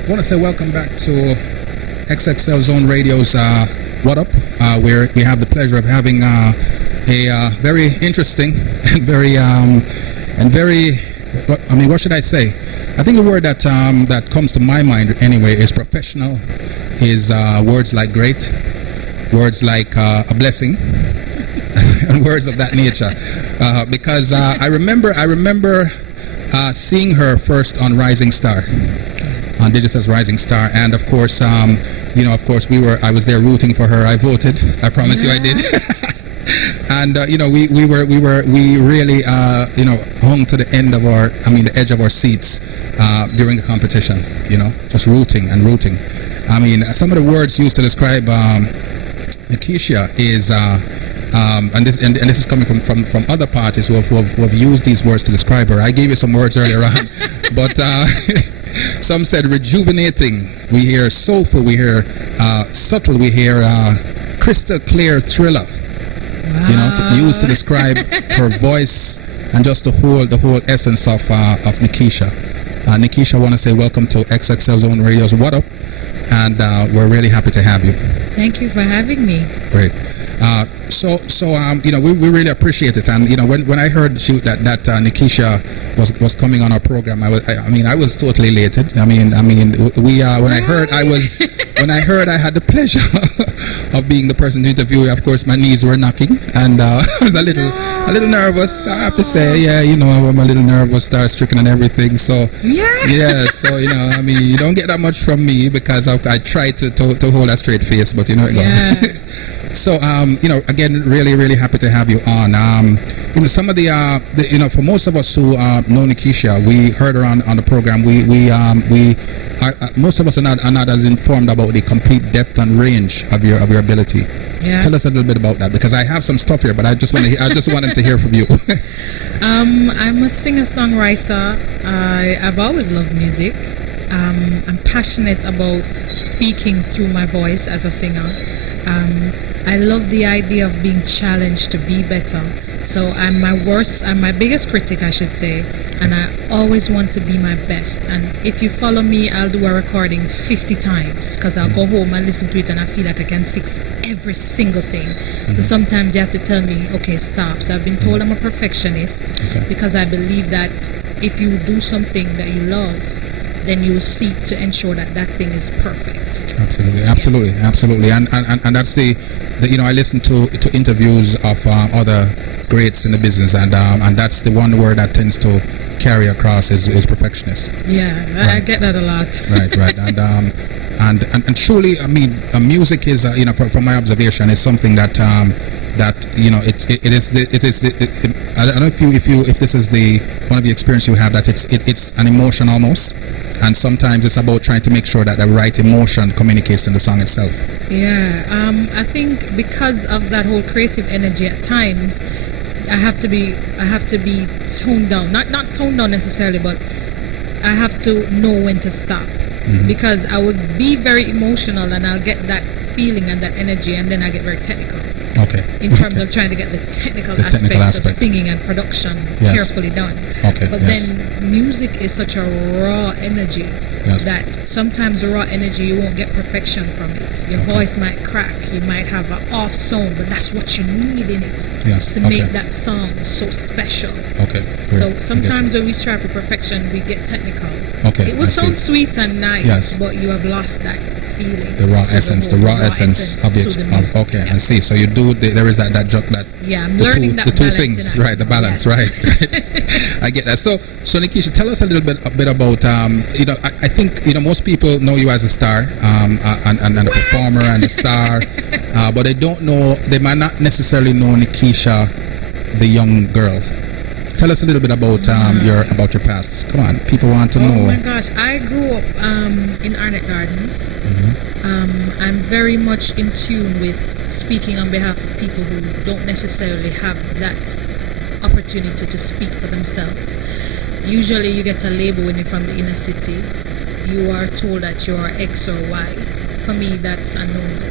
want to say welcome back to XXL Zone Radio's What Up, where we have the pleasure of having a very interesting and very, what should I say? I think the word that that comes to my mind anyway is professional, is words like great, words like a blessing, and words of that nature. Because I remember seeing her first on Rising Star. On Digital's Rising Star, and of course, I was there rooting for her. I voted. I promise you, I did. And we really hung to the edge of our seats during the competition. Just rooting. I mean, some of the words used to describe Nikisha is, and this is coming from other parties who have used these words to describe her. I gave you some words earlier on, but. Some said rejuvenating, we hear soulful, we hear subtle, we hear crystal clear thriller. Wow. Used to describe her voice and just the whole essence of Nikisha. Nikisha, I want to say welcome to XXL Zone Radio's What Up, and we're really happy to have you. Thank you for having me. Great. We really appreciate it, and when I heard that Nikisha was coming on our program, I was totally elated. When I heard I had the pleasure of being the person to interview. Of course, my knees were knocking, and I was a little nervous. I have to say, I'm a little nervous, starstruck and everything. So you don't get that much from me because I try to hold a straight face, but it goes. So, again, really, really happy to have you on. Some of for most of us who know Nikisha, we heard her on the program. Most of us are not as informed about the complete depth and range of your ability. Yeah. Tell us a little bit about that, because I have some stuff here, but I just wanted to hear from you. I'm a singer-songwriter. I've always loved music. I'm passionate about speaking through my voice as a singer. I love the idea of being challenged to be better. So I'm my biggest critic, I should say, and I always want to be my best. And if you follow me, I'll do a recording 50 times because I'll go home and listen to it and I feel like I can fix every single thing. So sometimes you have to tell me, okay, stop. So I've been told I'm a perfectionist because I believe that if you do something that you love, then you will seek to ensure that thing is perfect. Absolutely. And that's the I listen to interviews of other greats in the business, and that's the one word that tends to carry across is perfectionist. Yeah, right. I get that a lot. Right. And truly, I mean, music is from my observation is something that it is I don't know if this is one of the experience you have, that it's an emotion almost. And sometimes it's about trying to make sure that the right emotion communicates in the song itself. Yeah, I think because of that whole creative energy, at times I have to be toned down. Not toned down necessarily, but I have to know when to stop. Because I would be very emotional and I'll get that feeling and that energy, and then I get very technical. Okay. In terms of trying to get the technical aspects of singing and production carefully done. Okay. But then music is such a raw energy that sometimes the raw energy you won't get perfection from it. Your voice might crack, you might have an off sound, but that's what you need in it to make that song so special. Okay. Great. So sometimes when we strive for perfection, we get technical. Okay. It will sound sweet and nice, but you have lost that feeling. The raw essence of it. Okay, I see. So you do. There is that I'm learning the two things, right? The balance, right? I get that. So Nikisha, tell us a little bit about I think most people know you as a star and a performer and a star, but they don't know. They might not necessarily know Nikisha, the young girl. Tell us a little bit about your past. Come on, people want to know. Oh my gosh, I grew up in Arnett Gardens. I'm very much in tune with speaking on behalf of people who don't necessarily have that opportunity to speak for themselves. Usually you get a label when you're from the inner city. You are told that you're X or Y. For me, that's a no-no.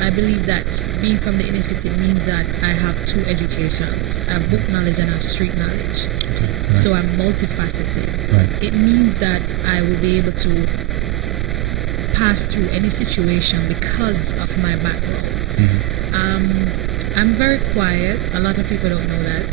I believe that being from the inner city means that I have two educations. I have book knowledge and I have street knowledge. Right. So I'm multifaceted. Right. It means that I will be able to pass through any situation because of my background. I'm very quiet. A lot of people don't know that.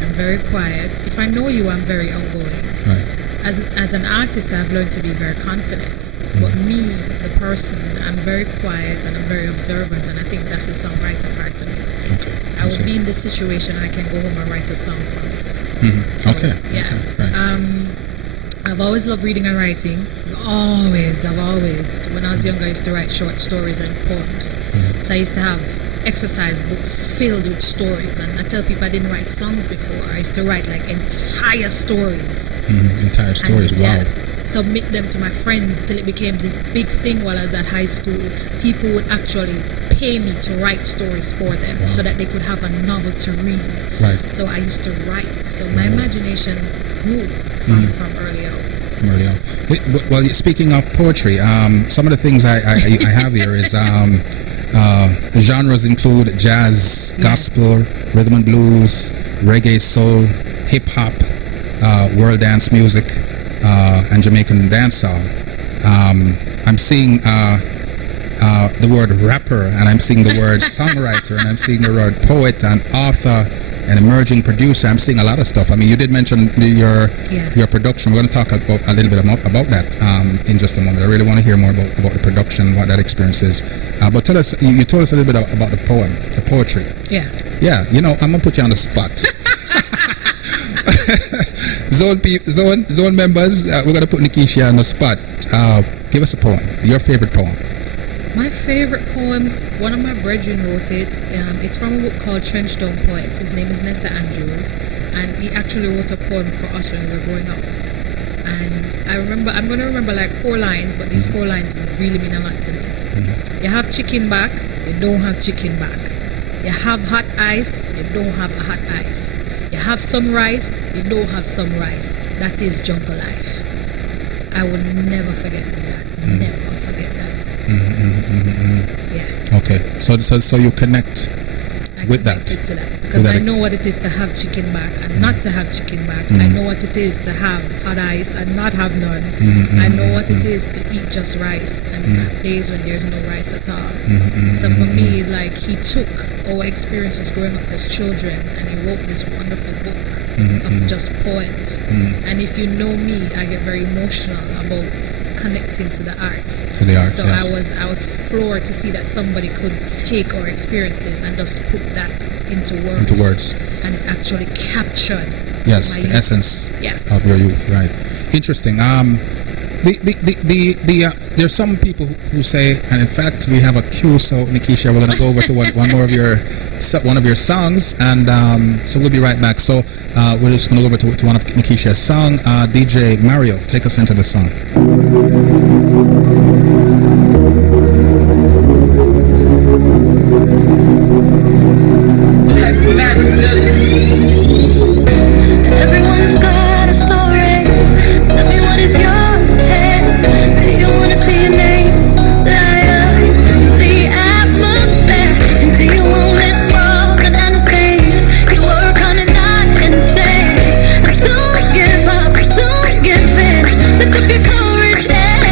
I'm very quiet. If I know you, I'm very outgoing. Right. As an artist, I've learned to be very confident. But me, the person, I'm very quiet and I'm very observant, and I think that's the songwriter part of me. Okay. I will be in this situation and I can go home and write a song from it. So, Okay. yeah. Okay. Right. I've always loved reading and writing. I've always. When I was younger, I used to write short stories and poems. So I used to have exercise books filled with stories, and I tell people I didn't write songs before. I used to write like entire stories. Entire stories. And, Wow. submit them to my friends till it became this big thing while I was at high school. People would actually pay me to write stories for them so that they could have a novel to read. Right. So I used to write. So my imagination grew from early out. Well, speaking of poetry, some of the things I have here is the genres include jazz, gospel, rhythm and blues, reggae, soul, hip hop, world dance music, and Jamaican dancehall. I'm seeing the word rapper, and I'm seeing the word songwriter, and I'm seeing the word poet and author and emerging producer. I'm seeing a lot of stuff. I mean, you did mention your production. We're going to talk about a little bit about that in just a moment. I really want to hear more about the production, what that experience is. But tell us, you told us a little bit about the poem, the poetry. Yeah. Yeah, you know, I'm going to put you on the spot. Zone members, we're going to put Nikisha on the spot. Give us a poem, your favorite poem. My favorite poem, one of my brethren wrote it. It's from a book called Trenchtown Poets. His name is Nestor Andrews, and he actually wrote a poem for us when we were growing up. And I'm going to remember like 4 lines, but these 4 lines really mean a lot to me. You have chicken back, you don't have chicken back. You have hot ice, you don't have a hot ice. You have some rice, you don't have some rice. That is jungle life. I will never forget that. Never forget that. Yeah. Okay, so you connect with that. Because I know what it is to have chicken back and not to have chicken back. I know what it is to have hot ice and not have none. I know what it is to eat just rice and have days when there's no rice at all. So for me, like, he took our experiences growing up as children and he wrote this wonderful book of just poems. And if you know me, I get very emotional about connecting to the art. To the art, so yes. I was floored to see that somebody could take our experiences and just put that into words. And it actually captured yes, my the youth. essence of your youth, right? Interesting. There's some people who say, and in fact we have a cue, so Nikisha, we're going to go over to one more of your songs, and so we'll be right back. So we're just going to go over to one of Nikisha's song. DJ Mario, take us into the song. Everyone's got a story. Tell me, what is your tale? Do you wanna see your name light up the atmosphere? And do you want it more than anything? You work on it night and day. Don't give up, don't give in. Lift up your courage, yeah.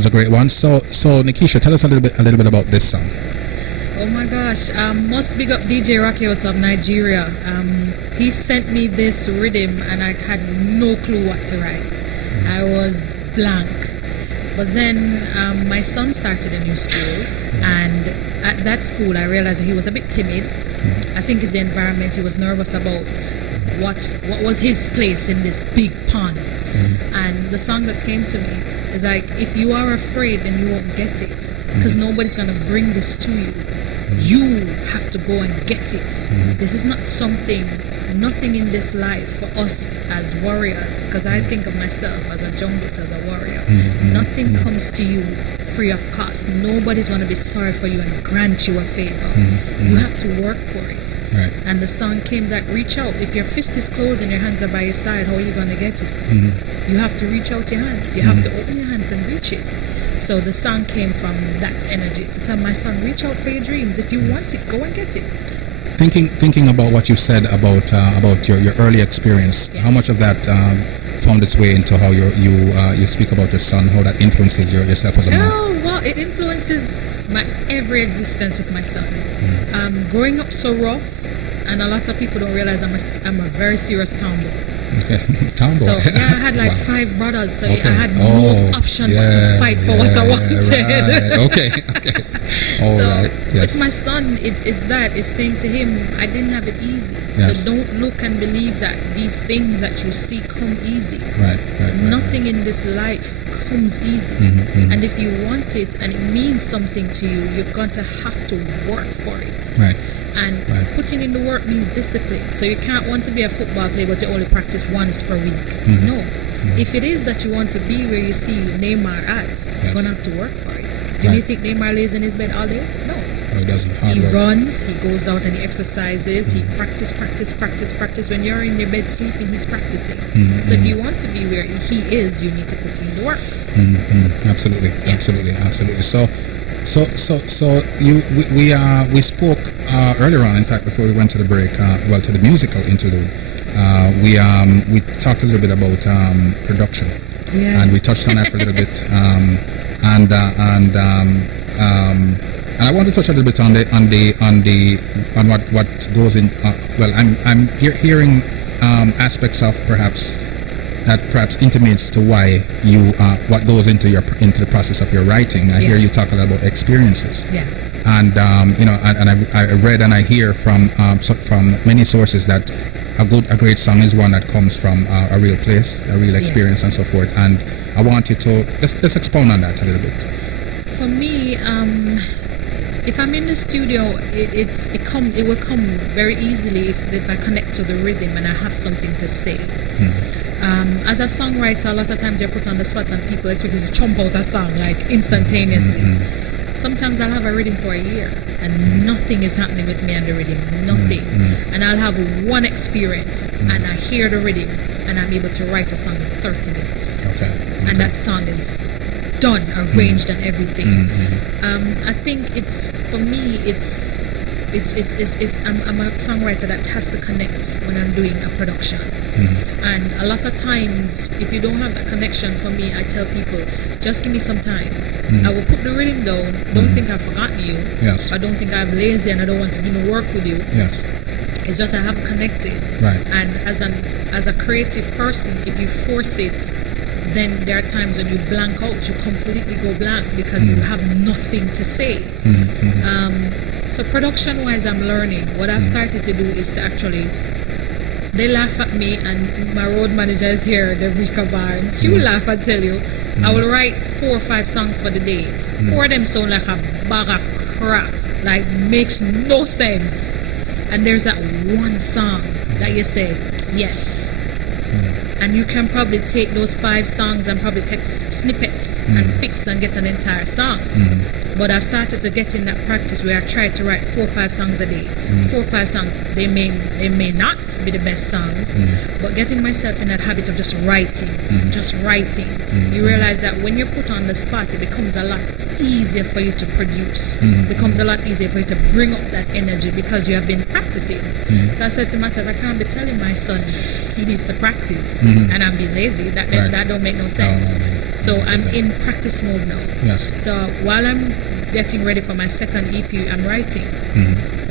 was a great one. So Nikisha, tell us a little bit about this song. Oh my gosh, must big up DJ Rocky out of Nigeria. He sent me this rhythm and I had no clue what to write. I was blank. But then my son started a new school, and at that school I realized that he was a bit timid. I think it's the environment. He was nervous about what was his place in this big pond. And the song that came to me is like, if you are afraid, then you won't get it, because nobody's going to bring this to you. You have to go and get it. This is not nothing in this life for us as warriors, because I think of myself as a junglist, as a warrior. Nothing comes to you free of cost. Nobody's going to be sorry for you and grant you a favor. You have to work for it. Right. And the song came like, reach out. If your fist is closed and your hands are by your side, how are you going to get it? You have to reach out your hands. You have to open your hands and reach it. So the song came from that energy to tell my son, reach out for your dreams. If you want it, go and get it. Thinking about what you said about your early experience, how much of that found its way into how you speak about your son, how that influences yourself as a mom? Oh, well, it influences my every existence with my son. Growing up so rough, and a lot of people don't realize I'm a very serious tomboy. Tomboy. So yeah, I had like 5 brothers, so I had no option but to fight for what I wanted. Right. Okay. With my son, it's saying to him, I didn't have it easy. Yes. So don't look and believe that these things that you see come easy. Right. Nothing in this life comes easy. And if you want it and it means something to you, you're going to have to work for it. Right. And putting in the work means discipline. So you can't want to be a football player but you only practice once per week. No. If it is that you want to be where you see Neymar at, you're going to have to work for it. Do you think Neymar lays in his bed all day? No. He doesn't. He runs, he goes out and he exercises, he practice. When you're in your bed sleeping, he's practicing. So if you want to be where he is, you need to put in the work. Absolutely. So we spoke earlier on. In fact, before we went to the break, to the musical interlude, we talked a little bit about production, and we touched on that for a little bit, and I want to touch a little bit on what goes in. I'm hearing aspects of perhaps intimates to why you what goes into the process of your writing. I hear you talk a lot about experiences. And I read and I hear from many sources that a great song is one that comes from a real place, a real experience, and so forth. And I want you to let's expound on that a little bit. For me, if I'm in the studio, it will come very easily if I connect to the rhythm and I have something to say. As a songwriter, a lot of times you're put on the spot and people expect you to chomp out a song like instantaneously. Sometimes I'll have a rhythm for a year and nothing is happening with me and the rhythm, nothing. And I'll have one experience and I hear the rhythm and I'm able to write a song in 30 minutes. And that song is done, arranged and everything. I think I'm a songwriter that has to connect when I'm doing a production. And a lot of times, if you don't have that connection, for me, I tell people, just give me some time. I will put the rhythm down. Don't think I've forgotten you. Yes. I don't think I'm lazy and I don't want to do no work with you. Yes. It's just I haven't connected. Right. And as a creative person, if you force it, then there are times when you blank out, you completely go blank because you have nothing to say. So production-wise, I'm learning. What I've started to do is to actually, they laugh at me, and my road manager is here, Devrika Barnes. She will laugh and tell you, I will write 4 or 5 songs for the day. 4 of them sound like a bag of crap, like makes no sense. And there's that one song that you say, yes. And you can probably take those 5 songs and probably take snippets and fix and get an entire song. But I've started to get in that practice where I try to write 4 or 5 songs a day. 4 or 5 songs. They may not be the best songs, but getting myself in that habit of just writing. You realize that when you're put on the spot, it becomes a lot easier for you to produce. It becomes a lot easier for you to bring up that energy because you have been practicing. So I said to myself, I can't be telling my son he needs to practice. and I'm being lazy. That don't make no sense. So I'm in practice mode now. Yes. So while I'm getting ready for my second EP, I'm writing.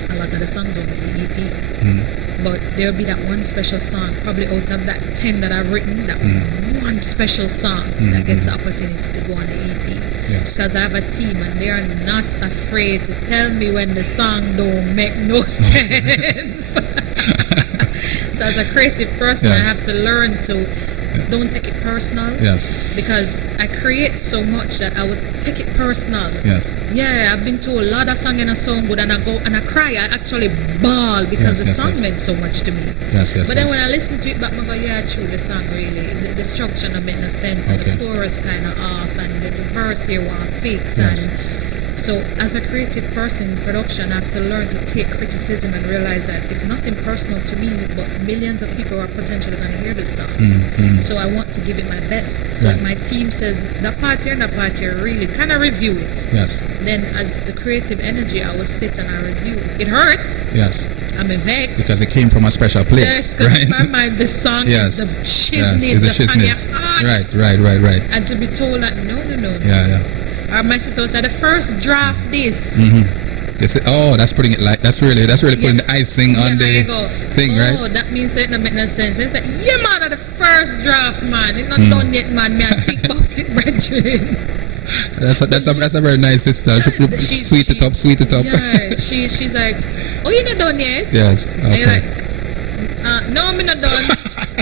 A lot of the songs on the EP. But there'll be that one special song, probably out of that 10 that I've written, that one special song that gets the opportunity to go on the EP. Because I have a team and they are not afraid to tell me when the song don't make no sense. So as a creative person, I have to learn to don't take it personal. Yes. Because I create so much that I would take it personal. Yes. Yeah, I've been told a lot of songs in a song good and I go and I cry. I actually bawl because the song meant so much to me. Yes. But then when I listen to it back, I go, yeah, true, the song really, the structure don't make no sense. And the chorus kind of off and the verse here want fix. And so as a creative person in production, I have to learn to take criticism and realize that it's nothing personal to me, but millions of people are potentially going to hear this song. So I want to give it my best. So if my team says that part here and that part here, really kind of review it. Yes. Then as the creative energy, I will sit and I review. It hurt. Yes. I'm vexed. Because it came from a special place. Yes, because in my mind, the song is the shizness, the shizness. Right. And to be told that, no. Yeah. Or my sister said, the first draft this. You say, oh, that's putting it like, that's really putting the icing on the thing, right? Oh, that means it don't make no sense. They said, yeah, man, the first draft, man. It's not done yet, man. Me, I think about it, brethren. That's a very nice sister. Sweet it up. Yeah, she's like, oh, you're not done yet? Yes. Okay. And you're like, no, I'm not done.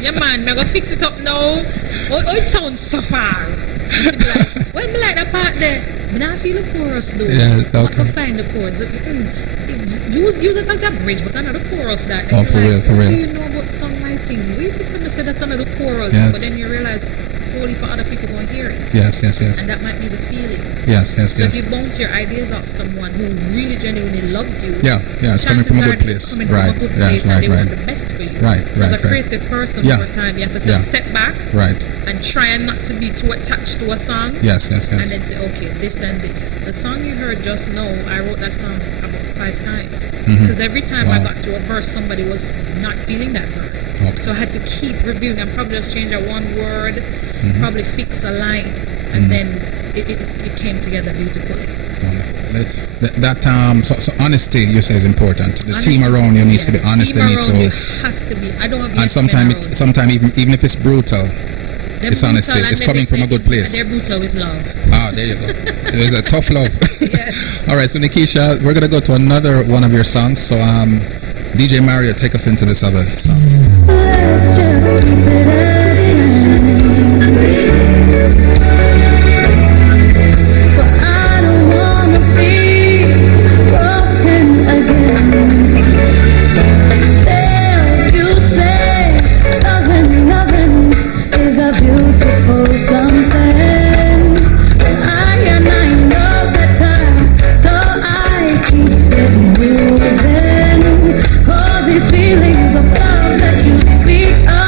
Yeah, man, I'm going to fix it up now. Oh, it sounds so far. And she be like, when me like that part there, I don't feel the chorus though. Yeah, okay. What to find the chorus? Use it as a bridge, but another chorus that. Oh, for real. What do you know about songwriting? Wait till me say that's another chorus, but then you realize whole heap of other people won't hear it. Yes. And that might be the feeling. Yes. So if you bounce your ideas off someone who really genuinely loves you, it's coming from a good place. And they want the best for you. Right. As a creative person over time, you have to just step back. Right. And try not to be too attached to a song. Yes. And then say, okay, this and this. The song you heard just now, I wrote that song about 5 times. Because every time I got to a verse, somebody was not feeling that verse. Okay. So I had to keep reviewing and probably just change a one word, probably fix a line, and then it came together beautifully. So honesty, you say, is important. The team around you needs to be honest. The team around you has to be. I don't have. And sometimes even if it's brutal, it's honesty. It's coming from a good place. They're brutal with love. Ah, there you go. There's a tough love. All right, so Nikisha, we're gonna go to another one of your songs. So DJ Mario, take us into this other song. Let's just keep it at feelings of love that you speak of.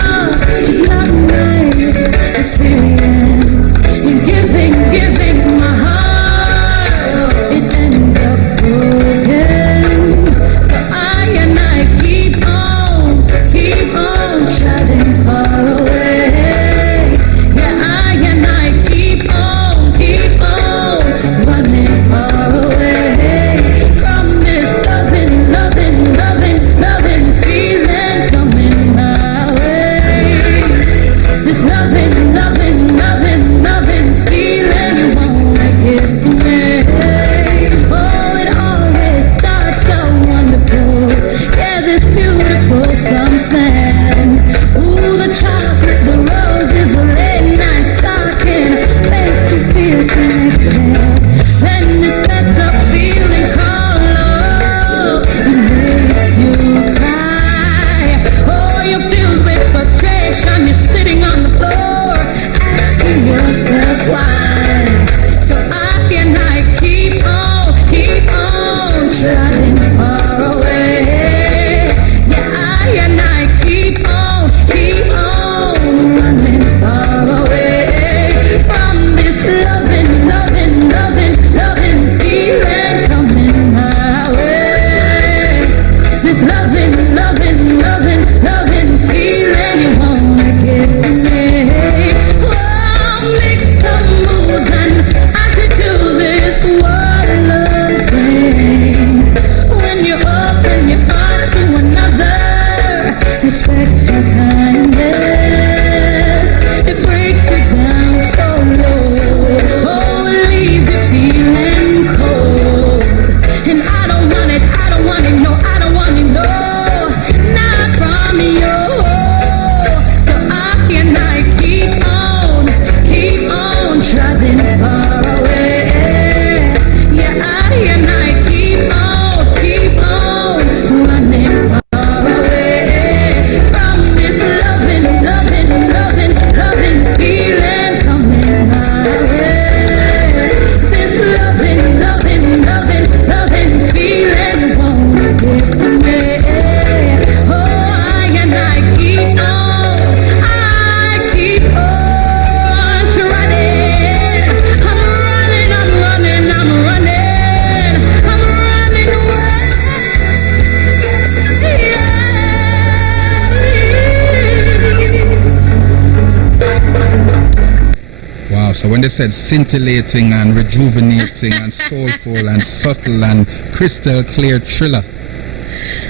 So when they said scintillating and rejuvenating and soulful and subtle and crystal clear thriller,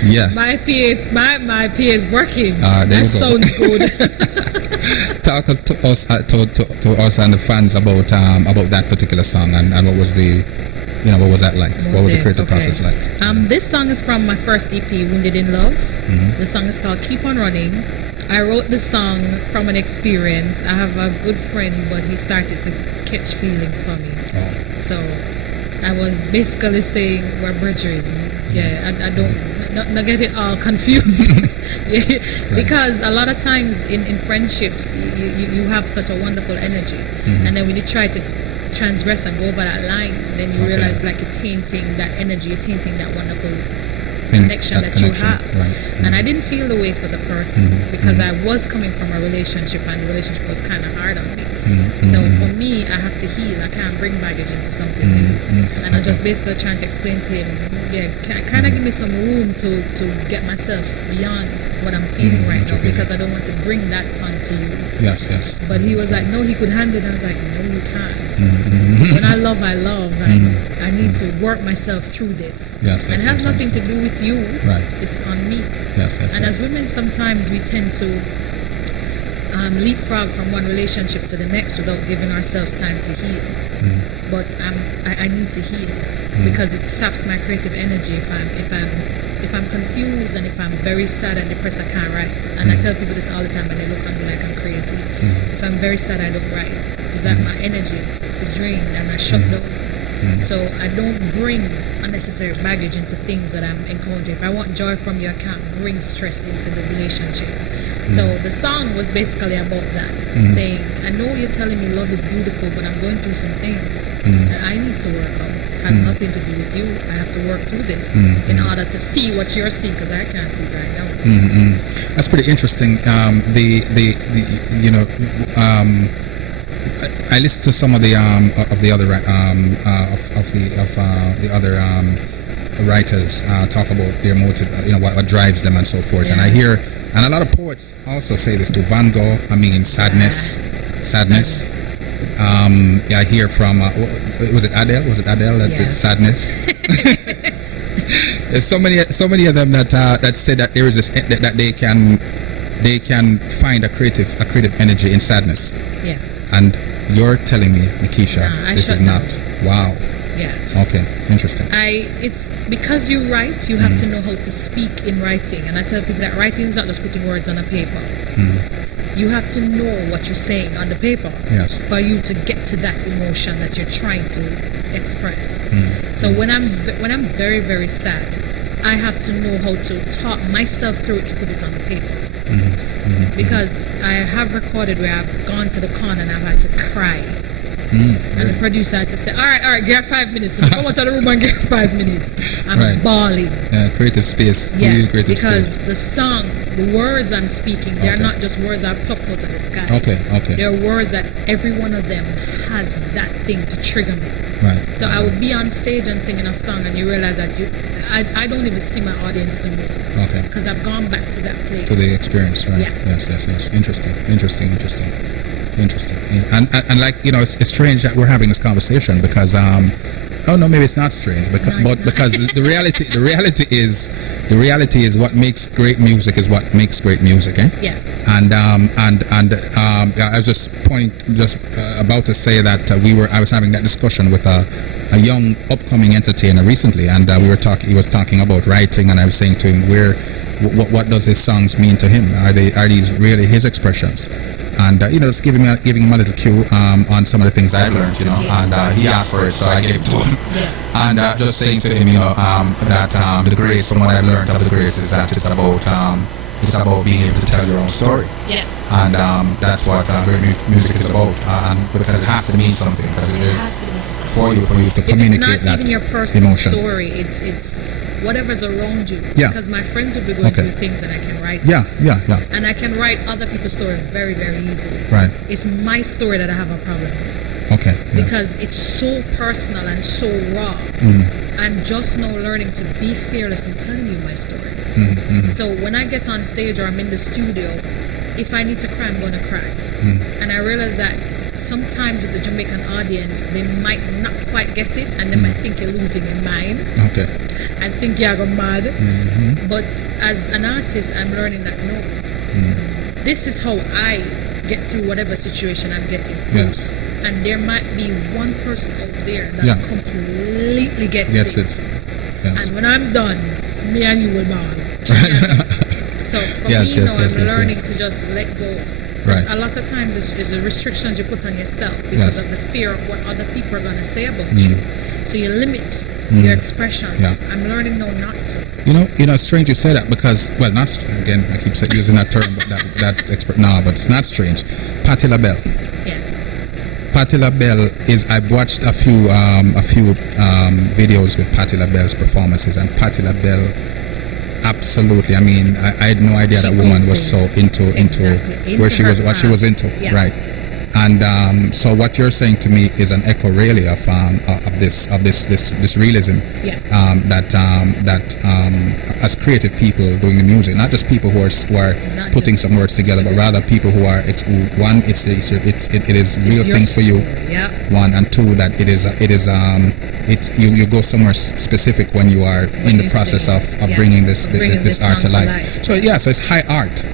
yeah. My PA is working. There That you go. sounds good. Talk to us to us and the fans about that particular song and what was the, what was that like? What was the creative process like? This song is from my first EP, Wounded in Love. The song is called Keep On Running. I wrote this song from an experience. I have a good friend, but he started to catch feelings for me. So I was basically saying we're brethren. Yeah, I don't not get it all confused. Because a lot of times in friendships you have such a wonderful energy, and then when you try to transgress and go over that line, then you realize like you're tainting that energy, you're tainting that wonderful connection that you have. And I didn't feel the way for the person because I was coming from a relationship and the relationship was kind of hard on me. So for me, I have to heal. I can't bring baggage into something new. And I was just basically trying to explain to him, kind of give me some room to get myself beyond what I'm feeling right now, because I don't want to bring that onto you. Yes. But he was like, no, he could handle it. I was like, no, you can't. When I love, and I need to work myself through this. And it has nothing to do with you. It's on me. And as women, sometimes we tend to leapfrog from one relationship to the next without giving ourselves time to heal. But I need to heal because it saps my creative energy if I'm confused and if I'm very sad and depressed. I can't write. And I tell people this all the time and they look at me like I'm crazy. If I'm very sad, I don't write. It's that my energy is drained and I shut down. So I don't bring unnecessary baggage into things that I'm encountering. If I want joy from you, I can't bring stress into the relationship. So the song was basically about that, saying, I know you're telling me love is beautiful, but I'm going through some things that I need to work out. It has nothing to do with you. I have to work through this in order to see what you're seeing, because I can't see it right now. That's pretty interesting. I listened to some of the other writers talk about their motive, what drives them and so forth. And I hear, and a lot of poets also say this too. Van Gogh, sadness. I hear from was it Adele? That with sadness? There's so many of them that say that there is this, that they can find a creative energy in sadness. Yeah. And you're telling me, Nikisha, this is not. Wow. Yeah. Okay. Interesting. It's because you write, you have to know how to speak in writing, and I tell people that writing is not just putting words on a paper. You have to know what you're saying on the paper for you to get to that emotion that you're trying to express. So when I'm very, very sad, I have to know how to talk myself through it to put it on the paper. Because I have recorded where I've gone to the con and I've had to cry. And the producer had to say, all right, get 5 minutes. So come out of the room and get 5 minutes. I'm bawling. Creative space. Yeah, really creative because space. the song, the words I'm speaking, they're not just words I've plucked out of the sky. Okay. They're words that every one of them has that thing to trigger me. So I would be on stage and singing a song and you realize that I don't even see my audience no more. Because I've gone back to that place. To the experience, right? Yeah. Yes. Interesting. And like, it's strange that we're having this conversation because maybe it's not strange because the reality is what makes great music is what makes great music, eh? Yeah. And I was just about to say that I was having that discussion with a young upcoming entertainer recently, and he was talking about writing, and I was saying to him what does his songs mean to him? Are these really his expressions? And just giving him a little cue on some of the things I learned, and he asked for it, so I gave it to him. And just saying to him, that the grace, from what I learned of the grace, is that it's about being able to tell your own story. Yeah. And that's what great music is about, and because it has to mean something, because it has to for you to communicate that emotion. It's not even your personal story. It's whatever's around you. Yeah. Because my friends will be going through things and I can write Yeah. And I can write other people's story very, very easily. Right. It's my story that I have a problem with. Okay. Because it's so personal and so raw. I'm just now learning to be fearless in telling you my story. So when I get on stage or I'm in the studio, if I need to cry, I'm going to cry. And I realize that sometimes with the Jamaican audience, they might not quite get it, and they might think you're losing your mind. Okay. And think you're going mad. But as an artist, I'm learning that no, this is how I get through whatever situation I'm getting through. Yes. And there might be one person out there that completely gets it. Yes. And when I'm done, me and you will ball. So for me, I'm learning to just let go. Right. A lot of times it's the restrictions you put on yourself because of the fear of what other people are going to say about you. So you limit your expressions. I'm learning now not to. You know, it's strange you say that because, well, not again. I keep using that term, but but it's not strange. Patti LaBelle. Patti LaBelle is. I've watched a few videos with Patti LaBelle's performances, and Patti LaBelle, absolutely. I mean, I had no idea that woman was so into where she was, what she was into, right? And so what you're saying to me is an echo really of this realism that as creative people doing the music, not just people who are putting some words together, but rather people who are it is real things for you. One, and two, that you go somewhere specific when you are in the process of bringing this art to life. So so it's high art.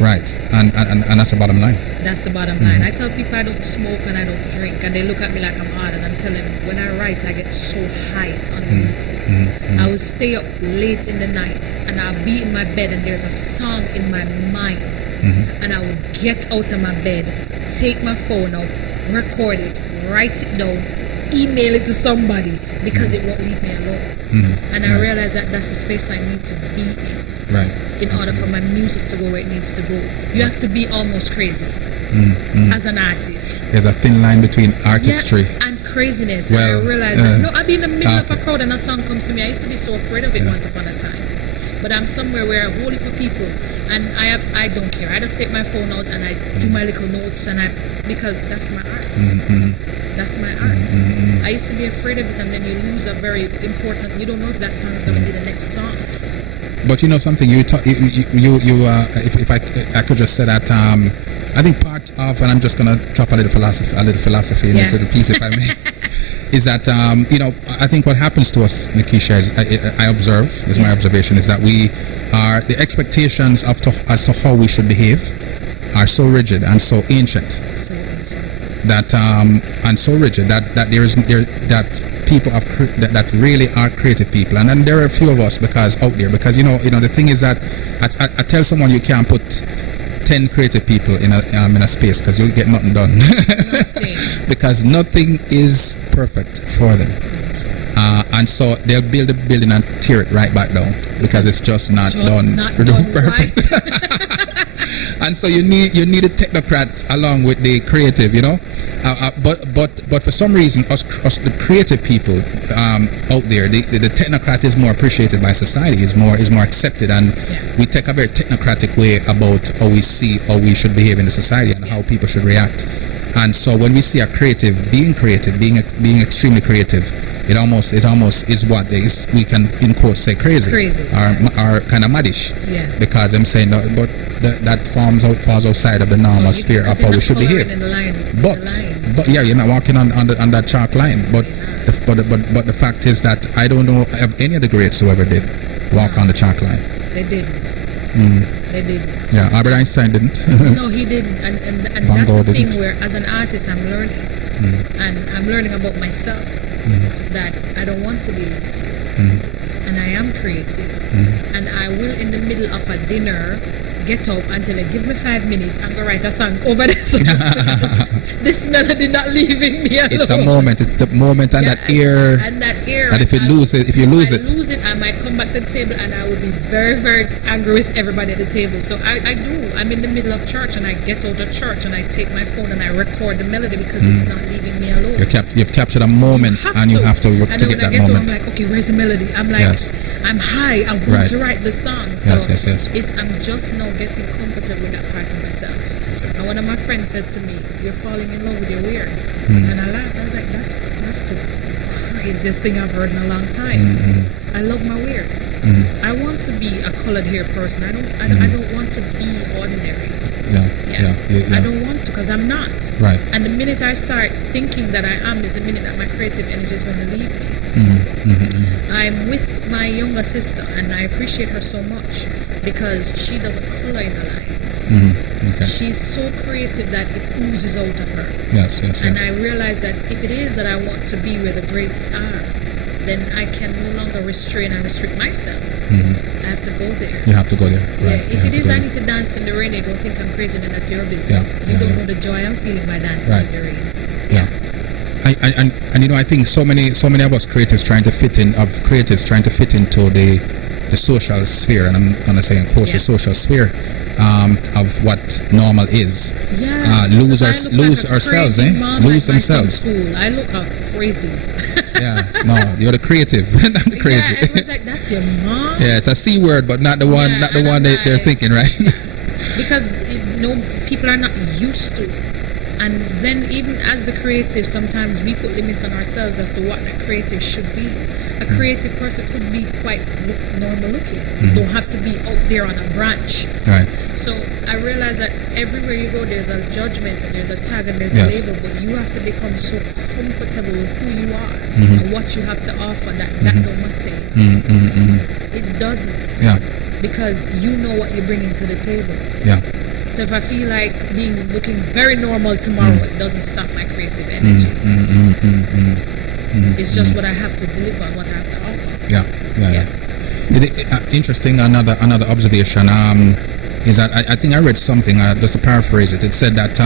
Right, and that's the bottom line. That's the bottom line. I tell people I don't smoke and I don't drink, and they look at me like I'm odd, and I'm telling them when I write I get so high it's unbelievable. I will stay up late in the night and I'll be in my bed and there's a song in my mind, and I will get out of my bed, take my phone out, record it, write it down, email it to somebody because it won't leave me alone. And I realize that that's the space I need to be in. Right. In order for my music to go where it needs to go. You have to be almost crazy as an artist. There's a thin line between artistry and craziness. And I realize that I'll be in the middle of a crowd and a song comes to me. I used to be so afraid of it once upon a time. But I'm somewhere where I hold it for people and I don't care. I just take my phone out and I do my little notes because that's my art. That's my art. I used to be afraid of it, and then you lose a very important, you don't know if that song is going to be the next song. But you know something, if I could just say that, I think part of, and I'm just gonna drop a little philosophy in this little piece, if I may, is that I think what happens to us, Nikisha, is I observe, is my observation, is that the expectations as to how we should behave are so rigid and so ancient. That and so rigid that people that really are creative people, and then there are a few of us because the thing is that I tell someone you can't put 10 creative people in a space because you'll get nothing done. Because nothing is perfect for them, and so they'll build a building and tear it right back down because it's just not done perfect. And so you need a technocrat along with the creative, but for some reason us the creative people out there, the technocrat is more appreciated by society, is more accepted, and we take a very technocratic way about how we see how we should behave in the society and how people should react. And so when we see a creative being extremely creative, it almost is what we can in quotes say crazy. Or kind of maddish, because I'm saying but that falls outside of the normal sphere of how we should behave. But you're not walking on that chalk line. But the fact is that I don't know if any of the greats who ever did walk on the chalk line. They didn't. They didn't. Yeah, Albert Einstein didn't. No, he didn't. And that's the thing where, as an artist, I'm learning, and I'm learning about myself. That I don't want to be limited, and I am creative, and I will in the middle of a dinner get up until they give me 5 minutes and go write a song over this. This melody not leaving me alone. It's a moment. It's the moment and that air. And that air. And if you lose it, I might come back to the table and I will be very, very angry with everybody at the table. So I do. I'm in the middle of church and I get out of church and I take my phone and I record the melody because it's not leaving me alone. You've captured a moment and you have to work to get that moment. I'm like, okay, where's the melody? I'm like, I'm high. I want to write the song. So I'm just now getting comfortable with that part of myself. And one of my friends said to me, "You're falling in love with your weird." And I laughed. I was like, that's the craziest thing I've heard in a long time. I love my weird. I want to be a colored hair person. I don't want to be ordinary. I don't want to because I'm not. Right. And the minute I start thinking that I am is the minute that my creative energy is going to leave me. I'm with my younger sister and I appreciate her so much because she doesn't color in the lines. Okay. She's so creative that it oozes out of her. Yes. And I realize that if it is that I want to be where the greats are, then I can no longer restrain and restrict myself. I have to go there. You have to go there. Right. If it is I need to dance in the rain, I don't think I'm crazy, then that's your business. You don't know the joy I'm feeling by dancing in the rain. And I think so many of us creatives trying to fit into the social sphere, and I'm gonna say in quotes the social sphere of what normal is. Lose ourselves, lose themselves. I look out crazy. No, you're the creative, not the crazy. Everyone's like, that's your mom. It's a C word, but not the one they're thinking, right? Because people are not used to. And then even as the creative, sometimes we put limits on ourselves as to what that creative should be. A creative person could be quite normal looking. Don't have to be out there on a branch. Right. So I realize that everywhere you go, there's a judgment and there's a tag and there's a label, but you have to become so comfortable with who you are and what you have to offer that don't matter. It doesn't. Because you know what you're bringing to the table. So if I feel like looking very normal tomorrow, it doesn't stop my creative energy. It's just what I have to deliver, what I have to offer. Interesting. Another observation is that I think I read something. Just to paraphrase it, it said that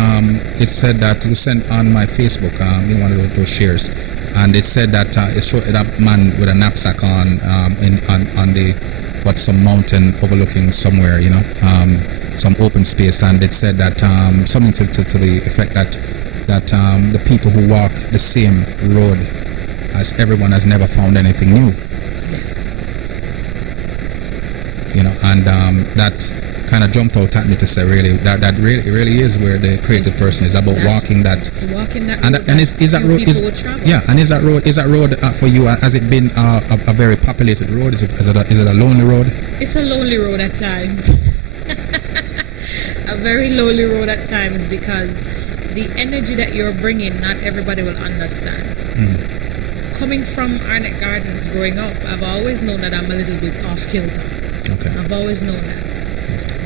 it was sent on my Facebook in one of those shares, and it said that it showed that man with a knapsack on some mountain overlooking somewhere, some open space, and it said that something to the effect that the people who walk the same road as everyone has never found anything new. Yes. And that kind of jumped out at me to say, really, that really is where the creative person is about walking that road. And is that road? Is that road for you? Has it been a very populated road? Is it a lonely road? It's a lonely road at times. A very lonely road at times because the energy that you're bringing, not everybody will understand. Coming from Arnett Gardens, growing up, I've always known that I'm a little bit off kilter. I've always known that.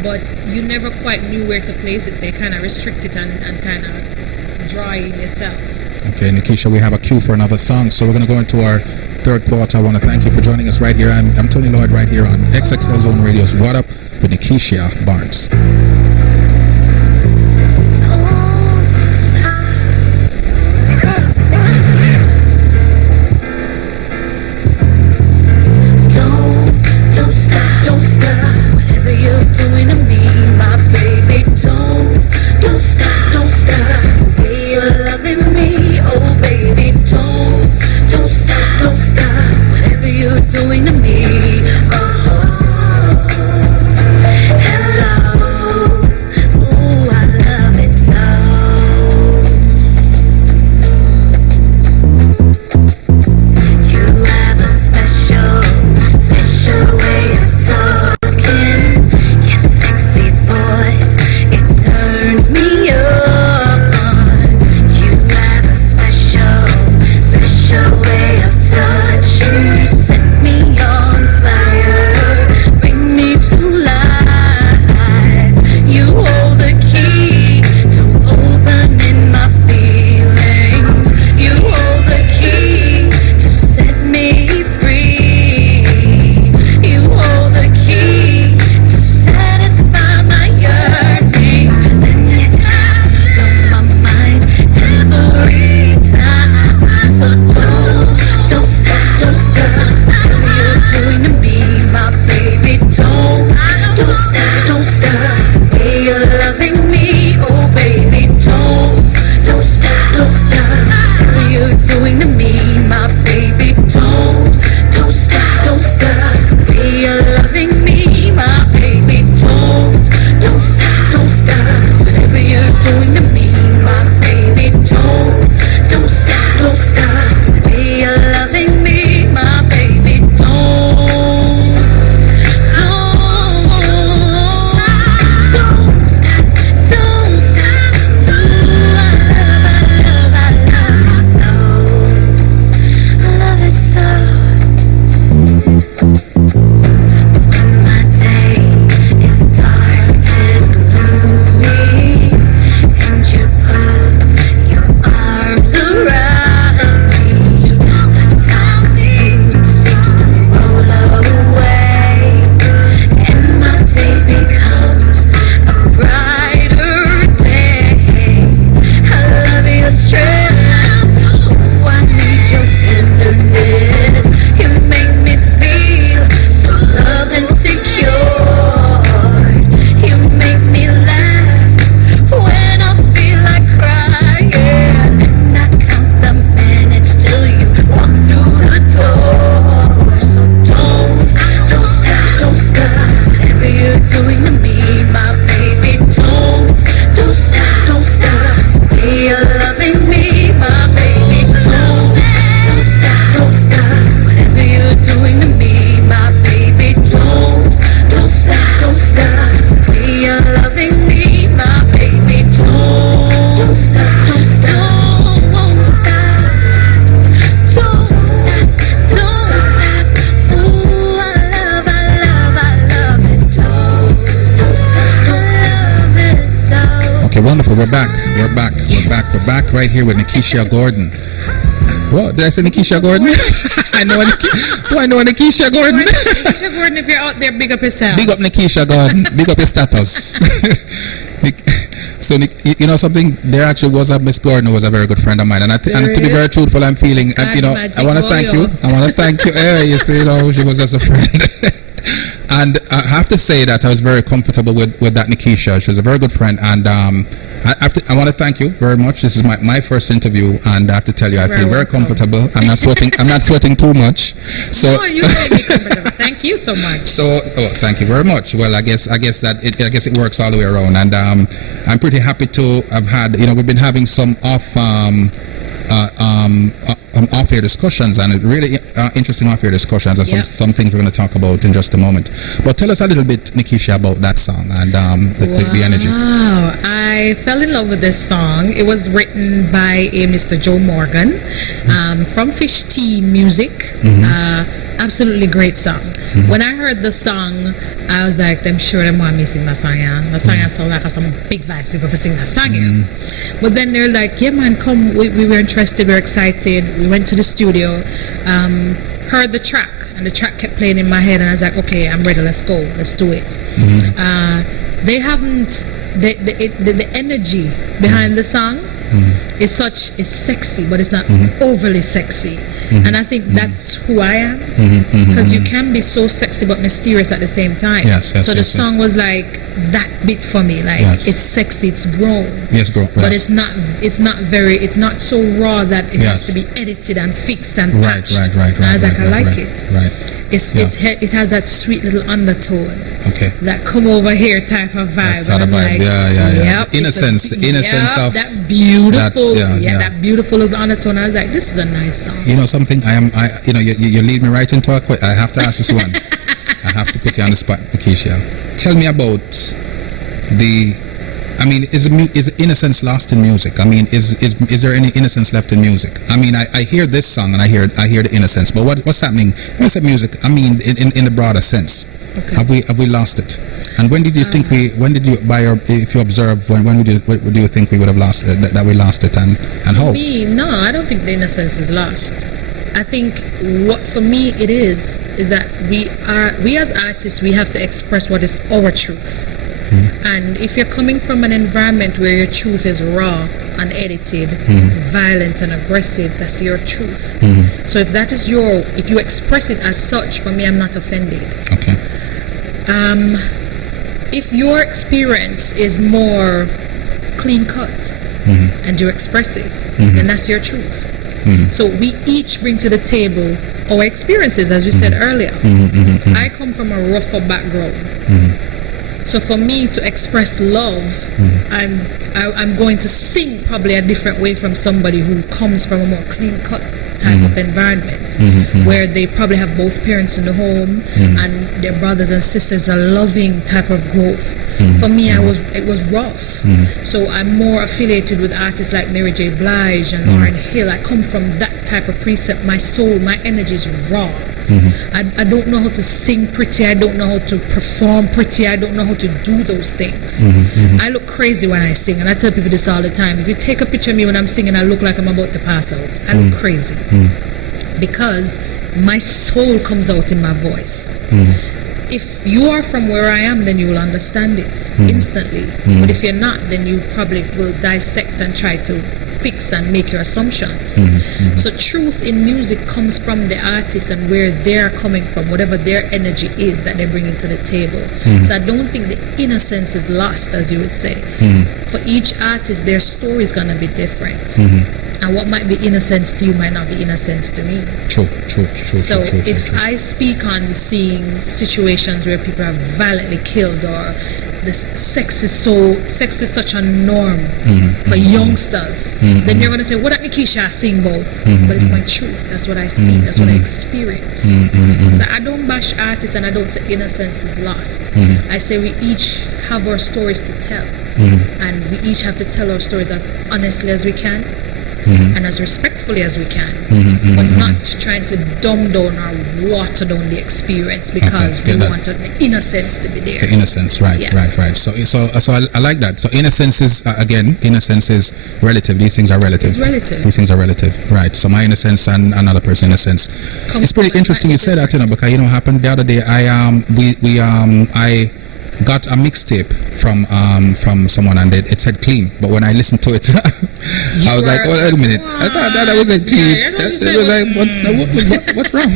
But you never quite knew where to place it, so you kind of restrict it and kind of draw in yourself. Okay, Nikisha, we have a cue for another song, so we're going to go into our third quarter. I want to thank you for joining us right here. I'm Tony Lloyd right here on XXL Zone Radio's What Up with Nikisha Barnes. Doing to me, hello. wonderful. We're back right here with Nikisha Gordon. What, did I say Nikisha Gordon? I know do I know Nikisha Gordon? Nikisha Gordon, if you're out there, big up yourself. Big up Nikisha Gordon. Big up your status. So, you know something? There actually was a Miss Gordon who was a very good friend of mine, and to be very truthful, I'm feeling, I want to thank you. I want to thank you. You see, she was just a friend. And I have to say that I was very comfortable with that Nikisha. She was a very good friend, and I want to thank you very much. This is my first interview, and I have to tell you, I feel very comfortable. I'm not sweating. I'm not sweating too much. So no, you made me comfortable. Thank you so much. So, thank you very much. Well, I guess it works all the way around, and I'm pretty happy to have had. We've been having some off-air discussions, and really interesting off-air discussions, and some things we're going to talk about in just a moment. But tell us a little bit, Nikisha, about that song and the energy. Wow, I fell in love with this song. It was written by a Mr. Joe Morgan from Fish Tea Music. Absolutely great song. When I heard the song, I was like, I'm sure them want me to sing that song, yeah. That song sound like some big vibes people for sing that song, yeah. But then they're like, yeah man, come, we were interested, we were excited. We went to the studio, heard the track, and the track kept playing in my head, and I was like, okay, I'm ready, let's go, let's do it. They haven't, the energy behind the song is sexy, but it's not overly sexy. And I think that's who I am, because you can be so sexy but mysterious at the same time. So the song was like that bit for me, like it's sexy, it's grown, but it's not so raw that it has to be edited and fixed and patched. And I was like, I like it. It has that sweet little undertone, that come over here type of vibe. That's the vibe. Yep, the innocence of that beautiful, that beautiful little undertone. I was like, this is a nice song. You know something? You lead me right into a question. I have to ask this one. I have to put you on the spot, Nikisha. Tell me about is innocence lost in music? I mean, is there any innocence left in music? I mean, I hear this song and I hear the innocence, but what's happening? What's that music? I mean, in the broader sense, have we lost it? And when did you think if you observe, when do you think we would have lost it, that we lost it, and how? No, I don't think the innocence is lost. I think what for me it is that we as artists, we have to express what is our truth. And if you're coming from an environment where your truth is raw, unedited, violent and aggressive, that's your truth. So if that is if you express it as such, for me, I'm not offended. If your experience is more clean cut and you express it, then that's your truth. So we each bring to the table our experiences, as we said earlier. I come from a rougher background. So for me to express love, I'm going to sing probably a different way from somebody who comes from a more clean-cut type of environment, where they probably have both parents in the home and their brothers and sisters, a loving type of growth. For me, it was rough. So I'm more affiliated with artists like Mary J. Blige and Lauryn Hill. I come from that type of precept. My soul, my energy is raw. I don't know how to sing pretty. I don't know how to perform pretty. I don't know how to do those things. I look crazy when I sing, and I tell people this all the time. If you take a picture of me when I'm singing, I look like I'm about to pass out. I look crazy because my soul comes out in my voice. If you are from where I am, then you will understand it instantly. But if you're not, then you probably will dissect and try to fix and make your assumptions. So truth in music comes from the artist and where they're coming from, whatever their energy is that they're bringing to the table. So I don't think the innocence is lost, as you would say. For each artist, their story is going to be different. And what might be innocent to you might not be innocent to me. True. So if I speak on seeing situations where people are violently killed, or sex is such a norm for youngsters, then you're going to say, what did Nikisha sing about? But it's my truth. That's what I see. That's what I experience. So I don't bash artists, and I don't say innocence is lost. I say we each have our stories to tell, and we each have to tell our stories as honestly as we can. and as respectfully as we can, but not trying to dumb down or water down the experience because we wanted the innocence to be there. The innocence, right, right. So I like that. So innocence is innocence is relative. These things are relative. It's relative. These things are relative, right? So my innocence and another person's innocence. It's pretty interesting you said that, because what happened the other day. I got a mixtape from someone and it said clean, but when I listened to it, I was like, wait a minute, I thought that wasn't clean. It was like, what's wrong?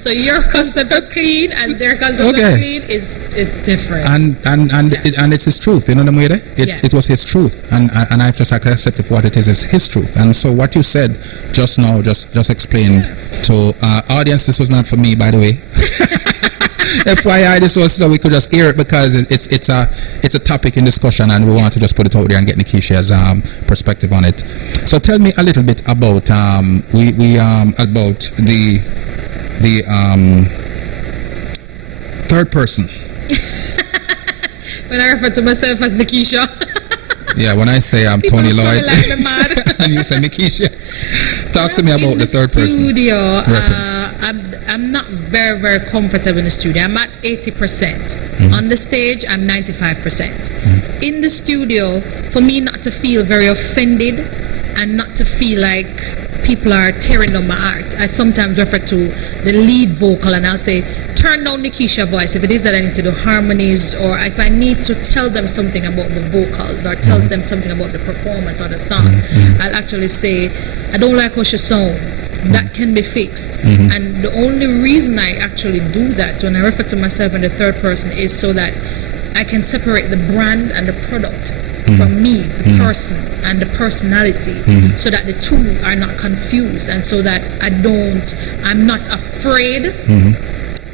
So your concept of clean and their concept of clean is different. And it's his truth, you know what I mean? It was his truth, and I've just accepted for what it is his truth. And so what you said just now just explained to audience. This was not for me, by the way. FYI, this was so we could just hear it because it's a topic in discussion, and we want to just put it out there and get Nikisha's perspective on it. So tell me a little bit about about the third person. When I refer to myself as Nikisha. Yeah, when I say I'm Tony Lloyd and you say Nikisha, talk to me about the third person. Studio, I'm not very comfortable in the studio. I'm at 80%. On the stage, I'm 95%. In the studio, for me not to feel very offended and not to feel like people are tearing down my art, I sometimes refer to the lead vocal and I'll say, turn down Nikisha's voice if it is that I need to do harmonies, or if I need to tell them something about the vocals or tells them something about the performance or the song, I'll actually say, I don't like how she sound. That can be fixed. And the only reason I actually do that when I refer to myself in the third person is so that I can separate the brand and the product from me, the person and the personality, so that the two are not confused, and so that I'm not afraid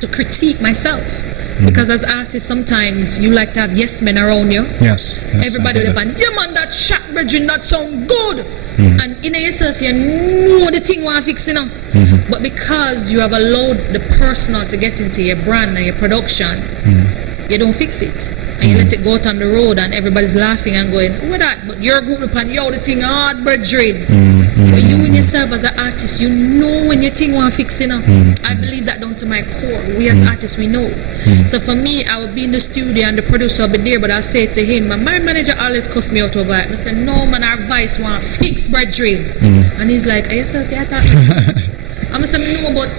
to critique myself. Because as artists, sometimes you like to have yes men around you. Yes. Everybody will be, yeah man, that shot bridging that sound good. And in yourself, you know the thing want fixing up. But because you have allowed the personal to get into your brand and your production, you don't fix it. And you let it go out on the road and everybody's laughing and going, what that? But you're good upon yo, the thing hard brethren. But you in yourself as an artist, you know when your thing want fixing up. I believe that down to my core. We as artists, we know. So for me, I would be in the studio and the producer will be there, but I'll say to him, my manager always cuss me out over it. I say, no man, our voice want fix brethren. And he's like, are you self there? I'm saying, no, but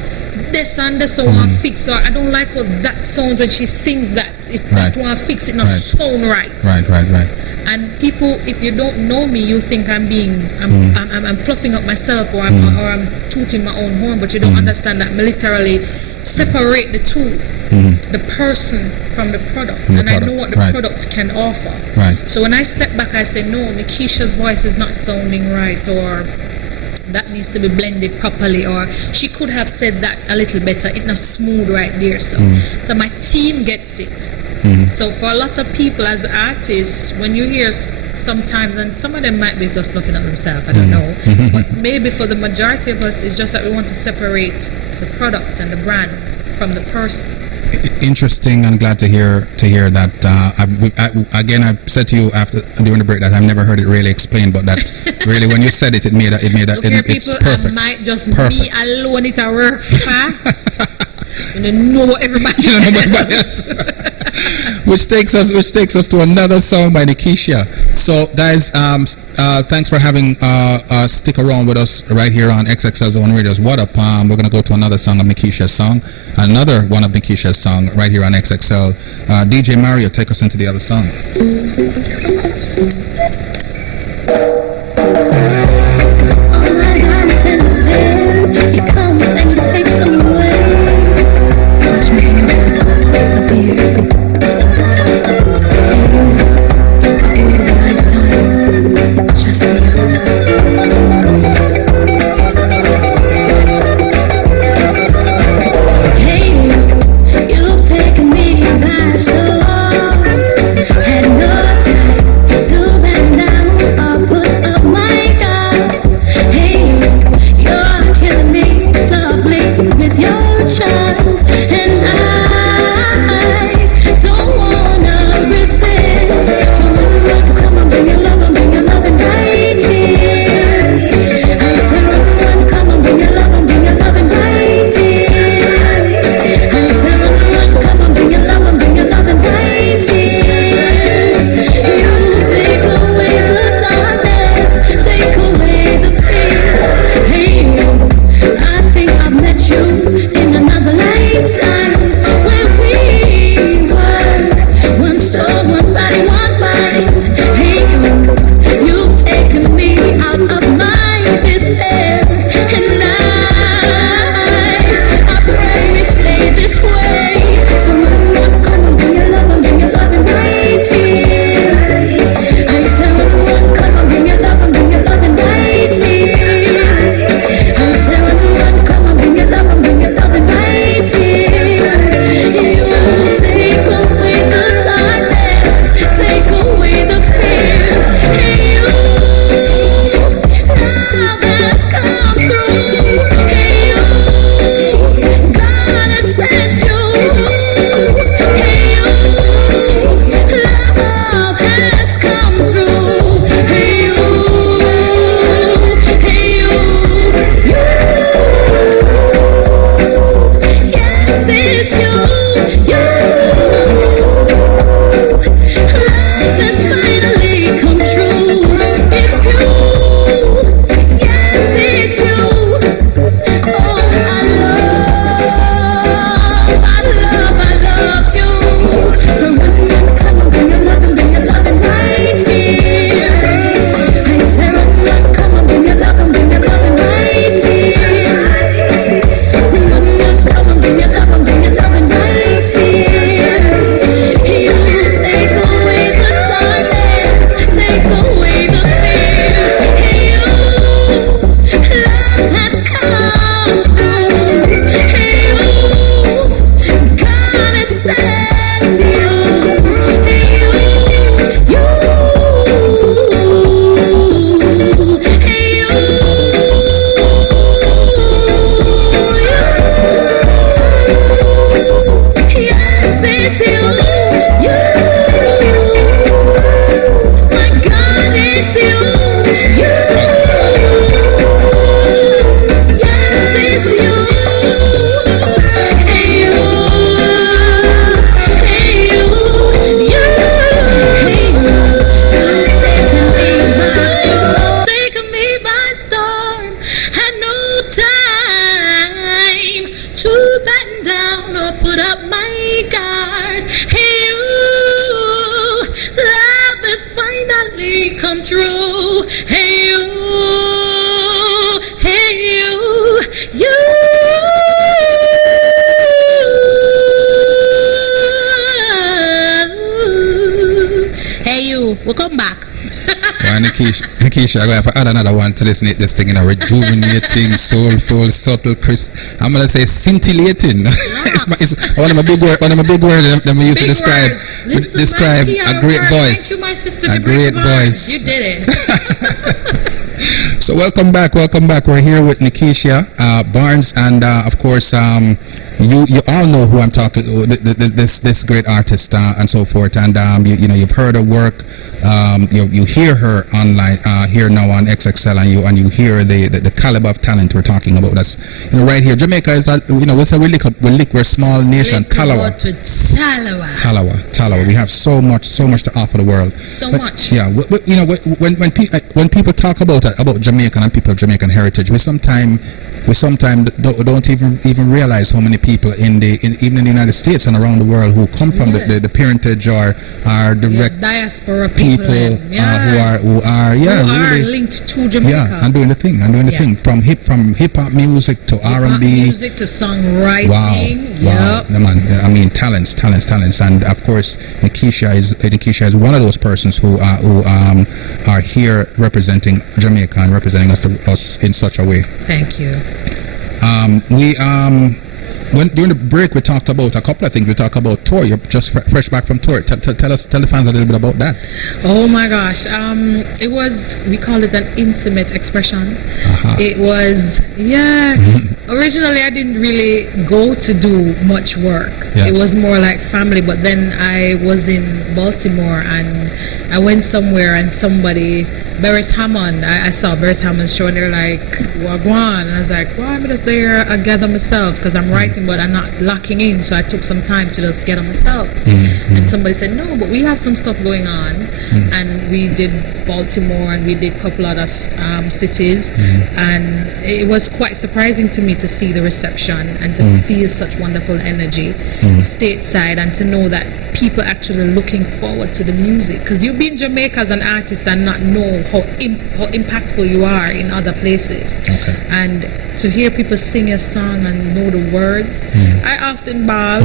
this and this want fix, or I don't like how that sounds when she sings that. That want fix it, not sound right. Right. And people, if you don't know me, you think I'm fluffing up myself, or I'm tooting my own horn, but you don't understand that me literally separate the two, the person from the product, and I know what the product can offer. So when I step back, I say, no, Nikisha's voice is not sounding right, or that needs to be blended properly, or she could have said that a little better. It's not smooth right there. So my team gets it. So for a lot of people as artists, when you hear sometimes, and some of them might be just looking at themselves, I don't know, but maybe for the majority of us, it's just that we want to separate the product and the brand from the person. Interesting, and glad to hear that. Again, I said to you during the break that I've never heard it really explained, but that really when you said it made it's perfect. I might just me alone it a work. You don't know everybody. You don't know everybody else. Which takes us to another song by Nikisha. So guys, thanks for having stick around with us right here on XXL Zone Radio's What Up. We're gonna go to another song of Nikisha's song, another one of Nikisha's song right here on XXL. DJ Mario, take us into the other song. You've taken me by storm, had no time We'll come back. Well, Nikisha, I'm going to add another one to this thing, rejuvenating, soulful, subtle, crisp. I'm going to say scintillating. It's one of my big words that I used to describe a great voice. Thank you, my sister. A great voice. You did it. So welcome back. We're here with Nikisha Barnes, and of course, you all know who I'm talking. This great artist and so forth, and you've heard her work. You hear her online here now on XXL, and you hear the caliber of talent we're talking about. That's right here. Jamaica is we're a small nation. Talawa. We have so much to offer the world. Much. Yeah. When people talk about Jamaican and people of Jamaican heritage, we sometimes don't even realize how many people even in the United States and around the world who come from the parentage or are direct diaspora people who are really linked to Jamaica. Yeah, and doing the thing from hip hop music to R&B music to songwriting. Wow. I mean talents, and of course Nikisha is one of those persons who are here representing Jamaica and representing us in such a way. Thank you. During the break we talked about a couple of things. We talked about tour. You're just fresh back from tour. Tell the fans a little bit about that. Oh my gosh, we call it an intimate expression. It was originally I didn't really go to do much work. Yes. It was more like family, but then I was in Baltimore and I went somewhere and somebody, Beres Hammond, I saw Beres Hammond show and they're like, Wagwan, and I was like, well, I'm just there, I gather myself because I'm writing but I'm not locking in, so I took some time to just gather myself. And somebody said, no, but we have some stuff going on, and we did Baltimore and we did a couple other cities, and it was quite surprising to me to see the reception and to feel such wonderful energy stateside, and to know that people actually looking forward to the music, because you've been Jamaica as an artist and not know how impactful you are in other places. And to hear people sing a song and know the words, I often bawl.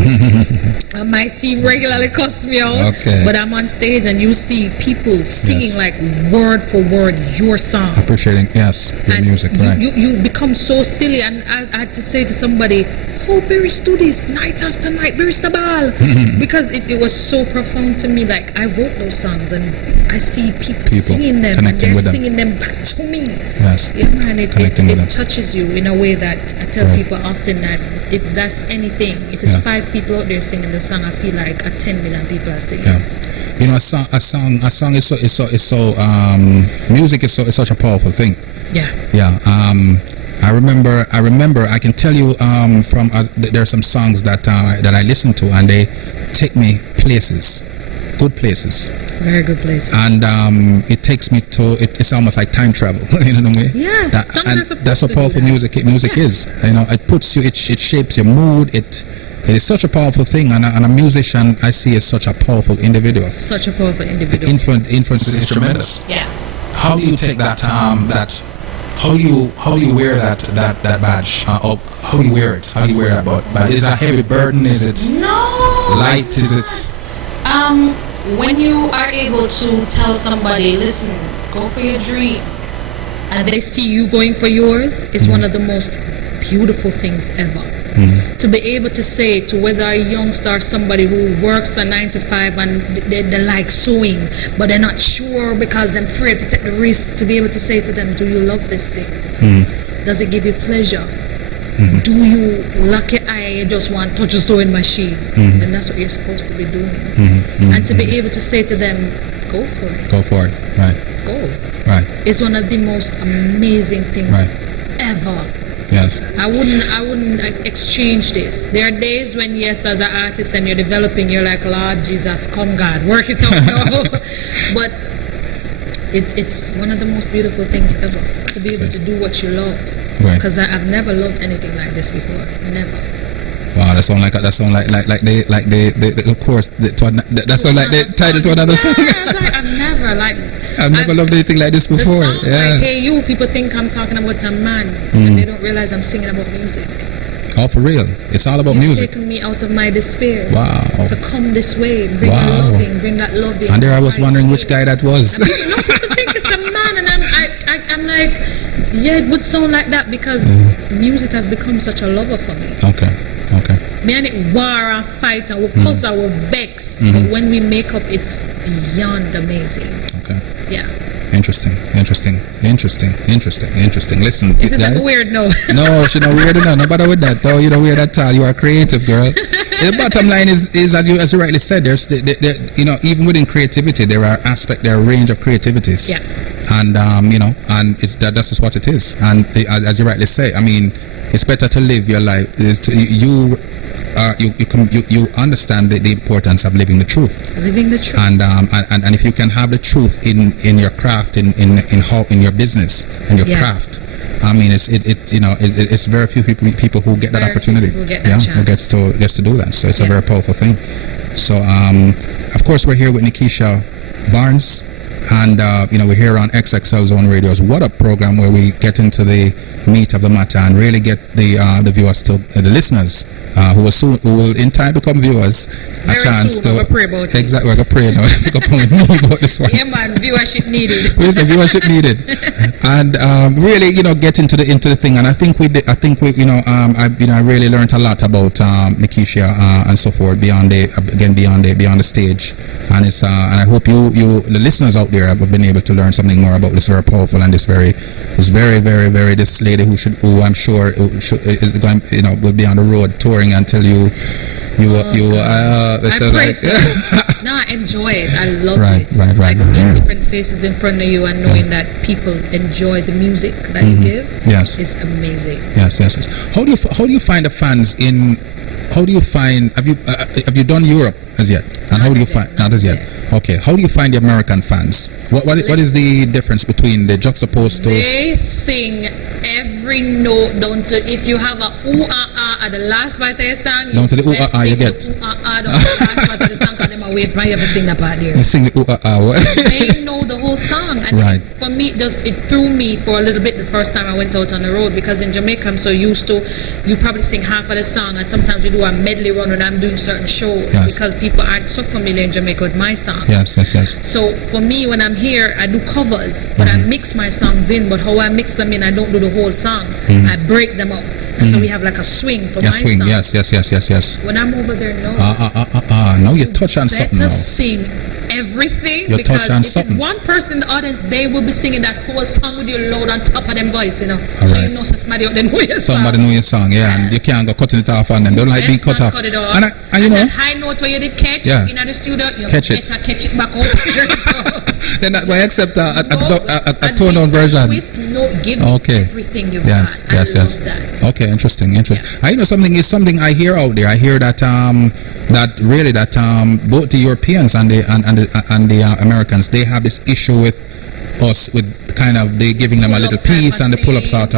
My team regularly cuss me out, but I'm on stage and you see people singing like word for word your song, appreciating your music. You become so silly, and I had to say to somebody, oh, Barry's do this night after night, Barry's the ball, because it was so profound to me. Like, I wrote those songs and I see people singing them and they're singing them back to me. Yes. Yeah, man, it touches you in a way that I tell people often that if that's anything, if it's 5 people out there singing the song, I feel like 10 million people are singing it. You know, a song is so music is such a powerful thing. I remember I can tell you from there are some songs that I listen to and they take me places, good places, very good places, and it takes me to it's almost like time travel. You know what I mean? Yeah, songs are supposed that's how powerful music is. You know, it puts you, it shapes your mood. It is such a powerful thing, and a musician I see is such a powerful individual. Such a powerful individual. The influence is tremendous. Yeah. How do you take that How do you wear that badge? How do you wear it? How do you wear that badge? Is it a heavy burden? Is it light? Is it? When you are able to tell somebody, listen, go for your dream, and they see you going for yours, is one of the most beautiful things ever. To be able to say to whether a youngster or somebody who works a 9 to 5 and they like sewing, but they're not sure because they're afraid to take the risk, to be able to say to them, do you love this thing? Does it give you pleasure? Do you lock your eye and just want to touch a sewing machine? Then that's what you're supposed to be doing. And to be able to say to them, go for it. Go for it. Right. Go. Right. It's one of the most amazing things ever. Yes. I wouldn't exchange this. There are days when, yes, as an artist and you're developing, you're like, Lord Jesus, come God, work it out now. But it's one of the most beautiful things ever, to be able to do what you love. Because I've never loved anything like this before. Never. Wow, that sound like the of course that sound like the title to another song. I've never loved anything like this before. Like, hey you, people think I'm talking about a man, and they don't realize I'm singing about music. Oh, for real? It's all about You've music. taken me out of my despair. Wow. So come this way, bring Wow. that loving, bring that loving. And there I was wondering which guy that was. No, people think it's a man, and I'm like, yeah, it would sound like that because music has become such a lover for me. Okay. Me and it war and fight and we cuss and we vex, but when we make up, it's beyond amazing. Okay. Yeah. Interesting. Listen, Is this guys. like weird? No. No, she not weird enough. No bother with that. Oh, you don't weird at all. You are a creative girl. The bottom line is as you rightly said, there's even within creativity, there are a range of creativities. Yeah. And and that's just what it is. And as you rightly say, I mean, it's better to live your life. You understand the importance of living the truth. Living the truth. And if you can have the truth in your craft, in your business and your craft, I mean, it's very few people who get that opportunity. Who gets to do that. So it's a very powerful thing. So of course we're here with Nikisha Barnes. And we're here on XXL Zone Radio's What Up program, where we get into the meat of the matter and really get the viewers to the listeners who will in time become viewers a chance to. We're pray about exactly. We're gonna pray now. Pick up on me about this one. Yeah, man. Viewership needed. Yes, viewership needed, and really, get into the thing. And I think we I really learned a lot about Nikisha and so forth beyond the stage. And it's and I hope you the listeners out there have been able to learn something more about this very powerful and this very this lady who I'm sure is going will be on the road touring until you I enjoy it. I love it. Right. Seeing different faces in front of you and knowing that people enjoy the music that you give. Yes, is amazing. Yes. How do you find the fans in? How do you find? Have you done Europe as yet? And how do you find? Not as yet. Okay. How do you find the American fans? What is the difference between the juxtaposed to? They sing every note down to, if you have a ooh ah ah at the last part of your song, down to the ooh ah ah you get. Ooh ah ah, the last part of the song, because them wait for you to sing that part there. You sing the ooh ah ah. They know the whole song, and for me, it threw me for a little bit the first time I went out on the road, because in Jamaica I'm so used to, you probably sing half of the song, and sometimes we do a medley run when I'm doing certain shows because people aren't so familiar in Jamaica with my songs. Yes. So for me, when I'm here, I do covers, but I mix my songs in. But how I mix them in, I don't do the whole song. I break them up, and so we have like a swing for my swing. songs. Yes. When I'm over there, no. Now you touch on something. Better sing everything, because if it's one person in the audience, they will be singing that whole song with you loud on top of them voice, So you know somebody out there know your song. Somebody know your song, and you can't go cutting it off on them. Don't like being cut off. Cut it off. And that high note where you did catch in the studio, you catch it back out here. Then I accept a toned down version. Give me everything you've got. Yes. That. Okay, interesting. I know something I hear out there. I hear that both the Europeans and the Americans, they have this issue with us, with kind of they giving them a little piece and the pull up sort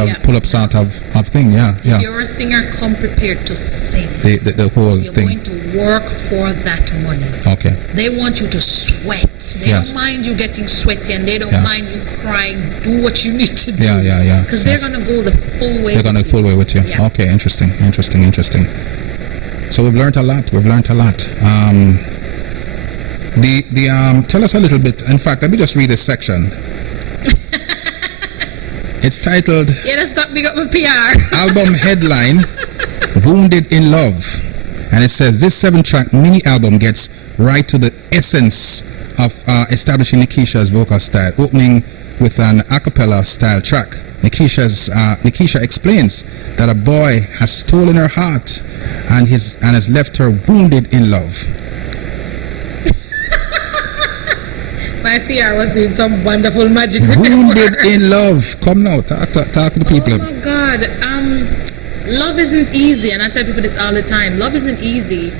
of thing. If you're a singer, come prepared to sing. The whole you're thing. You're going to work for that money. Okay. They want you to sweat. They don't mind you getting sweaty, and they don't mind you crying. Do what you need to do. Yeah. Because they're gonna go the full way. They're gonna full way with you. Yeah. Okay, interesting. So we've learned a lot. Tell us a little bit. In fact, let me just read this section. It's titled let's stop big up my PR. Album headline, Wounded in Love. And it says this 7-track mini album gets right to the essence of establishing Nikisha's vocal style, opening with an a cappella style track. Nikisha explains that a boy has stolen her heart and has left her wounded in love. My PR was doing some wonderful magic. Wounded in love. Come now, talk to the people. Oh my God, love isn't easy, and I tell people this all the time. Love isn't easy.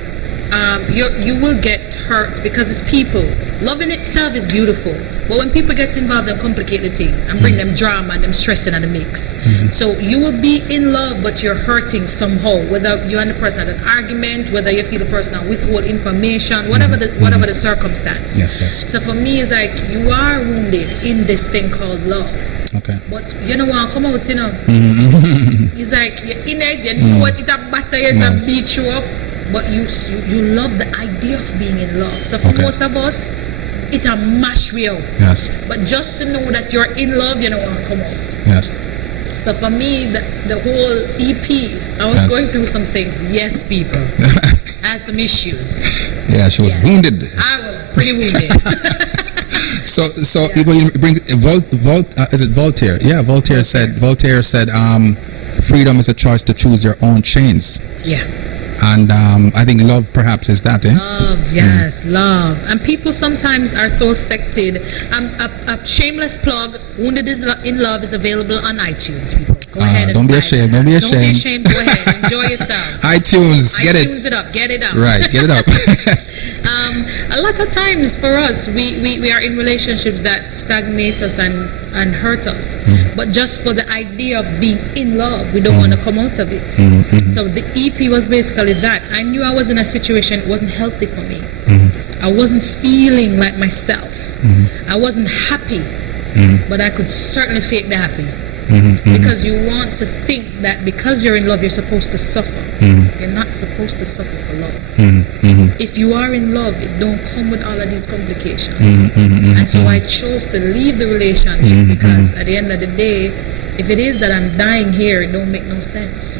You will get hurt because it's people. Love in itself is beautiful, but when people get involved, they complicate the thing and bring them drama and them stressing and the mix. So you will be in love, but you're hurting somehow. Whether you and the person had an argument, whether you feel the person will withhold information, whatever the circumstance. Yes. So for me, it's like you are wounded in this thing called love. Okay. But you know what? Come out, It's like you're in it, you know what, it'll batter you, it'll beat you up, but you love the idea of being in love. So for most of us, it'll mash we up. Yes. But just to know that you're in love, you don't want to come out. Yes. So for me, the whole EP, I was going through some things. Yes, people. I had some issues. Yeah, she was wounded. I was pretty wounded. So you bring is it Voltaire? Yeah, Voltaire said freedom is a choice to choose your own chains. Yeah. And I think love perhaps is that, eh? Love, yes, love. And people sometimes are so affected. A shameless plug, Wounded in Love is available on iTunes, people. Go ahead and don't be ashamed. Don't be ashamed. Don't be ashamed. Go ahead. Enjoy yourselves. iTunes, get it. iTunes it up. Get it up. Right, get it up. A lot of times for us, we are in relationships that stagnate us and hurt us. But just for the idea of being in love, we don't want to come out of it. So the EP was basically that. I knew I was in a situation that wasn't healthy for me. I wasn't feeling like myself. I wasn't happy, but I could certainly fake the happy. Because you want to think that because you're in love, you're supposed to suffer. You're not supposed to suffer for love. If you are in love, it don't come with all of these complications. And so I chose to leave the relationship because at the end of the day, if it is that I'm dying here, it don't make no sense.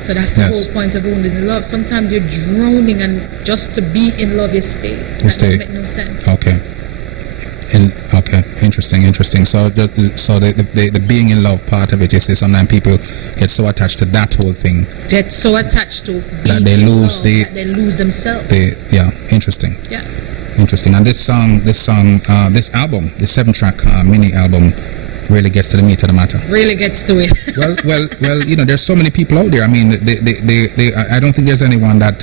So that's the whole point of Wounded in Love. Sometimes you're drowning, and just to be in love, you stay. That don't make no sense. Okay. Okay, interesting. So the being in love part of it is sometimes people get so attached to that whole thing. Get so attached to being that they lose that they lose themselves. Interesting. Yeah. Interesting. And this album, the 7-track mini album, really gets to the meat of the matter. Really gets to it. well, there's so many people out there. I mean, I don't think there's anyone that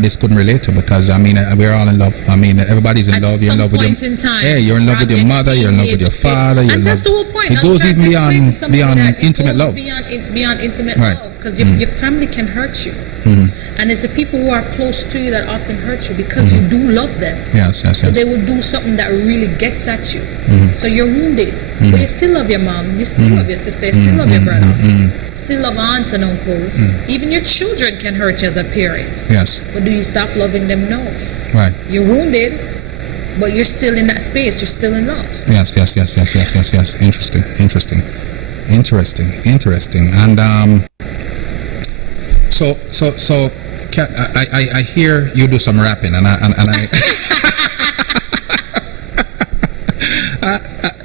this couldn't relate to, because I mean, we're all in love. I mean, everybody's in love. You're in love with your you're in love with your mother. You're in love with your father. And that's the whole point. It goes even beyond intimate love. Beyond intimate love, because your family can hurt you. And it's the people who are close to you that often hurt you because you do love them. Yes. So they will do something that really gets at you. So you're wounded, but you still love your mom, you still love your sister, you still love your brother, still love aunts and uncles. Even your children can hurt you as a parent. Yes. But do you stop loving them? No. Right. You're wounded, but you're still in that space. You're still in love. Yes. Interesting. And so. I hear you do some rapping, and I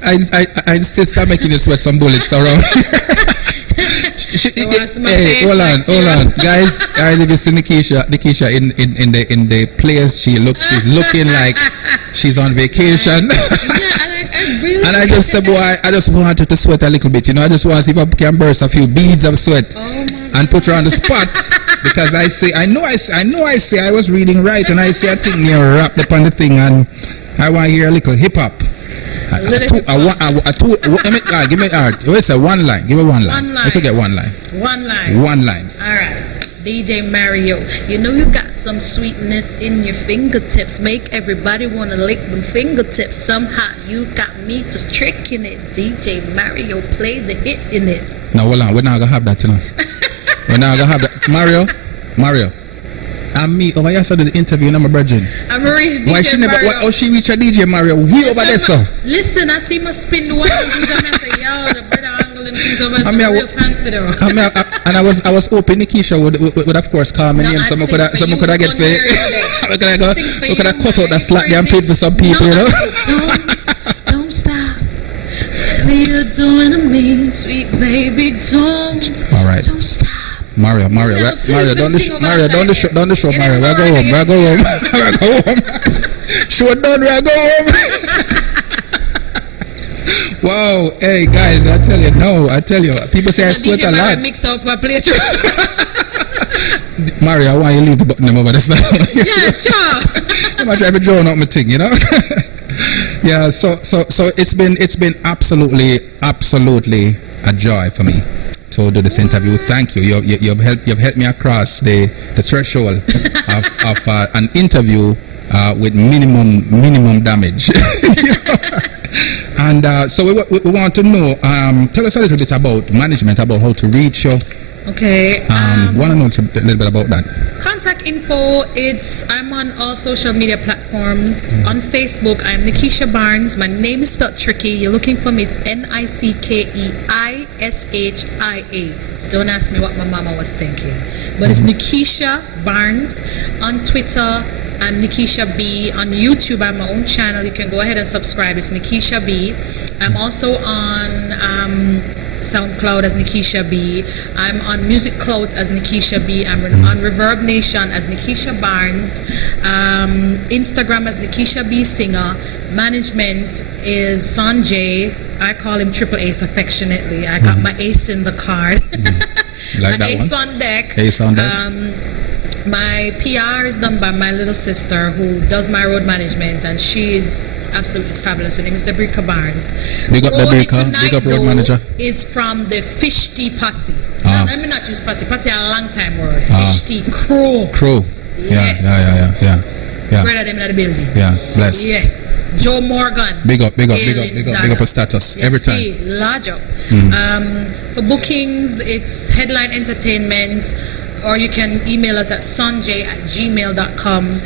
I just start making you sweat some bullets around. Hey, hold on, guys. If you see Nikisha in the place, she's looking like she's on vacation. And I just said, boy, I just want her to sweat a little bit. I just want to see if I can burst a few beads of sweat and put her on the spot. Because I was reading right, and I say a thing near wrapped up on the thing, and I want to hear a little hip hop. Give me art. What's a one line? Give me one line. I could get one line. One line. All right. DJ Mario, you know you got some sweetness in your fingertips. Make everybody want to lick them fingertips. Somehow you got me just tricking it. DJ Mario, play the hit in it. Now hold on, we're not gonna have that, We're not gonna have that. Mario. And me over here saw the interview and I'm a virgin. I'm a rich DJ Why she never? Mario. She reach a DJ Mario? We over there, so. Listen, I see my spin the one and things and I say, yo, the brother angle and things over there, real fancy though. And I was hoping Nikisha would of course call my name, so I could have get for we could have cut out that slack and paid for some people, Don't stop. Whatever you're doing to me, sweet baby, don't. All right. Don't stop. Mario, down the show, Mario. We're go home. Show done, we're go home. Wow, hey guys, I tell you, people say I sweat a lot. Mix up a plate. Mario, I want you to leave the button over the side. Yeah, sure. I'm trying to draw out my thing, Yeah, so it's been absolutely a joy for me to do this interview. Thank you. You've helped me across the threshold of an interview with minimum damage. And so we want to know, tell us a little bit about management, about how to reach you. Okay. Want to know a little bit about that. Contact info, I'm on all social media platforms. On Facebook, I'm Nikisha Barnes. My name is spelled tricky. You're looking for me, it's Nikkeishia. Don't ask me what my mama was thinking. But it's Nikisha Barnes. On Twitter, I'm Nikisha B. On YouTube, I have my own channel. You can go ahead and subscribe. It's Nikisha B. I'm also on SoundCloud as Nikisha B. I'm on Music Cloud as Nikisha B. I'm on Reverb Nation as Nikisha Barnes. Instagram as Nikisha B Singer. Management is Sanjay. I call him Triple Ace affectionately. I got my ace in the card. Like that ace one? on deck. Ace on deck. My PR is done by my little sister who does my road management, and she is absolutely fabulous. Her name is Debrica Barnes. Big up Debrica, big up road manager. Is from the Fish Tea Posse. Let me not use Posse. Posse is a long time word. Fish Tea Crew. Yeah. Brother them in the building. Yeah, bless. Yeah. Joe Morgan. Big up a status every time. Large up. For bookings, it's Headline Entertainment, or you can email us at sanjay@gmail.com.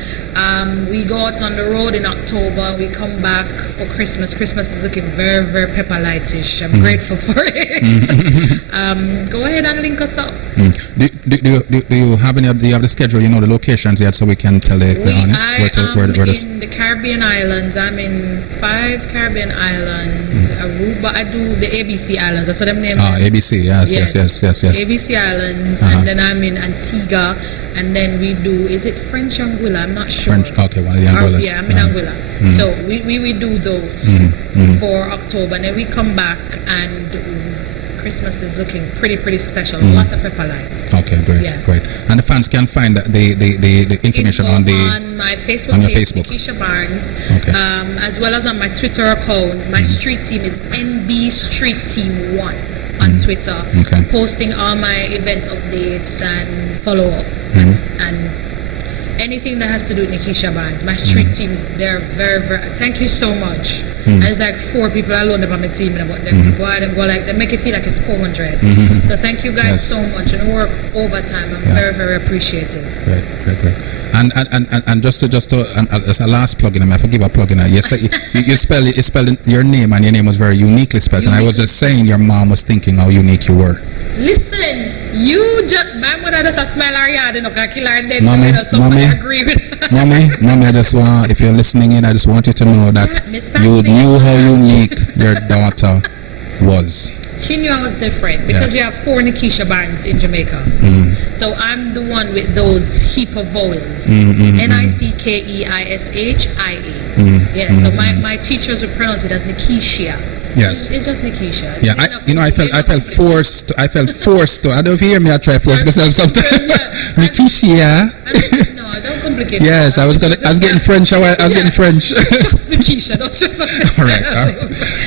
We go out on the road in October. We come back for Christmas. Christmas is looking very, very pepper lightish. I'm grateful for it. Go ahead and link us up. Do you have the schedule? You know the locations yet, so we can tell the audience where in the Caribbean islands. I'm in 5 Caribbean islands. Aruba. I do the ABC islands. That's what them name. ABC. Yes. ABC islands, and then I'm in Antigua, and then we do. Is it French Anguilla? I'm not sure. French. Okay, one of the Anguillas. Yeah, I'm in Anguilla. So we do those for October, and then we come back and. Christmas is looking pretty special. A lot of pepper lights. Okay, great. And the fans can find the information on my Facebook on your page, Facebook. Nikisha Barnes, okay. As well as on my Twitter account. My street team is NB Street Team 1 on Twitter. Okay. Posting all my event updates and follow up and anything that has to do with Nikisha Barnes. My street team is there very. Thank you so much. And it's like 4 people alone on my team, but them go out and go like they make it feel like it's 400. So thank you guys so much, and work overtime. I'm very appreciative. Great. And just as a last plug-in, I forgive a plug-in. Yes, you spelled your name, and your name was very uniquely spelled. And I was just saying, your mom was thinking how unique you were. Listen, my mother just a smile her yard and kill her dead. Mommy, agree with Mommy, I just want, if you're listening in, I just want you to know that you knew how unique your daughter was. She knew I was different because we have 4 Nikisha Barnes in Jamaica. So I'm the one with those heap of vowels. Nikkeishia. So my teachers would pronounce it as Nikisha. Yes. It's just Nikisha. Yeah, I felt forced. I don't know if you hear me, I try to force myself sometimes. Nikisha. No, don't complicate. Yes, I was getting French. I was getting French. It's just Nikisha. That's just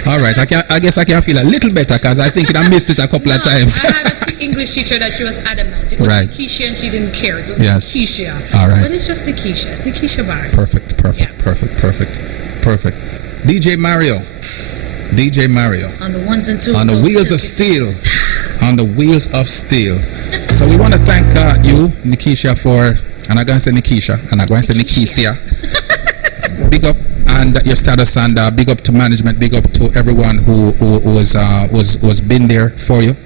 all right. I guess I can feel a little better because I think I missed it a couple of times. I had an English teacher that she was adamant. It was Nikisha and she didn't care. It was Nikisha. All right. But it's just Nikisha. It's Nikisha Barnes. Perfect. DJ Mario. On the ones and twos. On the wheels of steel. On the wheels of steel. So we want to thank you, Nikisha, for, and I'm going to say Nikisha, and I'm going to say Nikisha. Big up and your status, and big up to management, big up to everyone who was been there for you.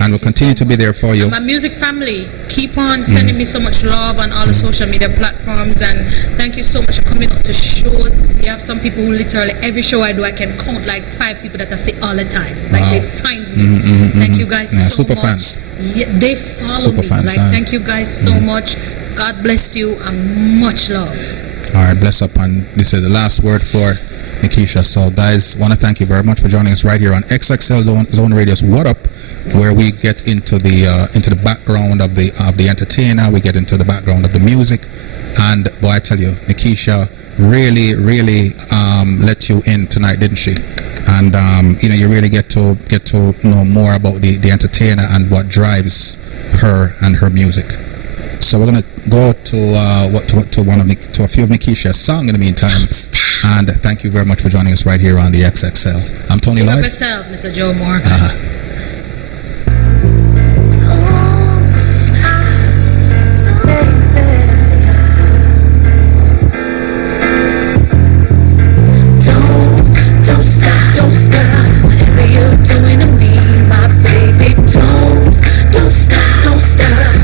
And will continue to be there for you. My music family, keep on sending me so much love on all the social media platforms, and thank you so much for coming out to shows. You have some people who literally every show I do, I can count like 5 people that I see all the time. Like they find me. Thank you guys so super much. Fans. Yeah, they follow super me. Fans, thank you guys so much. God bless you and much love. All right, bless up. And this is the last word for Nikisha. So guys, want to thank you very much for joining us right here on XXL Zone Radio's What Up, where we get into the background of the entertainer, we get into the background of the music, and boy, I tell you, Nikisha really let you in tonight, didn't she? And you really get to know more about the entertainer and what drives her and her music. So we're gonna go to a few of Nikisha's songs in the meantime. And thank you very much for joining us right here on the XXL. I'm Tony Big up Lloyd. yourself, Mr. Joe Moore. Don't stop, whatever you're doing to me, my baby. Don't stop,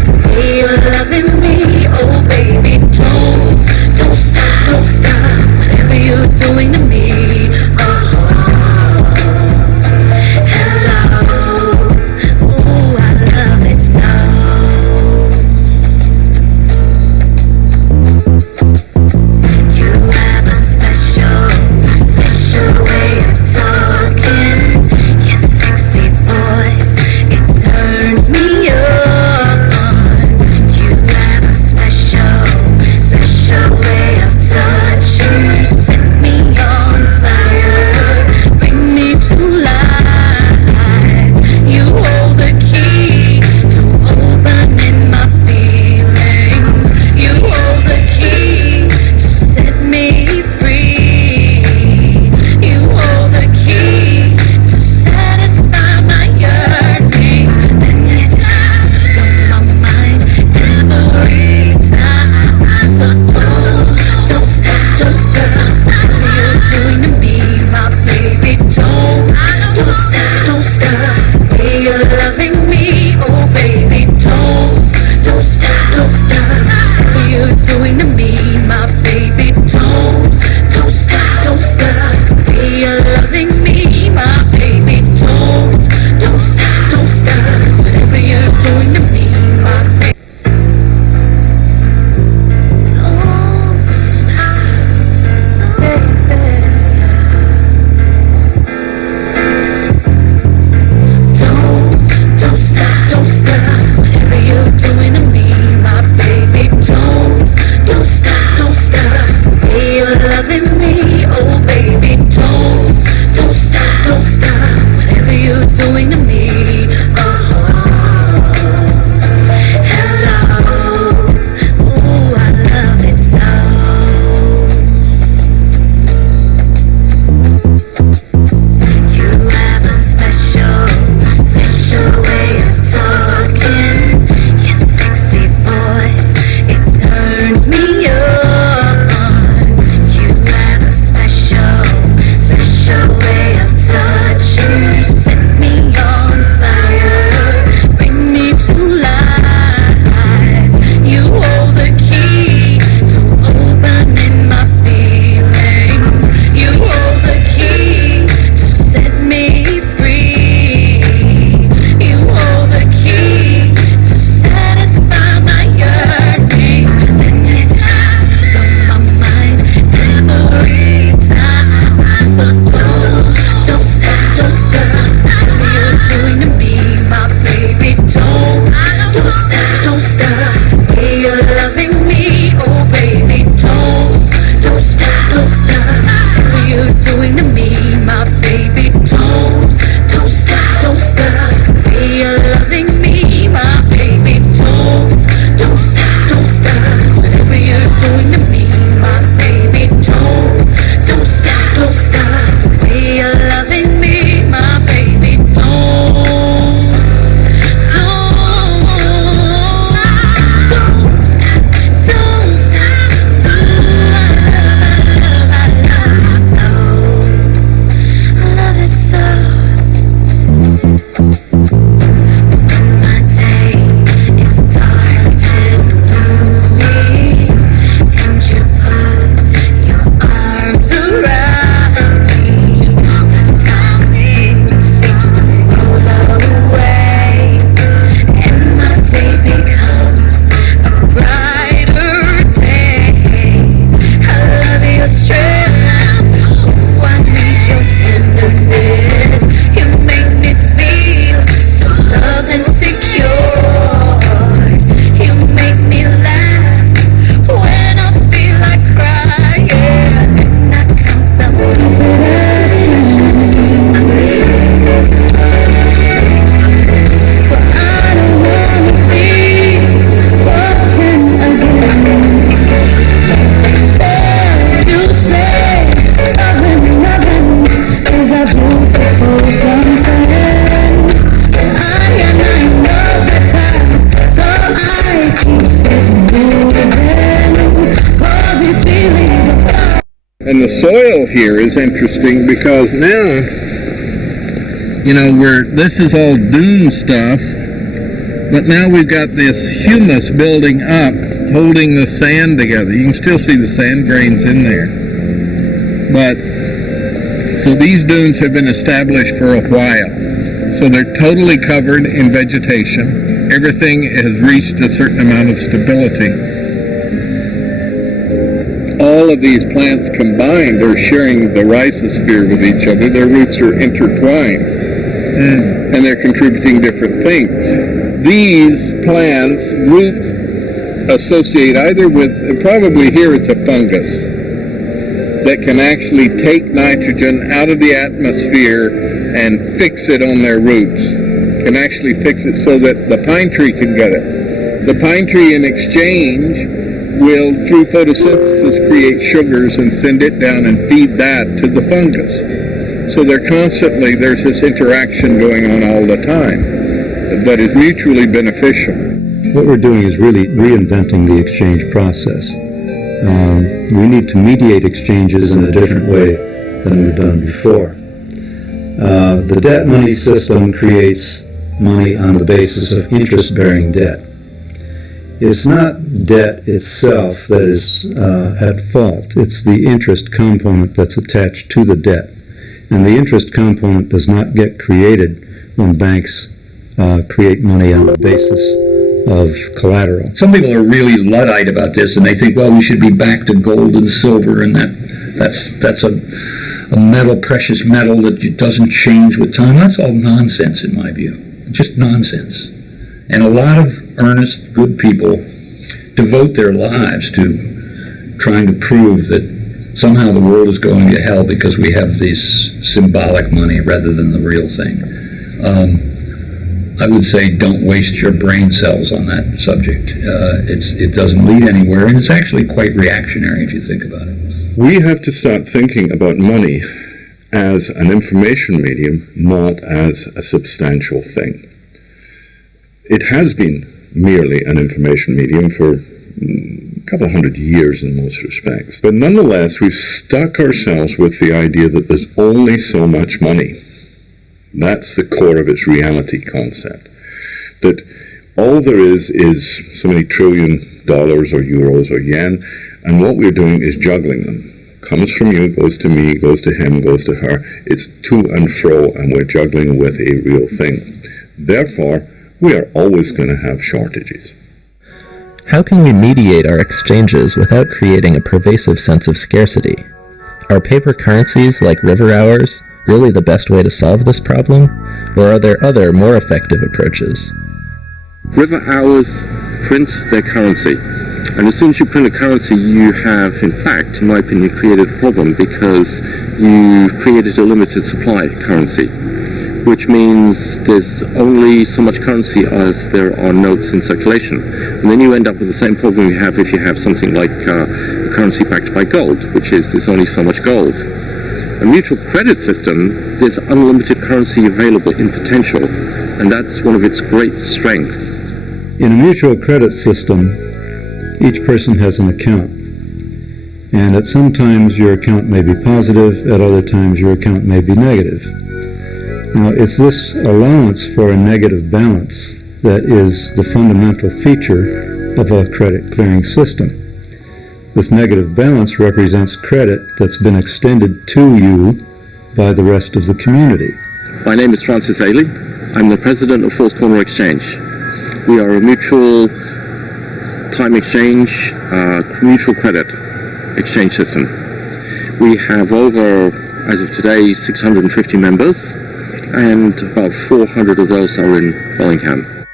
the way you're loving me, oh baby. Don't stop, whatever you're doing to me, oh. Hello, And the soil here is interesting because now, this is all dune stuff, but now we've got this humus building up, holding the sand together. You can still see the sand grains in there. So these dunes have been established for a while. So they're totally covered in vegetation. Everything has reached a certain amount of stability. All of these plants combined are sharing the rhizosphere with each other. Their roots are intertwined, and they're contributing different things. These plants root associate either with, probably here it's a fungus, that can actually take nitrogen out of the atmosphere and fix it on their roots. Can actually fix it so that the pine tree can get it. The pine tree in exchange will, through photosynthesis, create sugars and send it down and feed that to the fungus. So there's this interaction going on all the time that is mutually beneficial. What we're doing is really reinventing the exchange process. We need to mediate exchanges in a different way than we've done before. The debt money system creates money on the basis of interest-bearing debt. It's not debt itself that is at fault. It's the interest component that's attached to the debt. And the interest component does not get created when banks create money on the basis of collateral. Some people are really Luddite about this, and they think, well, we should be back to gold and silver, and that's a metal, precious metal that doesn't change with time. That's all nonsense in my view. Just nonsense. And a lot of earnest, good people devote their lives to trying to prove that somehow the world is going to hell because we have this symbolic money rather than the real thing. I would say don't waste your brain cells on that subject. It doesn't lead anywhere, and it's actually quite reactionary if you think about it. We have to start thinking about money as an information medium, not as a substantial thing. It has been merely an information medium for a couple of 100 years in most respects. But nonetheless, we've stuck ourselves with the idea that there's only so much money. That's the core of its reality concept. That all there is so many trillion dollars or euros or yen, and what we're doing is juggling them. Comes from you, goes to me, goes to him, goes to her. It's to and fro, and we're juggling with a real thing. Therefore, we are always going to have shortages. How can we mediate our exchanges without creating a pervasive sense of scarcity? Are paper currencies like river hours really the best way to solve this problem, or are there other, more effective approaches? River hours print their currency, and as soon as you print a currency, you have, in fact, in my opinion, created a problem because you've created a limited supply currency, which means there's only so much currency as there are notes in circulation. And then you end up with the same problem you have if you have something like a currency backed by gold, which is there's only so much gold. A mutual credit system, there's unlimited currency available in potential, and that's one of its great strengths. In a mutual credit system, each person has an account. And at some times your account may be positive, at other times your account may be negative. Now, it's this allowance for a negative balance that is the fundamental feature of a credit clearing system. This negative balance represents credit that's been extended to you by the rest of the community. My name is Francis Ailey. I'm the president of Fourth Corner Exchange. We are a mutual time exchange, mutual credit exchange system. We have over, as of today, 650 members, and about 400 of those are in Bellingham.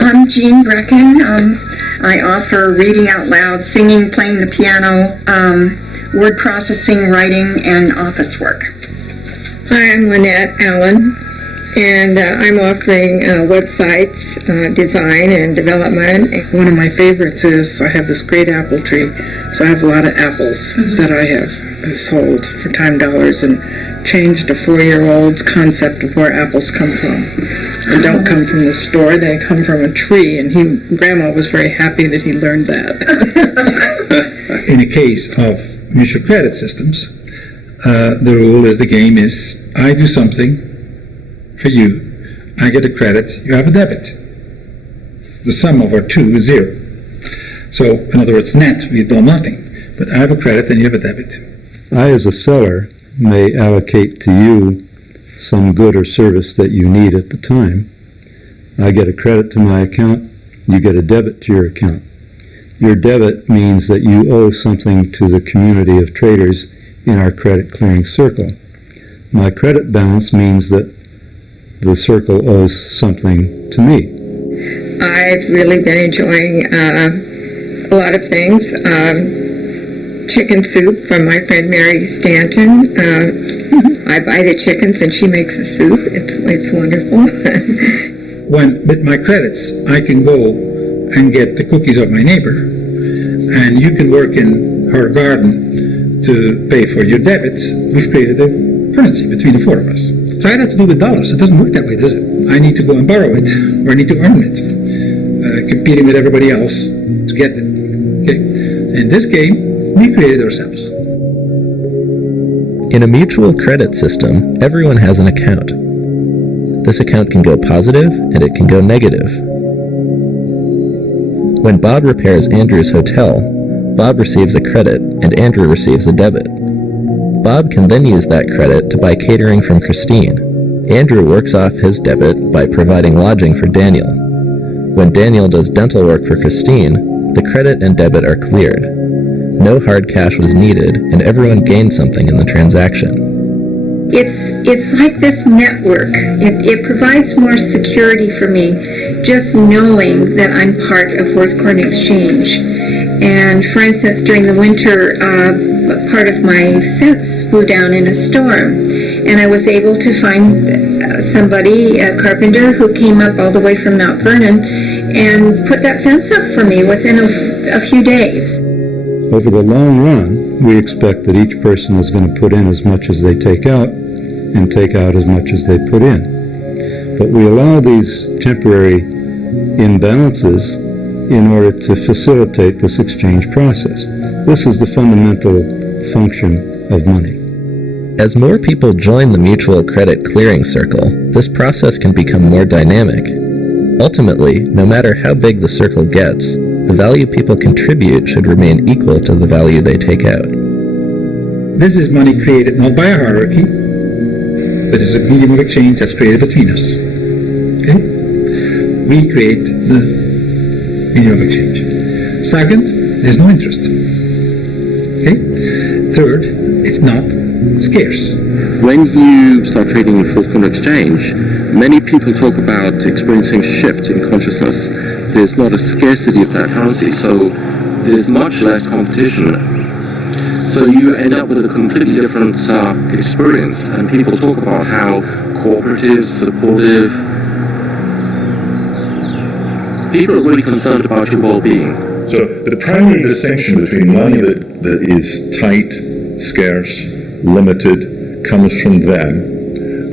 I'm Jean Brecken. I offer reading out loud, singing, playing the piano, word processing, writing, and office work. Hi, I'm Lynette Allen, And I'm offering websites, design and development. One of my favorites is I have this great apple tree, so I have a lot of apples that I have sold for time dollars and changed a 4-year-old's concept of where apples come from. They don't come from the store, they come from a tree, and Grandma was very happy that he learned that. In a case of mutual credit systems, the rule is, the game is, I do something for you, I get a credit, you have a debit. The sum of our two is 0. So, in other words, net, we've done nothing. But I have a credit and you have a debit. I, as a seller, may allocate to you some good or service that you need at the time. I get a credit to my account, you get a debit to your account. Your debit means that you owe something to the community of traders in our credit clearing circle. My credit balance means that the circle owes something to me. I've really been enjoying a lot of things. Chicken soup from my friend Mary Stanton. I buy the chickens and she makes the soup. It's wonderful. When, with my credits, I can go and get the cookies of my neighbor, and you can work in her garden to pay for your debit. We've created a currency between the 4 of us. Try that to do with dollars. It doesn't work that way, does it? I need to go and borrow it, or I need to earn it, competing with everybody else to get it. Okay? In this game, we created ourselves. In a mutual credit system, everyone has an account. This account can go positive and it can go negative. When Bob repairs Andrew's hotel, Bob receives a credit and Andrew receives a debit. Bob can then use that credit to buy catering from Christine. Andrew works off his debit by providing lodging for Daniel. When Daniel does dental work for Christine, the credit and debit are cleared. No hard cash was needed, and everyone gained something in the transaction. It's like this network. It provides more security for me, just knowing that I'm part of Worth Corn Exchange. And for instance, during the winter, part of my fence blew down in a storm, and I was able to find somebody, a carpenter, who came up all the way from Mount Vernon and put that fence up for me within a few days. Over the long run, we expect that each person is going to put in as much as they take out and take out as much as they put in. But we allow these temporary imbalances in order to facilitate this exchange process. This is the fundamental function of money. As more people join the mutual credit clearing circle, this process can become more dynamic. Ultimately, no matter how big the circle gets, the value people contribute should remain equal to the value they take out. This is money created not by a hierarchy, but it's a medium of exchange that's created between us. Okay? We create the medium of exchange. Second, there's no interest. Okay? Third, it's not scarce. When you start trading in full current exchange, many people talk about experiencing a shift in consciousness. There's not a scarcity of that currency, so there's much less competition. So you end up with a completely different experience, and people talk about how cooperative, supportive. People are really concerned about your well-being. So the primary distinction between money that is tight, scarce, limited, comes from them,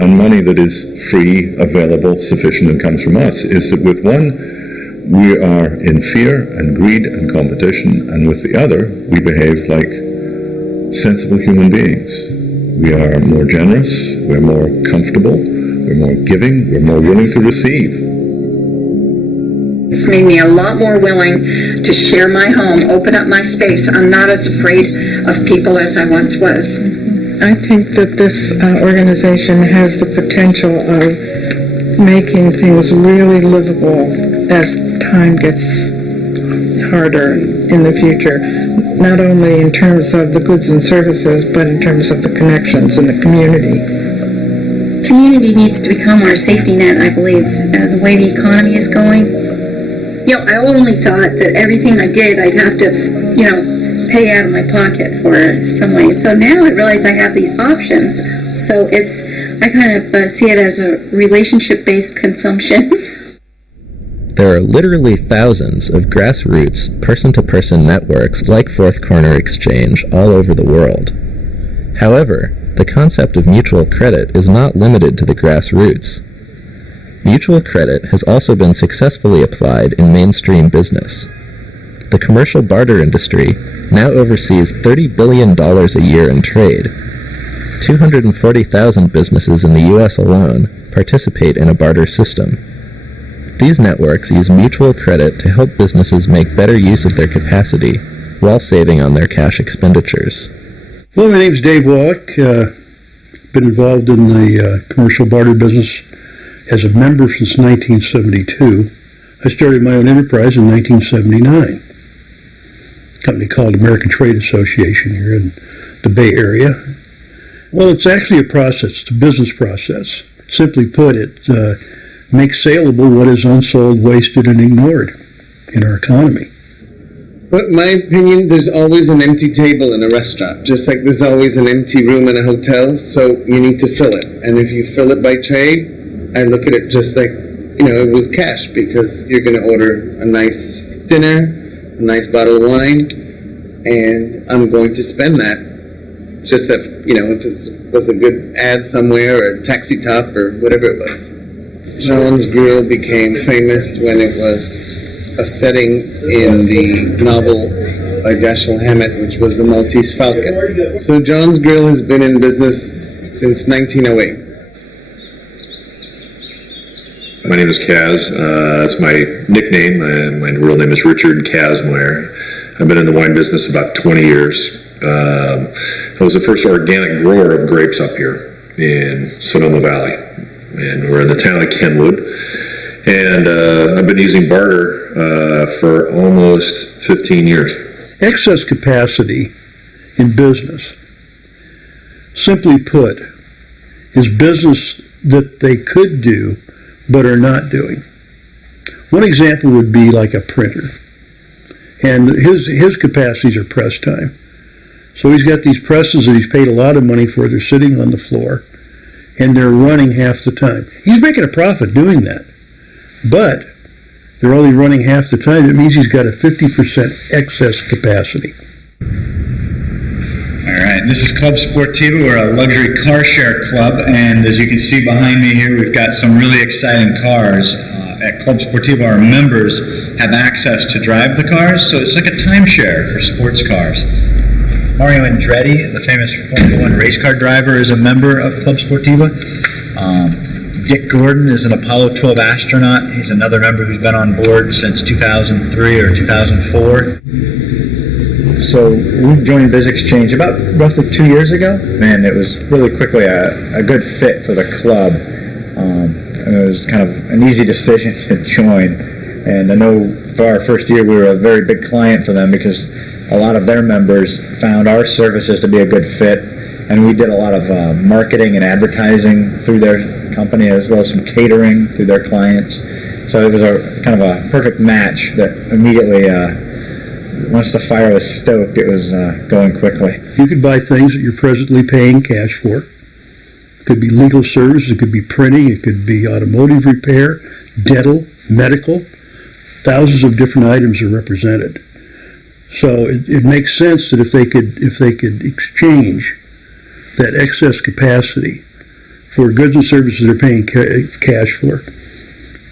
and money that is free, available, sufficient, and comes from us, is that with one, we are in fear and greed and competition, and with the other, we behave like sensible human beings. We are more generous, we're more comfortable, we're more giving, we're more willing to receive. It's made me a lot more willing to share my home, open up my space. I'm not as afraid of people as I once was. I think that this organization has the potential of making things really livable as time gets harder in the future, not only in terms of the goods and services, but in terms of the connections in the community. Community needs to become our safety net, I believe, the way the economy is going. You know, I only thought that everything I did, I'd have to, pay out of my pocket for some way. So now I realize I have these options. So I kind of see it as a relationship-based consumption. There are literally thousands of grassroots, person-to-person networks like Fourth Corner Exchange all over the world. However, the concept of mutual credit is not limited to the grassroots. Mutual credit has also been successfully applied in mainstream business. The commercial barter industry now oversees $30 billion a year in trade. 240,000 businesses in the U.S. alone participate in a barter system. These networks use mutual credit to help businesses make better use of their capacity while saving on their cash expenditures. Well, my name's Dave Wallach. Been involved in the commercial barter business as a member since 1972. I started my own enterprise in 1979. A company called American Trade Association here in the Bay Area. Well, it's actually a process. It's a business process. Simply put, it makes saleable what is unsold, wasted, and ignored in our economy. But in my opinion, there's always an empty table in a restaurant, just like there's always an empty room in a hotel, so you need to fill it. And if you fill it by trade, I look at it just like, it was cash, because you're going to order a nice dinner, a nice bottle of wine, and I'm going to spend that. Just if, if it was a good ad somewhere, or a taxi top, or whatever it was. John's Grill became famous when it was a setting in the novel by Dashiell Hammett, which was The Maltese Falcon. So John's Grill has been in business since 1908. My name is Kaz. That's my nickname. My real name is Richard Kazmeyer. I've been in the wine business about 20 years. I was the first organic grower of grapes up here in Sonoma Valley. And we're in the town of Kenwood. And I've been using barter for almost 15 years. Excess capacity in business, simply put, is business that they could do but are not doing. One example would be like a printer. And his capacities are press time. So he's got these presses that he's paid a lot of money for. They're sitting on the floor, and they're running half the time. He's making a profit doing that. But they're only running half the time. That means he's got a 50% excess capacity. All right, this is Club Sportiva. We're a luxury car share club, and as you can see behind me here, we've got some really exciting cars. At Club Sportiva, our members have access to drive the cars, so it's like a timeshare for sports cars. Mario Andretti, the famous Formula 1 race car driver, is a member of Club Sportiva. Dick Gordon is an Apollo 12 astronaut. He's another member who's been on board since 2003 or 2004. So we joined Biz Exchange about roughly 2 years ago, and it was really quickly a good fit for the club. And it was kind of an easy decision to join. And I know for our first year we were a very big client for them because a lot of their members found our services to be a good fit, and we did a lot of marketing and advertising through their company, as well as some catering through their clients. So it was a kind of a perfect match that immediately, once the fire was stoked, it was going quickly. You could buy things that you're presently paying cash for. It could be legal service, it could be printing, it could be automotive repair, dental, medical. Thousands of different items are represented. So it makes sense that if they could exchange that excess capacity for goods and services they're paying cash for,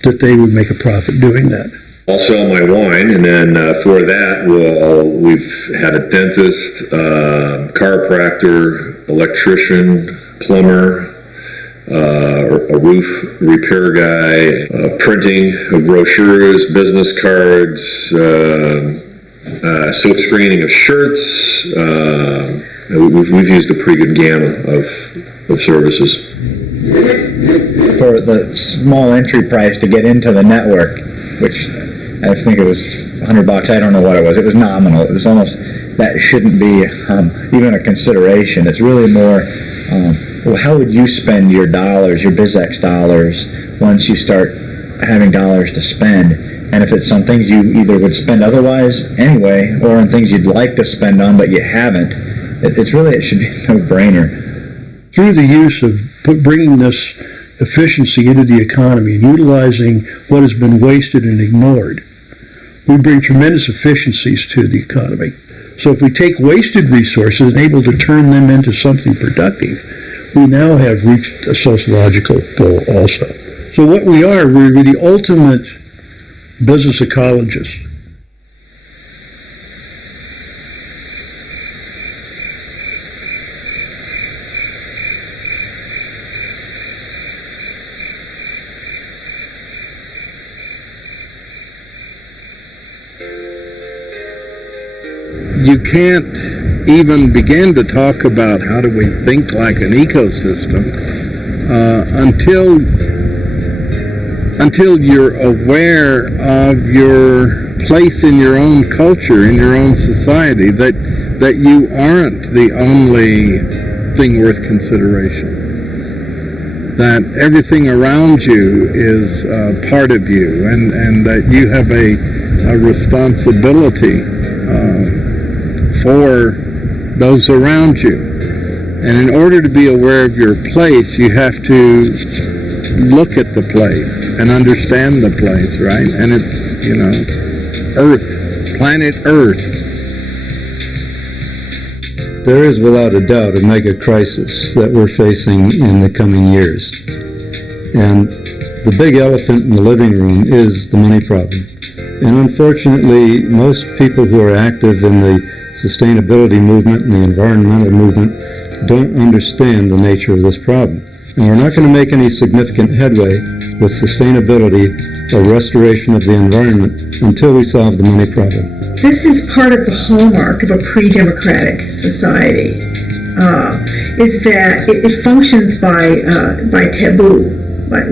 that they would make a profit doing that. I'll sell my wine, and then for that, we've had a dentist, chiropractor, electrician, plumber, a roof repair guy, printing of brochures, business cards, silk screening of shirts. We've used a pretty good gamut of services. For the small entry price to get into the network, which I think it was $100, I don't know what it was. It was nominal. It was almost, that shouldn't be even a consideration. It's really more, well, how would you spend your dollars, your BizX dollars, once you start having dollars to spend? And if it's on things you either would spend otherwise anyway, or on things you'd like to spend on but you haven't, it should be a no-brainer. Through the use of bringing this efficiency into the economy and utilizing what has been wasted and ignored, we bring tremendous efficiencies to the economy. So if we take wasted resources and able to turn them into something productive, we now have reached a sociological goal also. So what we're the ultimate business ecologists. You can't even begin to talk about how do we think like an ecosystem until you're aware of your place in your own culture, in your own society, that you aren't the only thing worth consideration, that everything around you is part of you, and that you have a responsibility for those around you. And in order to be aware of your place, you have to look at the place and understand the place, right? And it's, Earth, planet Earth. There is without a doubt a mega crisis that we're facing in the coming years. And the big elephant in the living room is the money problem. And unfortunately, most people who are active in the sustainability movement and the environmental movement don't understand the nature of this problem. And we're not going to make any significant headway with sustainability or restoration of the environment until we solve the money problem. This is part of the hallmark of a pre-democratic society, is that it functions by taboo.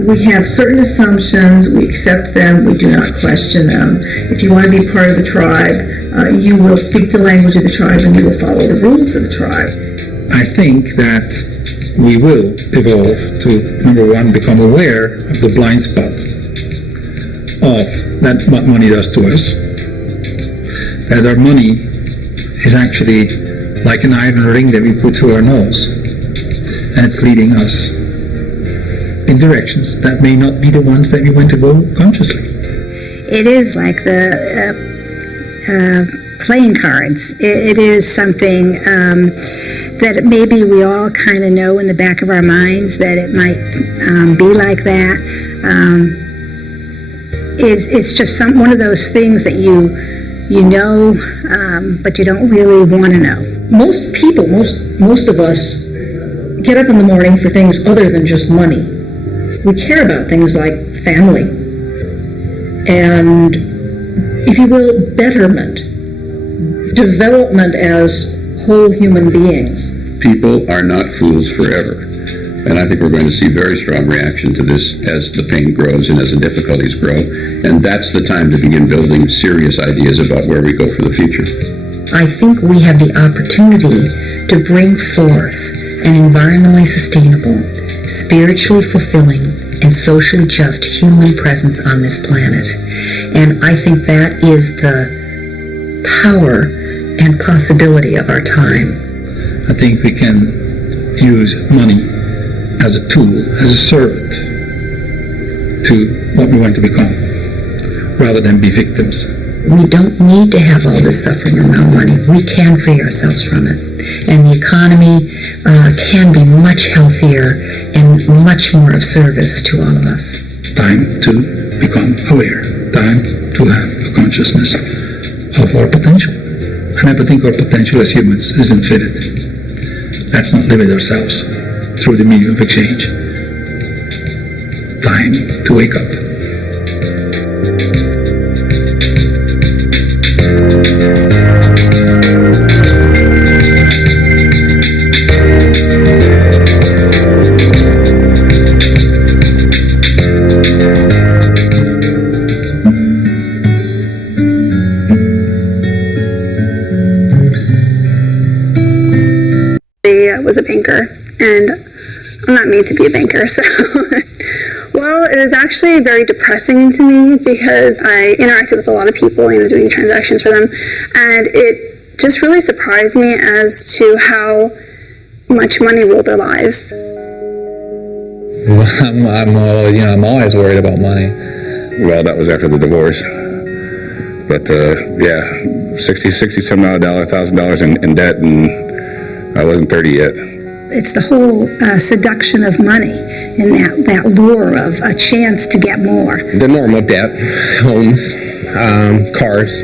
We have certain assumptions, we accept them, we do not question them. If you want to be part of the tribe, you will speak the language of the tribe and you will follow the rules of the tribe. I think that we will evolve to, number one, become aware of the blind spot of that what money does to us. That our money is actually like an iron ring that we put through our nose, and it's leading us in directions that may not be the ones that we want to go consciously. It is like the playing cards. It is something that maybe we all kind of know in the back of our minds that it might be like that. It's just one of those things that you know, but you don't really want to know. Most people, most of us, get up in the morning for things other than just money. We care about things like family and, if you will, betterment, development as whole human beings. People are not fools forever. And I think we're going to see very strong reaction to this as the pain grows and as the difficulties grow. And that's the time to begin building serious ideas about where we go for the future. I think we have the opportunity to bring forth an environmentally sustainable, spiritually fulfilling, and socially just human presence on this planet. And I think that is the power and possibility of our time. I think we can use money as a tool, as a servant to what we want to become, rather than be victims. We don't need to have all this suffering around money. We can free ourselves from it. And the economy can be much healthier and much more of service to all of us. Time to become aware. Time to have a consciousness of our potential. And I think our potential as humans is infinite. Let's not limit ourselves through the medium of exchange. Time to wake up. I was a banker, and I'm not made to be a banker, so well, Well, it was actually very depressing to me because I interacted with a lot of people, doing transactions for them, and it just really surprised me as to how much money ruled their lives. I'm always worried about money. Well, that was after the divorce. But, $60 some odd $1,000 in debt, and I wasn't 30 yet. It's the whole seduction of money and that lure of a chance to get more. The normal debt, homes, cars.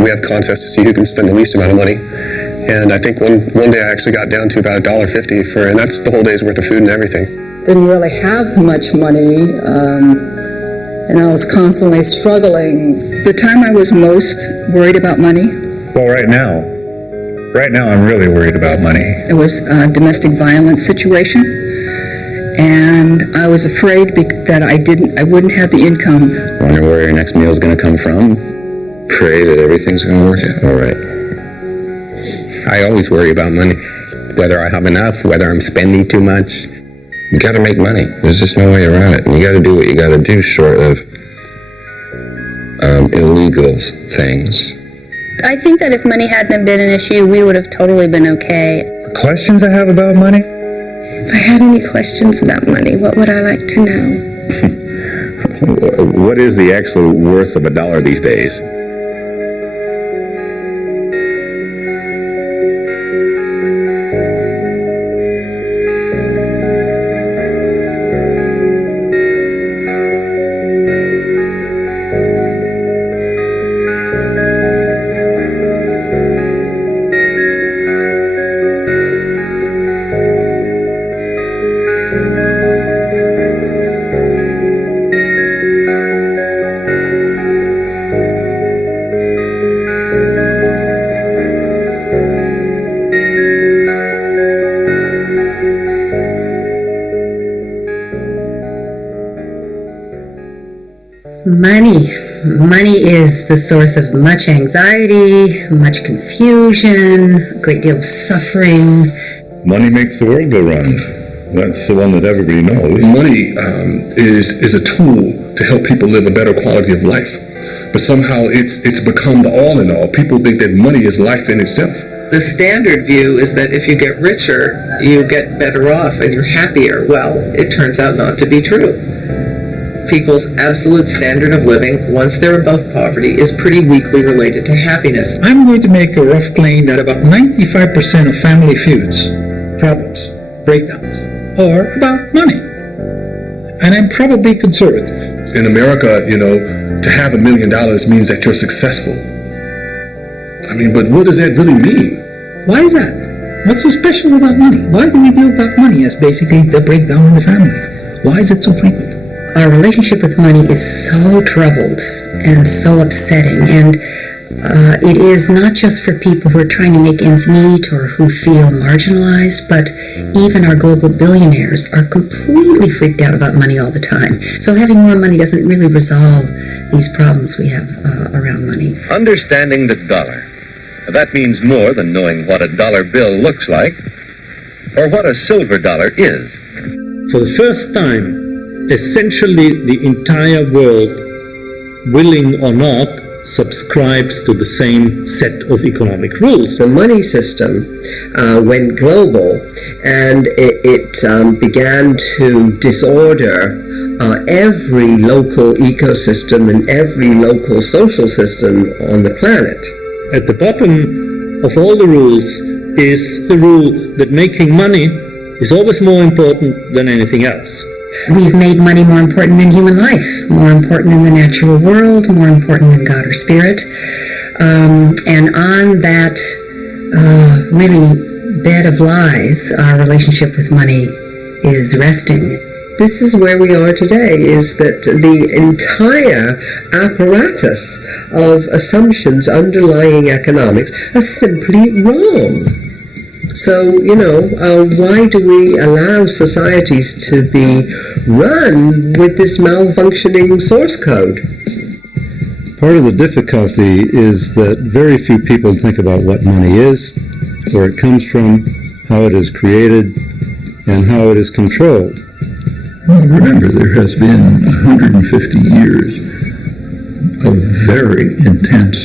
We have contests to see who can spend the least amount of money. And I think one day I actually got down to about $1.50 and that's the whole day's worth of food and everything. Didn't really have much money, and I was constantly struggling. The time I was most worried about money? Well, right now I'm really worried about money. It was a domestic violence situation, and I was afraid that I wouldn't have the income. Wonder where your next meal is going to come from. Pray that everything's going to work out all right. I always worry about money, whether I have enough, whether I'm spending too much. You got to make money. There's just no way around it. And you got to do what you got to do, short of illegal things. I think that if money hadn't been an issue, we would have totally been okay. Questions I have about money? If I had any questions about money, what would I like to know? What is the actual worth of $1 these days? Money is the source of much anxiety, much confusion, a great deal of suffering. Money makes the world go round. That's the one that everybody knows. Money is a tool to help people live a better quality of life. But somehow it's become the all in all. People think that money is life in itself. The standard view is that if you get richer, you get better off and you're happier. Well, it turns out not to be true. People's absolute standard of living, once they're above poverty, is pretty weakly related to happiness. I'm going to make a rough claim that about 95% of family feuds, problems, breakdowns, are about money. And I'm probably conservative. In America, to have $1 million means that you're successful. But what does that really mean? Why is that? What's so special about money? Why do we deal about money as basically the breakdown in the family? Why is it so frequent? Our relationship with money is so troubled and so upsetting, and it is not just for people who are trying to make ends meet or who feel marginalized, but even our global billionaires are completely freaked out about money all the time. So having more money doesn't really resolve these problems we have around money. Understanding the dollar. That means more than knowing what a dollar bill looks like or what a silver dollar is. For the first time, essentially the entire world, willing or not, subscribes to the same set of economic rules. The money system went global, and it began to disorder every local ecosystem and every local social system on the planet. At the bottom of all the rules is the rule that making money is always more important than anything else. We've made money more important than human life, more important than the natural world, more important than God or spirit. And on that really bed of lies, our relationship with money is resting. This is where we are today, is that the entire apparatus of assumptions underlying economics are simply wrong. So, why do we allow societies to be run with this malfunctioning source code? Part of the difficulty is that very few people think about what money is, where it comes from, how it is created, and how it is controlled. Well, remember, there has been 150 years of very intense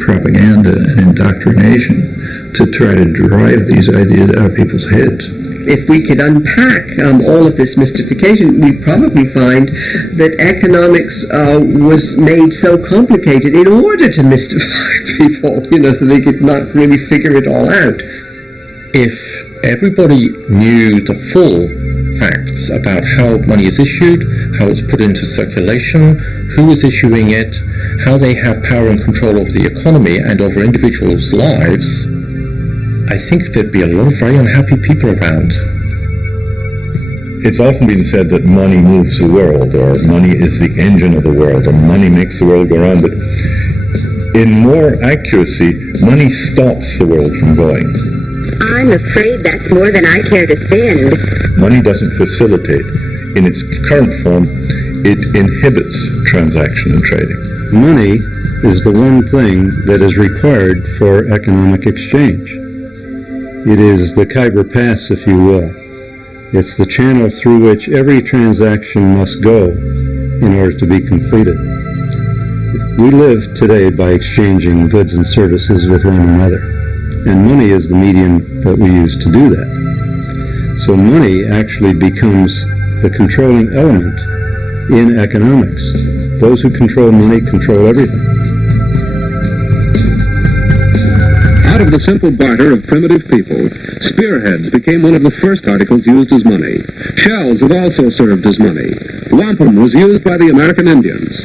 propaganda and indoctrination to try to drive these ideas out of people's heads. If we could unpack all of this mystification, we'd probably find that economics was made so complicated in order to mystify people, so they could not really figure it all out. If everybody knew the full facts about how money is issued, how it's put into circulation, who is issuing it, how they have power and control over the economy and over individuals' lives, I think there'd be a lot of very unhappy people around. It's often been said that money moves the world, or money is the engine of the world, or money makes the world go round. But in more accuracy, money stops the world from going. I'm afraid that's more than I care to spend. Money doesn't facilitate. In its current form, it inhibits transaction and trading. Money is the one thing that is required for economic exchange. It is the Khyber Pass, if you will. It's the channel through which every transaction must go in order to be completed. We live today by exchanging goods and services with one another, and money is the medium that we use to do that. So money actually becomes the controlling element in economics. Those who control money control everything. Out of the simple barter of primitive people, spearheads became one of the first articles used as money. Shells have also served as money. Wampum was used by the American Indians.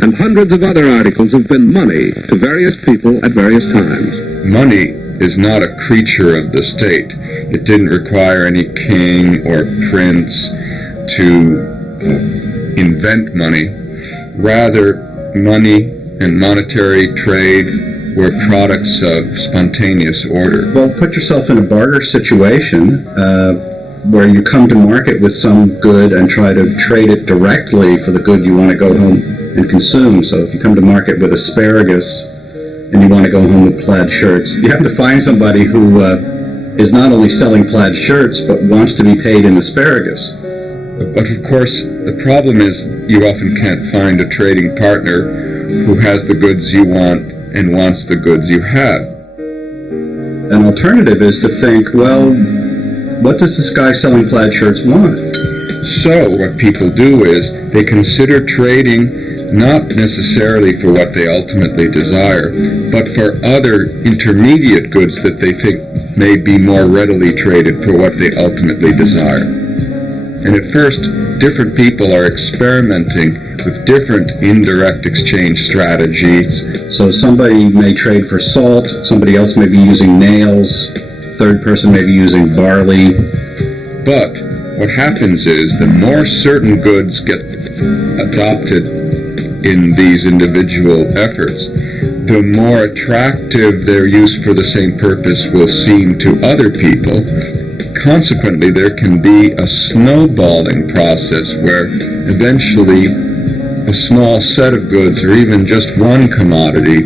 And hundreds of other articles have been money to various people at various times. Money is not a creature of the state. It didn't require any king or prince to invent money. Rather, money and monetary trade were products of spontaneous order. Well, put yourself in a barter situation where you come to market with some good and try to trade it directly for the good you want to go home and consume. So if you come to market with asparagus and you want to go home with plaid shirts, you have to find somebody who is not only selling plaid shirts but wants to be paid in asparagus. But of course, the problem is you often can't find a trading partner who has the goods you want and wants the goods you have. An alternative is to think, well, what does this guy selling plaid shirts want? So what people do is they consider trading not necessarily for what they ultimately desire, but for other intermediate goods that they think may be more readily traded for what they ultimately desire. And at first, different people are experimenting with different indirect exchange strategies. So somebody may trade for salt, somebody else may be using nails, third person may be using barley. But what happens is the more certain goods get adopted in these individual efforts, the more attractive their use for the same purpose will seem to other people. Consequently, there can be a snowballing process where eventually a small set of goods, or even just one commodity,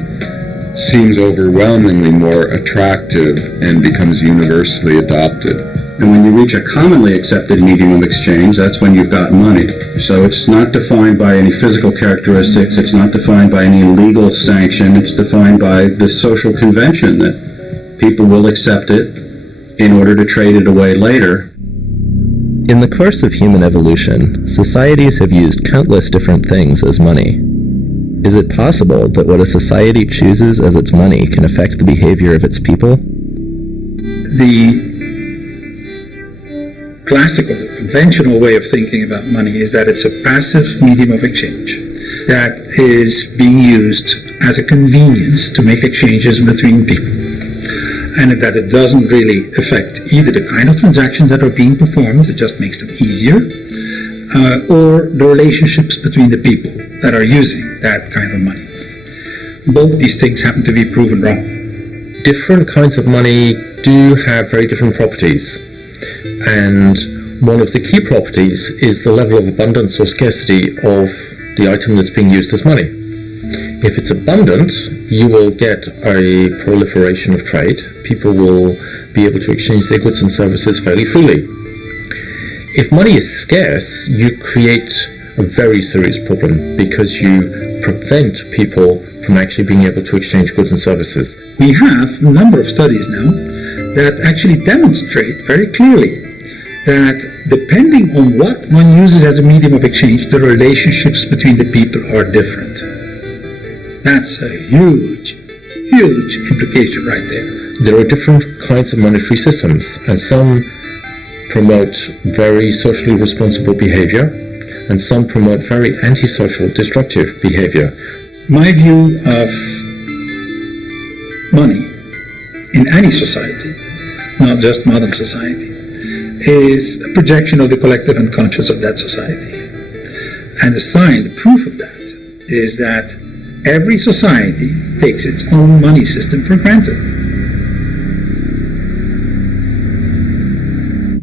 seems overwhelmingly more attractive and becomes universally adopted. And when you reach a commonly accepted medium of exchange, that's when you've got money. So it's not defined by any physical characteristics, it's not defined by any legal sanction, it's defined by this social convention that people will accept it in order to trade it away later. In the course of human evolution, societies have used countless different things as money. Is it possible that what a society chooses as its money can affect the behavior of its people? The classical, conventional way of thinking about money is that it's a passive medium of exchange that is being used as a convenience to make exchanges between people, and that it doesn't really affect either the kind of transactions that are being performed, it just makes them easier, or the relationships between the people that are using that kind of money. Both these things happen to be proven wrong. Different kinds of money do have very different properties, and one of the key properties is the level of abundance or scarcity of the item that's being used as money. If it's abundant, you will get a proliferation of trade. People will be able to exchange their goods and services fairly freely. If money is scarce, you create a very serious problem because you prevent people from actually being able to exchange goods and services. We have a number of studies now that actually demonstrate very clearly that depending on what one uses as a medium of exchange, the relationships between the people are different. That's a huge implication right there. There are different kinds of monetary systems, and some promote very socially responsible behavior, and some promote very antisocial, destructive behavior. My view of money in any society, not just modern society, is a projection of the collective unconscious of that society. And the proof of that is that every society takes its own money system for granted.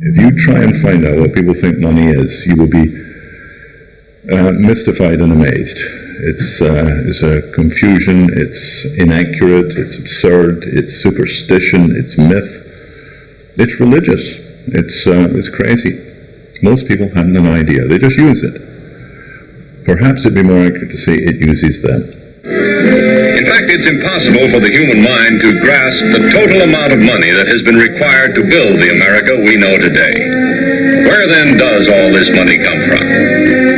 If you try and find out what people think money is, you will be mystified and amazed. It's a confusion, it's inaccurate, it's absurd, it's superstition, it's myth, it's religious, it's crazy. Most people haven't an idea, they just use it. Perhaps it'd be more accurate to say it uses them. In fact, it's impossible for the human mind to grasp the total amount of money that has been required to build the America we know today. Where then does all this money come from?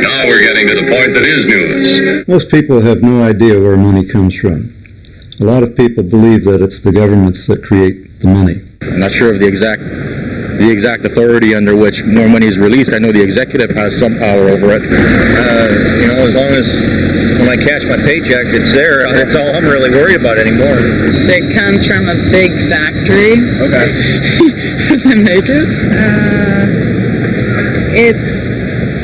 Now we're getting to the point that is news. Most people have no idea where money comes from. A lot of people believe that it's the governments that create the money. I'm not sure of the exact authority under which more money is released. I know the executive has some power over it. As long as when I cash my paycheck, it's there. That's all I'm really worried about anymore. It comes from a big factory. Okay. They make it. It's,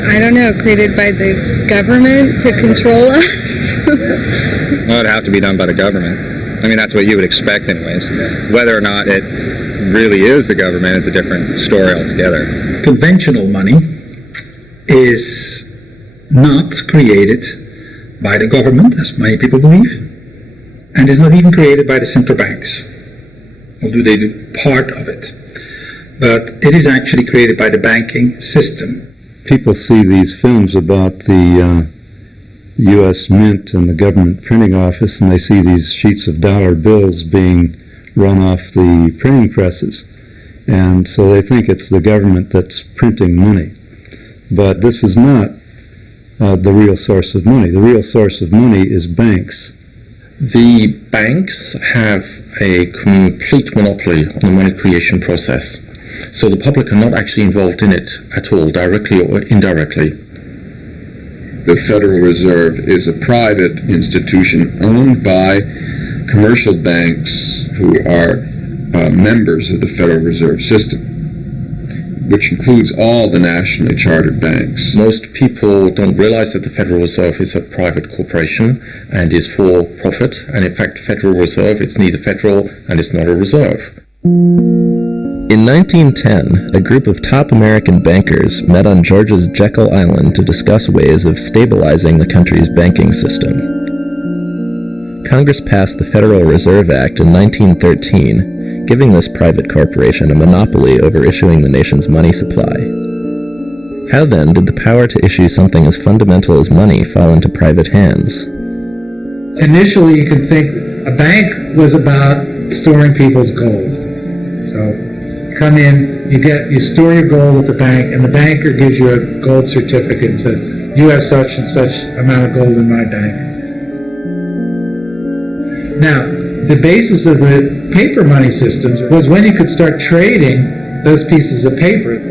I don't know, created by the government to control us. Well, it'd have to be done by the government. I mean, that's what you would expect anyways. Whether or not it really is the government is a different story altogether. Conventional money is not created by the government, as many people believe, and is not even created by the central banks, although they do part of it. But it is actually created by the banking system. People see these films about the U.S. Mint and the government printing office, and they see these sheets of dollar bills being run off the printing presses, and so they think it's the government that's printing money. But this is not the real source of money. The real source of money is banks. The banks have a complete monopoly on the money creation process, so the public are not actually involved in it at all, directly or indirectly. The Federal Reserve is a private institution owned by commercial banks who are members of the Federal Reserve System, which includes all the nationally chartered banks. Most people don't realize that the Federal Reserve is a private corporation and is for profit, and in fact, Federal Reserve, it's neither federal and it's not a reserve. In 1910, a group of top American bankers met on Georgia's Jekyll Island to discuss ways of stabilizing the country's banking system. Congress passed the Federal Reserve Act in 1913, giving this private corporation a monopoly over issuing the nation's money supply. How then did the power to issue something as fundamental as money fall into private hands? Initially, you can think a bank was about storing people's gold. So you come in, you store your gold at the bank, and the banker gives you a gold certificate and says, you have such and such amount of gold in my bank. Now, the basis of the paper money systems was when you could start trading those pieces of paper.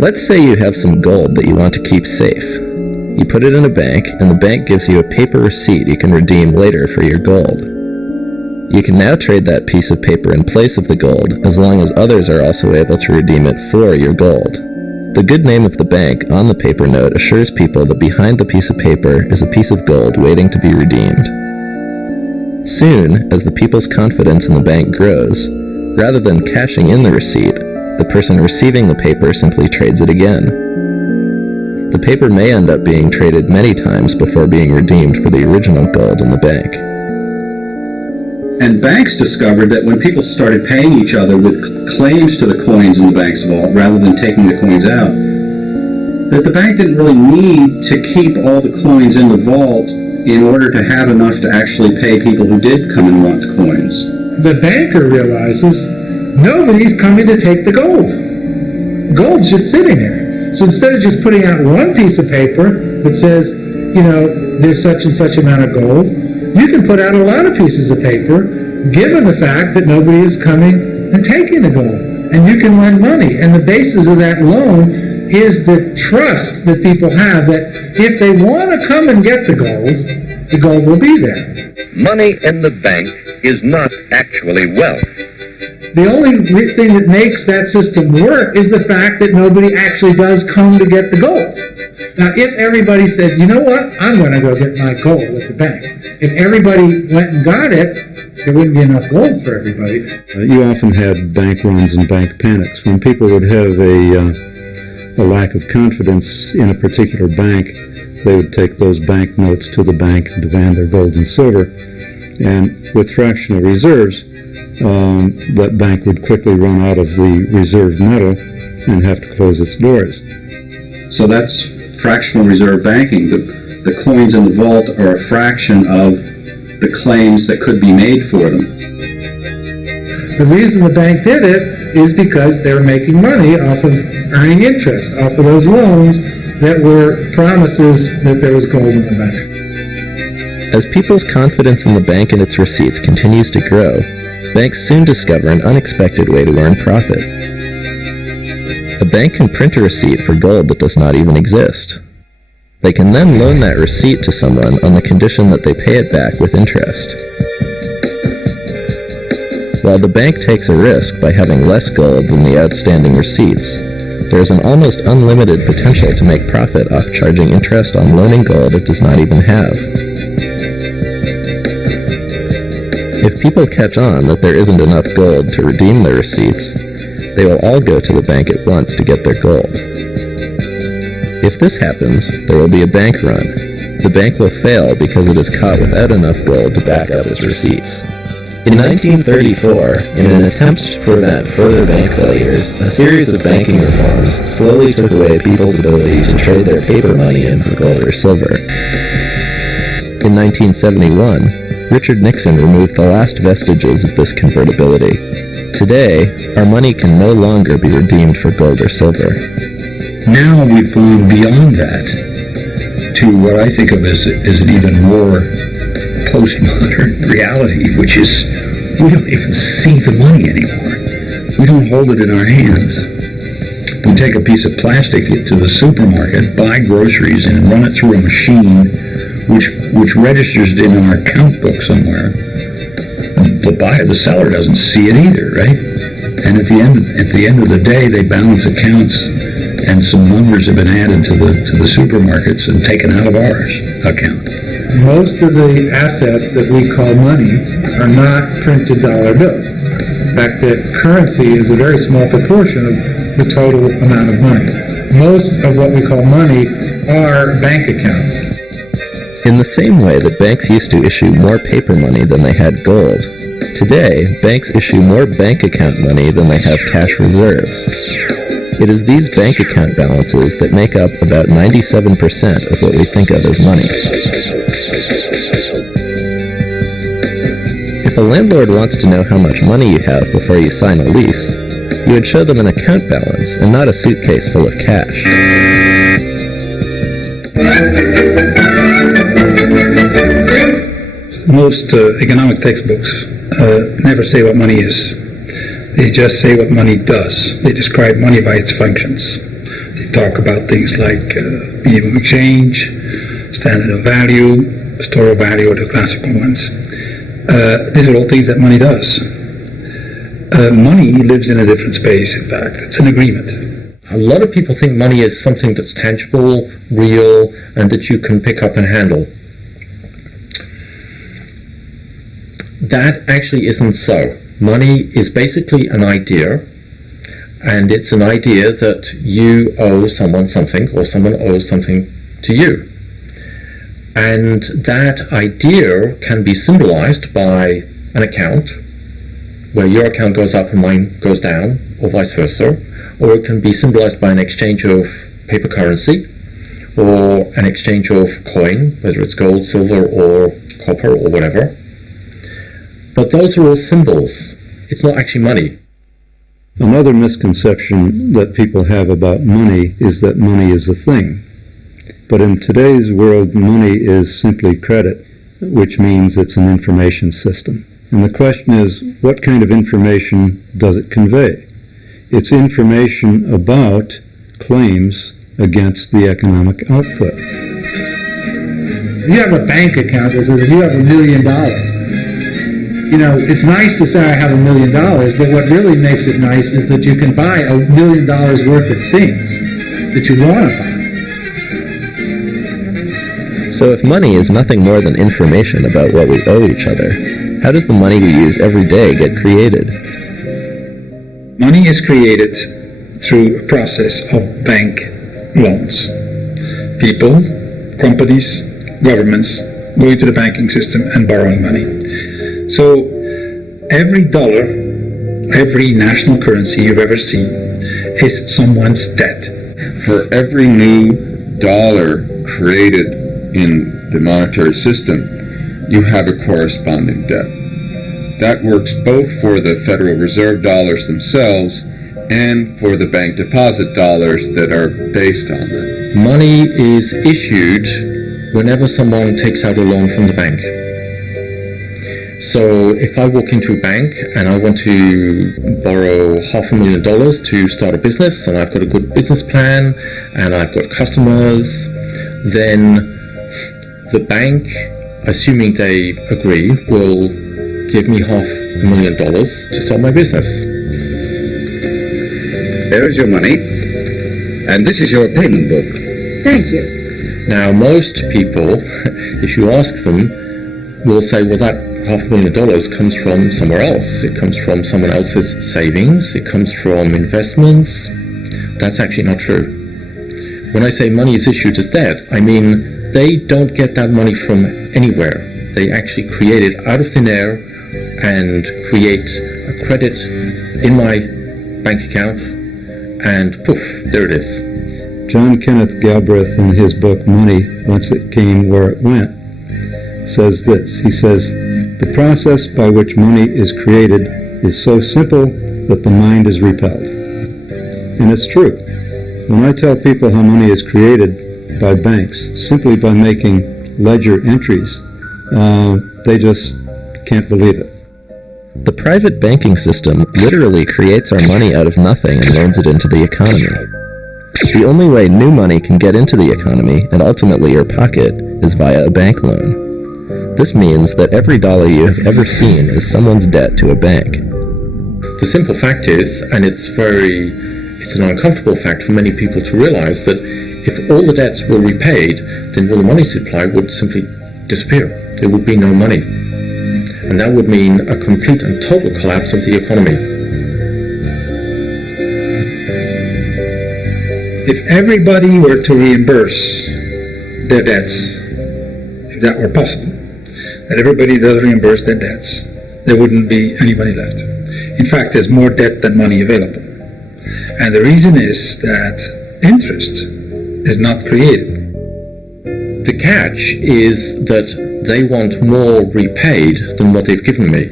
Let's say you have some gold that you want to keep safe. You put it in a bank, and the bank gives you a paper receipt you can redeem later for your gold. You can now trade that piece of paper in place of the gold, as long as others are also able to redeem it for your gold. The good name of the bank on the paper note assures people that behind the piece of paper is a piece of gold waiting to be redeemed. Soon, as the people's confidence in the bank grows, rather than cashing in the receipt, the person receiving the paper simply trades it again. The paper may end up being traded many times before being redeemed for the original gold in the bank. And banks discovered that when people started paying each other with claims to the coins in the bank's vault rather than taking the coins out, that the bank didn't really need to keep all the coins in the vault in order to have enough to actually pay people who did come and want the coins. The banker realizes nobody's coming to take the gold. Gold's just sitting there. So instead of just putting out one piece of paper that says, you know, there's such and such amount of gold, you can put out a lot of pieces of paper, given the fact that nobody is coming and taking the gold. And you can lend money. And the basis of that loan is the trust that people have that if they want to come and get the gold will be there. Money in the bank is not actually wealth. The only thing that makes that system work is the fact that nobody actually does come to get the gold. Now, if everybody said, you know what, I'm going to go get my gold at the bank. If everybody went and got it, there wouldn't be enough gold for everybody. You often had bank runs and bank panics. When people would have a lack of confidence in a particular bank, they would take those bank notes to the bank and demand their gold and silver. And with fractional reserves, that bank would quickly run out of the reserve metal and have to close its doors. So that's fractional reserve banking. The coins in the vault are a fraction of the claims that could be made for them. The reason the bank did it is because they were making money off of earning interest, off of those loans that were promises that there was gold in the bank. As people's confidence in the bank and its receipts continues to grow, banks soon discover an unexpected way to earn profit. A bank can print a receipt for gold that does not even exist. They can then loan that receipt to someone on the condition that they pay it back with interest. While the bank takes a risk by having less gold than the outstanding receipts, there is an almost unlimited potential to make profit off charging interest on loaning gold it does not even have. If people catch on that there isn't enough gold to redeem their receipts, they will all go to the bank at once to get their gold. If this happens, there will be a bank run. The bank will fail because it is caught without enough gold to back up its receipts. In 1934, in an attempt to prevent further bank failures, a series of banking reforms slowly took away people's ability to trade their paper money in for gold or silver. In 1971, Richard Nixon removed the last vestiges of this convertibility. Today, our money can no longer be redeemed for gold or silver. Now we've gone beyond that to what I think of as an even more postmodern reality, which is we don't even see the money anymore. We don't hold it in our hands. We take a piece of plastic to the supermarket, buy groceries, and run it through a machine which registers it in our account book somewhere. The seller doesn't see it either, right? And at the end of the day, they balance accounts, and some numbers have been added to the supermarkets and taken out of our account. Most of the assets that we call money are not printed dollar bills. In fact, the currency is a very small proportion of the total amount of money. Most of what we call money are bank accounts. In the same way that banks used to issue more paper money than they had gold, today banks issue more bank account money than they have cash reserves. It is these bank account balances that make up about 97% of what we think of as money. If a landlord wants to know how much money you have before you sign a lease, you would show them an account balance and not a suitcase full of cash. Most economic textbooks never say what money is. They just say what money does. They describe money by its functions. They talk about things like minimum exchange, standard of value, store of value, or the classical ones. These are all things that money does. Money lives in a different space, in fact. It's an agreement. A lot of people think money is something that's tangible, real, and that you can pick up and handle. That actually isn't so. Money is basically an idea, and it's an idea that you owe someone something, or someone owes something to you. And that idea can be symbolized by an account where your account goes up and mine goes down, or vice versa, or it can be symbolized by an exchange of paper currency or an exchange of coin, whether it's gold, silver, or copper, or whatever. But those are all symbols. It's not actually money. Another misconception that people have about money is that money is a thing. But in today's world, money is simply credit, which means it's an information system. And the question is, what kind of information does it convey? It's information about claims against the economic output. You have a bank account that says you have $1 million. You know, it's nice to say I have $1 million, but what really makes it nice is that you can buy $1 million worth of things that you want to buy. So if money is nothing more than information about what we owe each other, how does the money we use every day get created? Money is created through a process of bank loans. People, companies, governments going to the banking system and borrowing money. So every dollar, every national currency you've ever seen is someone's debt. For every new dollar created in the monetary system, you have a corresponding debt. That works both for the Federal Reserve dollars themselves and for the bank deposit dollars that are based on them. Money is issued whenever someone takes out a loan from the bank. So if I walk into a bank and I want to borrow $500,000 to start a business, and I've got a good business plan and I've got customers, then the bank, assuming they agree, will give me $500,000 to start my business. There is your money, and this is your payment book. Thank you. Now, most people, if you ask them, will say, well, that $500,000 comes from somewhere else. It comes from someone else's savings. It comes from investments. That's actually not true. When I say money is issued as debt, I mean they don't get that money from anywhere. They actually create it out of thin air and create a credit in my bank account, and poof, there it is. John Kenneth Galbraith, in his book Money, Once It Came Where It Went, says this. He says, "The process by which money is created is so simple that the mind is repelled." And it's true. When I tell people how money is created by banks simply by making ledger entries, they just can't believe it. The private banking system literally creates our money out of nothing and loans it into the economy. The only way new money can get into the economy and ultimately your pocket is via a bank loan. This means that every dollar you have ever seen is someone's debt to a bank. The simple fact is, and it's an uncomfortable fact for many people to realize, that if all the debts were repaid, then all the money supply would simply disappear. There would be no money. And that would mean a complete and total collapse of the economy. If everybody were to reimburse their debts, if that were possible, that everybody does reimburse their debts, there wouldn't be any money left. In fact, there's more debt than money available. And the reason is that interest is not created. The catch is that they want more repaid than what they've given me.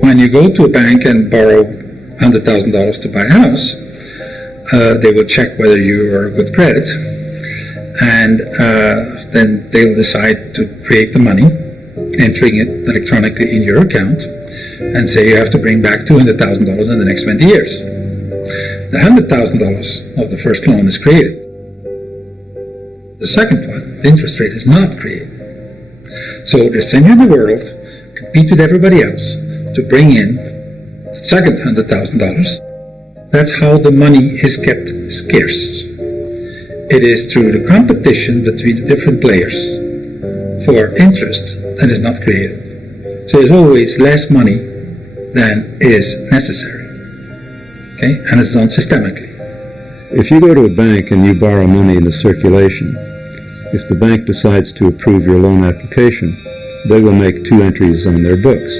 When you go to a bank and borrow $100,000 to buy a house, they will check whether you are good credit, and then they will decide to create the money, entering it electronically in your account, and say you have to bring back $200,000 in the next 20 years. The $100,000 of the first loan is created. The second one, the interest rate, is not created. So they send you in the world, compete with everybody else to bring in the second $100,000. That's how the money is kept scarce. It is through the competition between the different players for interest that is not created. So there's always less money than is necessary. Okay? And it's done systemically. If you go to a bank and you borrow money into circulation, if the bank decides to approve your loan application, they will make two entries on their books.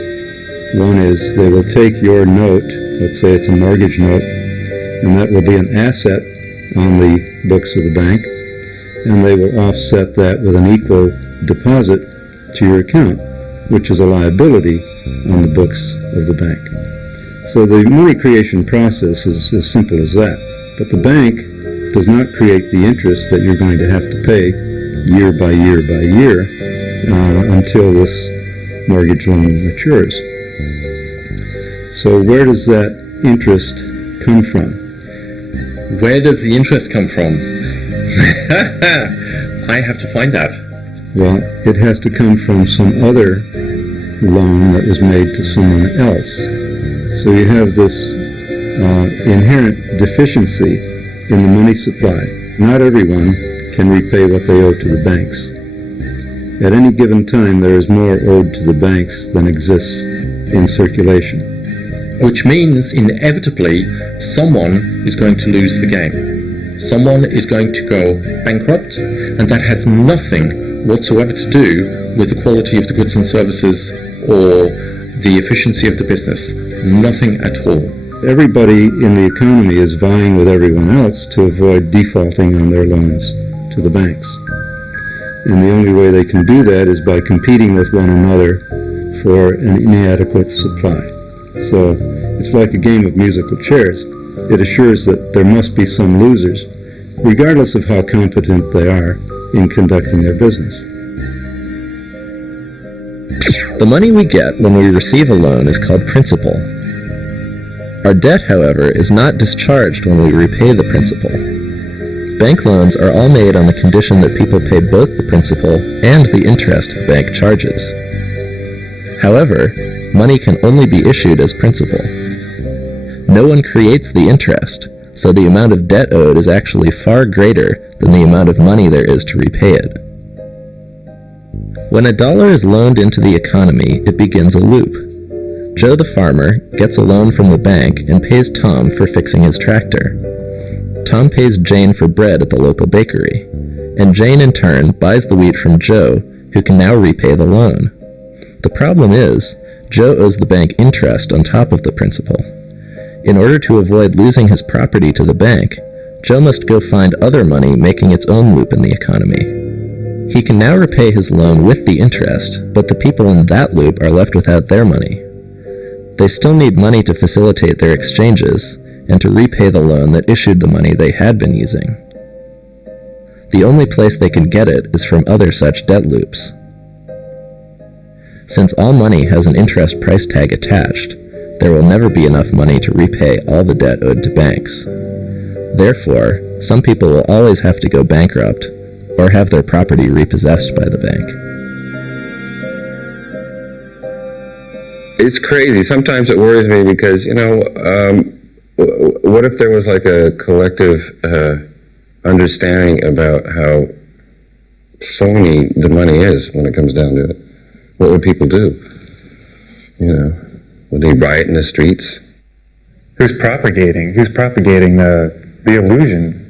One is they will take your note, let's say it's a mortgage note, and that will be an asset on the books of the bank, and they will offset that with an equal deposit to your account, which is a liability on the books of the bank. So the money creation process is as simple as that. But the bank does not create the interest that you're going to have to pay year by year by year until this mortgage loan matures. So where does that interest come from? Where does the interest come from? I have to find that. Well, it has to come from some other loan that was made to someone else. So you have this inherent deficiency in the money supply. Not everyone can repay what they owe to the banks. At any given time, there is more owed to the banks than exists in circulation. Which means, inevitably, someone is going to lose the game. Someone is going to go bankrupt, and that has nothing whatsoever to do with the quality of the goods and services or the efficiency of the business. Nothing at all. Everybody in the economy is vying with everyone else to avoid defaulting on their loans to the banks. And the only way they can do that is by competing with one another for an inadequate supply. So it's like a game of musical chairs. It assures that there must be some losers, regardless of how competent they are in conducting their business. The money we get when we receive a loan is called principal. Our debt, however, is not discharged when we repay the principal. Bank loans are all made on the condition that people pay both the principal and the interest the bank charges. However, money can only be issued as principal. No one creates the interest, so the amount of debt owed is actually far greater than the amount of money there is to repay it. When a dollar is loaned into the economy, it begins a loop. Joe the farmer gets a loan from the bank and pays Tom for fixing his tractor. Tom pays Jane for bread at the local bakery, and Jane in turn buys the wheat from Joe, who can now repay the loan. The problem is, Joe owes the bank interest on top of the principal. In order to avoid losing his property to the bank, Joe must go find other money making its own loop in the economy. He can now repay his loan with the interest, but the people in that loop are left without their money. They still need money to facilitate their exchanges and to repay the loan that issued the money they had been using. The only place they can get it is from other such debt loops. Since all money has an interest price tag attached, there will never be enough money to repay all the debt owed to banks. Therefore, some people will always have to go bankrupt or have their property repossessed by the bank. It's crazy. Sometimes it worries me because, what if there was like a collective understanding about how phony the money is when it comes down to it? What would people do? Would they riot in the streets? Who's propagating the illusion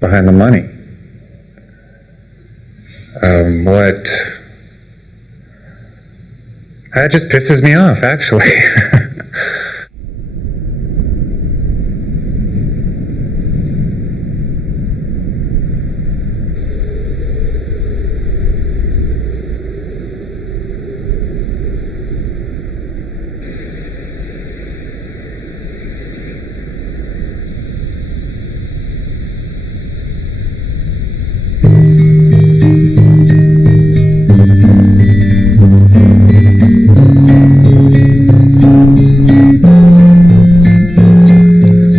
behind the money? That just pisses me off, actually.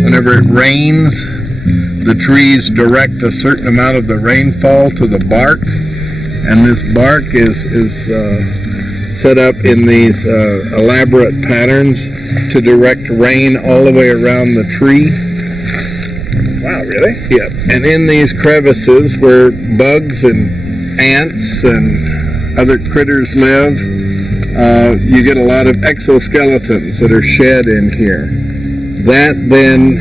Whenever it rains, the trees direct a certain amount of the rainfall to the bark, and this bark is set up in these elaborate patterns to direct rain all the way around the tree. Wow, really? Yeah, and in these crevices where bugs and ants and other critters live, you get a lot of exoskeletons that are shed in here. That then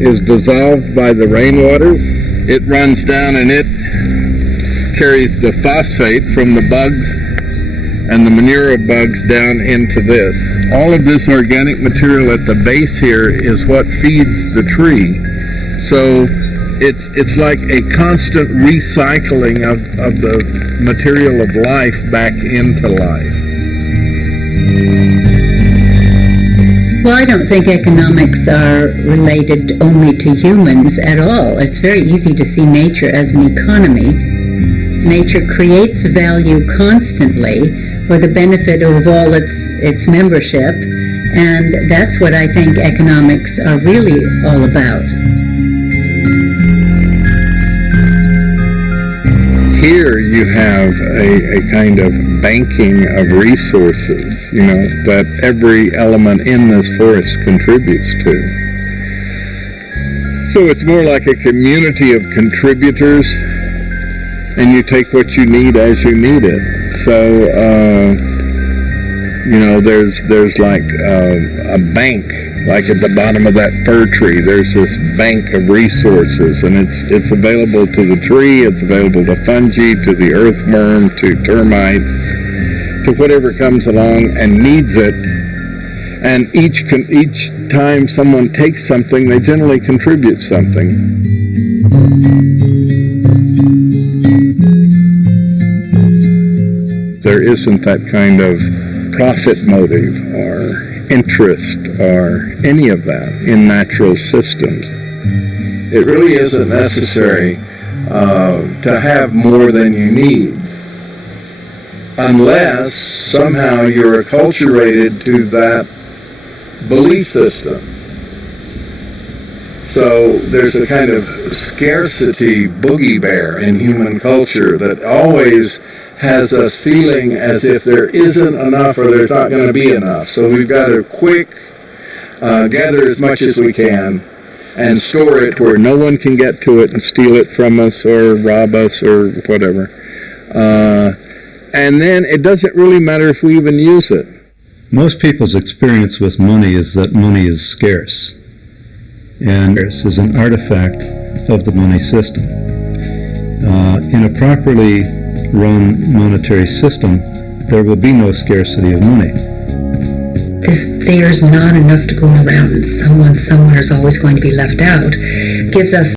is dissolved by the rainwater. It runs down and it carries the phosphate from the bugs and the manure of bugs down into this. All of this organic material at the base here is what feeds the tree. So it's like a constant recycling of the material of life back into life. Well, I don't think economics are related only to humans at all. It's very easy to see nature as an economy. Nature creates value constantly for the benefit of all its membership, and that's what I think economics are really all about. Here you have a kind of banking of resources, that every element in this forest contributes to. So it's more like a community of contributors, and you take what you need as you need it. So, there's like a bank, like at the bottom of that fir tree. There's this bank of resources, and it's available to the tree, it's available to fungi, to the earthworm, to termites, to whatever comes along and needs it. And each time someone takes something, they generally contribute something. There isn't that kind of profit motive or interest or any of that in natural systems. It really isn't necessary to have more than you need, unless somehow you're acculturated to that belief system. So there's a kind of scarcity boogie bear in human culture that always has us feeling as if there isn't enough or there's not going to be enough. So we've got to gather as much as we can and store it where no one can get to it and steal it from us or rob us or whatever. And then it doesn't really matter if we even use it. Most people's experience with money is that money is scarce. And scarce is an artifact of the money system. In a properly run monetary system, there will be no scarcity of money. There's not enough to go around and someone somewhere is always going to be left out gives us